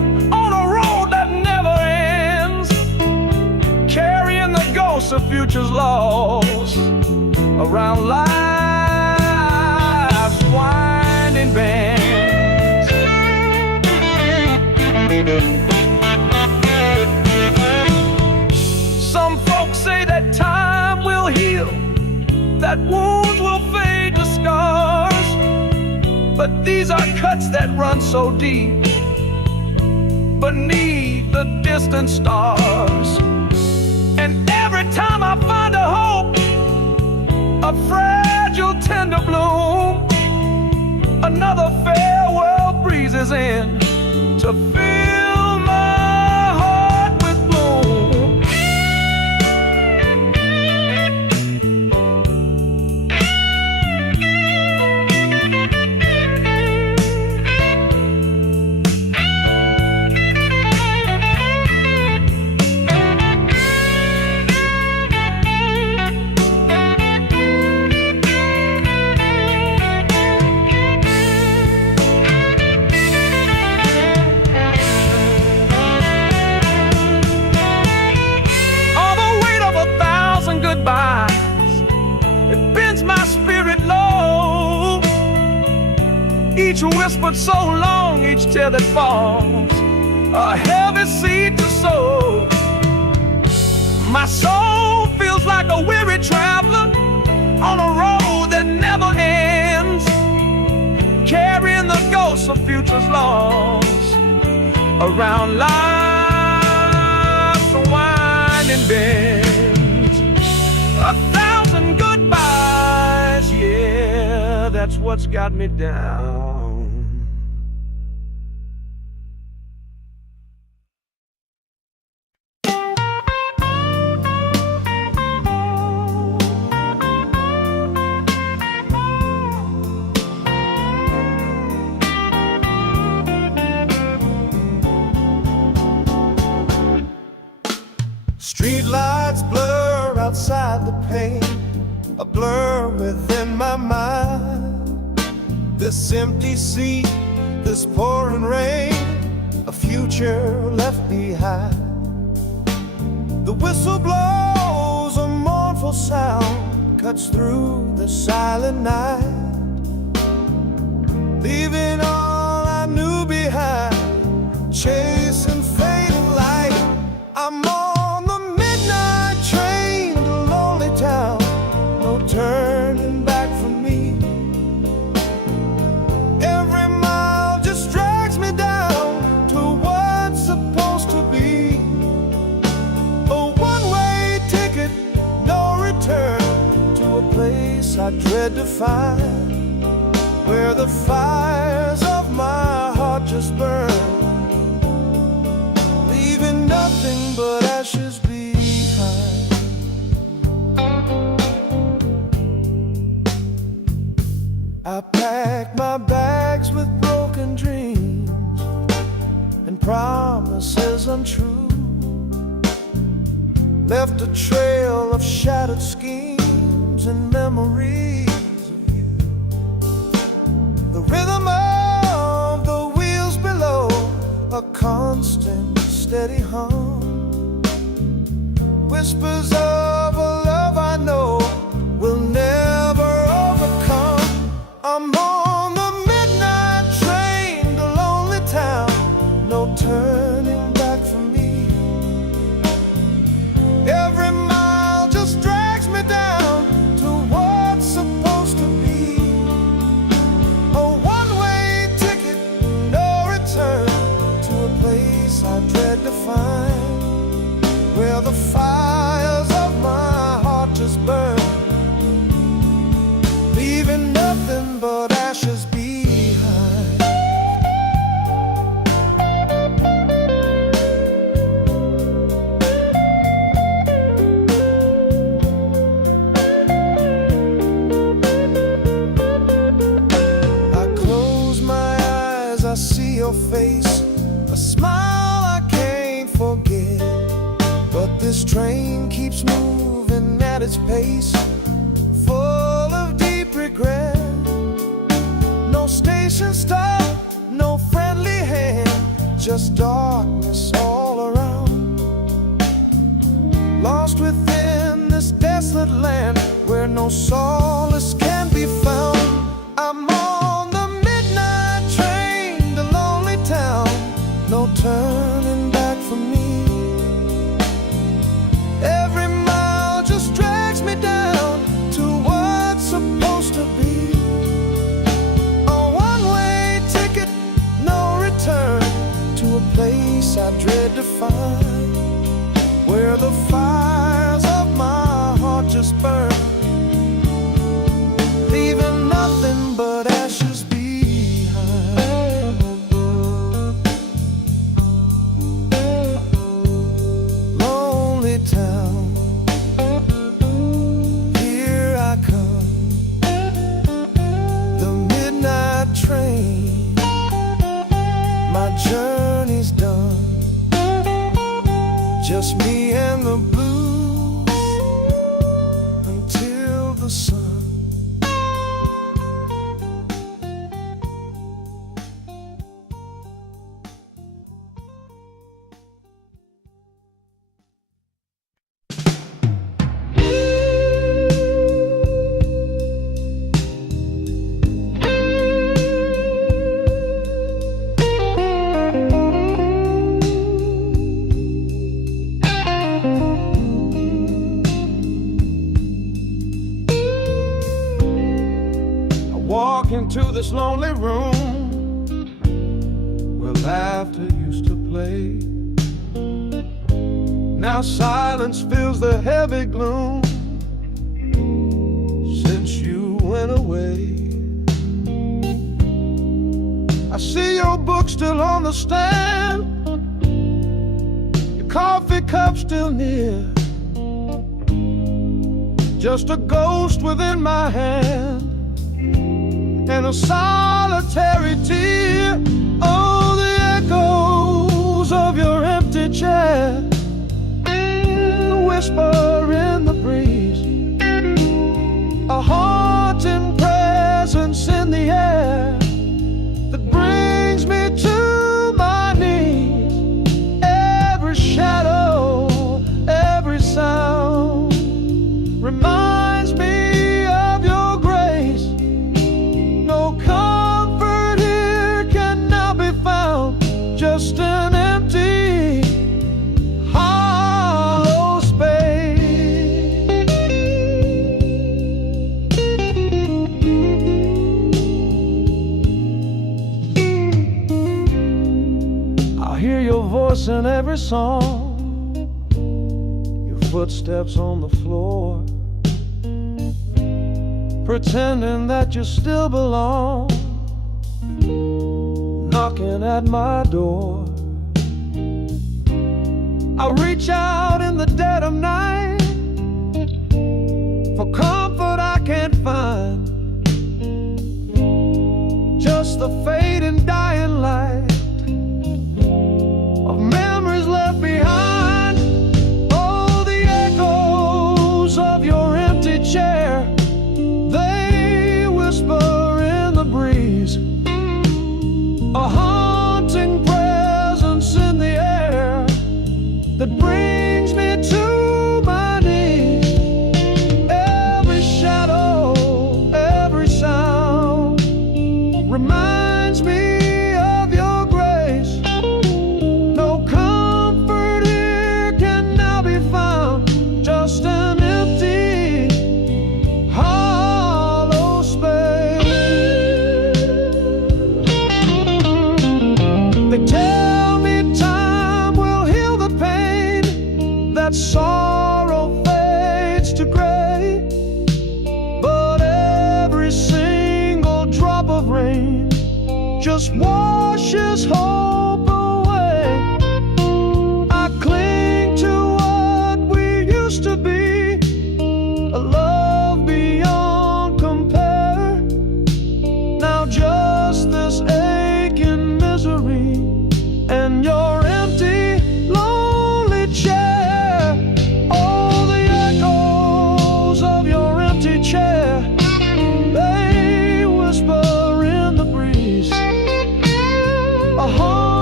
future's lost around life's winding bends. Some folks say that time will heal, that wounds will fade to scars, but these are cuts that run so deep beneath the distant stars. And every time I find a hope, a fragile tender bloom, another farewell breezes in to fill my heart with gloom. It bends my spirit low. Each whispered so long, each tear that falls, a heavy seed to sow. My soul feels like a weary traveler on a road that never ends, carrying the ghosts of futures lost around life's winding bend. 1,000 goodbyes, yeah, that's what's got me down. Street lights blur outside the pane, a blur within my mind. This empty sea, this pouring rain, a future left behind. The whistle blows, a mournful sound cuts through the silent night, leaving all I knew behind, chasing fading light. I'm on the midnight train to lonely town, no turning back for me. Every mile just drags me down to what's supposed to be. A one-way ticket, no return, to a place I dread to find, where the fires of my heart just burn, leaving nothing but ashes behind. I packed my bags with broken dreams and promises untrue, left a trail of shattered schemes and memories of you. The rhythm of the wheels below, a constant steady hum, whispers of a love I know will never overcome. I'm on the midnight train to lonely town, no turning back for me. Every mile just drags me down to what's supposed to be. A one-way ticket, no return, to a place I dread to find, where the fires of my heart just burn, leaving nothing but ashes behind. I close my eyes, I see your face, a smile I can't forget. But this train keeps moving at its pace, full of deep regret. No station stop, no friendly hand, just darkness all around. Lost within this desolate land where no solace can be found. I'm on the midnight train to lonely town, no turning back for me. Every mile just drags me down to what's supposed to be. A one-way ticket, no return, to a place I dread to find, where the fires of my heart just burn, leaving nothing but ashes behind. Lonely town, here I come, the midnight train, my journey's done, just me and the blues until the sun. Walk into this lonely room where laughter used to play. Now silence fills the heavy gloom since you went away. I see your book still on the stand, your coffee cup still near, just a ghost within my hand and a solitary tear. Oh, the echoes of your empty chair, the whisper in the breeze, a haunting presence in the air that brings me to my knees. Every shadow, every sound reminds me of your grace. No comfort here can now be found, just an empty, hollow space. I'll hear your voice in every song, your footsteps on the floor, pretending that you still belong, knocking at my door. I reach out in the dead of night for comfort I can't find, just the fading dying light of memories left behind. Oh, the echoes of your empty chair, they whisper in the breeze, a haunting presence in the air that brings me to my knees. Every shadow, every sound reminds me of your grace. No comfort here can now be found, just an empty, hollow space. They tell me time will heal the pain, that sorrow fades to gray, but every single drop of rain just washes hope away. I cling to what we used to be, a love beyond compare. Now just this aching misery and your empty, lonely chair. Oh, the echoes of your empty chair, they whisper in the breeze, a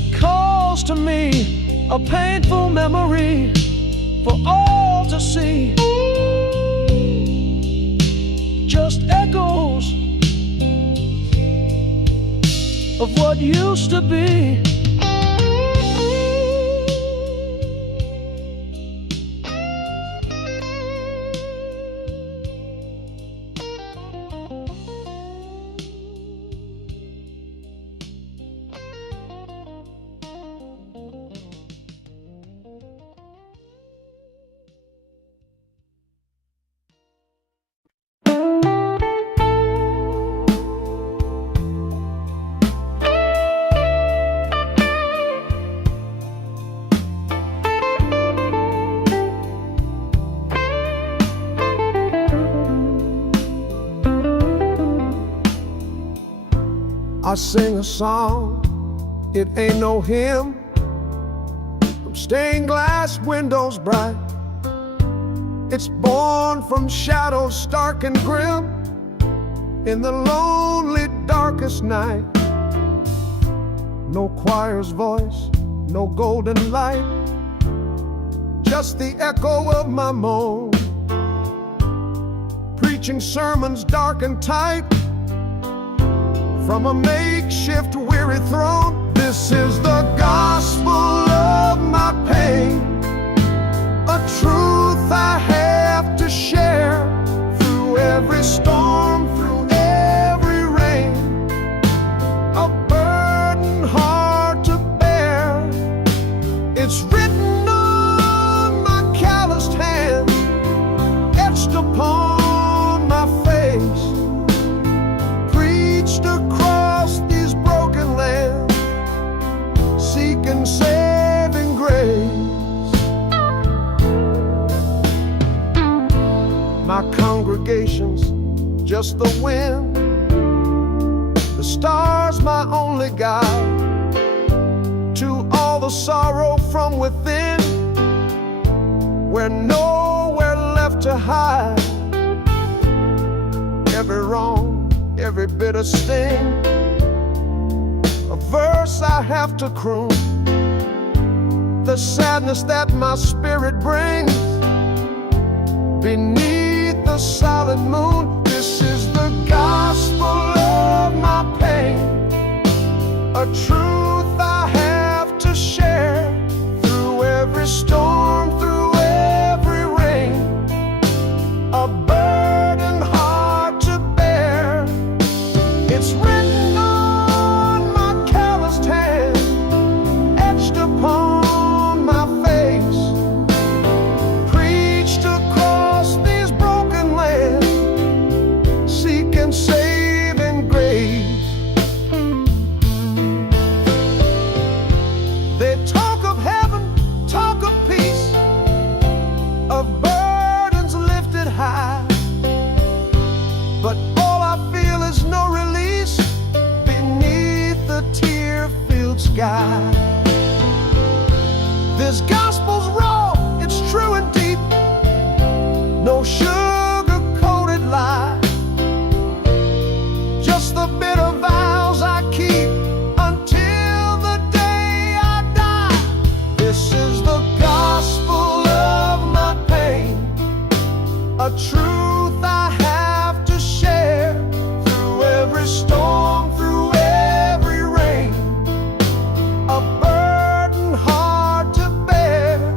It calls to me a painful memory for all to see. Just echoes of what used to be. I sing a song, it ain't no hymn, from stained glass windows bright. It's born from shadows stark and grim, in the lonely darkest night. No choir's voice, no golden light, just the echo of my moan, preaching sermons dark and tight from a makeshift weary throne. This is the gospel of my pain, a truth I have to share through every storm, through every rain, a burden hard to bear. It's written on my calloused hands, etched upon my face, preached across these broken lands, seeking saving grace. My congregation's just the wind, the stars my only guide to all the sorrow from within, where nowhere left to hide. Every wrong, every bitter sting, a verse I have to croon, the sadness that my spirit brings beneath the solid moon. This is the gospel of my pain, a truth I have to share through every storm, through every rain, a burden hard to bear. It's written on my calloused hand, etched upon my face, preached across these broken lands, seeking saving grace. They talk of heaven, talk of peace, of burdens lifted high, but all I feel is no release beneath the tear-filled sky. This gospel's raw, it's true and deep, no sugar-coated lie, just the bitter vows I keep until the day I die. This is the gospel of my pain, a truth I have to share through every storm, through every rain, a burden hard to bear.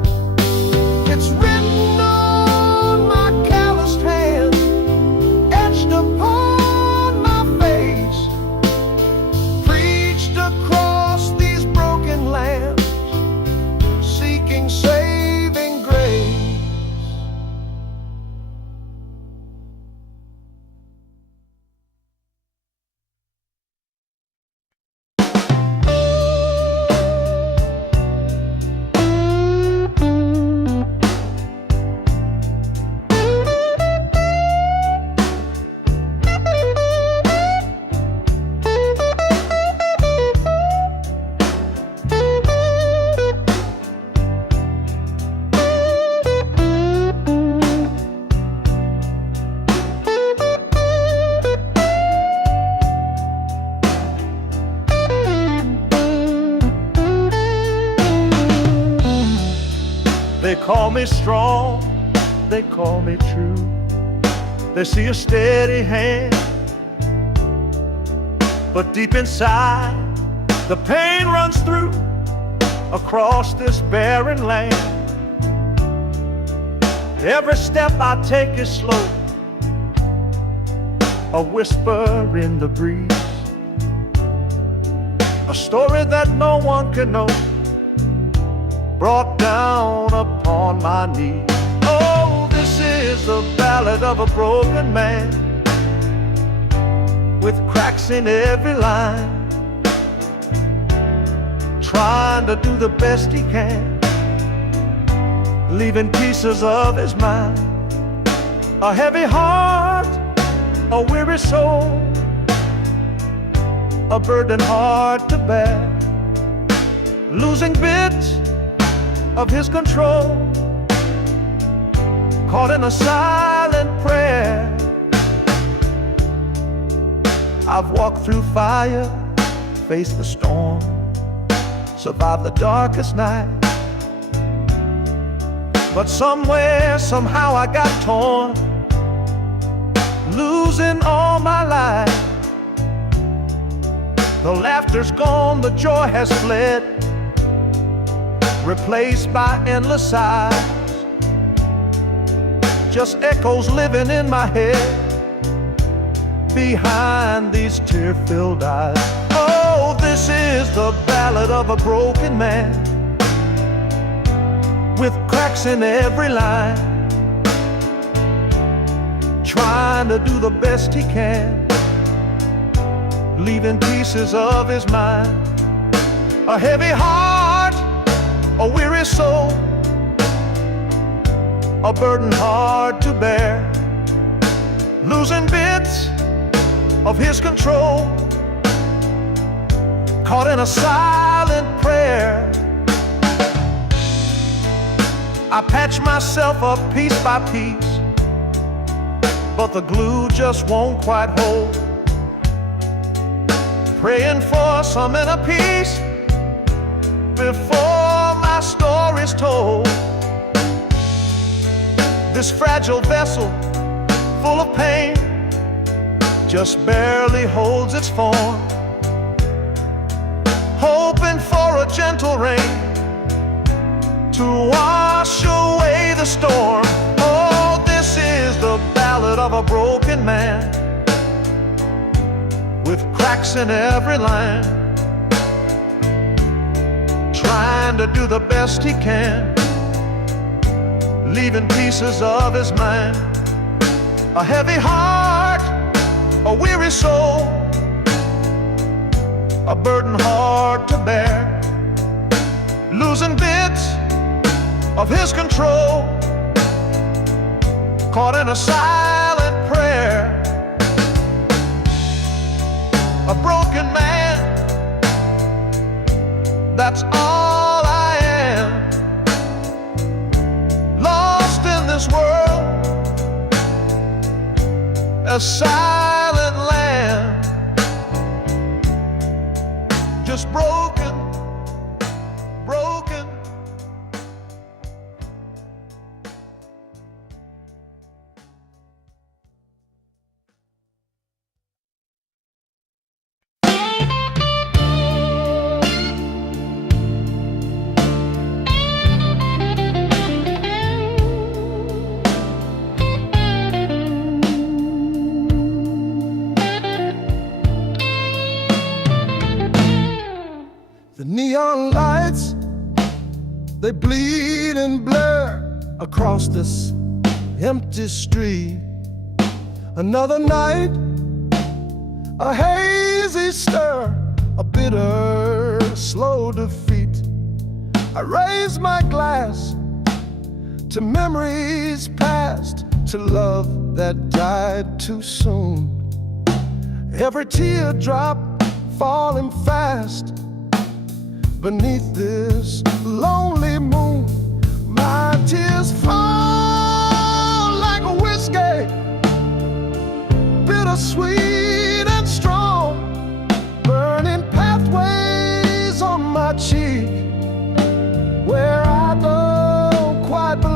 call me strong, they call me true. They see a steady hand, but deep inside the pain runs through across this barren land. Every step I take is slow, a whisper in the breeze, a story that no one can know, brought down upon my knees. Oh, this is the ballad of a broken man, with cracks in every line, trying to do the best he can, leaving pieces of his mind. A heavy heart, a weary soul, a burden hard to bear, losing bits of his control, caught in a silent prayer. I've walked through fire, faced the storm, survived the darkest night, but somewhere, somehow I got torn, losing all my life. The laughter's gone, the joy has fled, replaced by endless sighs, just echoes living in my head behind these tear-filled eyes. Oh, this is the ballad of a broken man, with cracks in every line, trying to do the best he can, leaving pieces of his mind. A heavy heart, a weary soul, a burden hard to bear, losing bits of his control, caught in a silent prayer. I patch myself up piece by piece, but the glue just won't quite hold, praying for some inner peace before my story's told. This fragile vessel, full of pain, just barely holds its form, hoping for a gentle rain to wash away the storm. Oh, this is the ballad of a broken man, with cracks in every line, trying to do the best he can, leaving pieces of his mind. A heavy heart, a weary soul, a burden hard to bear, losing bits of his control, caught in a silent prayer. A broken man, that's all I am, lost in this world, a silent land, just broken, broken. The neon lights, they bleed and blur across this empty street. Another night, a hazy stir, a bitter, slow defeat. I raise my glass to memories past, to love that died too soon. Every teardrop falling fast beneath this lonely moon. My tears fall like a whiskey, bittersweet and strong, burning pathways on my cheek where I don't quite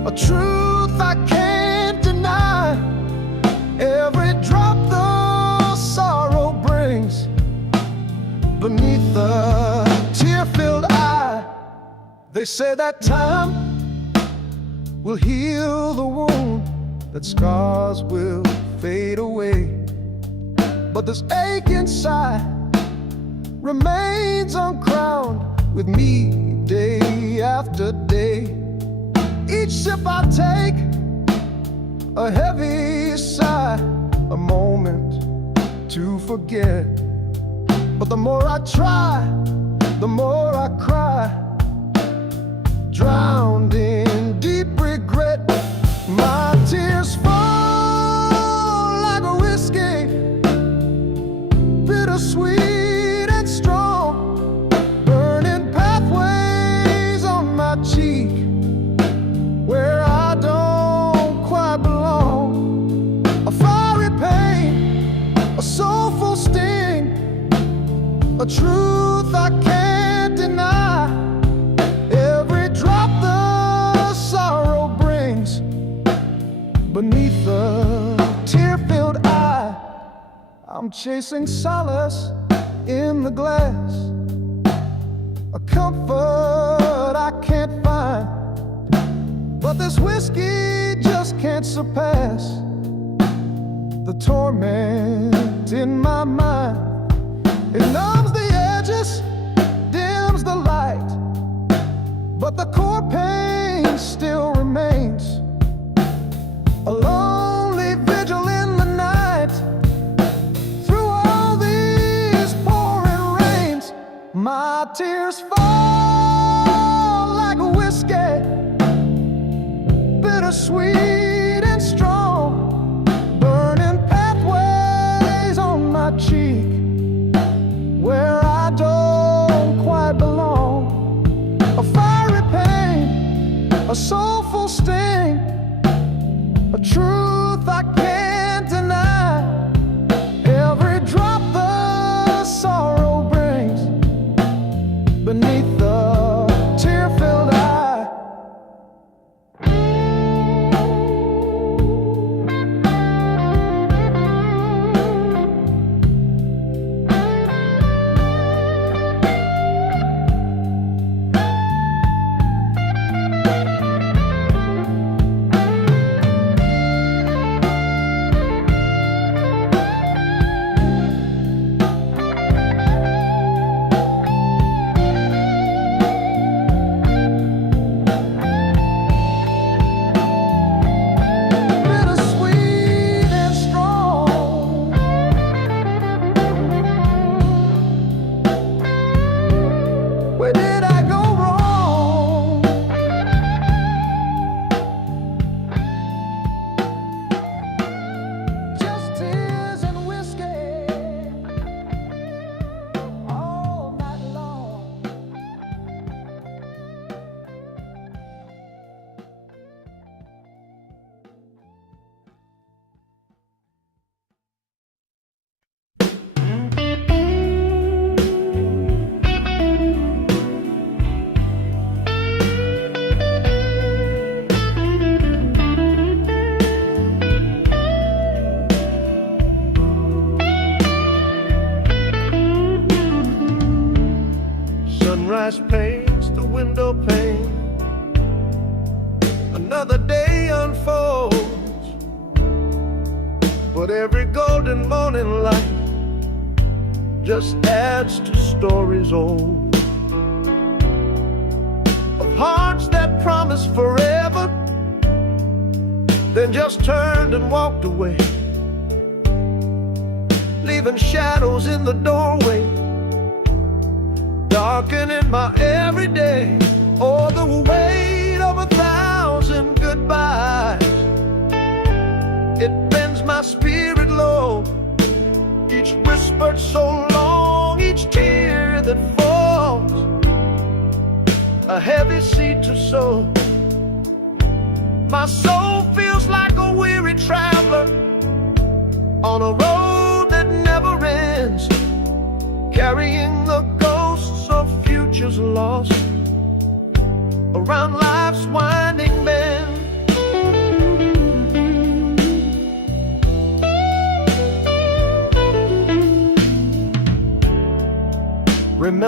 a truth I can't deny. Every drop the sorrow brings beneath the tear-filled eye. They say that time will heal the wound, that scars will fade away, but this ache inside remains uncrowned with me day after day. Each sip I take, a heavy sigh, a moment to forget. But the more I try, the more I cry, drowned in deep regret. My tears fall like a whiskey, bittersweet and strong, burning pathways on my cheek where I don't quite belong. A fiery pain, a soulful sting, a truth I can't deny. Every drop the sorrow brings beneath the tear-filled eye. I'm chasing solace in the glass, a comfort I can't find, but this whiskey just can't surpass the torment in my mind. It numbs the edges, dims the light, but the core pain still remains. A lonely vigil in the night, through all these pouring rains. My tears fall like a whiskey, bittersweet and strong, burning pathways on my cheek where I don't quite belong. A fiery pain, a soulful sting, a truth I can't deny. Every drop the sorrow brings beneath the tear-filled eye. Where did I go wrong? Just tears and whiskey all night long. Sunrise paints the window pane, another day unfolds, but every golden morning light just adds to stories old, of hearts that promised forever, then just turned and walked away, leaving shadows in the doorway, darkening my everyday. Oh, the weight of 1,000 goodbyes, it bends my spirit low. Each whispered so long, each tear that falls, a heavy seed to sow. My soul feels like a weary traveler on a road that never ends, carrying the ghosts of futures lost around life's winding bend.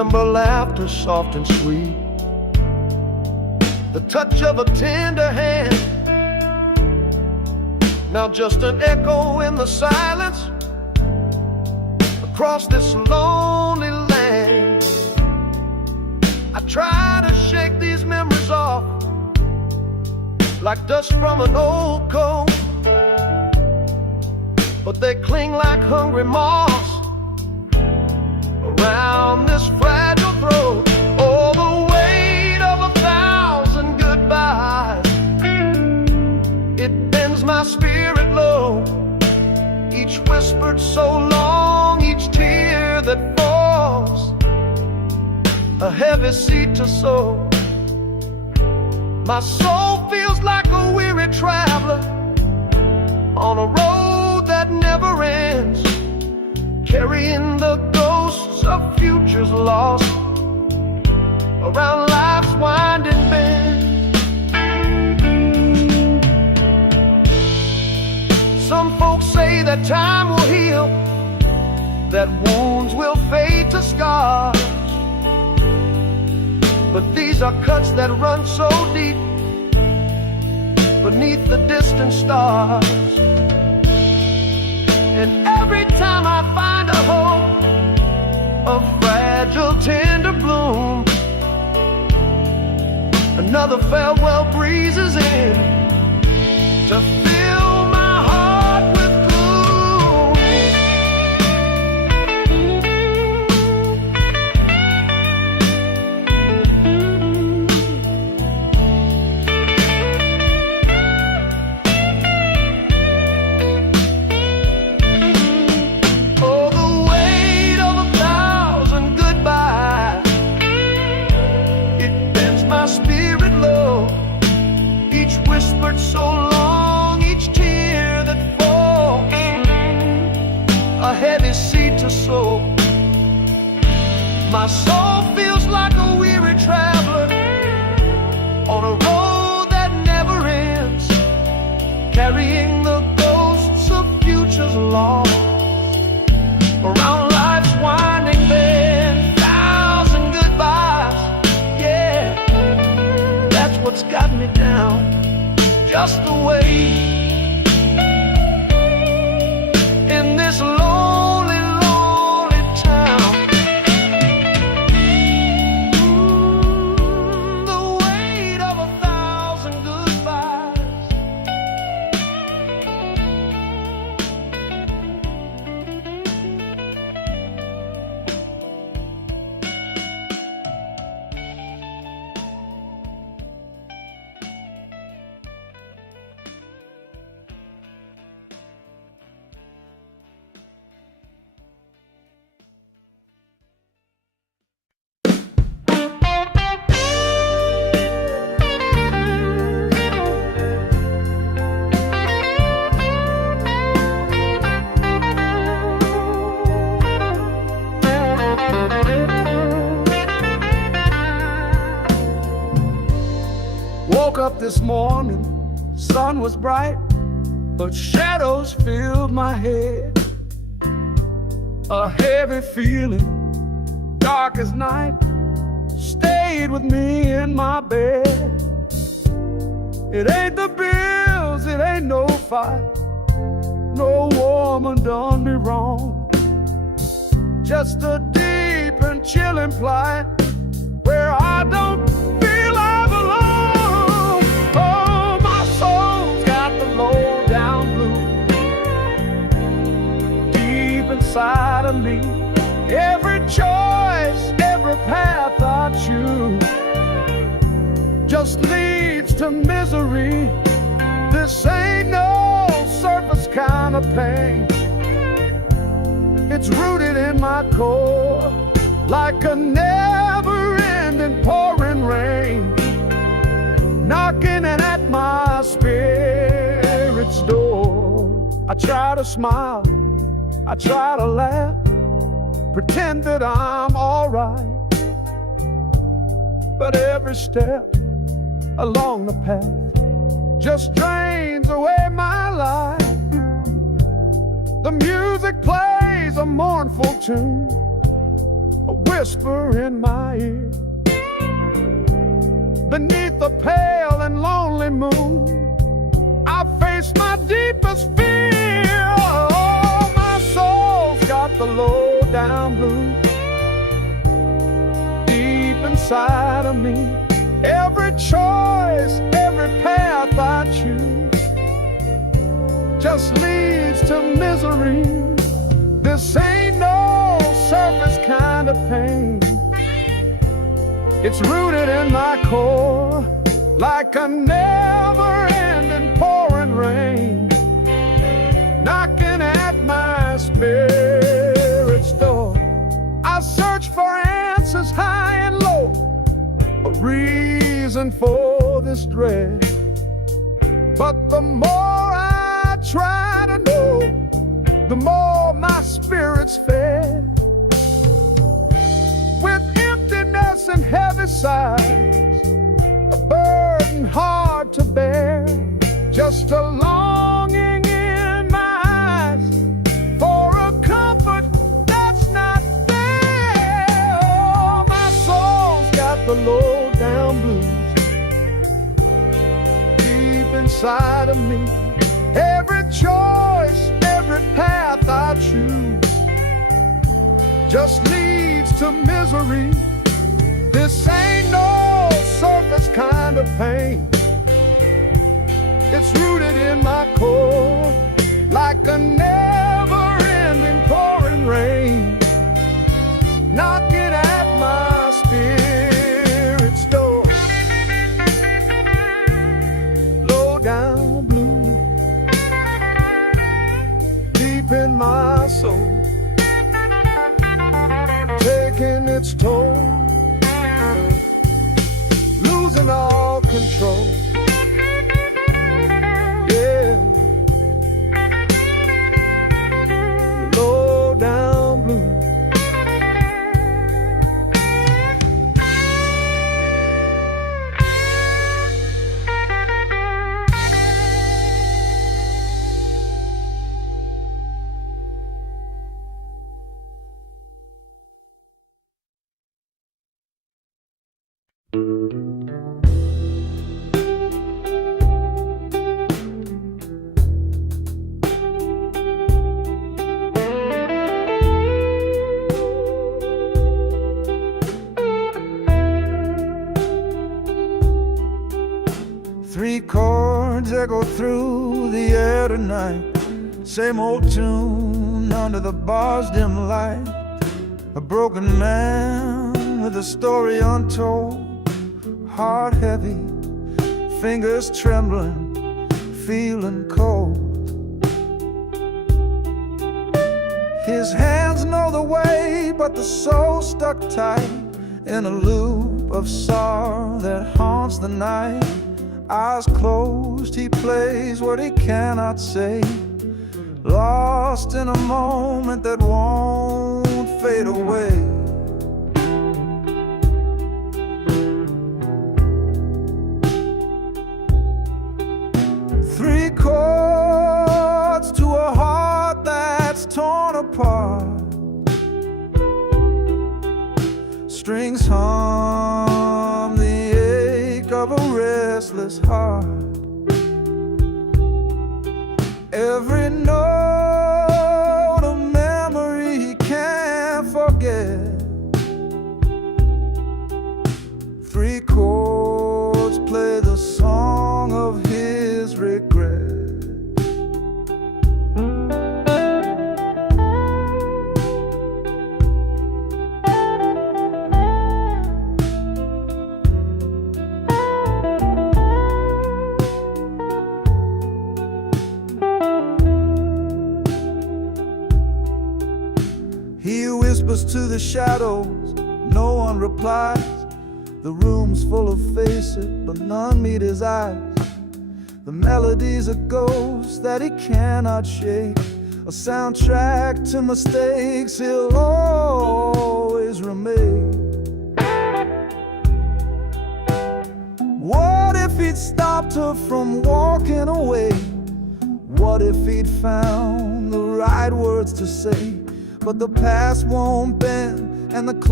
remember laughter soft and sweet, the touch of a tender hand. Now just an echo in the silence across this lonely land. I try to shake these memories off like dust from an old coat, but they cling like hungry moths around this fragile throat. Oh, the weight of 1,000 goodbyes, it bends my spirit low. Each whispered so long, each tear that falls, a heavy seed to sow. My soul feels like a weary traveler on a road that never ends, carrying the ghosts of futures lost around life's winding bend. Some folks say that time will heal, that wounds will fade to scars, but these are cuts that run so deep beneath the distant stars. And every time I find a hope, a fragile tender bloom, another farewell breezes in to fill my heart with gloom. Oh, the weight of 1,000 goodbyes, it bends my spirit low. Each whispered so long, each tear that falls, a heavy seed to sow. My soul feels like a weary traveler on a road that never ends, carrying the ghosts of futures lost around life's winding bend. 1,000 goodbyes, yeah, that's what's got me down, just the way in this lonely, lonely town. The weight of 1,000 goodbyes. Woke up this morning, sun was bright, but shadows filled my head. A heavy feeling, dark as night, stayed with me in my bed. It ain't the bills, it ain't no fight, no woman done me wrong. Just a deep and chilling plight where I don't feel I belong. Oh, my soul's got the low down blues deep inside of me. Every choice, every path I choose just leads to misery. This ain't no surface kind of pain, it's rooted in my core like a never-ending pouring rain, knocking in at my spirit's door. I try to smile, I try to laugh, pretend that I'm alright, but every step along the path just drains away my life. The music plays a mournful tune, a whisper in my ear. Beneath the pale and lonely moon, I face my deepest fear. Oh, my soul's got the low down blues deep inside of me. Every choice, every path I choose just leads to misery. This ain't no surface kind of pain. It's rooted in my core like a never-ending pouring rain, knocking at my spirit's door. I search for answers high and low, a reason for this dread. But the more I try to know, the more my spirit's fed. With emptiness and heavy sighs, a burden hard to bear, just a longing in my eyes for a comfort that's not there. Oh, my soul's got the low down blues deep inside of me. Every choice, every path I choose just leads to misery. This ain't no surface kind of pain. It's rooted in my core like a never-ending pouring rain, knocking at my spirit's door. Low down blue, deep in my soul, taking its toll, losing all control. Yeah, low down blue. Three chords echo through the air tonight, same old tune under the bar's dim light. A broken man with a story untold, heart heavy, fingers trembling, feeling cold. His hands know the way, but the soul stuck tight in a loop of sorrow that haunts the night. Eyes closed, he plays what he cannot say, lost in a moment that won't fade away. Three chords to a heart that's torn apart, strings hum the ache of a restless heart. Every note a memory he can't forget. Three chords play the song of his regret. He whispers to the shadows, no one replies. The room's full of faces, but none meet his eyes. The melody's a ghost that he cannot shake, a soundtrack to mistakes he'll always remake. What if he'd stopped her from walking away? What if he'd found the right words to say? But the past won't bend and the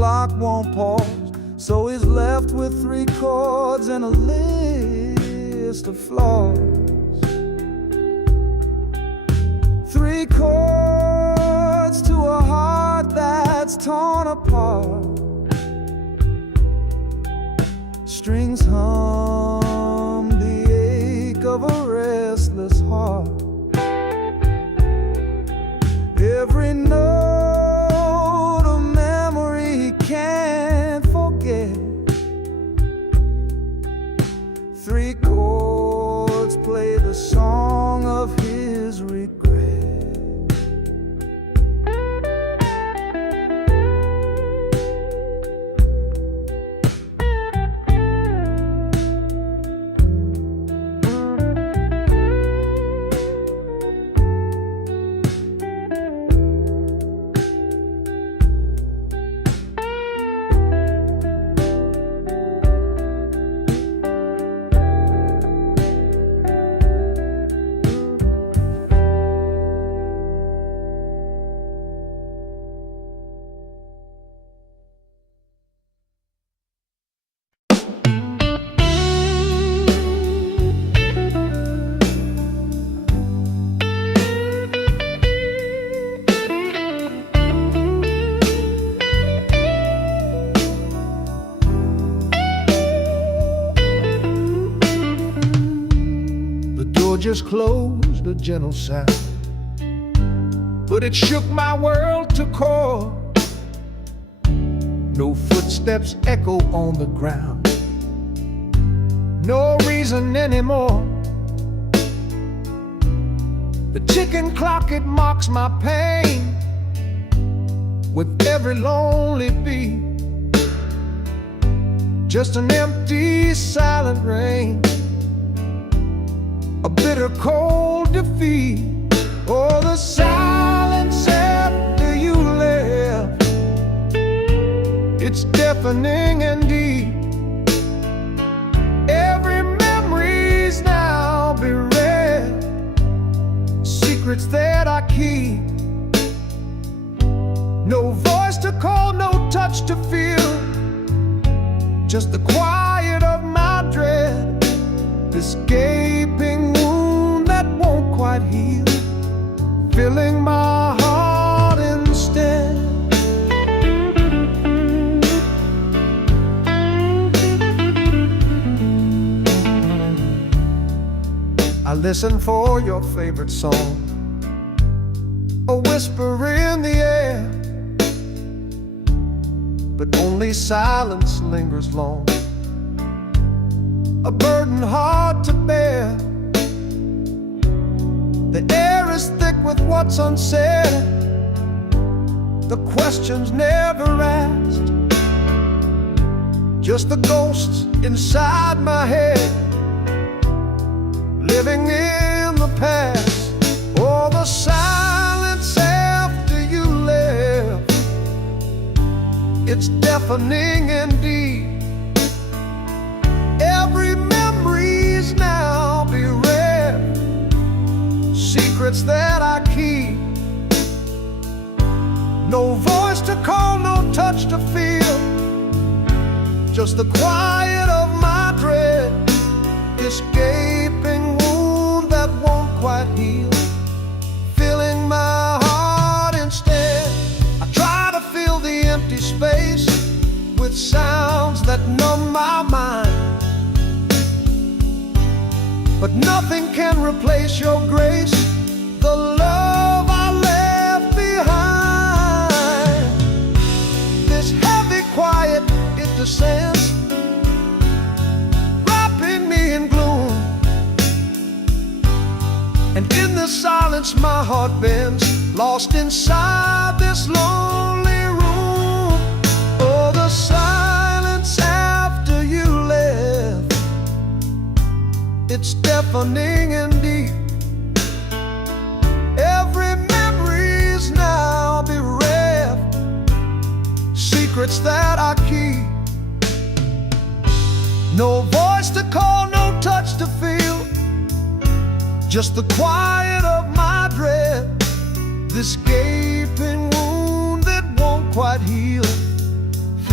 clock won't pause, so he's left with 3 chords and a list of flaws. 3 chords to a heart that's torn apart. Strings hum the ache of a restless heart. Every note a memory he can't forget. 3 chords play the song of his regret. Just closed, a gentle sound, but it shook my world to core. No footsteps echo on the ground, no reason anymore. The ticking clock, it mocks my pain with every lonely beat. Just an empty, silent rain, a bitter cold defeat. Oh, the silence after you left, it's deafening and deep. Every memory's now bereft, secrets that I keep. No voice to call, no touch to feel, just the quiet of my dread. This gaping wound that won't quite heal, filling my heart instead. I listen for your favorite song, a whisper in the air, but only silence lingers long, a burden hard to bear. The air is thick with what's unsaid, the questions never asked, just the ghosts inside my head, living in the past. Oh, the silence after you left, it's deafening indeed. Every memory's now bereft, secrets that I keep. No voice to call, no touch to feel, just the quiet of my dread. This gaping wound that won't quite heal, filling my heart instead. I try to fill the empty space with sounds that numb my mind, but nothing can replace your grace, the love I left behind. This heavy quiet, it descends, wrapping me in gloom, and in the silence my heart bends, lost inside this lonely room. Oh, the silence after you left, it's deafening and deep. Every memory's now bereft, secrets that I keep. No voice to call, no touch to feel, just the quiet of my dread. This gaping wound that won't quite heal,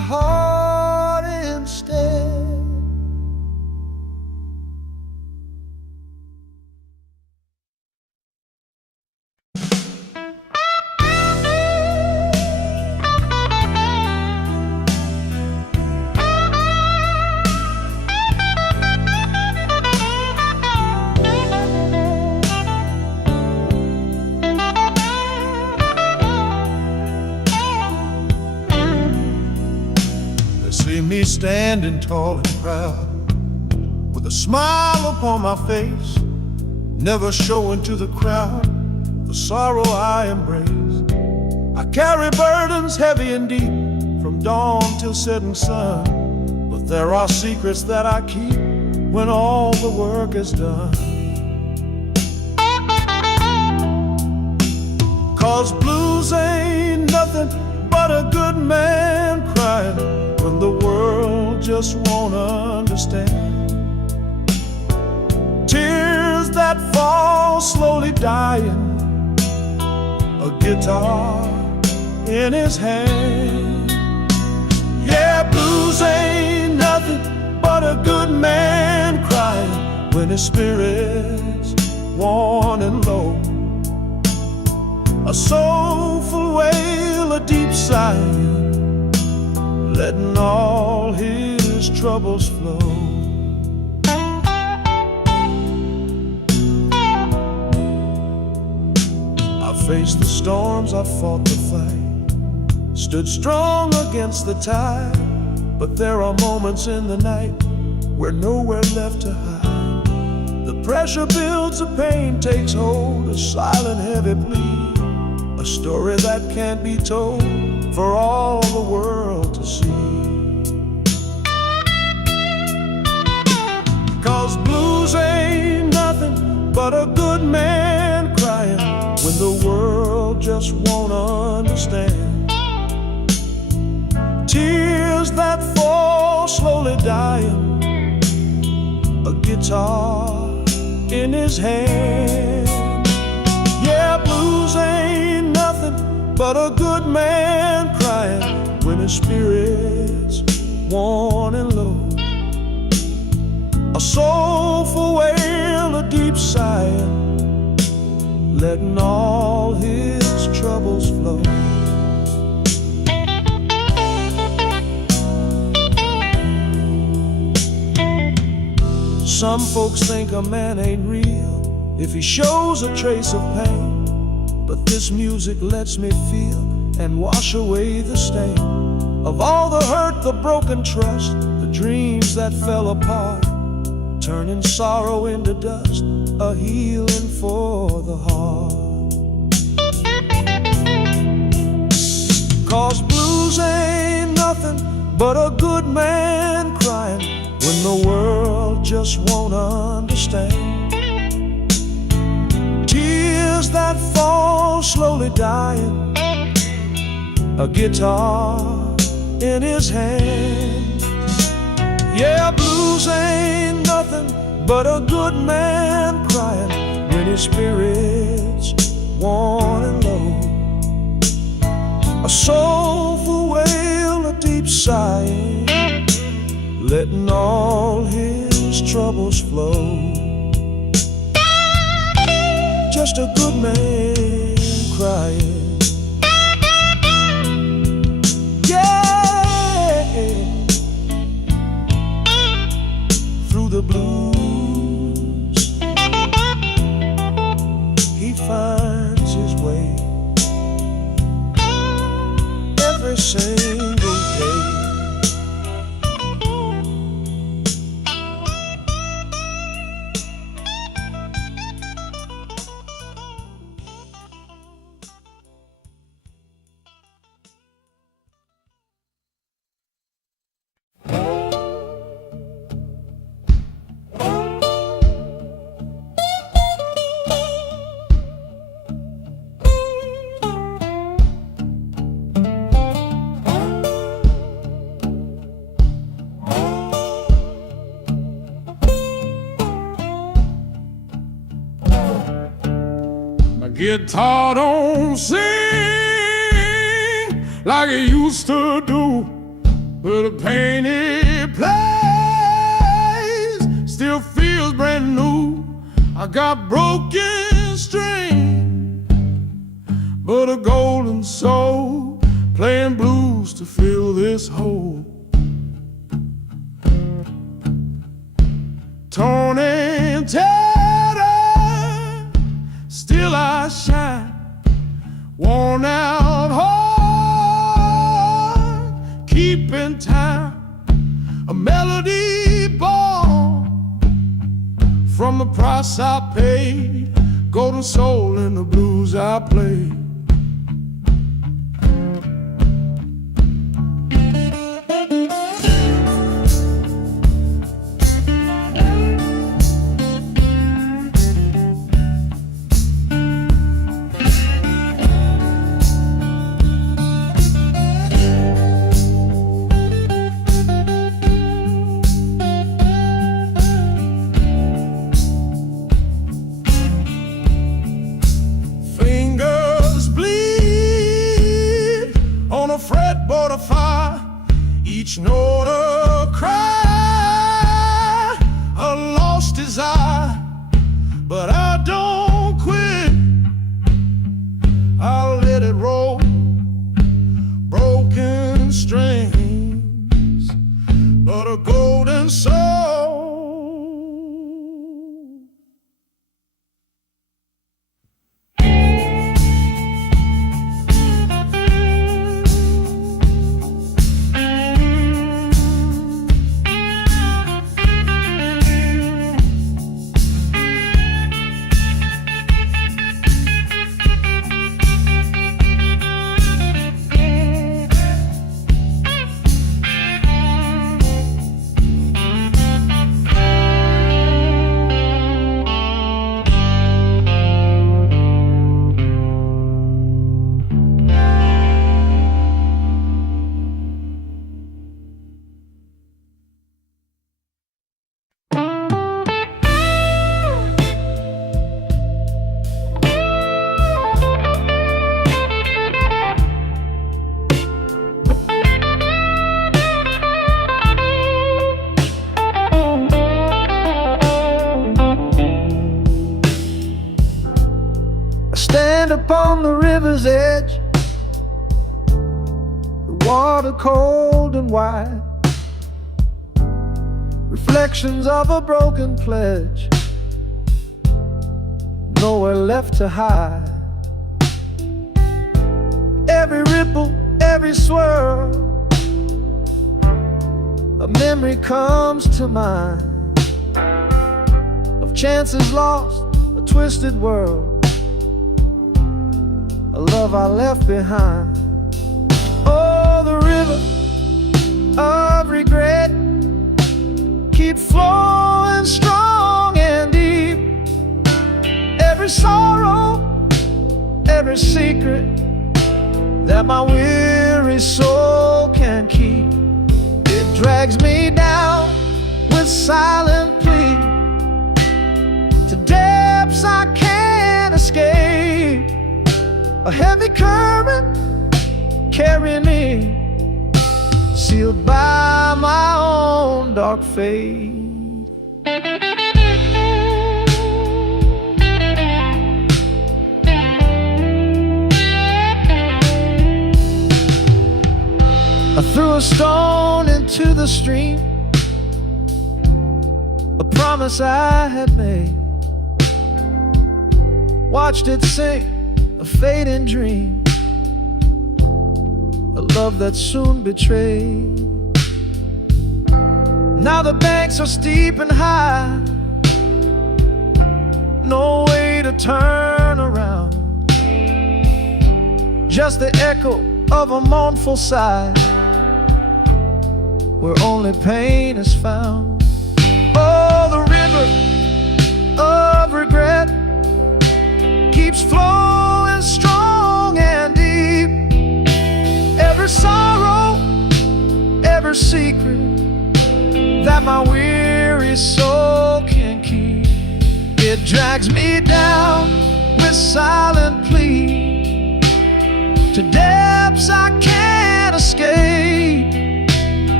heart instead. See me standing tall and proud, with a smile upon my face, never showing to the crowd the sorrow I embrace. I carry burdens heavy and deep, from dawn till setting sun, but there are secrets that I keep when all the work is done. 'Cause blues ain't nothing but a good man crying when the world just won't understand. Tears that fall slowly dying, a guitar in his hand. Yeah, blues ain't nothing but a good man crying when his spirit's worn and low. A soulful wail, a deep sigh, letting all his troubles flow. I faced the storms, I fought the fight, stood strong against the tide, but there are moments in the night where nowhere left to hide. The pressure builds, the pain takes hold, a silent heavy plea, a story that can't be told for all the world to see. 'Cause blues ain't nothing but a good man crying when the world just won't understand. Tears that fall slowly dying, a guitar in his hand. Yeah, blues ain't nothing but a good man crying when his spirit's worn and low. A soulful wail, a deep sigh, letting all his troubles flow. Some folks think a man ain't real if he shows a trace of pain, but this music lets me feel and wash away the stain of all the hurt, the broken trust, the dreams that fell apart, turning sorrow into dust, a healing for the heart. 'Cause blues ain't nothing but a good man crying when the world just won't understand. Tears that fall slowly dying, a guitar in his hand. Yeah, blues ain't nothing but a good man crying when his spirit's worn and low. A soulful wail, a deep sigh, letting all his troubles flow. Just a good man crying. Yeah, through the blues he finds his way every single day. Guitar don't sing like it used to do. but a painted place still feels brand new. I got broken strings, but a golden soul playing blues to fill this hole. Torn and tattered, still I shine. Worn out heart, keeping time. A melody born from the price I paid. Golden soul in the blues I play. Fretboard of fire, each note a cry, a lost desire. But I don't quit, I'll let it roll. Broken strings, but a golden soul. Stand upon the river's edge, the water cold and wide, reflections of a broken pledge, nowhere left to hide. Every ripple, every swirl, a memory comes to mind of chances lost, a twisted world, a love I left behind. Oh, the river of regret keeps flowing strong and deep. Every sorrow, every secret that my weary soul can keep, it drags me down with silent plea to depths I can't escape. A heavy current carrying me, sealed by my own dark fate. I threw a stone into the stream, a promise I had made, watched it sink, a fading dream, a love that soon betrayed. Now the banks are steep and high, no way to turn around, just the echo of a mournful sigh, where only pain is found. Oh, the river of regret keeps flowing strong and deep. Every sorrow, every secret that my weary soul can keep, it drags me down with silent plea to depths I can't escape.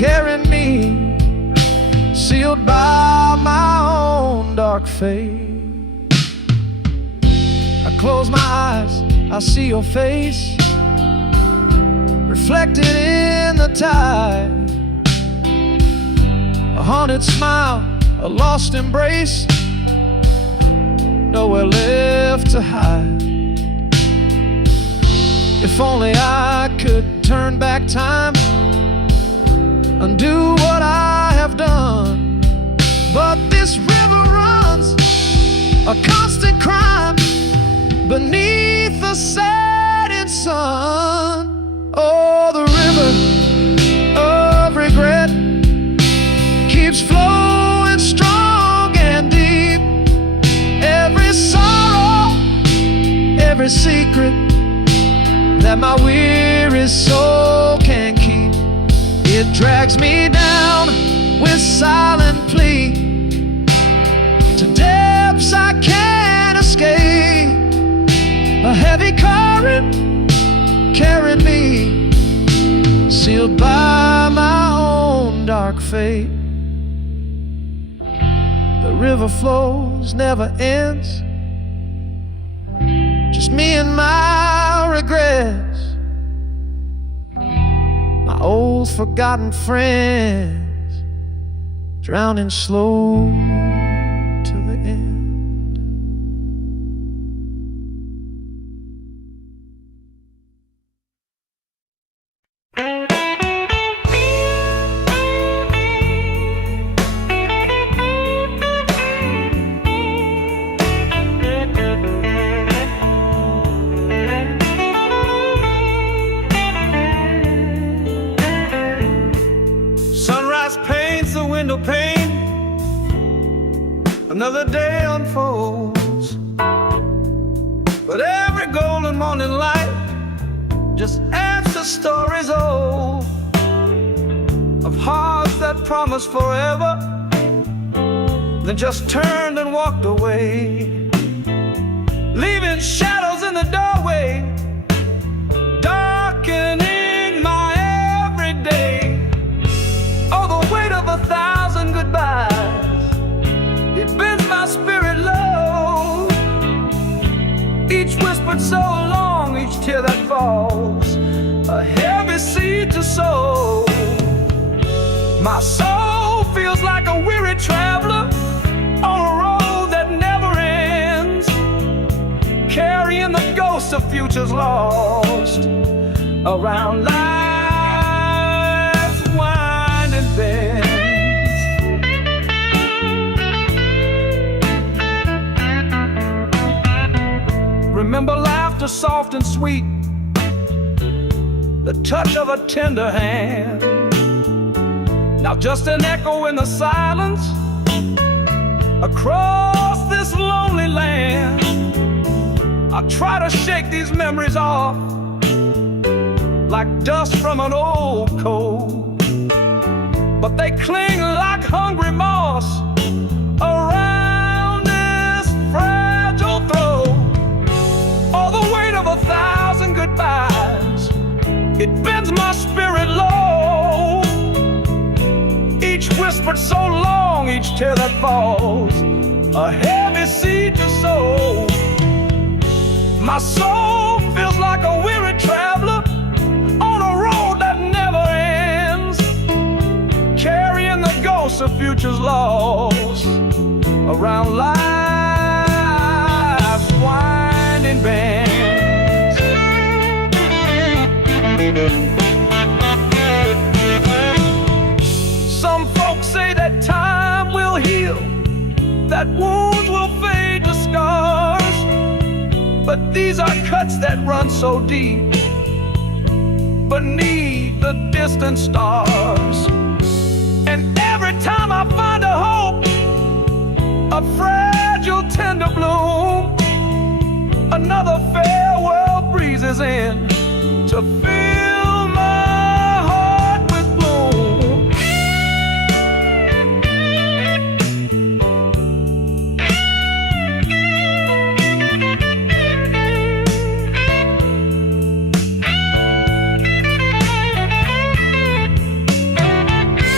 carrying me, sealed by my own dark fate. I close my eyes, I see your face, reflected in the tide. A haunted smile, a lost embrace, nowhere left to hide. If only I could turn back time, undo what I have done. But this river runs a constant crime beneath the setting sun. Oh, the river of regret keeps flowing strong and deep. Every sorrow, every secret that my weary soul can keep, it drags me down with silent plea to depths I can't escape. A heavy current carrying me, sealed by my own dark fate. The river flows, never ends, just me and my regrets, my old forgotten friends, drowning slow to the end. Pain, another day unfolds, but every golden morning light just adds to stories old of hearts that promised forever, then just turned and walked away, leaving shadows in the doorway, darkening my everyday. Oh, the weight of 1,000 goodbyes, it bends my spirit low. Each whispered so long, each tear that falls, a heavy seed to sow. My soul feels like a weary traveler on a road that never ends, carrying the ghosts of futures lost around life's winding bends. Remember laughter soft and sweet, the touch of a tender hand. Now just an echo in the silence across this lonely land. I try to shake these memories off like dust from an old coat, but they cling like hungry moss around this fragile throat. All the weight of 1,000 goodbyes, it bends my spirit low. Each whispered so long, each tear that falls, a heavy seed to sow. My soul feels like a weary traveler on a road that never ends, carrying the ghosts of futures lost around life's winding bends. Some folks say that time will heal, that wounds will fade to scars, but these are cuts that run so deep beneath the distant stars. And every time I find a hope, a fragile tender bloom, another farewell breezes in to fill my heart with gloom.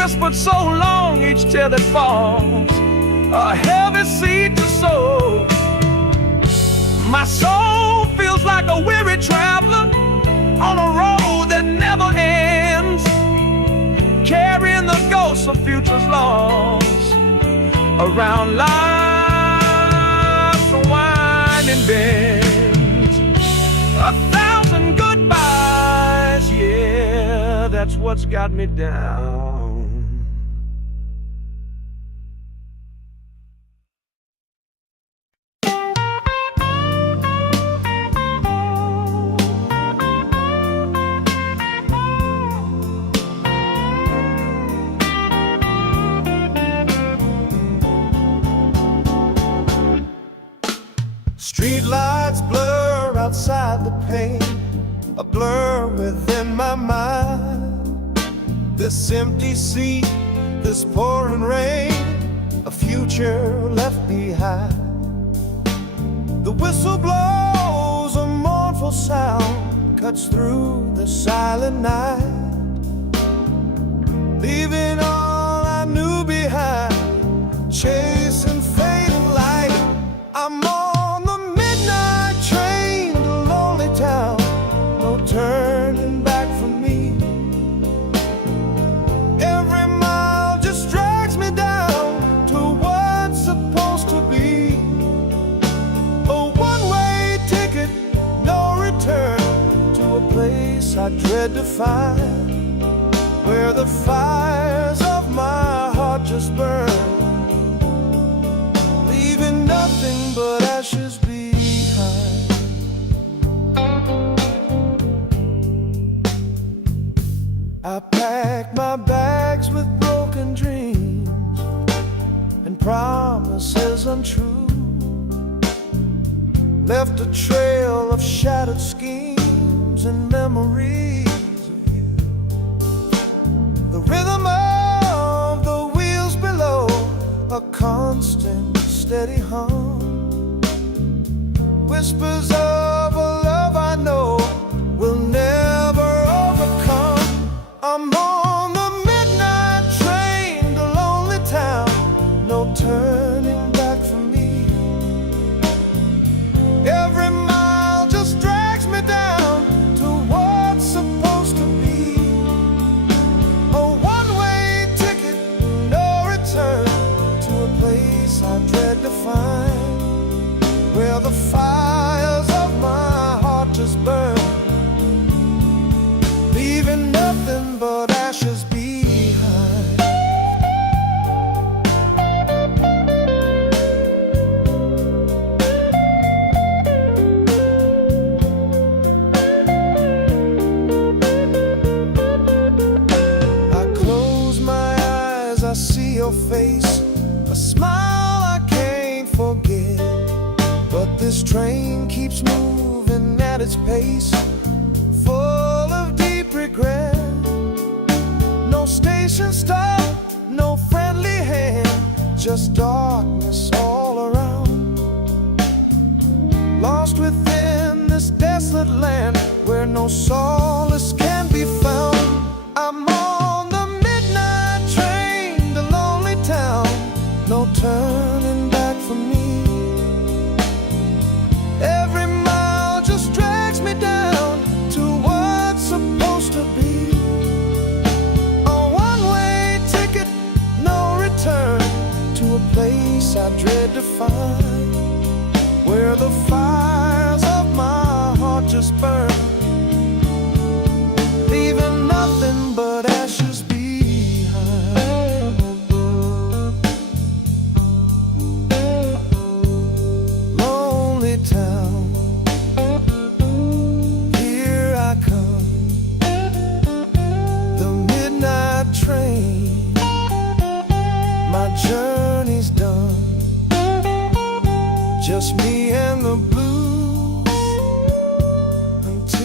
whispered so long, each tear that falls a heavy seed to sow. My soul feels like a weary traveler on a road that never ends, carrying the ghosts of futures lost around life's winding bends. 1,000 goodbyes, yeah, that's what's got me down. Street lights blur outside the pane, a blur within my mind. This empty seat, this pouring rain, a future left behind. The whistle blows, a mournful sound cuts through the silent night, leaving all I knew behind, chasing fading light. I'm on the midnight train to lonely town, no turning back for me. Every mile just drags me down to what's supposed to be. A one-way ticket, no return, to a place I dread to find, where the fires of my heart just burn, leaving nothing but ashes behind. I packed my bags with broken dreams and promises untrue, left a trail of shattered schemes and memories of you. The rhythm of the wheels below, a constant steady hum, whispers of a love I know will never overcome. I'm on the midnight train to lonely town, no turning back for me. Every mile just drags me down to what's supposed to be. A one-way ticket, no return, to a place I dread to find, where the fires of my heart just burn, leaving nothing but ashes behind. I close my eyes, I see your face, a smile I can't forget. But this train keeps moving at its pace, full of deep regret. No station stop, no friendly hand, just darkness all around. Lost within this desolate land where no solace can be found. I'm on the midnight train to lonely town, no turning back for me. Every mile just drags me down to what's supposed to be. A one-way ticket, no return, to a place I dread to find, where the fires of my heart just burn, leaving nothing but ashes behind. Lonely town, here I come, the midnight train, my journey's done, just me and the blues until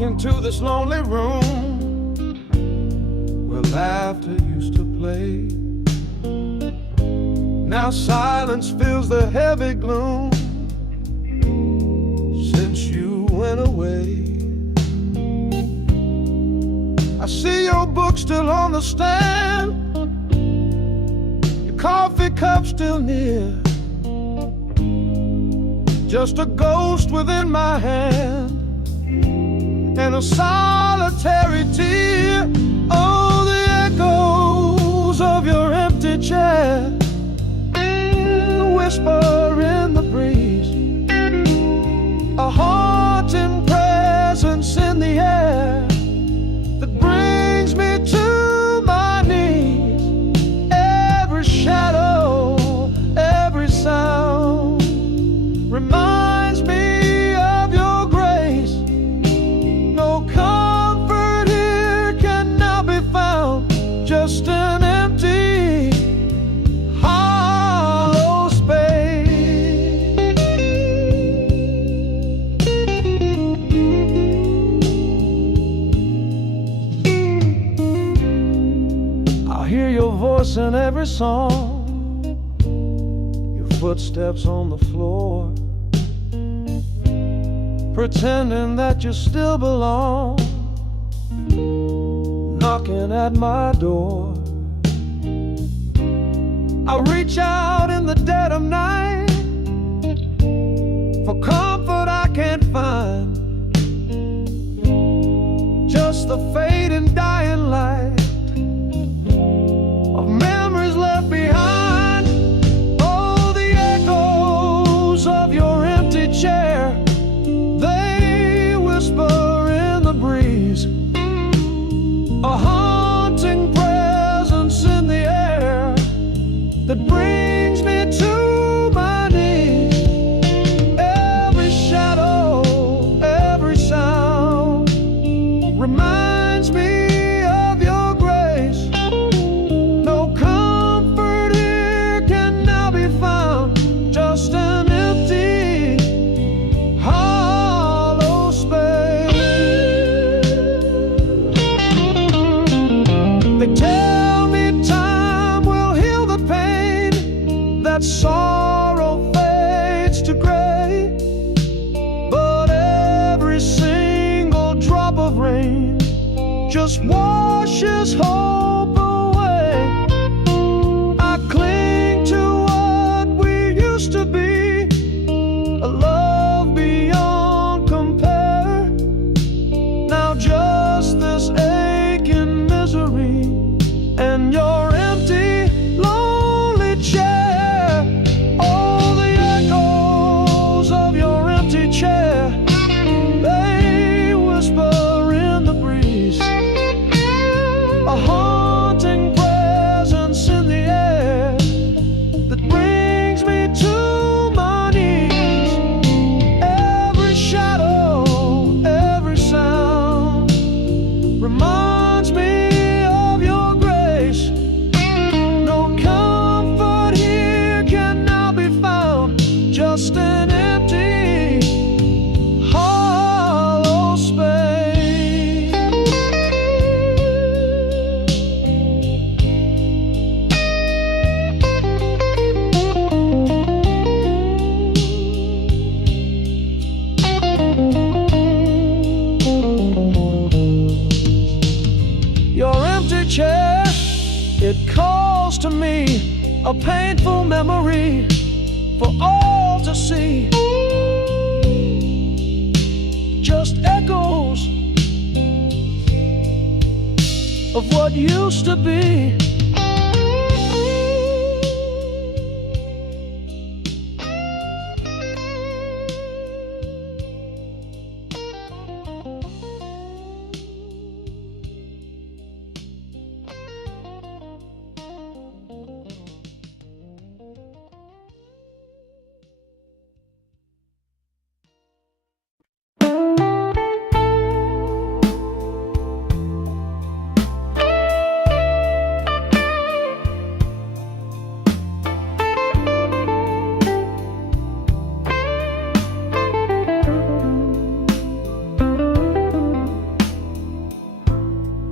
into this lonely room where laughter used to play. Now silence fills the heavy gloom since you went away. I see your book still on the stand, your coffee cup still near, just a ghost within my hand and a solitary tear. Oh, the echoes of your empty chair, whisper in the breeze, a haunting presence in the air that brings me to my knees. Every shadow, every sound reminds me of your grace. No comfort here can now be found, just an empty, hollow space. I hear your voice in every song, your footsteps on the floor, pretending that you still belong, knocking at my door. I reach out in the dead of night for comfort I can't find, just the fading dying light of memories left behind. Oh, the echoes of your empty chair, they whisper in the breeze, a haunting presence in the air that brings me to my knees. Every shadow, every sound reminds me of your grace. No comfort here can now be found, just an empty, hollow space. They tell me time will heal the pain, that sorrow fades to gray, but every single drop of rain just washes hope away. I cling to what we used to be, a love beyond compare. Now just this aching misery and your empty, lonely chair. Oh, the echoes of your empty chair, they whisper in the breeze, a haunting presence in the air that brings me to my knees. Every shadow, every sound reminds me of your grace. No comfort here can now be found, just an empty, hollow space. Your empty chair, it calls to me, a painful memory for all to see. Just echoes of what used to be.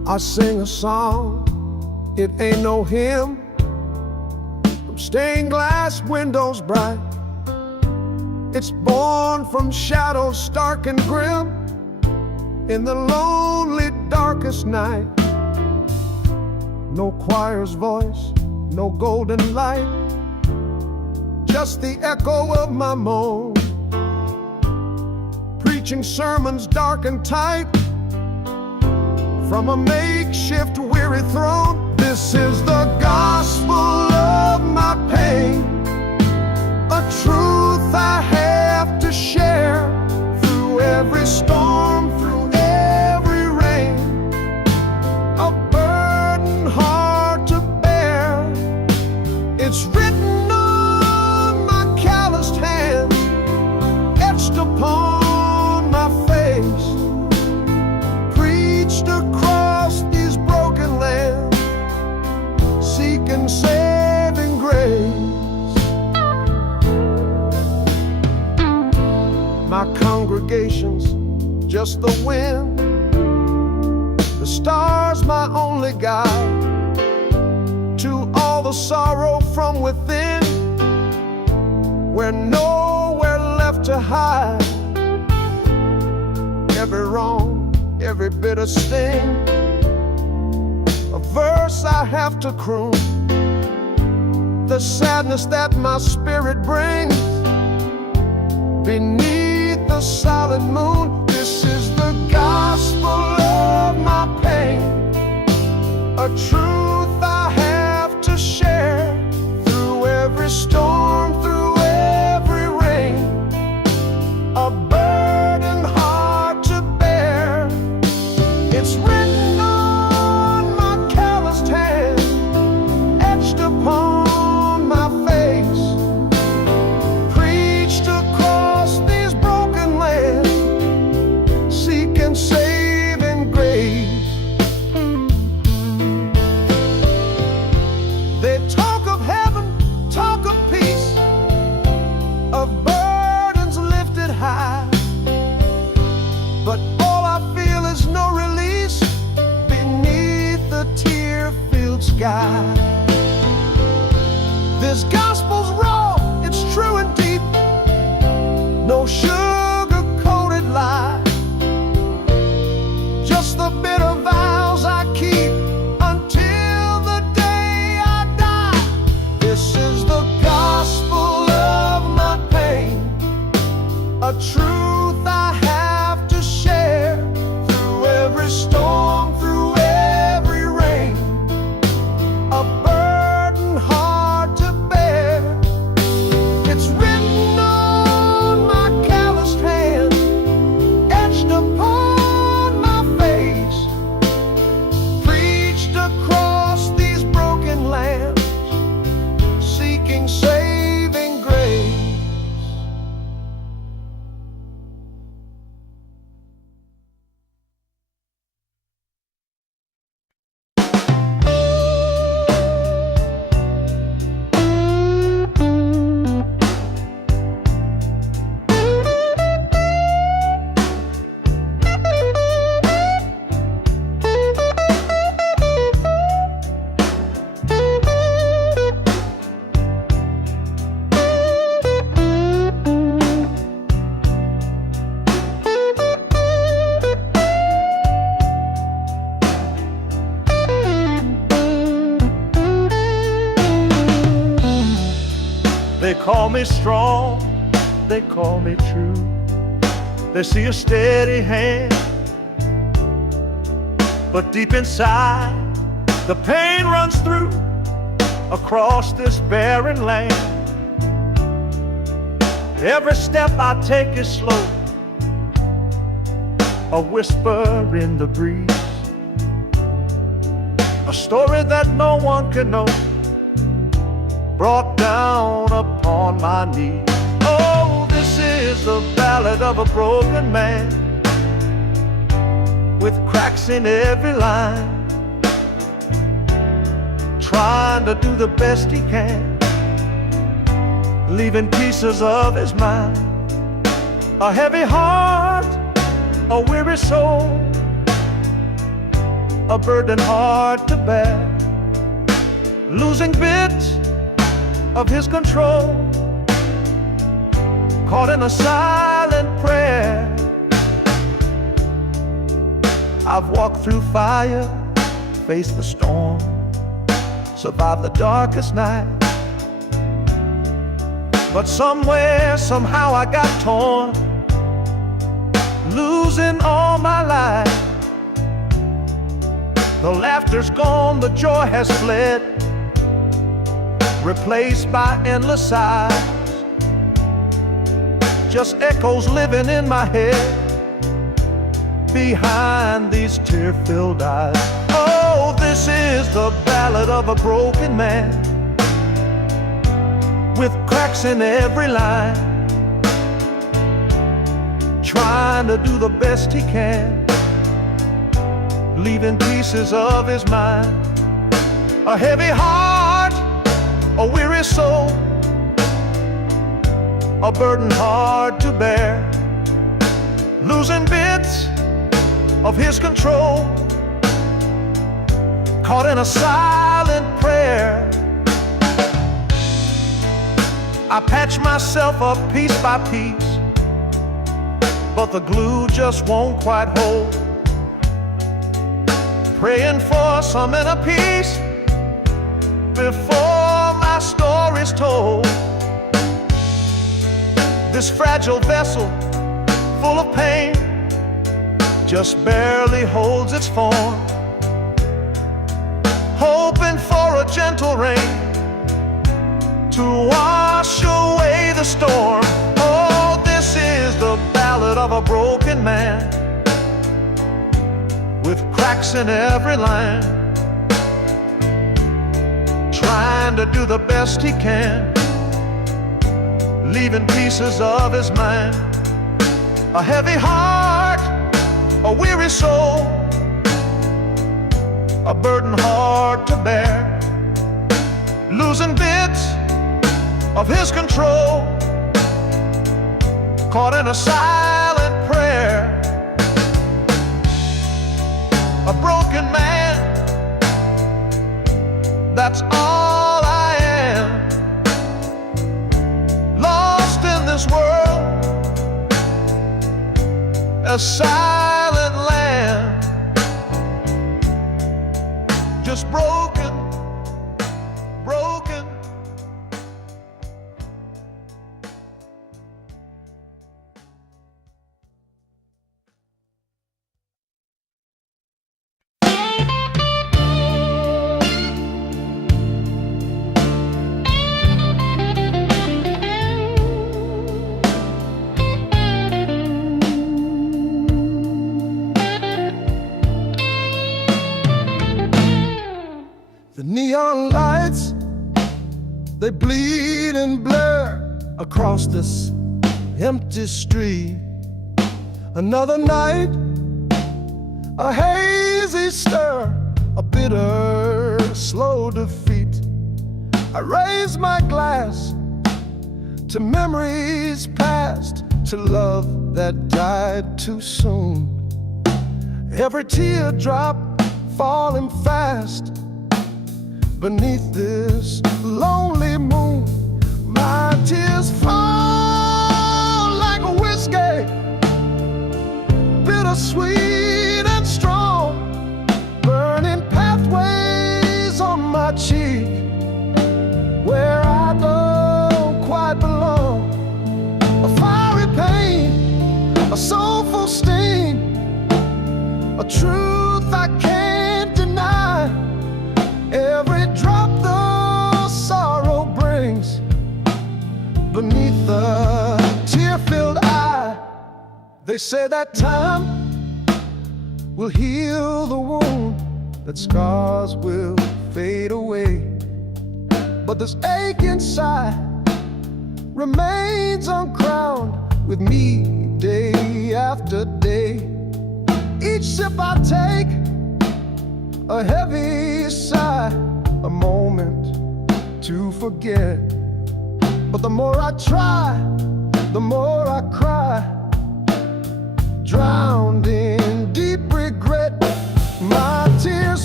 I sing a song, it ain't no hymn, from stained glass windows bright. It's born from shadows stark and grim, in the lonely darkest night. No choir's voice, no golden light, just the echo of my moan, preaching sermons dark and tight from a makeshift weary throne. This is the gospel of my pain, a truth I have to share through every storm, through every rain, a burden hard to bear. It's written on my calloused hands, etched upon my face, preached across these broken lands, seeking saving grace. My congregation's just the wind, the stars my only guide to all the sorrow from within, where nowhere left to hide. Every wrong, every bitter sting, a verse I have to croon, the sadness that my spirit brings beneath the silent moon. This is the gospel of my pain, a truth I have to share through every storm, through every rain, a burden hard to bear. It's written on my calloused hand, etched upon my face, preached across these broken lands, seeking saving grace. They talk of heaven, talk of peace, of burdens lifted high, but all I feel is no release beneath the tear-filled sky. This gospel's raw, it's true and deep, no sugar-coated lie, just the bitter vows I keep until the day I die. This is the gospel of my pain, a truth I have to share through every storm, through every rain, a burden hard to bear. It's written on my calloused hand, etched upon my face, preached across these broken lands, seeking saving grace. They call me strong, they call me true. They see a steady hand, but deep inside the pain runs through across this barren land. Every step I take is slow, a whisper in the breeze, a story that no one can know, brought down upon my knees. Oh, this is the ballad of a broken man, with cracks in every line, trying to do the best he can, leaving pieces of his mind, a heavy heart, a weary soul, a burden hard to bear, losing bits of his control, caught in a silent prayer. I've walked through fire, faced the storm, survived the darkest night. But somewhere, somehow I got torn, losing all my life. The laughter's gone, the joy has fled, replaced by endless sighs. Just echoes living in my head, behind these tear-filled eyes. Oh, this is the ballad of a broken man, with cracks in every line, trying to do the best he can, leaving pieces of his mind. A heavy heart, a weary soul, a burden hard to bear, losing bits of his control, caught in a silent prayer. I patch myself up piece by piece, but the glue just won't quite hold. Praying for some inner peace before my story's told. This fragile vessel, full of pain, just barely holds its form, hoping for a gentle rain to wash away the storm. Oh, this is the ballad of a broken man, with cracks in every line, trying to do the best he can, leaving pieces of his mind. A heavy heart, a weary soul, a burden hard to bear, losing bits of his control, caught in a silent prayer. A broken man, that's all I am, lost in this world, a silent land, just broken, broken. The neon lights, they bleed and blur across this empty street. Another night, a hazy stir, a bitter, slow defeat. I raise my glass to memories past, to love that died too soon. Every teardrop falling fast beneath this lonely moon. My tears fall like a whiskey, bittersweet and strong, burning pathways on my cheek, where I don't quite belong. A fiery pain, a soulful sting, a truth I can't deny. Every drop the sorrow brings beneath the tear-filled eye. They say that time will heal the wound, that scars will fade away, but this ache inside remains uncrowned with me day after day. Each sip I take, a heavy sigh, a moment to forget. But the more I try, the more I cry, drowned in deep regret. My tears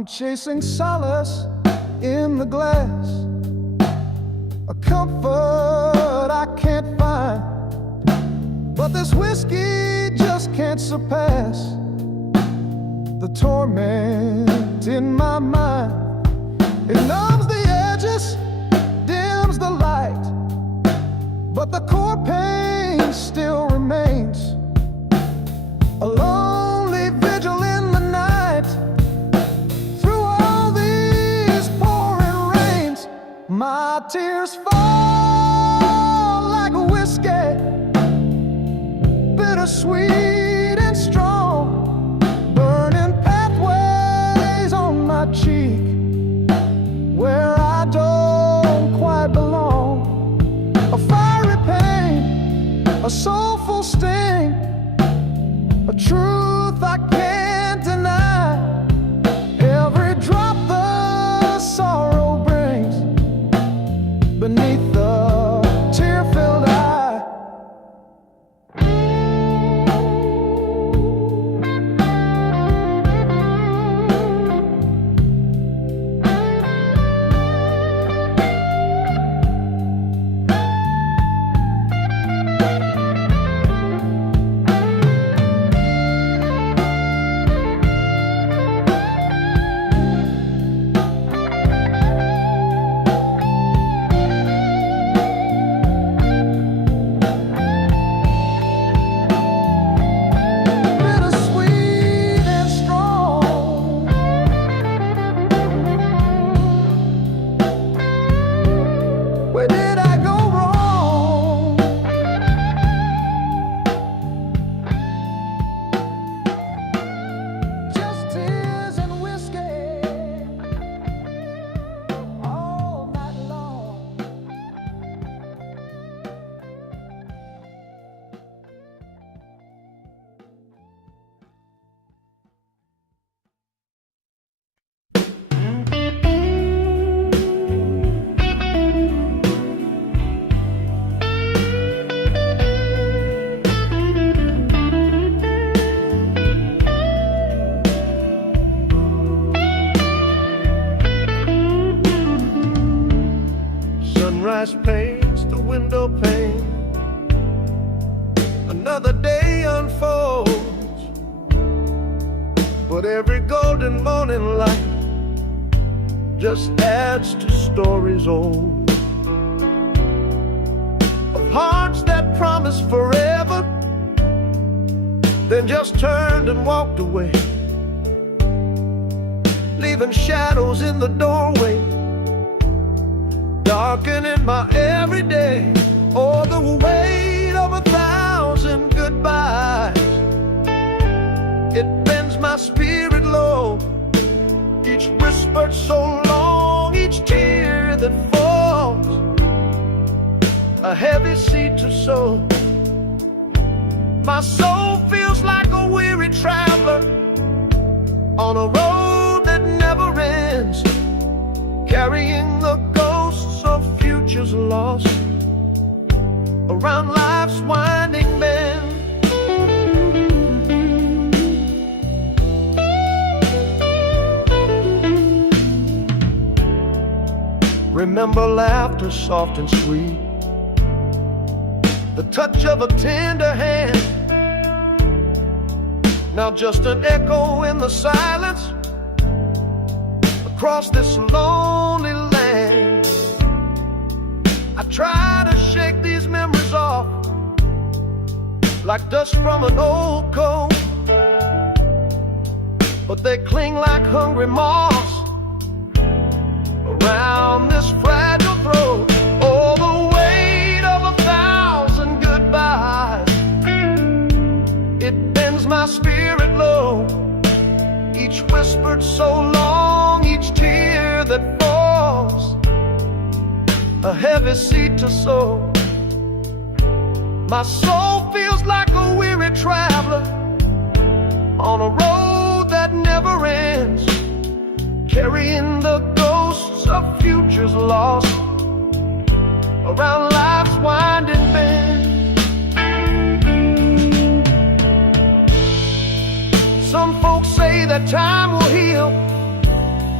I'm chasing solace in the glass, a comfort I can't find, but this whiskey just can't surpass the torment in my mind. It numbs the edges, dims the light, but the core pain still remains. A lonely vigil in the night, through all these pouring rains. My tears fall like a whiskey, bittersweet and strong, burning pathways on my cheek where I don't quite belong. A fiery pain, a soulful sting, a truth I can't deny. Every drop the sorrow brings beneath the tear-filled eye. Where did I go wrong? Just tears and whiskey all night long. Sunrise paints the window pane, another day unfolds, but every golden morning light just adds to stories old, of hearts that promised forever, then just turned and walked away, leaving shadows in the doorway, darkening my everyday. Oh, the weight of 1,000 goodbyes, it bends my spirit low. Each whispered so long, each tear that falls, a heavy seed to sow. My soul feels like a weary traveler on a road that never ends, carrying the ghosts of futures lost around life's winding bend. Remember laughter soft and sweet, the touch of a tender hand, now just an echo in the silence across this lonely land. I try to shake these memories off like dust from an old coat, but they cling like hungry moths around this fragile throat. Oh, the weight of 1,000 goodbyes, it bends my spirit low. Each whispered so long, each tear that falls, a heavy seed to sow. My soul feels like a weary traveler on a road that never ends, carrying the ghosts of futures lost around life's winding bend. Some folks say that time will heal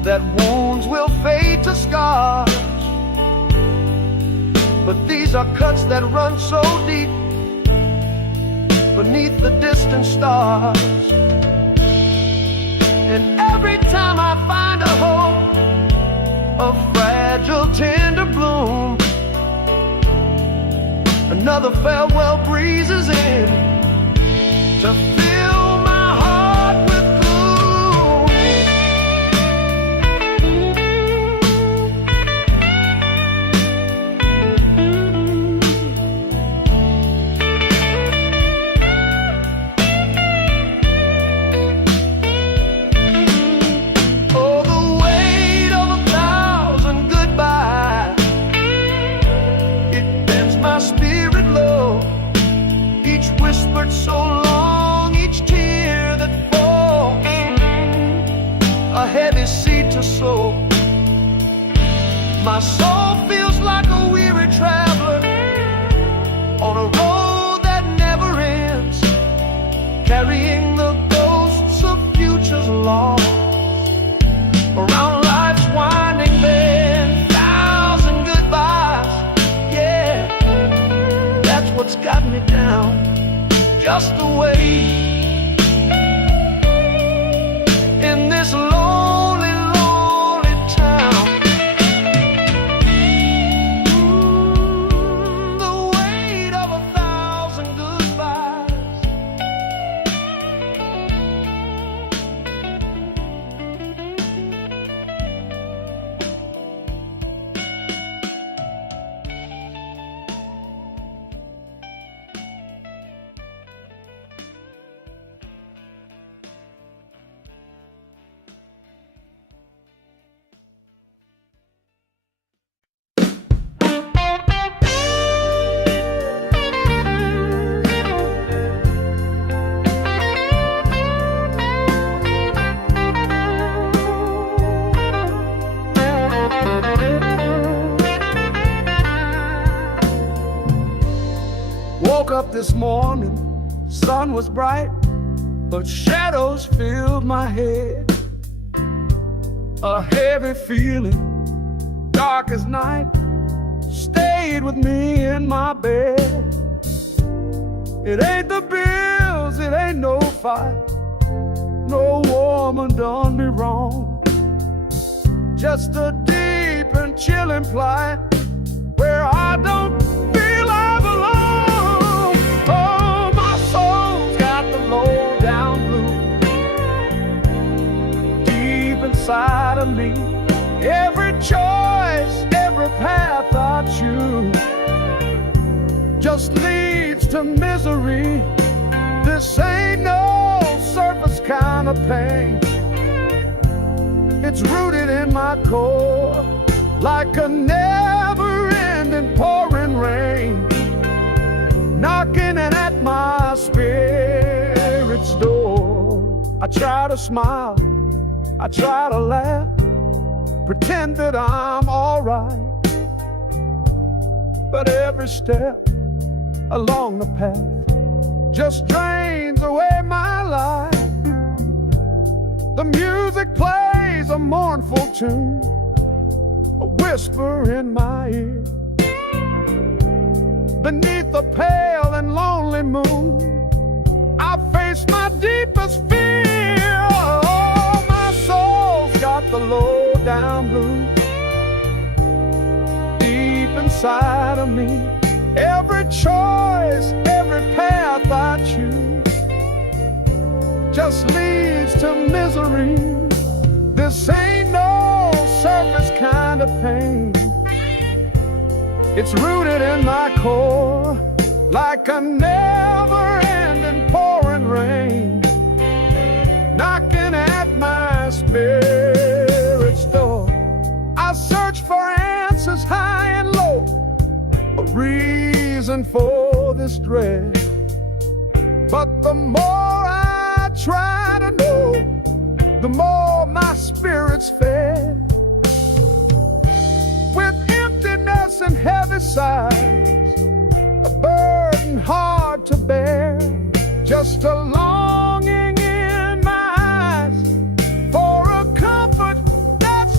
that wounds will fade to scars, but these are cuts that run so deep beneath the distant stars. And every time I find a hope, a fragile tender bloom, another farewell breezes in to fill my heart with gloom. Oh, the weight of 1,000 goodbyes, it bends my spirit low. Each whispered so long, each tear that falls, a heavy seed to sow. My soul feels like a weary traveler on a road that never ends, carrying the ghosts of futures lost around life's winding bend. 1,000 goodbyes, yeah, that's what's got me down. Just the way in this lonely, lonely town. The weight of 1,000 goodbyes. Woke up this morning, sun was bright, but shadows filled my head. A heavy feeling, dark as night, stayed with me in my bed. It ain't the bills, it ain't no fight, no woman done me wrong. Just a deep and chilling plight where I don't feel I belong. Oh, my soul's got the low down blues deep inside of me. Every choice, every path I choose just leads to misery. This ain't no surface kind of pain. It's rooted in my core like a never-ending pouring rain, knocking at my spirit's door. I try to smile, I try to laugh, pretend that I'm alright, but every step along the path just drains away my life. The music plays a mournful tune, a whisper in my ear. Beneath the pale and lonely moon, I face my deepest fear. Oh, my soul's got the low down blues deep inside of me. Every choice, every path I choose just leads to misery. This ain't no surface kind of pain. It's rooted in my core like a never-ending pouring rain, knocking at my spirit's door. I search for answers high and low, a reason for this dread, but the more I try to know, the more my spirit's fed. With emptiness and heavy sighs, a burden hard to bear, just a longing in my eyes for a comfort that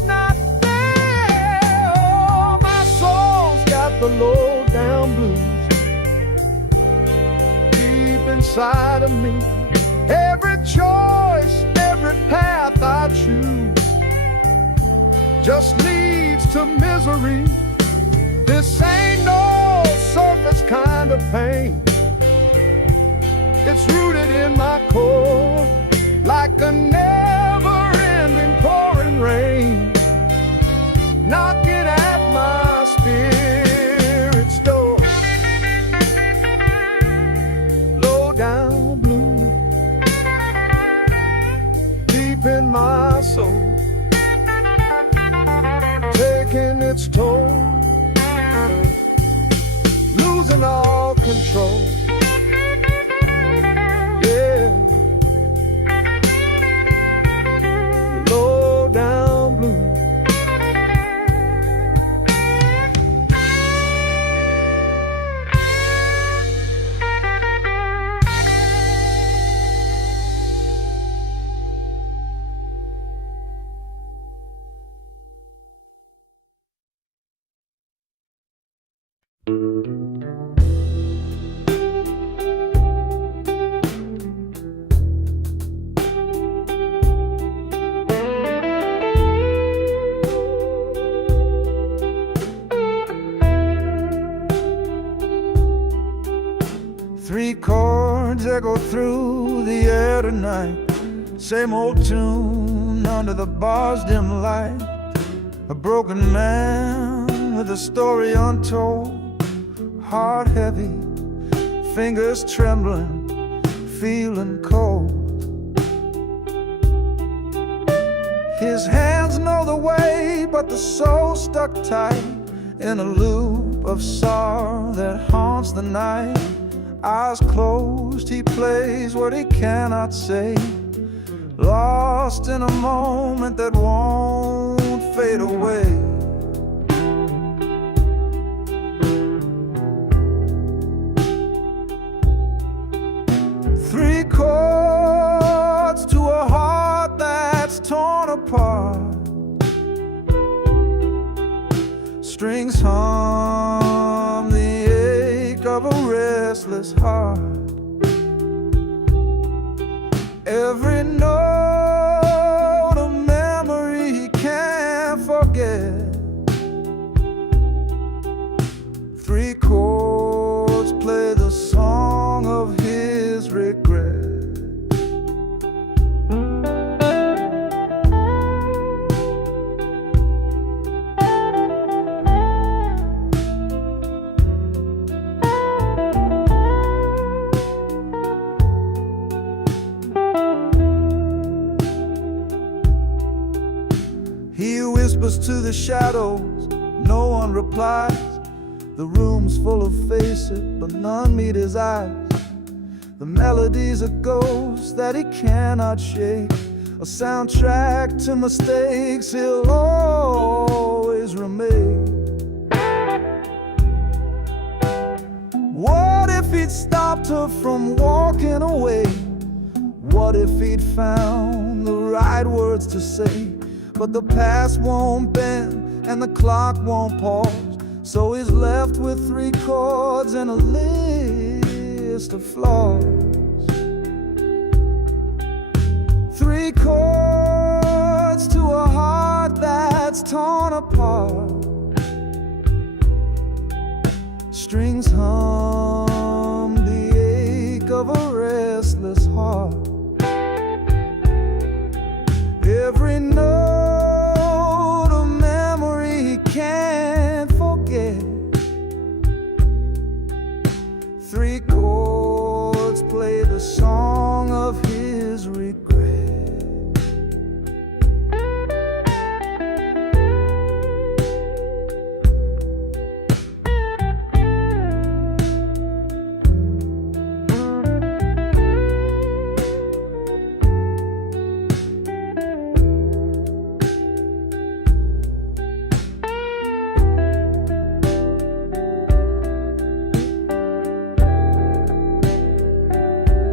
low down blues deep inside of me. Every choice, every path I choose just leads to misery. This ain't no surface kind of pain. It's rooted in my core, like a never-ending pouring rain, knocking at my spirit's door. Low down blue, deep in my soul, taking its toll, losing all control. Yeah, low down blue. Three chords echo through the air tonight. Same old tune under the bar's dim light. A broken man with a story untold. Heart heavy, fingers trembling, feeling cold. His hands know the way, but the soul stuck tight in a loop of sorrow that haunts the night. Eyes closed, he plays what he cannot say, lost in a moment that won't fade away. Three chords to a heart that's torn apart. Strings hum the ache of a restless heart. Every note a memory he can't forget. Three chords play the song of his regret. He whispers to the shadows, no one replies. The room's full of faces, but none meet his eyes. The melody's a ghost that he cannot shake, a soundtrack to mistakes he'll always remake. What if he'd stopped her from walking away? What if he'd found the right words to say? But the past won't bend and the clock won't pause, so he's left with three chords and a list of flaws. Three chords to a heart that's torn apart. Strings hum the ache of a restless heart. Every note a memory he can't forget. Three chords play the song of his regret.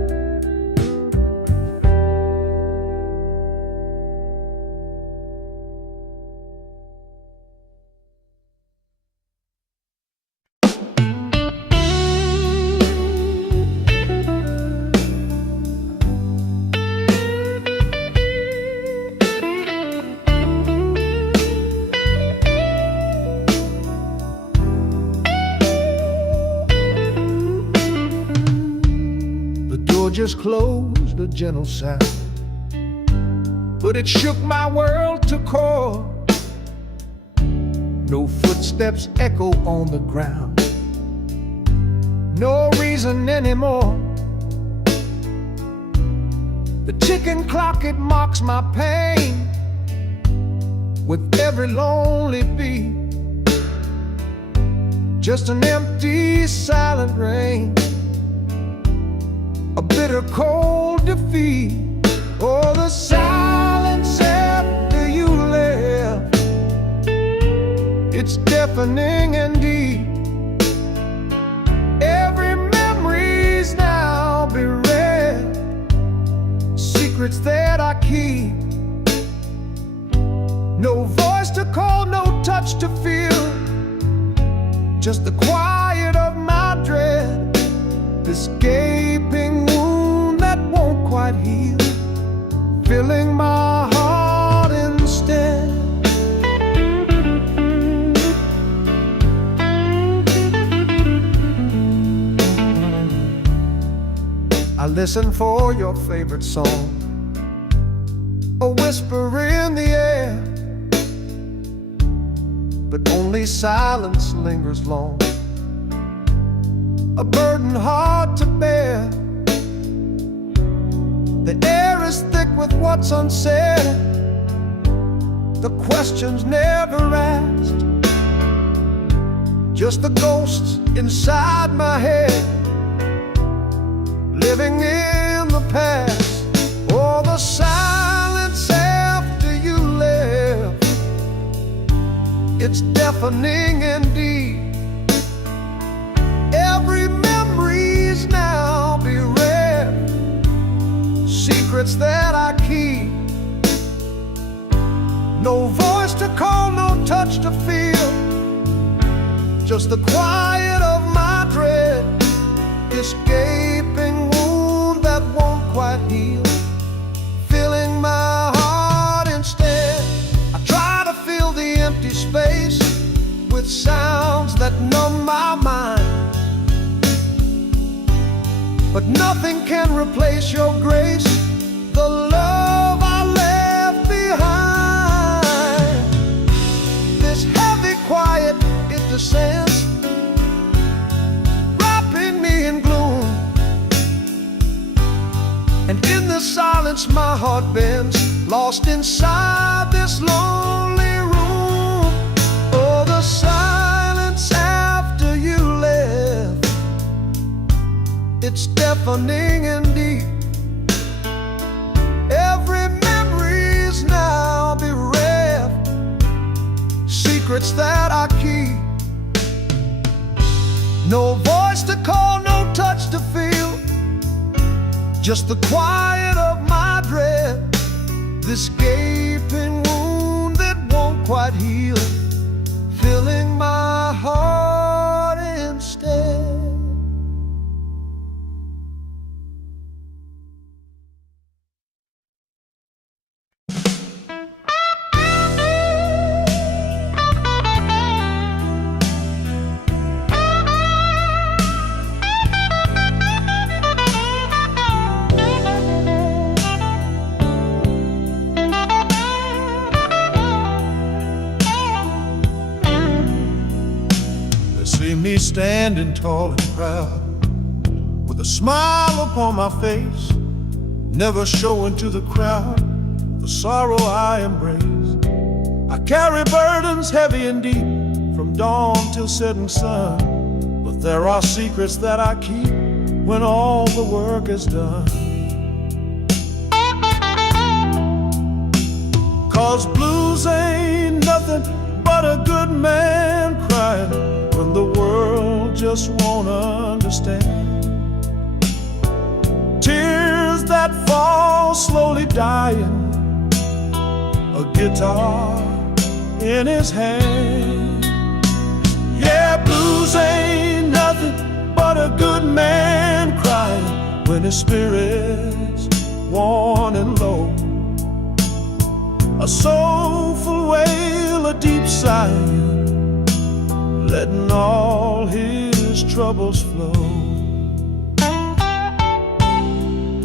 just closed, a gentle sound, but it shook my world to core. No footsteps echo on the ground, no reason anymore. The ticking clock, it mocks my pain with every lonely beat. Just an empty, silent rain, a bitter, cold defeat. Oh, the silence after you left, it's deafening and deep. Every memory's now bereft, secrets that I keep. No voice to call, no touch to feel, just the quiet of my dread, this gaping wound that won't quite heal, filling my heart instead. I listen for your favorite song, a whisper in the air, but only silence lingers long, a burden hard to bear. The air is thick with what's unsaid, the questions never asked, just the ghosts inside my head, living in the past. Oh, the silence after you left, it's deafening and deep. Every memory's now bereft, secrets that I keep. No voice to call, no touch to feel, just the quiet of my dread, this gaping wound that won't quite heal, filling my heart instead. I try to fill the empty space with sounds that numb my mind, but nothing can replace your grace, the love I left behind. This heavy quiet, it descends, wrapping me in gloom, and in the silence my heart bends, lost inside this lonely room. Oh, the silence after you left, it's deafening and deep. Every memory's now bereft, secrets that I keep. No voice to call, no touch to feel, just the quiet of my dread, this gaping wound that won't quite heal, filling my heart instead. See me standing tall and proud, with a smile upon my face, never showing to the crowd the sorrow I embrace. I carry burdens heavy and deep, from dawn till setting sun, but there are secrets that I keep when all the work is done. 'Cause blues ain't nothing but a good man crying when the world just won't understand. Tears that fall slowly dying, a guitar in his hand. Yeah, blues ain't nothing but a good man crying when his spirit's worn and low. A soulful wail, a deep sigh, letting all his troubles flow.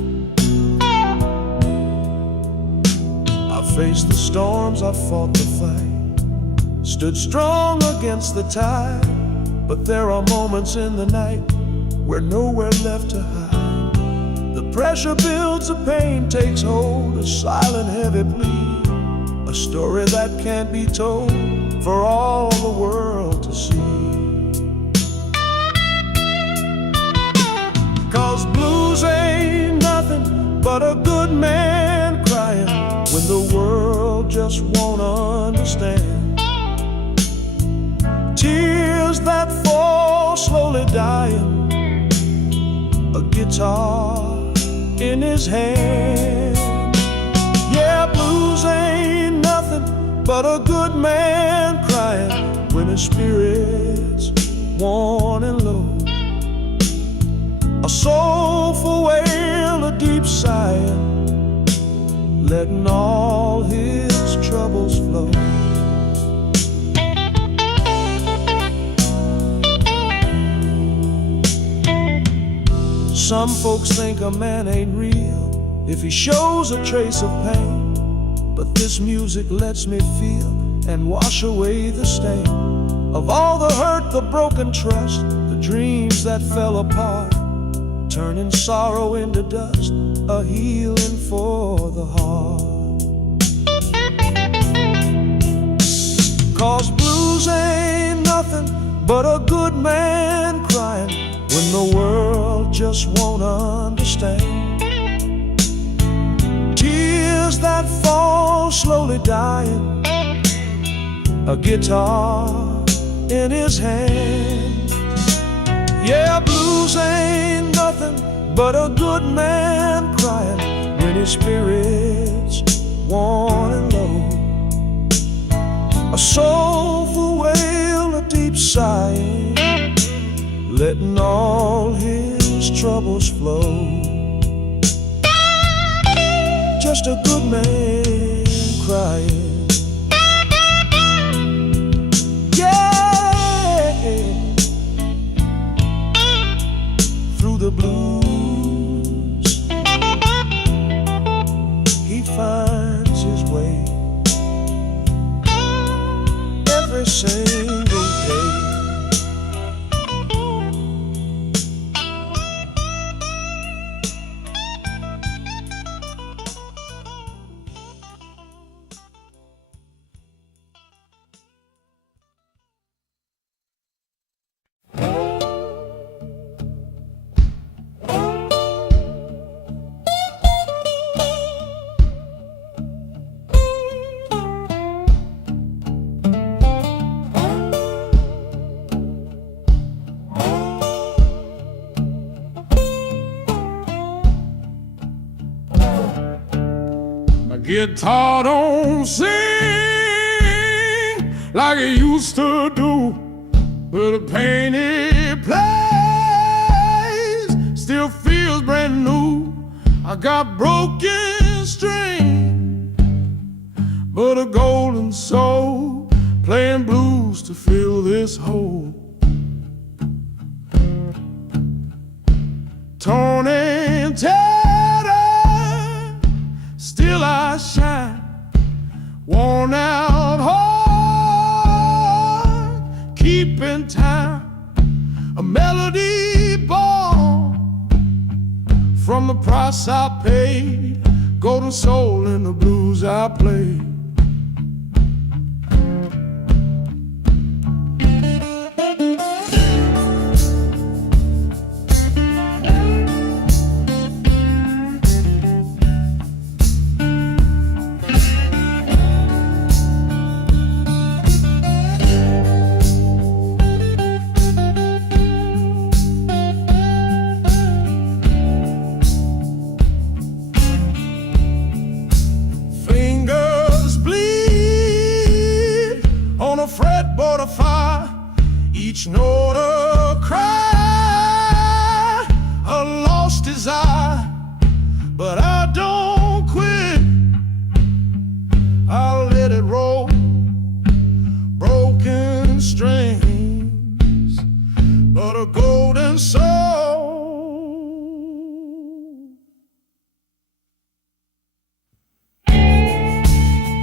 Faced the storms, I fought the fight, stood strong against the tide. But there are moments in the night where nowhere left to hide. The pressure builds, the pain takes hold, a silent heavy plea, a story that can't be told for all the world to see. 'Cause blues ain't nothing but a good man crying when the world just won't understand. Tears that fall slowly dying, a guitar in his hand. Yeah, blues ain't nothing but a good man crying when his spirit's worn and low. A soulful wail, a deep sigh, letting all his troubles flow. Some folks think a man ain't real if he shows a trace of pain, but this music lets me feel and wash away the stain of all the hurt, the broken trust, the dreams that fell apart, turning sorrow into dust, a healing for the heart. 'Cause blues ain't nothing but a good man crying when the world just won't understand. Tears that fall slowly dying, a guitar in his hand. Yeah, blues ain't nothing but a good man crying when his spirit's worn and low. A soulful wail, a deep sigh, letting all his troubles flow. Just a good man crying. Yeah, through the blues he finds his way every single day. Guitar don't sing like it used to do, but the pain it plays still feels brand new. I got broken string, but a golden soul playing blues to fill this hole. Torn and tattered, still I shine, worn out heart, keeping time, a melody born from the price I paid, golden soul in the blues I played. Fretboard of fire, each note a cry, a lost desire, but I don't quit. I'll let it roll, broken strings, but a golden soul.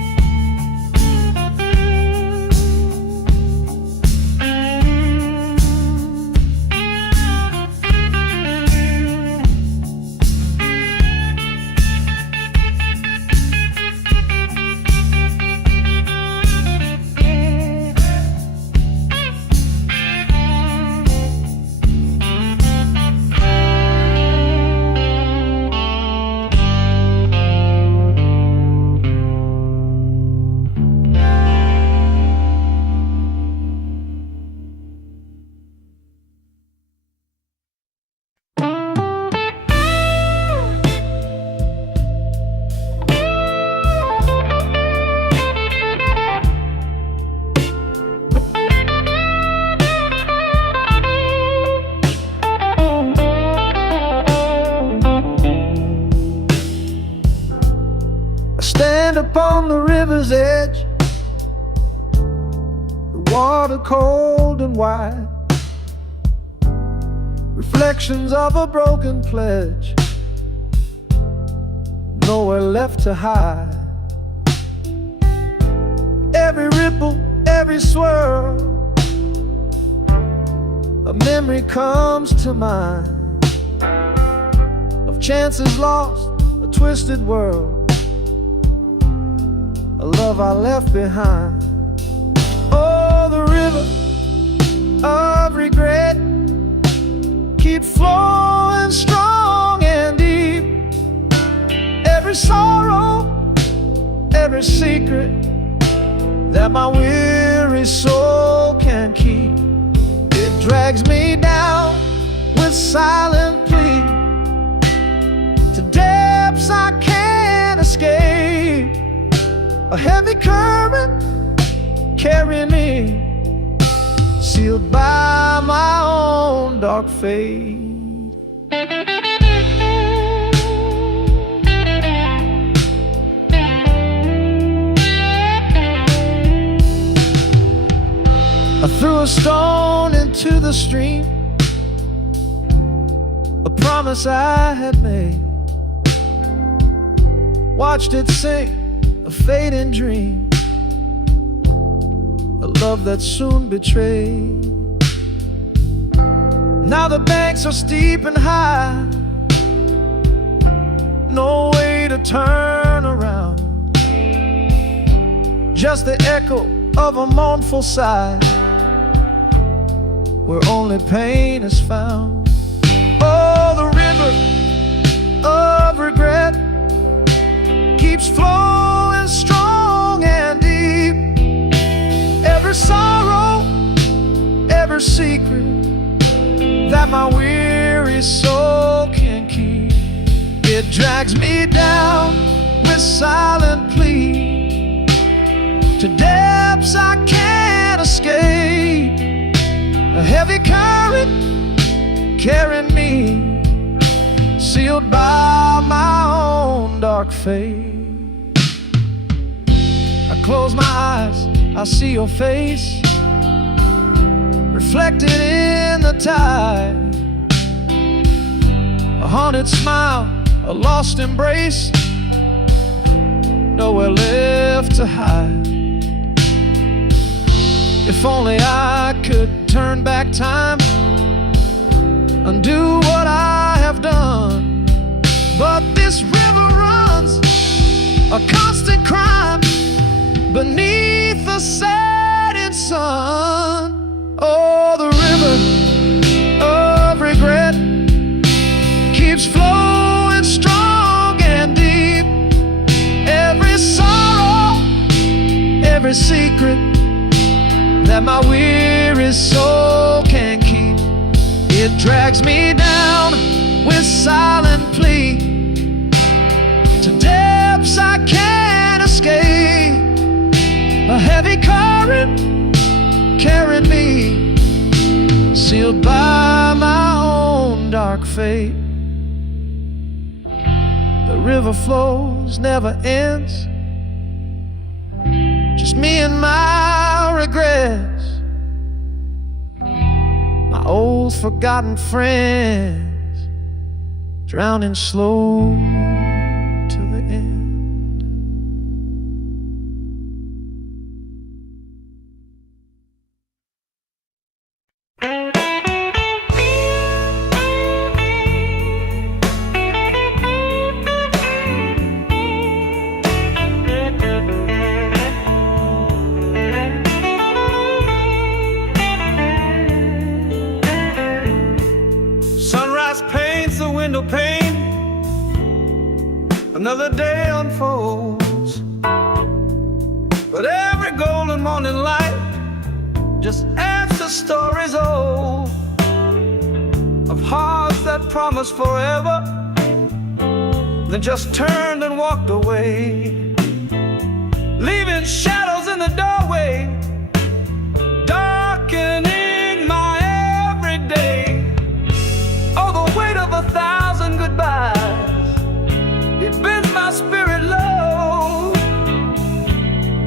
river's edge, the water cold and wide, reflections of a broken pledge, nowhere left to hide. Every ripple, every swirl, a memory comes to mind of chances lost, a twisted world, a love I left behind. Oh, the river of regret keep flowing strong and deep. Every sorrow, every secret that my weary soul can keep, it drags me down with silent plea to depths I can't escape. A heavy current carrying me, sealed by my own dark fate. I threw a stone into the stream, a promise I had made, watched it sink, a fading dream, a love that soon betrayed. Now the banks are steep and high, no way to turn around, just the echo of a mournful sigh, where only pain is found. Oh, the river of regret keeps flowing strong and deep. Every sorrow, every secret that my weary soul can keep, it drags me down with silent plea to depths I can't escape. A heavy current carrying me, sealed by my own dark fate. I close my eyes, I see your face reflected in the tide, a haunted smile, a lost embrace, nowhere left to hide. If only I could turn back time, undo what I have done, but this river runs a constant crime beneath the setting sun. Oh, the river of regret keeps flowing strong and deep. Every sorrow, every secret that my weary soul can keep, it drags me down with silent plea to depths I can't escape. A heavy current carrying me, sealed by my own dark fate. The river flows, never ends, just me and my regrets, my old forgotten friends, drowning slow to the end. Window pane, another day unfolds, but every golden morning light just adds to stories old of hearts that promised forever, then just turned and walked away, leaving shadows in the doorway, darkening my everyday. Oh, the weight of 1,000 goodbyes, it bends my spirit low.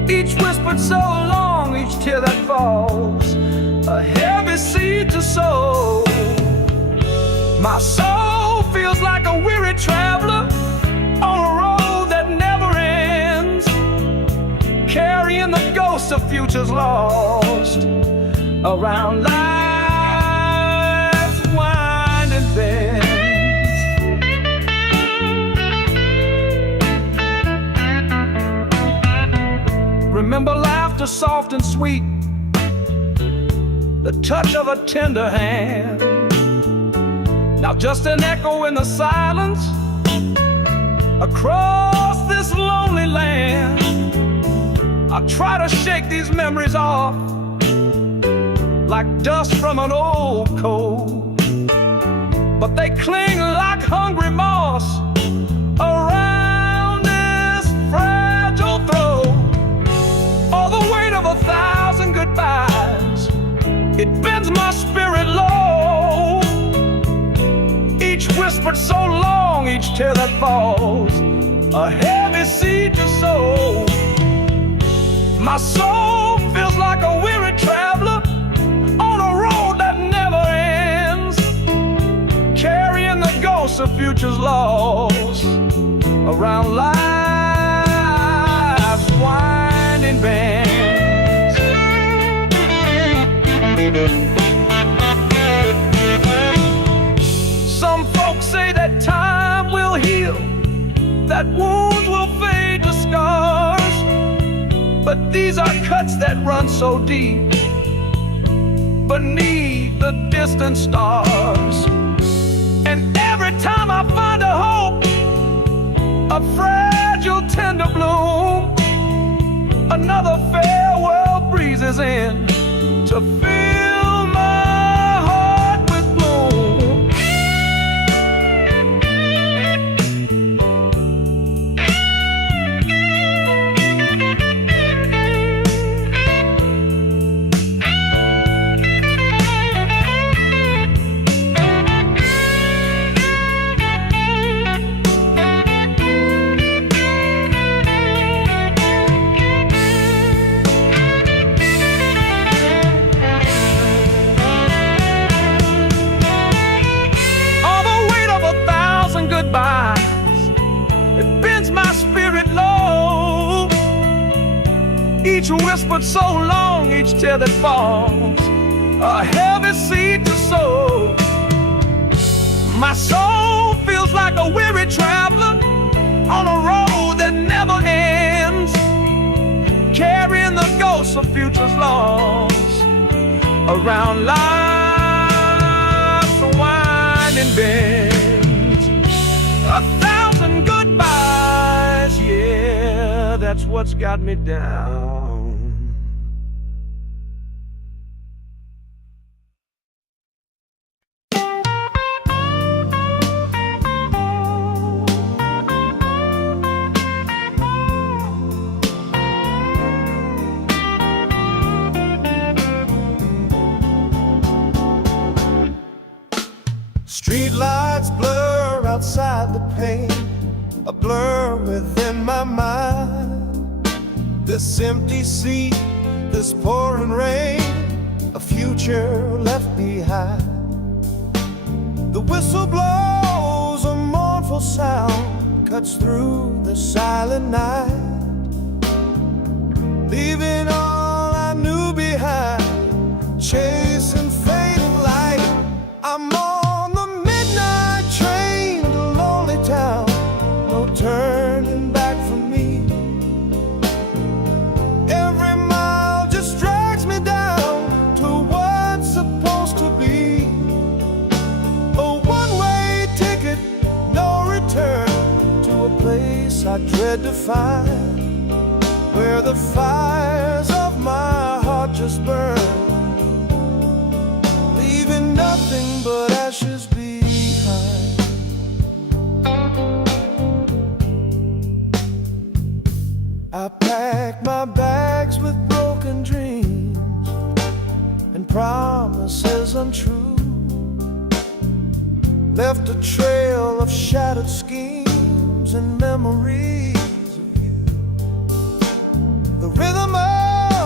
whispered so long, each tear that falls, a heavy seed to sow. My soul feels like a weary traveler on a road that never ends, carrying the ghosts of futures lost around life's winding bends. Remember laughter soft and sweet, the touch of a tender hand. Now just an echo in the silence across this lonely land. I try to shake these memories off like dust from an old coat, but they cling like hungry moss around this fragile throat. Oh, the weight of 1,000 goodbyes, it bends my spirit low. Each whispered so long, each tear that falls, a heavy seed to sow. My soul feels like a weary traveler on a road that never ends, carrying the ghosts of futures lost around life's winding bends. Some folks say that time will heal, that wounds will fade to scars, but these are cuts that run so deep beneath the distant stars. And every time I find a hope, a fragile tender bloom, another farewell breezes in to fill my heart with gloom. It bends my spirit low. Each whispered so long, each tear that falls, a heavy seed to sow. My soul feels like a weary traveler on a road that never ends, carrying the ghosts of futures lost around life's winding bend. 1,000 goodbyes, yeah, that's what's got me down. Street lights blur outside the pane, a blur within my mind. This empty sea, this pouring rain, a future left behind. The whistle blows, a mournful sound cuts through the silent night, leaving all I knew behind, chasing fading light. I'm on the midnight train to lonely town, no turning back for me. Every mile just drags me down to what's supposed to be a one-way ticket, no return, to a place I dread to find, where the fires of my heart just burn, leaving nothing but ashes behind. I packed my bags with broken dreams and promises untrue, left a trail of shattered schemes and memories of you. The rhythm of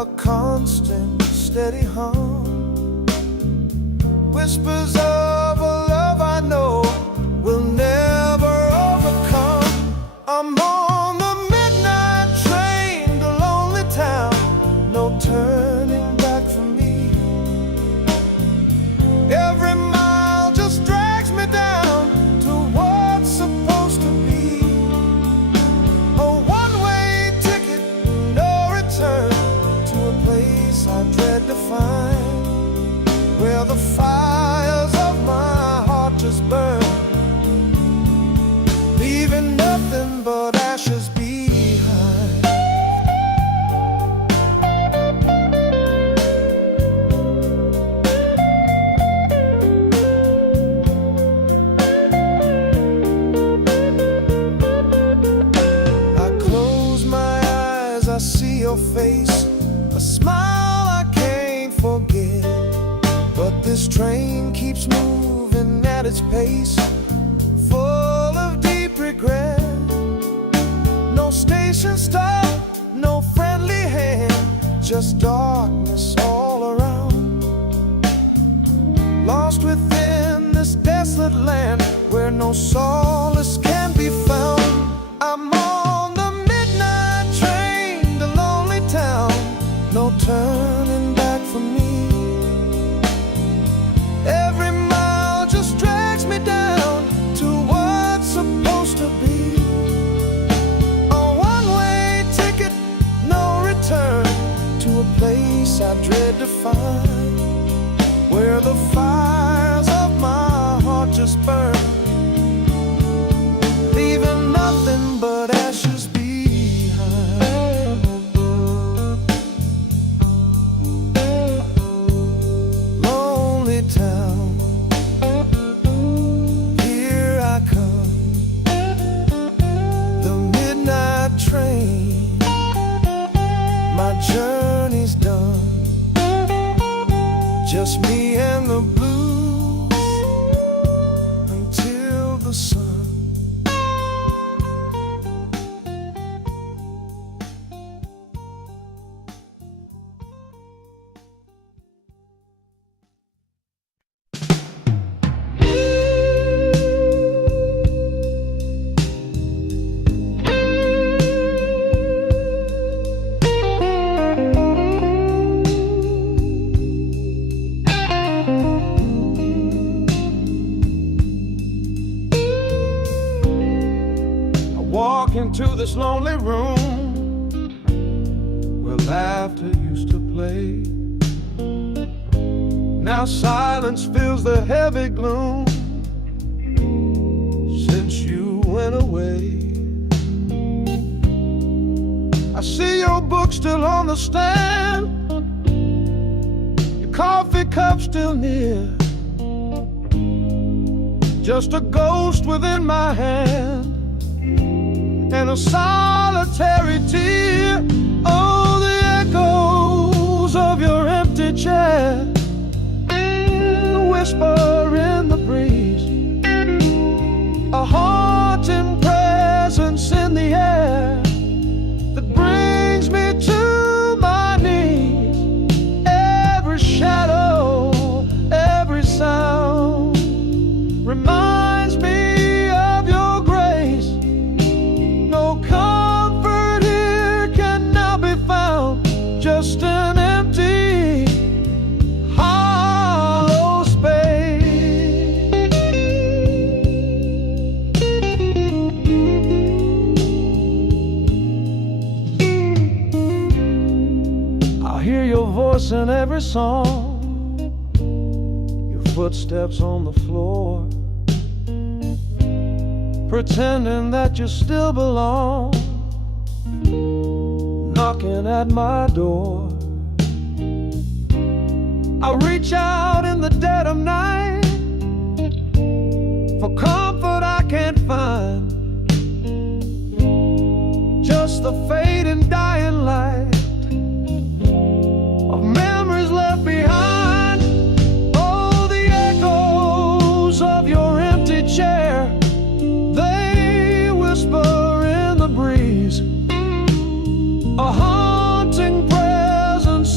a constant, steady hum. Whispers of a love I know will never overcome. I'm on the midnight train to lonely town, no turning back for me. Every mile just drags me down to what's supposed to be. A one-way ticket, no return, to a place I dread to find, where the fires of my heart just burn, leaving nothing but ashes behind. I close my eyes, I see your face, a smile I can't forget. But this train keeps moving at its pace, full of deep regret. No station stop, no friendly hand, just darkness all around. Lost within this desolate land where no solace can be found. I'm on the midnight train to lonely town, no turning back for me. Every mile just drags me down to what's supposed to be. A one-way ticket, no return, to a place I dread to find, where the fires of my heart just burn, leaving nothing but ashes behind. Lonely town, here I come, the midnight train, my journey's done, just me and the blues until the sun. Walk into this lonely room where laughter used to play. Now silence fills the heavy gloom since you went away. I see your book still on the stand, your coffee cup still near, just a ghost within my hand and a solitary tear. Oh, the echoes of your empty chair, the whisper in the breeze, a haunting presence in the air that brings me to my knees. Every shadow, every sound reminds me of your grace. No comfort here can now be found, just an empty, hollow space. I'll hear your voice in every song, your footsteps on the floor, pretending that you still belong, knocking at my door. I reach out in the dead of night for comfort I can't find, just the fading dying light of memories left behind. Oh, the echoes of your empty chair, they whisper in the breeze, a haunting presence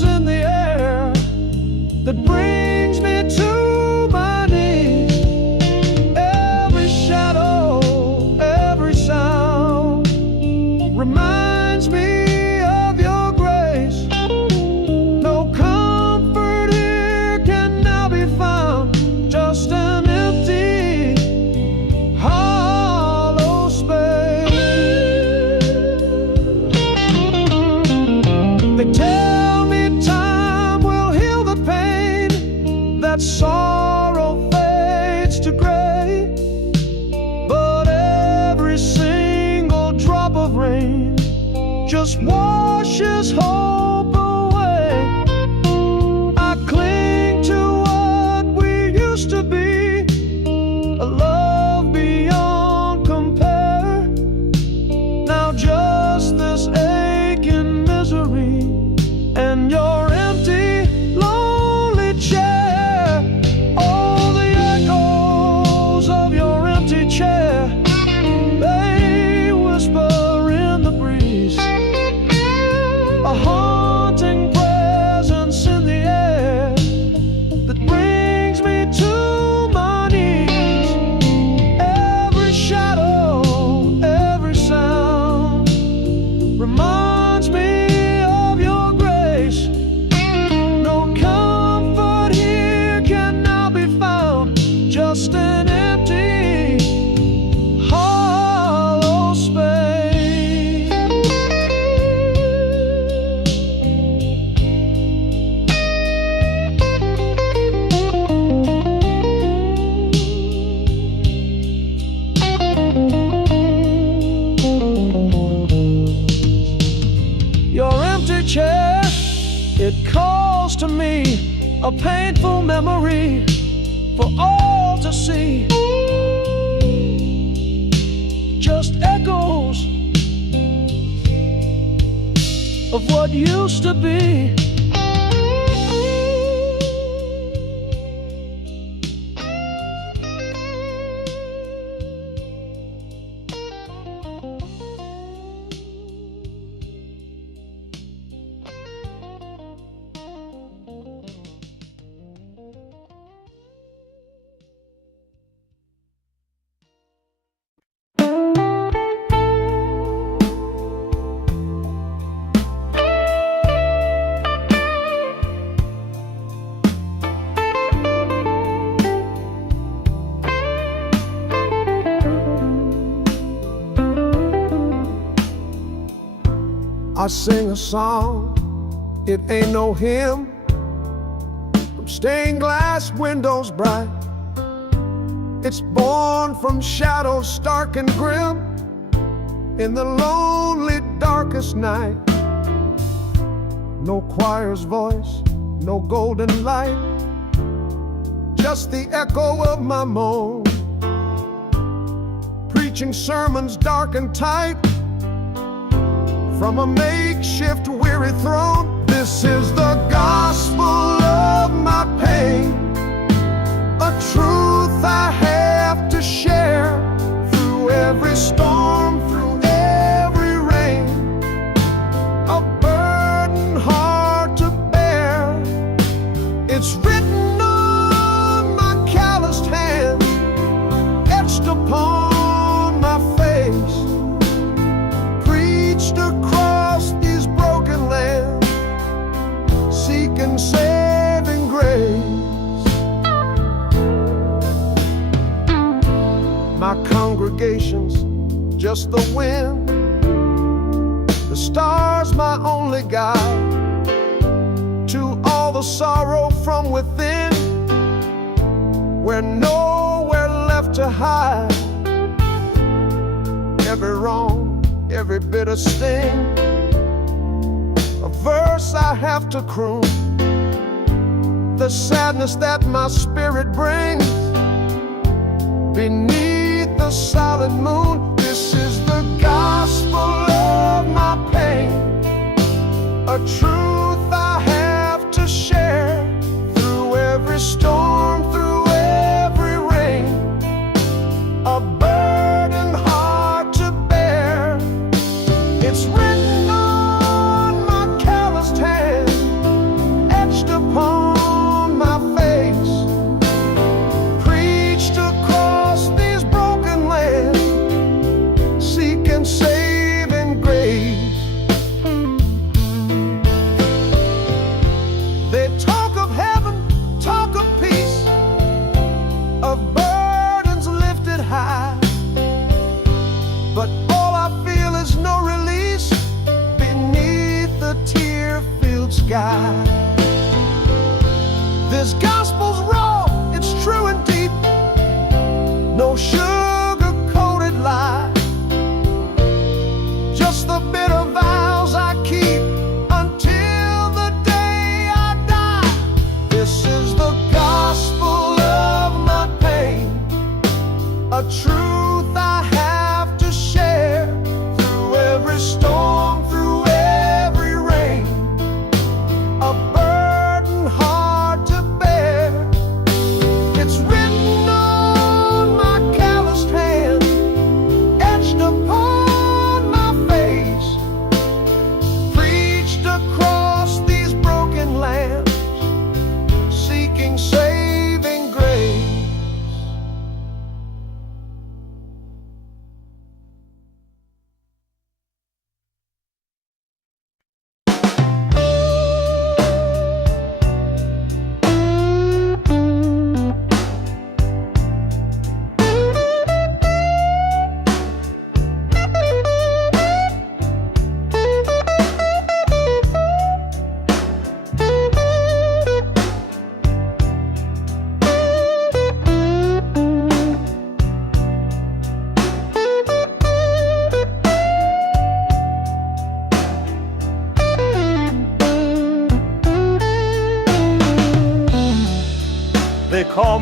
that sorrow fades to gray, but every single drop of rain just washes hope away. I cling to what we used to be, a love beyond compare. Now just this aching misery and your empty, lonely chair. Oh, the echoes of your empty chair, they whisper in the breeze, a haunting presence in the air that brings me to my knees. Every shadow, every sound reminds me of your grace. No comfort here can now be found, just an empty, hollow space. Your empty chair, it calls to me, a painful memory for all to see. Just echoes of what used to be. I sing a song, it ain't no hymn, from stained glass windows bright. It's born from shadows stark and grim, in the lonely darkest night. No choir's voice, no golden light, just the echo of my moan, preaching sermons dark and tight from a makeshift weary throne. This is the gospel of my pain, a truth I have to share through every storm, through every rain, a burden hard to bear. It's written on my calloused hands, etched upon my face, preached across these broken lands, seeking saving grace. My congregation's just the wind, the stars my only guide to all the sorrow from within, where nowhere left to hide. Every wrong, every bitter sting, a verse I have to croon, the sadness that my spirit brings beneath the silent moon. This is the gospel of my pain, a truth I have to share through every storm, through every rain, a burden hard to bear. It's written on my calloused hand, etched upon my face, preached across these broken lands, seeking saving grace.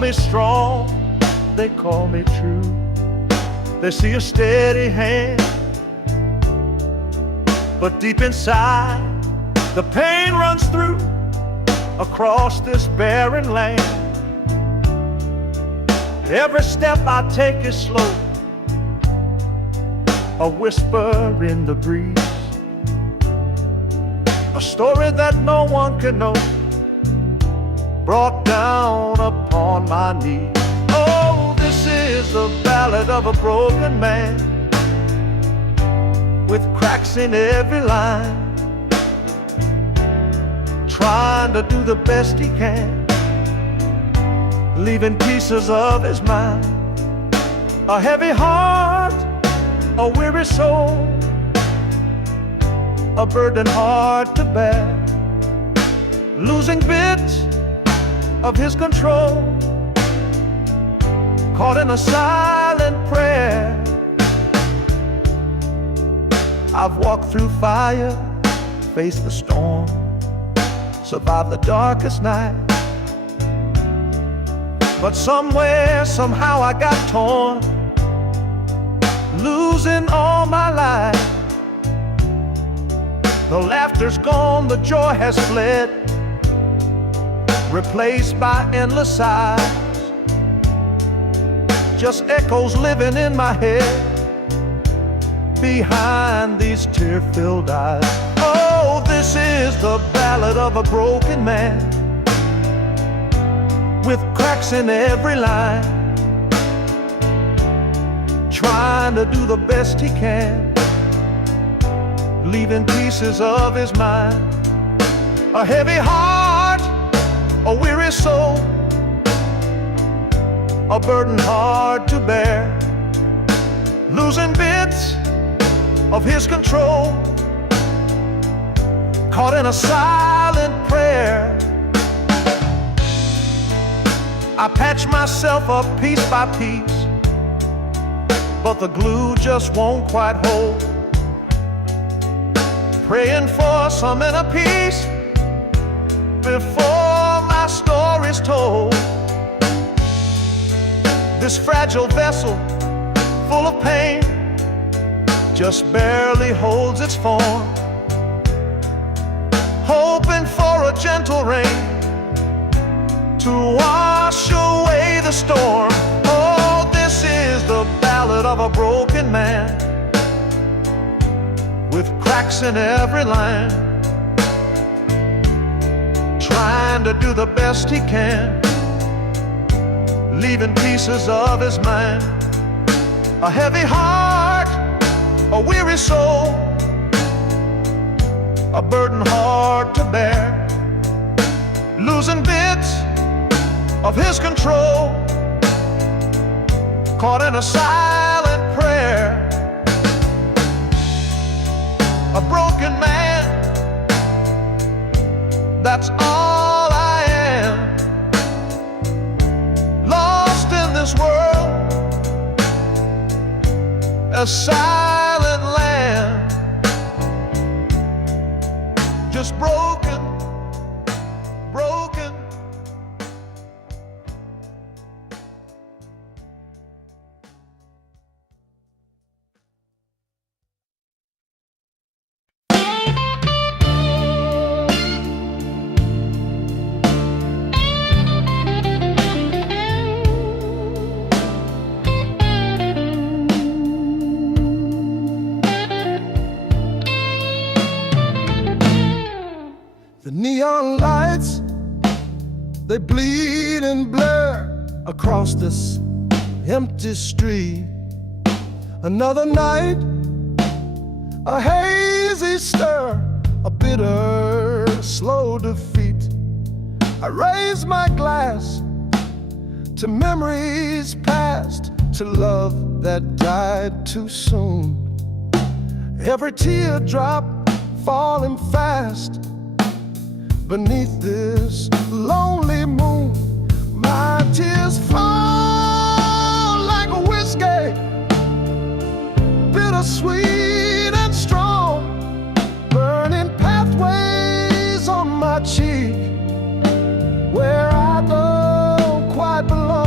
me strong, they call me true. They see a steady hand, but deep inside the pain runs through across this barren land. Every step I take is slow, a whisper in the breeze, a story that no one can know, brought down upon my knees. Oh, this is the ballad of a broken man, with cracks in every line, trying to do the best he can, leaving pieces of his mind. A heavy heart, a weary soul, a burden hard to bear, losing bits of his control, caught in a silent prayer. I've walked through fire, faced the storm, survived the darkest night, but somewhere, somehow I got torn, losing all my life. The laughter's gone, the joy has fled, replaced by endless sighs, just echoes living in my head behind these tear-filled eyes. Oh, this is the ballad of a broken man, with cracks in every line, trying to do the best he can, leaving pieces of his mind. A heavy heart, a weary soul, a burden hard to bear, losing bits of his control, caught in a silent prayer. I patch myself up piece by piece, but the glue just won't quite hold, praying for some inner peace before my story's told. This fragile vessel, full of pain, just barely holds its form, hoping for a gentle rain to wash away the storm. Oh, this is the ballad of a broken man, with cracks in every line, trying to do the best he can, leaving pieces of his mind. A heavy heart, a weary soul, a burden hard to bear, losing bits of his control, caught in a silent prayer. A broken man, that's all I am, lost in this world, a silent land, just broken, broken. The neon lights, they bleed and blur across this empty street. Another night, a hazy stir, a bitter, slow defeat. I raise my glass to memories past, to love that died too soon. Every teardrop falling fast beneath this lonely moon. My tears fall like a whiskey, bittersweet and strong, burning pathways on my cheek where I don't quite belong.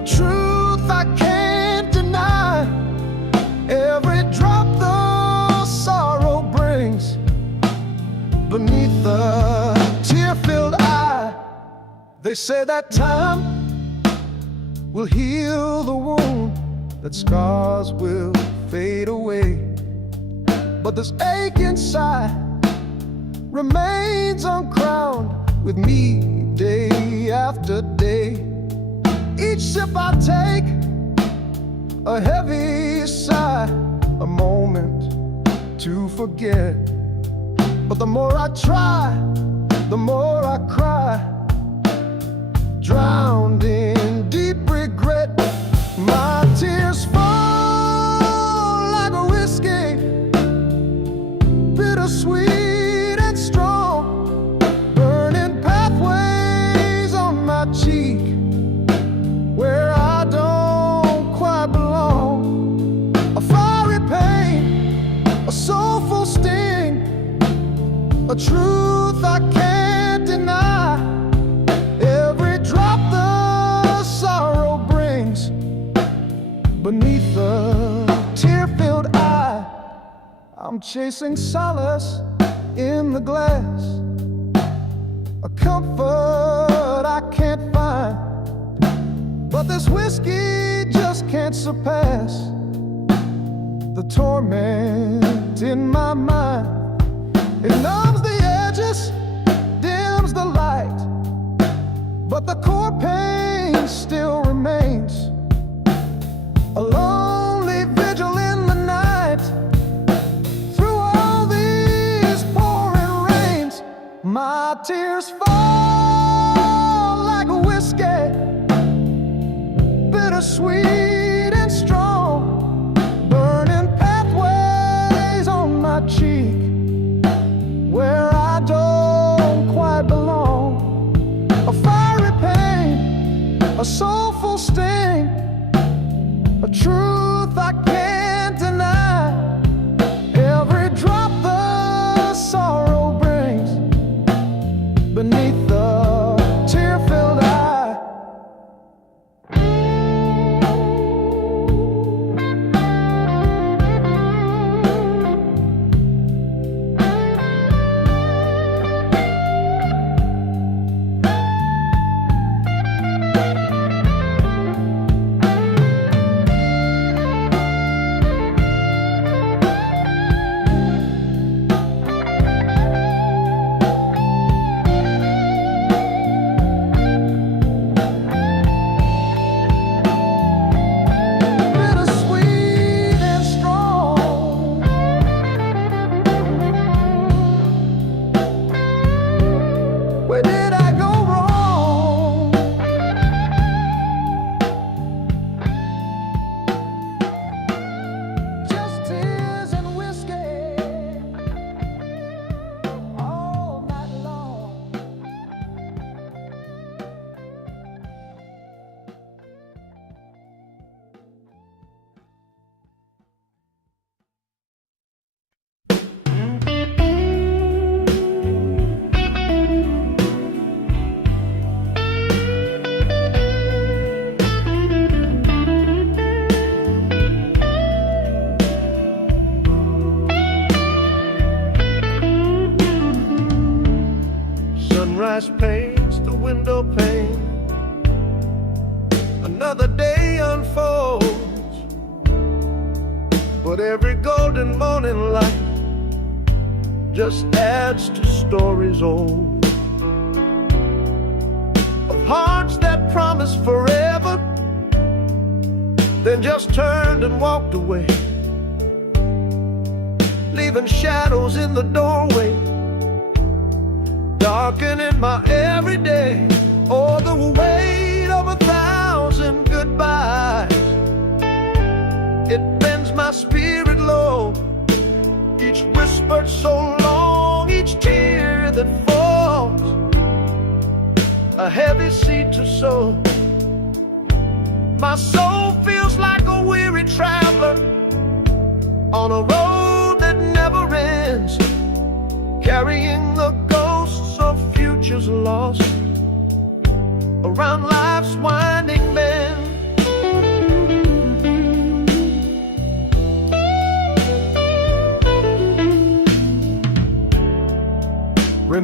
a truth I can't deny. Every drop the sorrow brings beneath the tear-filled eye. They say that time will heal the wound, that scars will fade away, but this ache inside remains uncrowned with me day after day. Each sip I take, a heavy sigh, a moment to forget. But the more I try, the more I cry, drowned in deep regret. My tears fall like a whiskey, bittersweet and strong, burning pathways on my cheek where I don't quite belong. A fiery pain, a soulful sting, a truth I can't deny. Every drop the sorrow brings beneath the tear-filled eye. I'm chasing solace in the glass, a comfort I can't find, but this whiskey just can't surpass the torment in my mind. It numbs the edges, dims the light, but the core pain still remains. A lonely vigil in the night, through all these pouring rains. My tears fall like a whiskey, bittersweet and strong, burning pathways on my cheek where I don't quite belong. A fiery pain, a soulful sting, a truth I can't deny. Every drop the sorrow brings beneath the tear-filled eye. Where did I go wrong? Just tears and whiskey all night long. Sunrise paints the window pane, another day unfolds, but every golden morning light just adds to stories old, of hearts that promised forever, then just turned and walked away, leaving shadows in the doorway, darkening my everyday. Oh, the weight of 1,000 goodbyes, it bends my spirit low. Each whispered so long, each tear that falls, a heavy seed to sow. My soul feels like a weary traveler on a road that never ends, carrying the ghosts of futures lost around life's winding bend.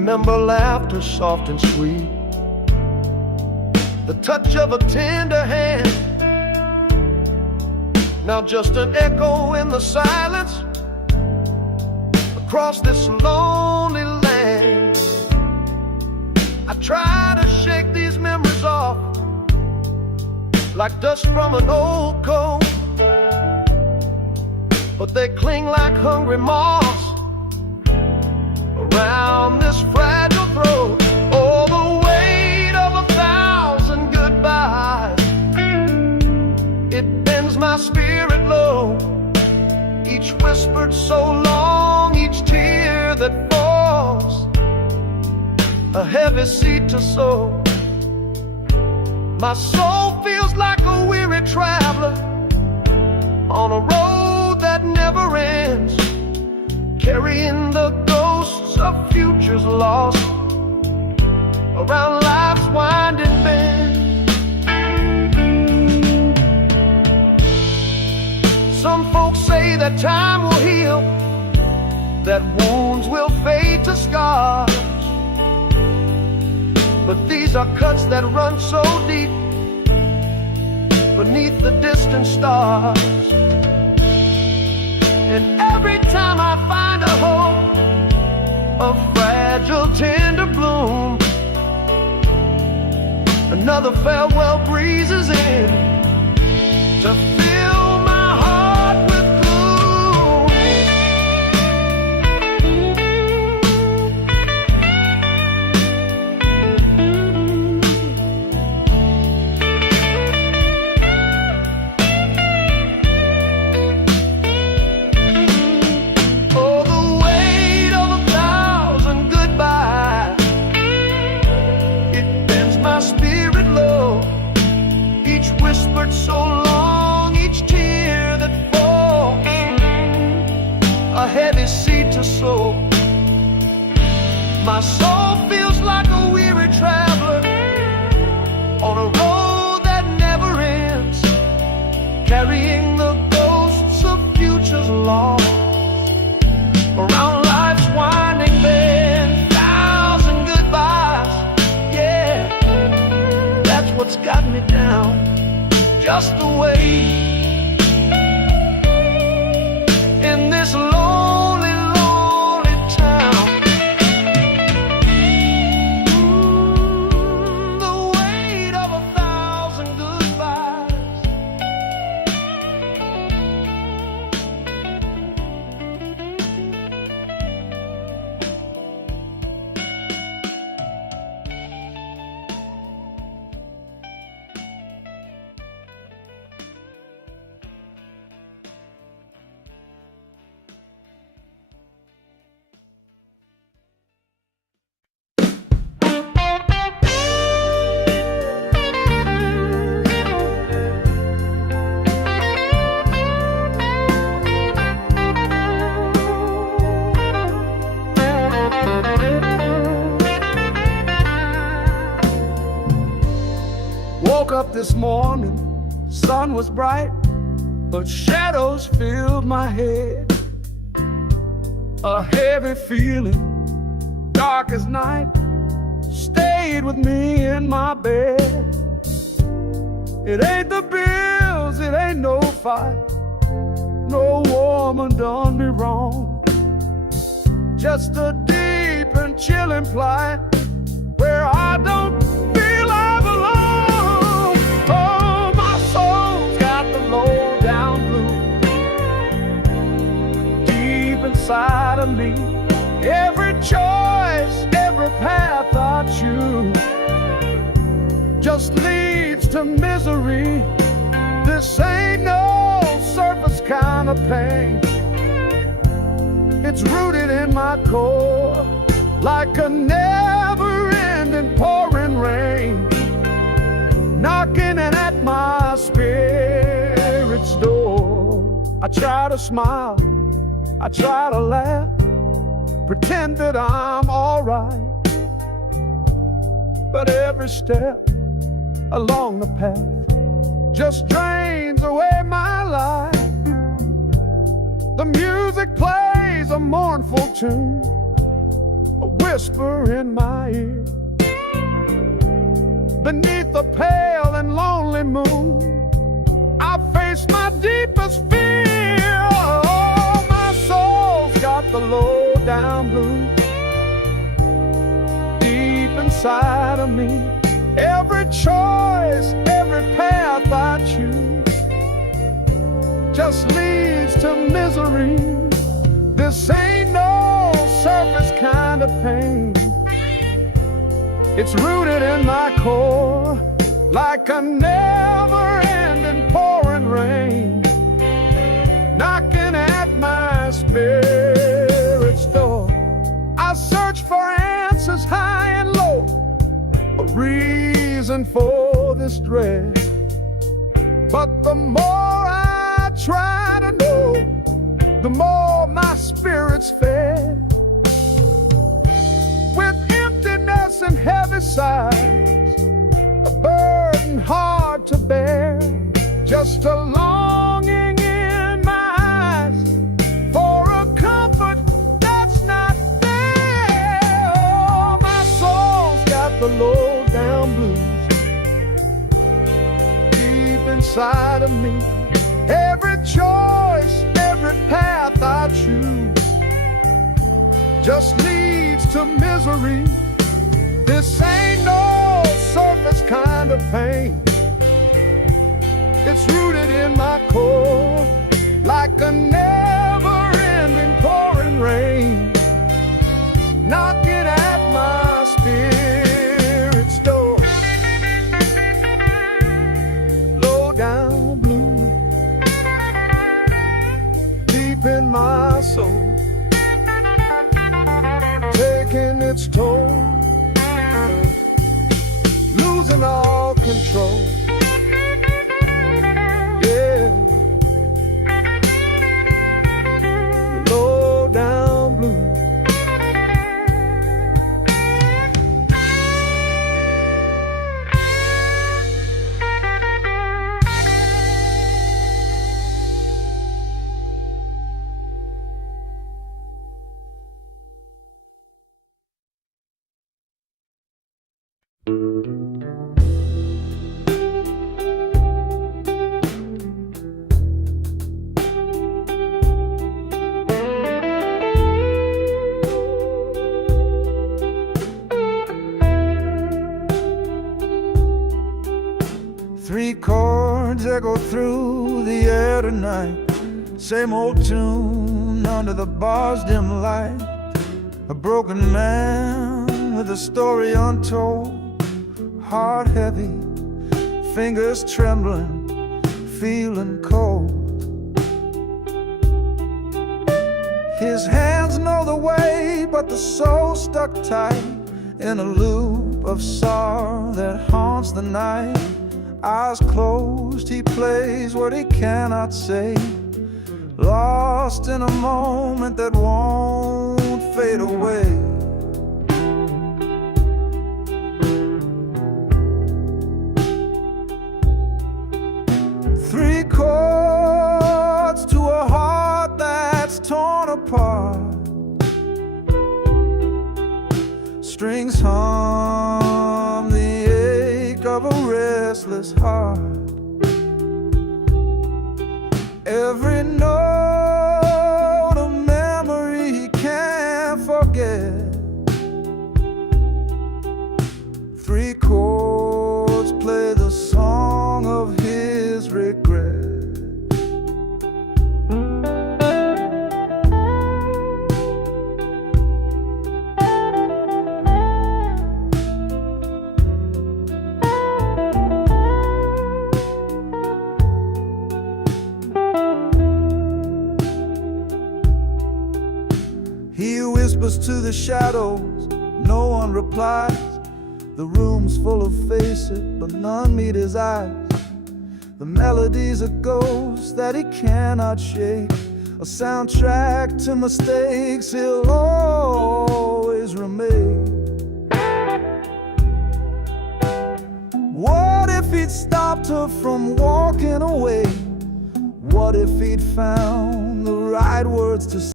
remember laughter soft and sweet, the touch of a tender hand. Now just an echo in the silence across this lonely land. I try to shake these memories off like dust from an old coat, but they cling like hungry moths around this fragile throat. Oh, the weight of 1,000 goodbyes, it bends my spirit low. Each whispered so long, each tear that falls, a heavy seed to sow. My soul feels like a weary traveler on a road that never ends, carrying the ghosts of futures lost around life's winding bend. Some folks say that time will heal, that wounds will fade to scars, but these are cuts that run so deep beneath the distant stars. And every time I find a hope, a fragile tender bloom, another farewell breezes in to fill my heart with so long, each tear that falls, a heavy seed to sow. My soul feels like a weary traveler on a road that never ends, carrying the ghosts of futures lost around life's winding bend. 1,000 goodbyes, yeah, that's what's got me down. Just the way in this lonely, lonely town. The weight of 1,000 goodbyes. Woke up this morning, sun was bright, but shadows filled my head. A heavy feeling, dark as night, stayed with me in my bed. It ain't the bills, it ain't no fight, no woman done me wrong. Just a deep and chilling plight where I don't feel I belong. Oh, my soul's got the low down blues deep inside of me. Every choice, every path I choose just leads to misery. This ain't no surface kind of pain. It's rooted in my core like a never-ending pouring rain, knocking at my spirit's door. I try to smile, I try to laugh, pretend that I'm alright, but every step along the path just drains away my life. The music plays a mournful tune, a whisper in my ear. Beneath the pale and lonely moon, I face my deepest fear. Oh, my soul's got the low down blues deep inside of me. Every choice, every path I choose just leads to misery. This ain't no surface kind of pain. It's rooted in my core like a never-ending pouring rain, knocking at my spirit's door. I search for answers high and low, a reason for this dread. But the more I try to know, the more my spirit's fed. With emptiness and heavy sighs, a burden hard to bear, just a longing in my eyes for a comfort that's not there. Oh, my soul's got the low down blues deep inside of me. Every choice, every path I choose just leads to misery. This ain't no surface kind of pain. It's rooted in my core like a never-ending pouring rain, knocking at my spirit's door. Low down blue, deep in my soul, taking its toll, losing all control. Yeah, low down blue. Three chords echo through the air tonight, same old tune under the bar's dim light. A broken man with a story untold, heart heavy, fingers trembling, feeling cold. His hands know the way, but the soul stuck tight in a loop of sorrow that haunts the night. Eyes closed, he plays what he cannot say, lost in a moment that won't fade away. Three chords to a heart that's torn apart, strings hum the ache of a restless heart. Every note a memory he can't forget. Three chords play the song of his regret. He whispers to the shadows, no one replies. The room's full of faces, but none meet his eyes. The melody's a ghost that he cannot shake, a soundtrack to mistakes he'll always remake. What if he'd stopped her from walking away? What if he'd found the right words to say?